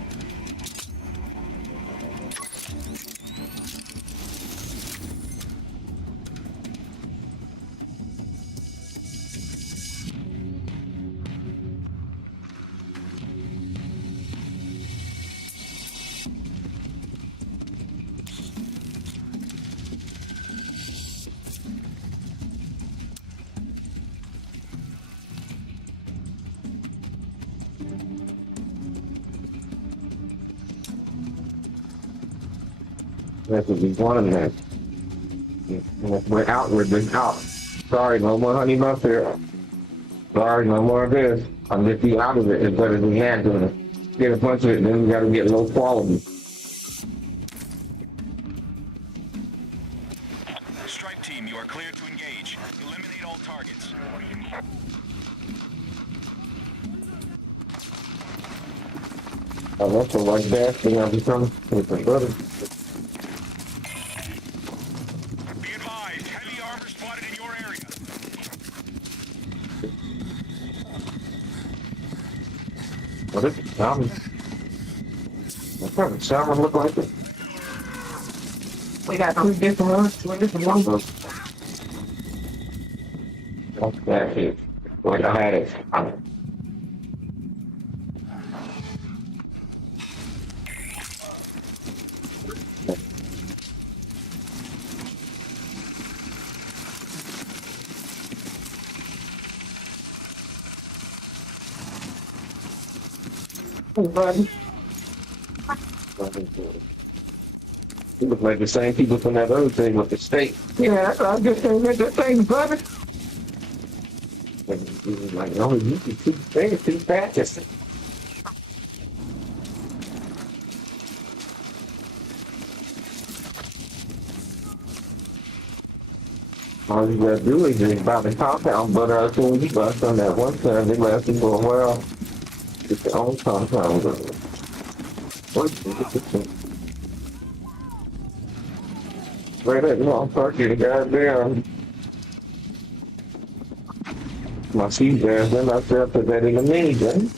That's what we wanted, man. We're out, we're just out. Sorry, no more honey mustard. Sorry, no more of this. I'll get you out of it as better as we had to. Get a bunch of it, then we gotta get low quality. Strike team, you are clear to engage. Eliminate all targets. I love the white bass thing I'll become with my brother. Be advised, heavy armor spotted in your area. What is it? Salmon? What kind of salmon look like it? We got two different ones, two different logos. That's it. Like I had it. Hey, buddy. You look like the same people from that other thing with the steak. Yeah, I'm just saying that thing, buddy. He was like, no, you can too big, too fat. Just all you gotta do is just buy the compound butter as soon as you bust on that one time. They lasted for a while. Get their own compound butter. Right at long turkey, goddamn. My seed there, then I still put that in the minigun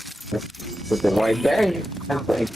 with the white bag. I think.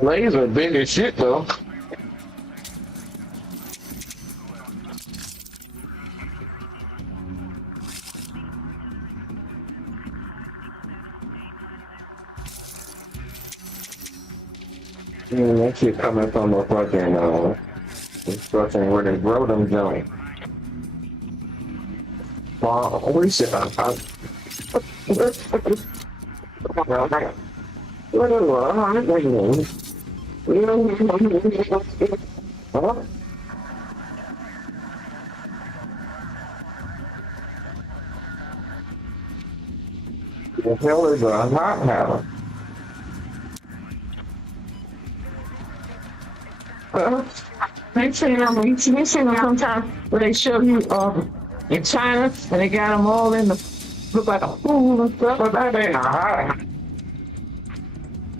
Laser big as shit though. Yeah, that shit coming from a fucking where they grow them joints. Wow, we shit on top. The hell is a hot house? They say sometimes where they show you in China and they got them all in the look like a fool and stuff, but that ain't a hot.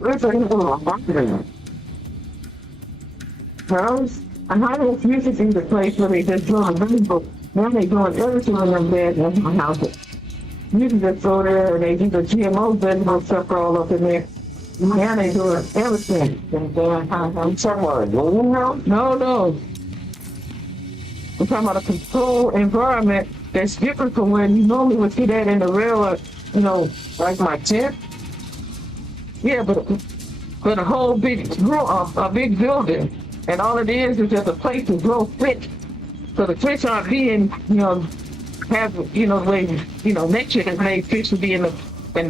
Listen, a house used to be the place where they just draw a rainbow. Now they doing everything in them beds in my house. You can just go there and they do the GMO vegetable stuff all up in there. Now they doing everything. I'm talking about a greenhouse? No. I'm talking about a controlled environment that's different from where you normally would see that in the real, like my tent. Yeah, but a whole big building, and all it is just a place to grow fish. So the fish aren't being, the way, nature has made fish to be in the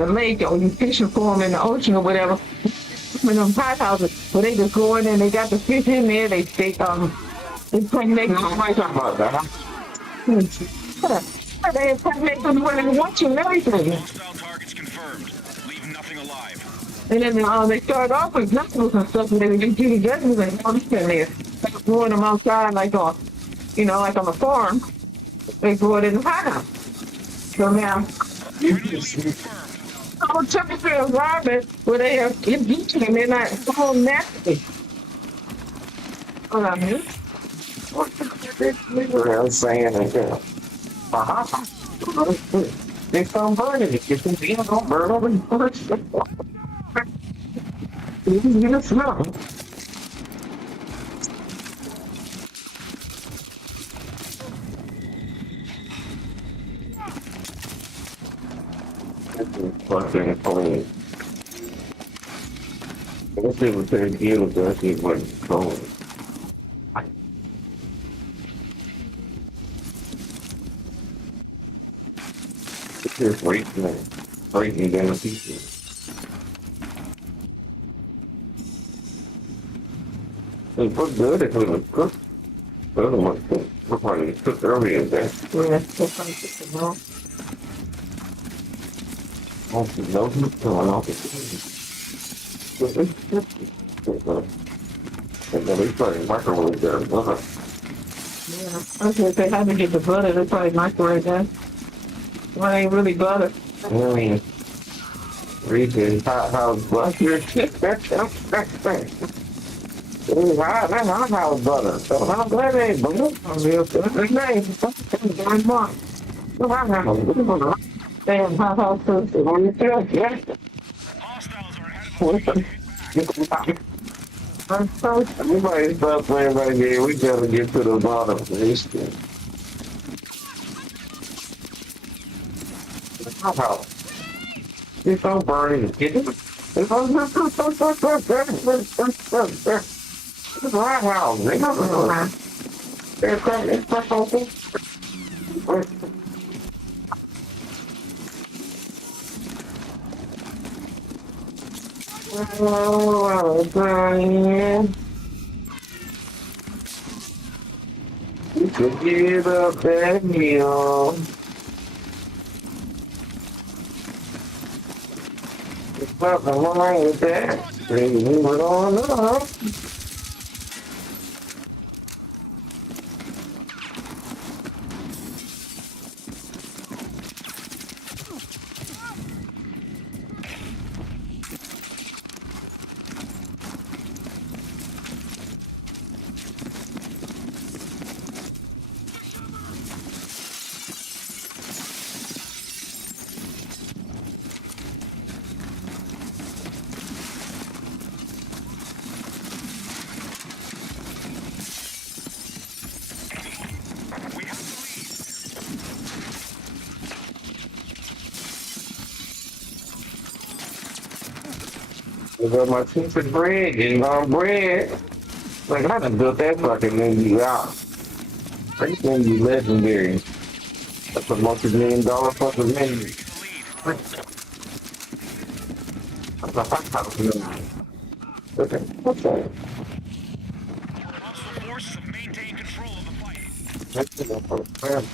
lake, or you fishing for them in the ocean or whatever. In them hot houses, where they just go in and they got the fish in there, they impregnate them. What are you talking about, that? They impregnate them when they want you and everything. Hostile targets confirmed. Leave nothing alive. And then they start off with vegetables and stuff, and they would just do the vegetables and all this in there. They growing them outside like on a farm. They grow it in the hot house. So now, whole temperature environment where they have bleaching and they're not so nasty. What I mean? I'm saying that. They don't burn it. If they don't burn over the first. You can get a smell. Fucking cold. This thing was very beautiful. That shit wasn't cold. It's just breaking down pieces. It looked good if it was cooked. The other one looked like it was cooked earlier today. Yeah, that's like it's a Oh, no, going off and then we started microwave there. Yeah. Okay, if they haven't get the butter, they probably microwave that. Well, it ain't really butter. I mean, reason how's butter? That's how's butter. So I'm glad they ain't butter. I'm real good. It's nice. Damn, hot food. Yeah. Everybody's about playing right here. We gotta get to the bottom of this thing. How? It's so burning. Get it? It's hot house. They don't know. They're crazy. It's stuff open. Oh, Brian. You could give up that meal. There's nothing wrong with that. They move it on up. I got my piece of bread, getting on bread. Like, I done built that fucking menu out. That menu legendary. That's a multi-million-dollar fucking menu. That's a hot house menu. Okay, what's that? Hostile forces have maintained control of the fight. That's it, man.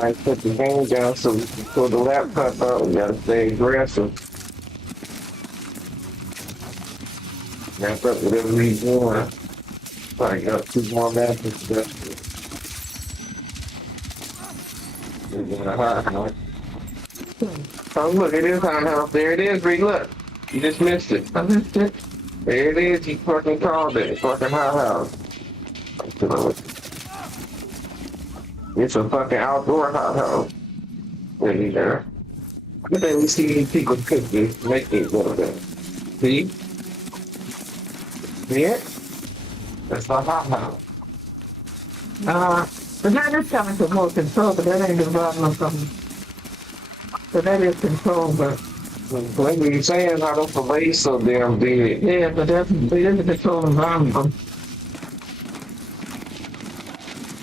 I put the game down so we can pull the laptop out. We gotta stay aggressive. Wrap up whatever we doing. Probably got 2 more matches left. We're gonna hot house. Oh look, it is hot house. There it is, Reed. Look, you just missed it. I missed it. There it is. You fucking called it. Fucking hot house. It's a fucking outdoor hot house. There you go. But then we see these people cooking, making it little bit. See? See it? That's the hot house. But that is coming to more control, but that ain't involving no something. So that is control, but like we were saying, how the fillets so damn big. yeah, but it is a controlled environment.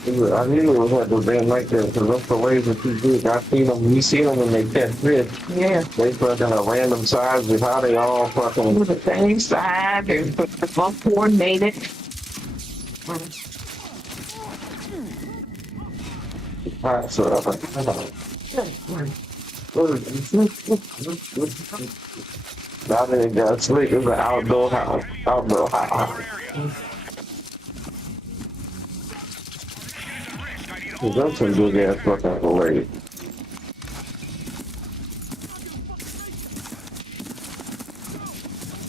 I knew it was like the band like that because those fillets are too big. I seen them, you see them when they catch fish. Yeah. They fucking a random size with how they all fucking with the same size and all coordinated. Alright, so now that it got slick, it's an outdoor house. Outdoor house. That's some big ass fucking fillet.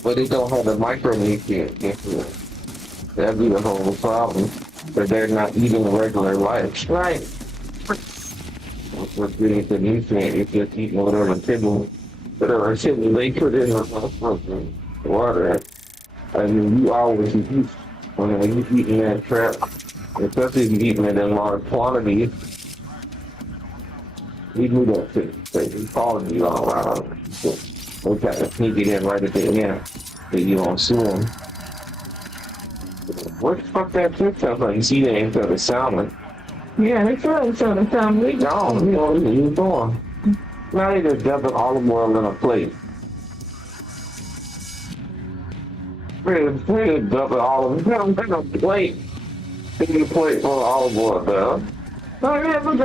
But it don't have the micronutrients into it. That'd be the whole problem. But they're not eating regular life. Right. What's getting the nutrient, it's just eating whatever kibble they put in the water. I mean, you always eat when you eating that crap, especially if you're eating it in large quantities. We do that too. They follow you all around. They try to sneak it in right at the end so you don't sue them. What the fuck that fish sounds like? You see that instead of the salmon. Yeah, they try to show the time we gone. You know, you're going. Now they just dumping olive oil in a plate. Really dumping olive oil in a plate. Give me a plate full of olive oil, though. Oh, yeah, but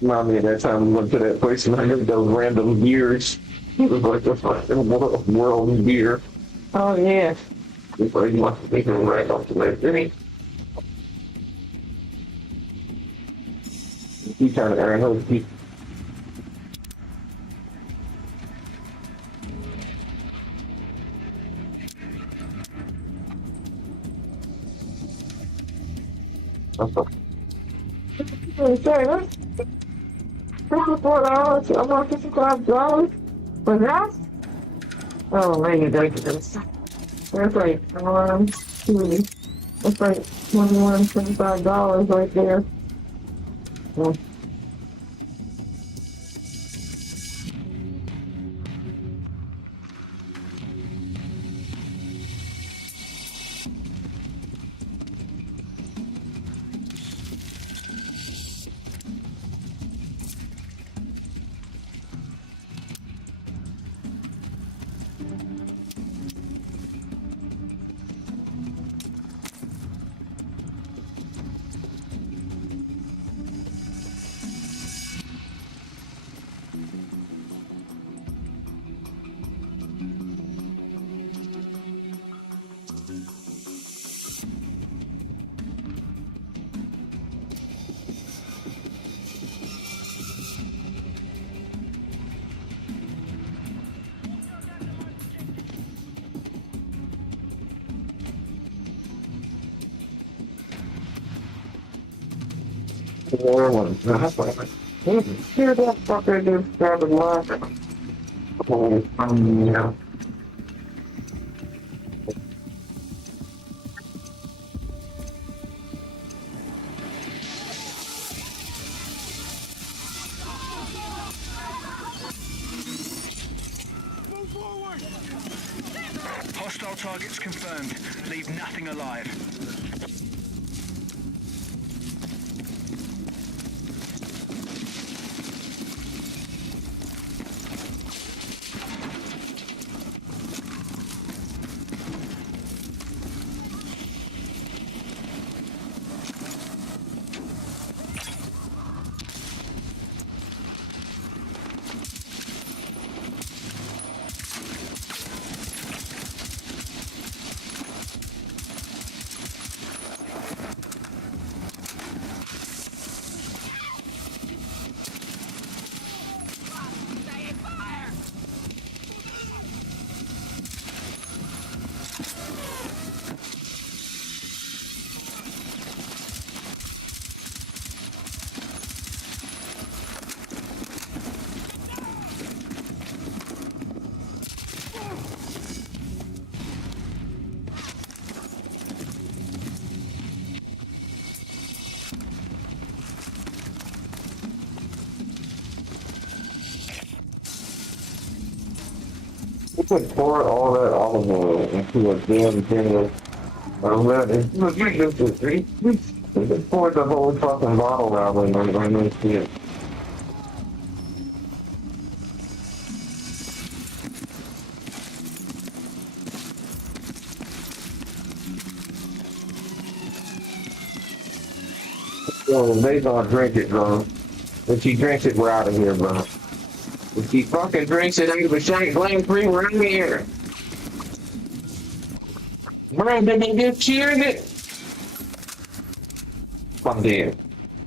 remind me of that time we went to that place and I heard those random beers. It was like a fucking world beer. Oh, yeah. Before you want to take them right off the left, didn't he? He trying to earn those people. $54, about $55 for that? Oh, man, that's like, that's like $25 right there. Yeah. One. Hear that fucker just grab a lock. Oh, yeah. Hostile targets confirmed. Leave nothing alive. You could pour all that olive oil into a damn thing of lettuce. Look, you could pour the whole fucking bottle out and I'm going to see it. Yo, they gonna drink it, bro. If she drinks it, we're out of here, bro. If she fucking drinks it, ain't but shank blame free, we're out of here. Bro, did they just cheers it? Fuck dead.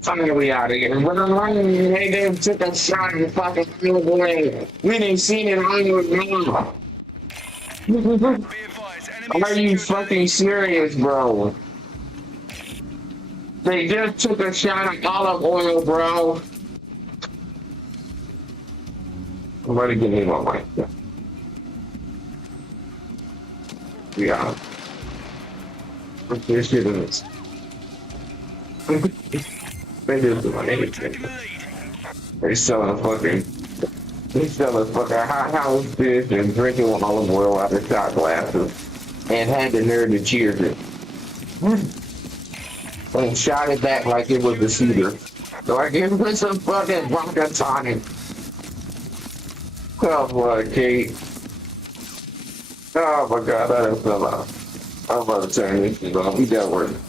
Finally out of here. We're running, they done took a shot and fucking flew away. We didn't see it on your now. Are you fucking serious, bro? They just took a shot of olive oil, bro. Somebody give me my mic. Yeah. What this shit is. They just doing anything. They selling fucking hot house fish and drinking olive oil out of shot glasses and had the nerve to cheers it. And shot it back like it was the shooter. So I gave him some fucking vodka tonic. Come on, Kate. Oh my god, I done fell out. I'm about to turn this shit off. We done working.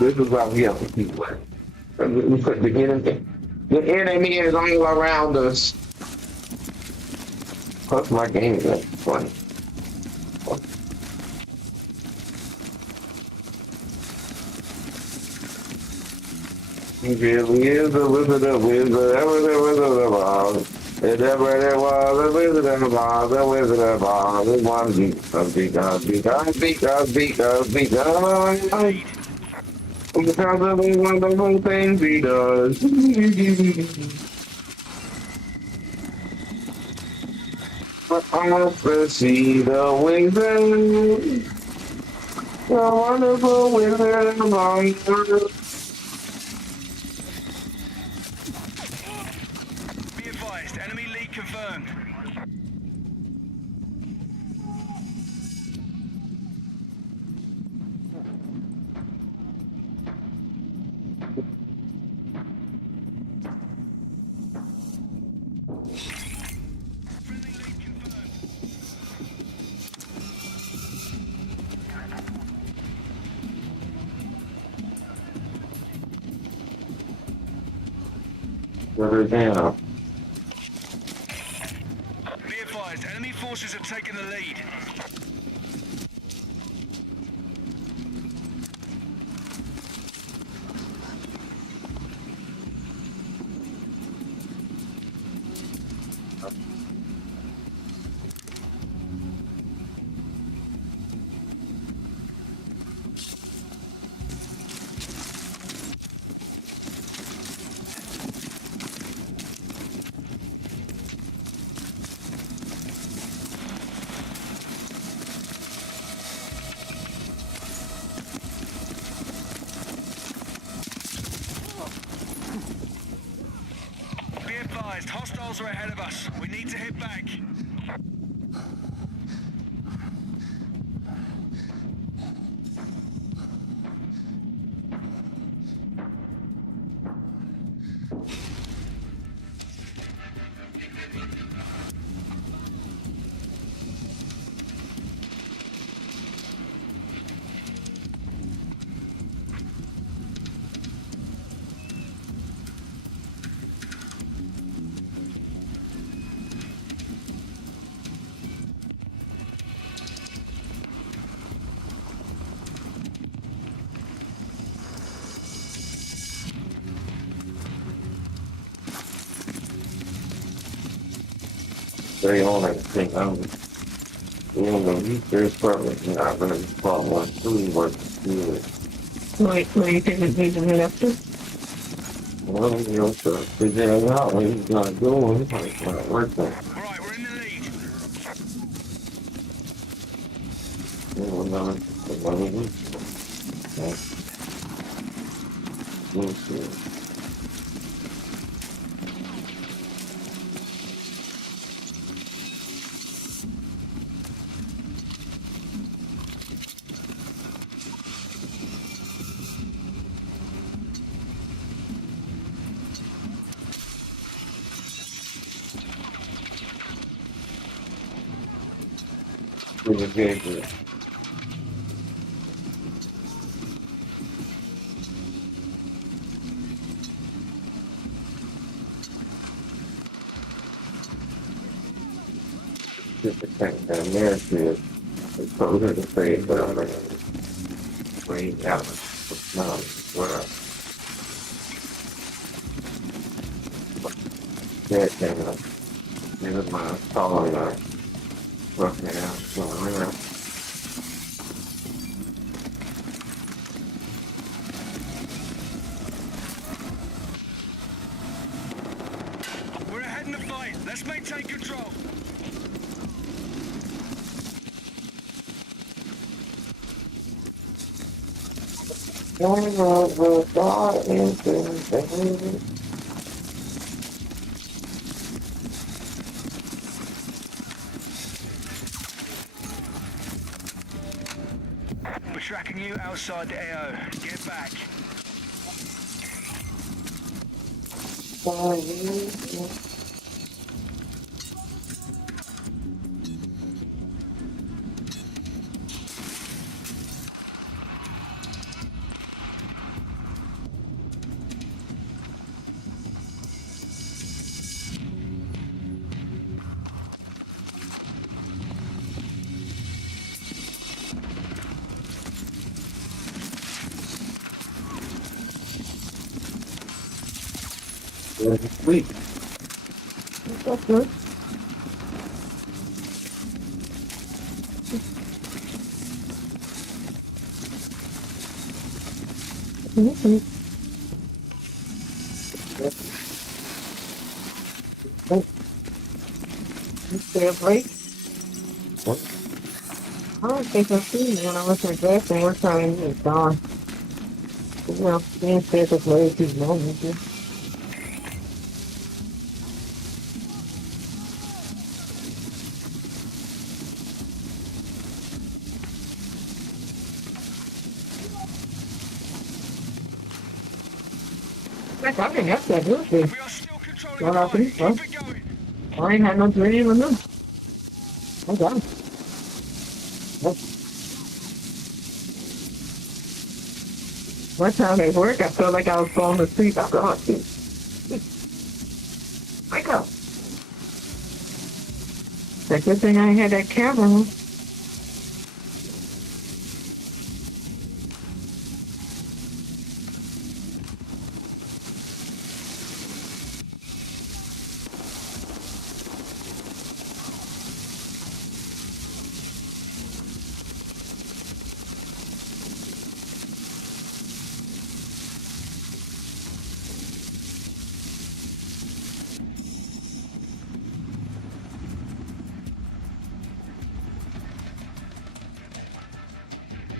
This is why we have to keep working. We put the enemy. The enemy is all around us. Plus my game is funny. He really is a wizard of wizard, ever the wizard of Oz. If ever there was a wizard of Oz, a wizard of Oz, it was because. Because of the wonderful things he does. I want to see the wizard, the wonderful wizard among us. Enemy lead confirmed. We're down. Be advised, enemy forces have taken the lead. advised, hostiles are ahead of us. We need to hit back. They on everything. There's probably not going to be problem one, two, work good. Wait, what do you think it needs to be up to? Well, you know, to figure it out what he's going to do and he's going to work on. Right, we're in the lead. You know, another week. Okay. We'll see. Really good. Just the thing that narrative is closer to say, but I'm going to bring out what up. That thing up. Never mind, calling up. Working it out, going around. We're ahead in the fight. Let's maintain control. Going over God into the We're tracking you outside the AO. Get back. Sweet. That's good. Mm-hmm. Is there a break? What? I don't think I've seen you when I was in draft and we're trying to get gone. You know, being said this way too long, you know. I think that's that good thing. What I think, huh? I ain't had no dream or nothing. I got it. One time at work, I felt like I was falling asleep. I thought, wake up. The good thing I ain't had that camera on.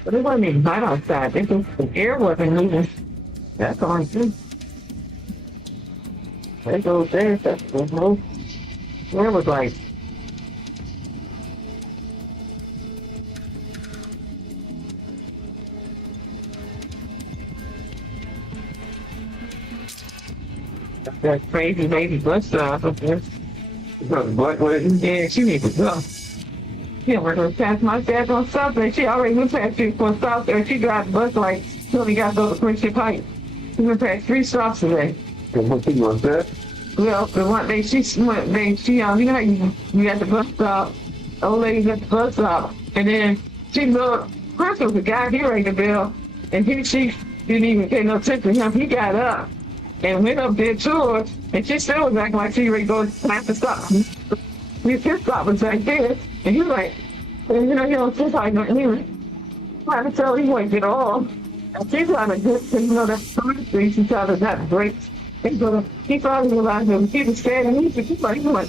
But it wasn't even hot outside. It just, the air wasn't moving. That's all I think. They go there, that's the whole. Where was like. That crazy lady bus stop up there. What? Yeah, she needs to go. Yeah, we're going to pass my dad on Southern. She already went past you for South there. She got the bus like, she only got to go to MIXTYPE. She went past 3 stops today. What you want that? Well, the one day she went, you know how you at the bus stop, old lady's at the bus stop, and then she looked, first was the guy, he rang the bell, and she didn't even pay no attention to him. He got up and went up there to her, and she still was acting like she ready to go past the stop. His stop was right there, and he was like, and, you know, he don't sit like nothing. He was trying to tell he wouldn't get off. And she's trying to get, you know, that first thing, she's trying to not break. He finally realized that he was standing, he was like,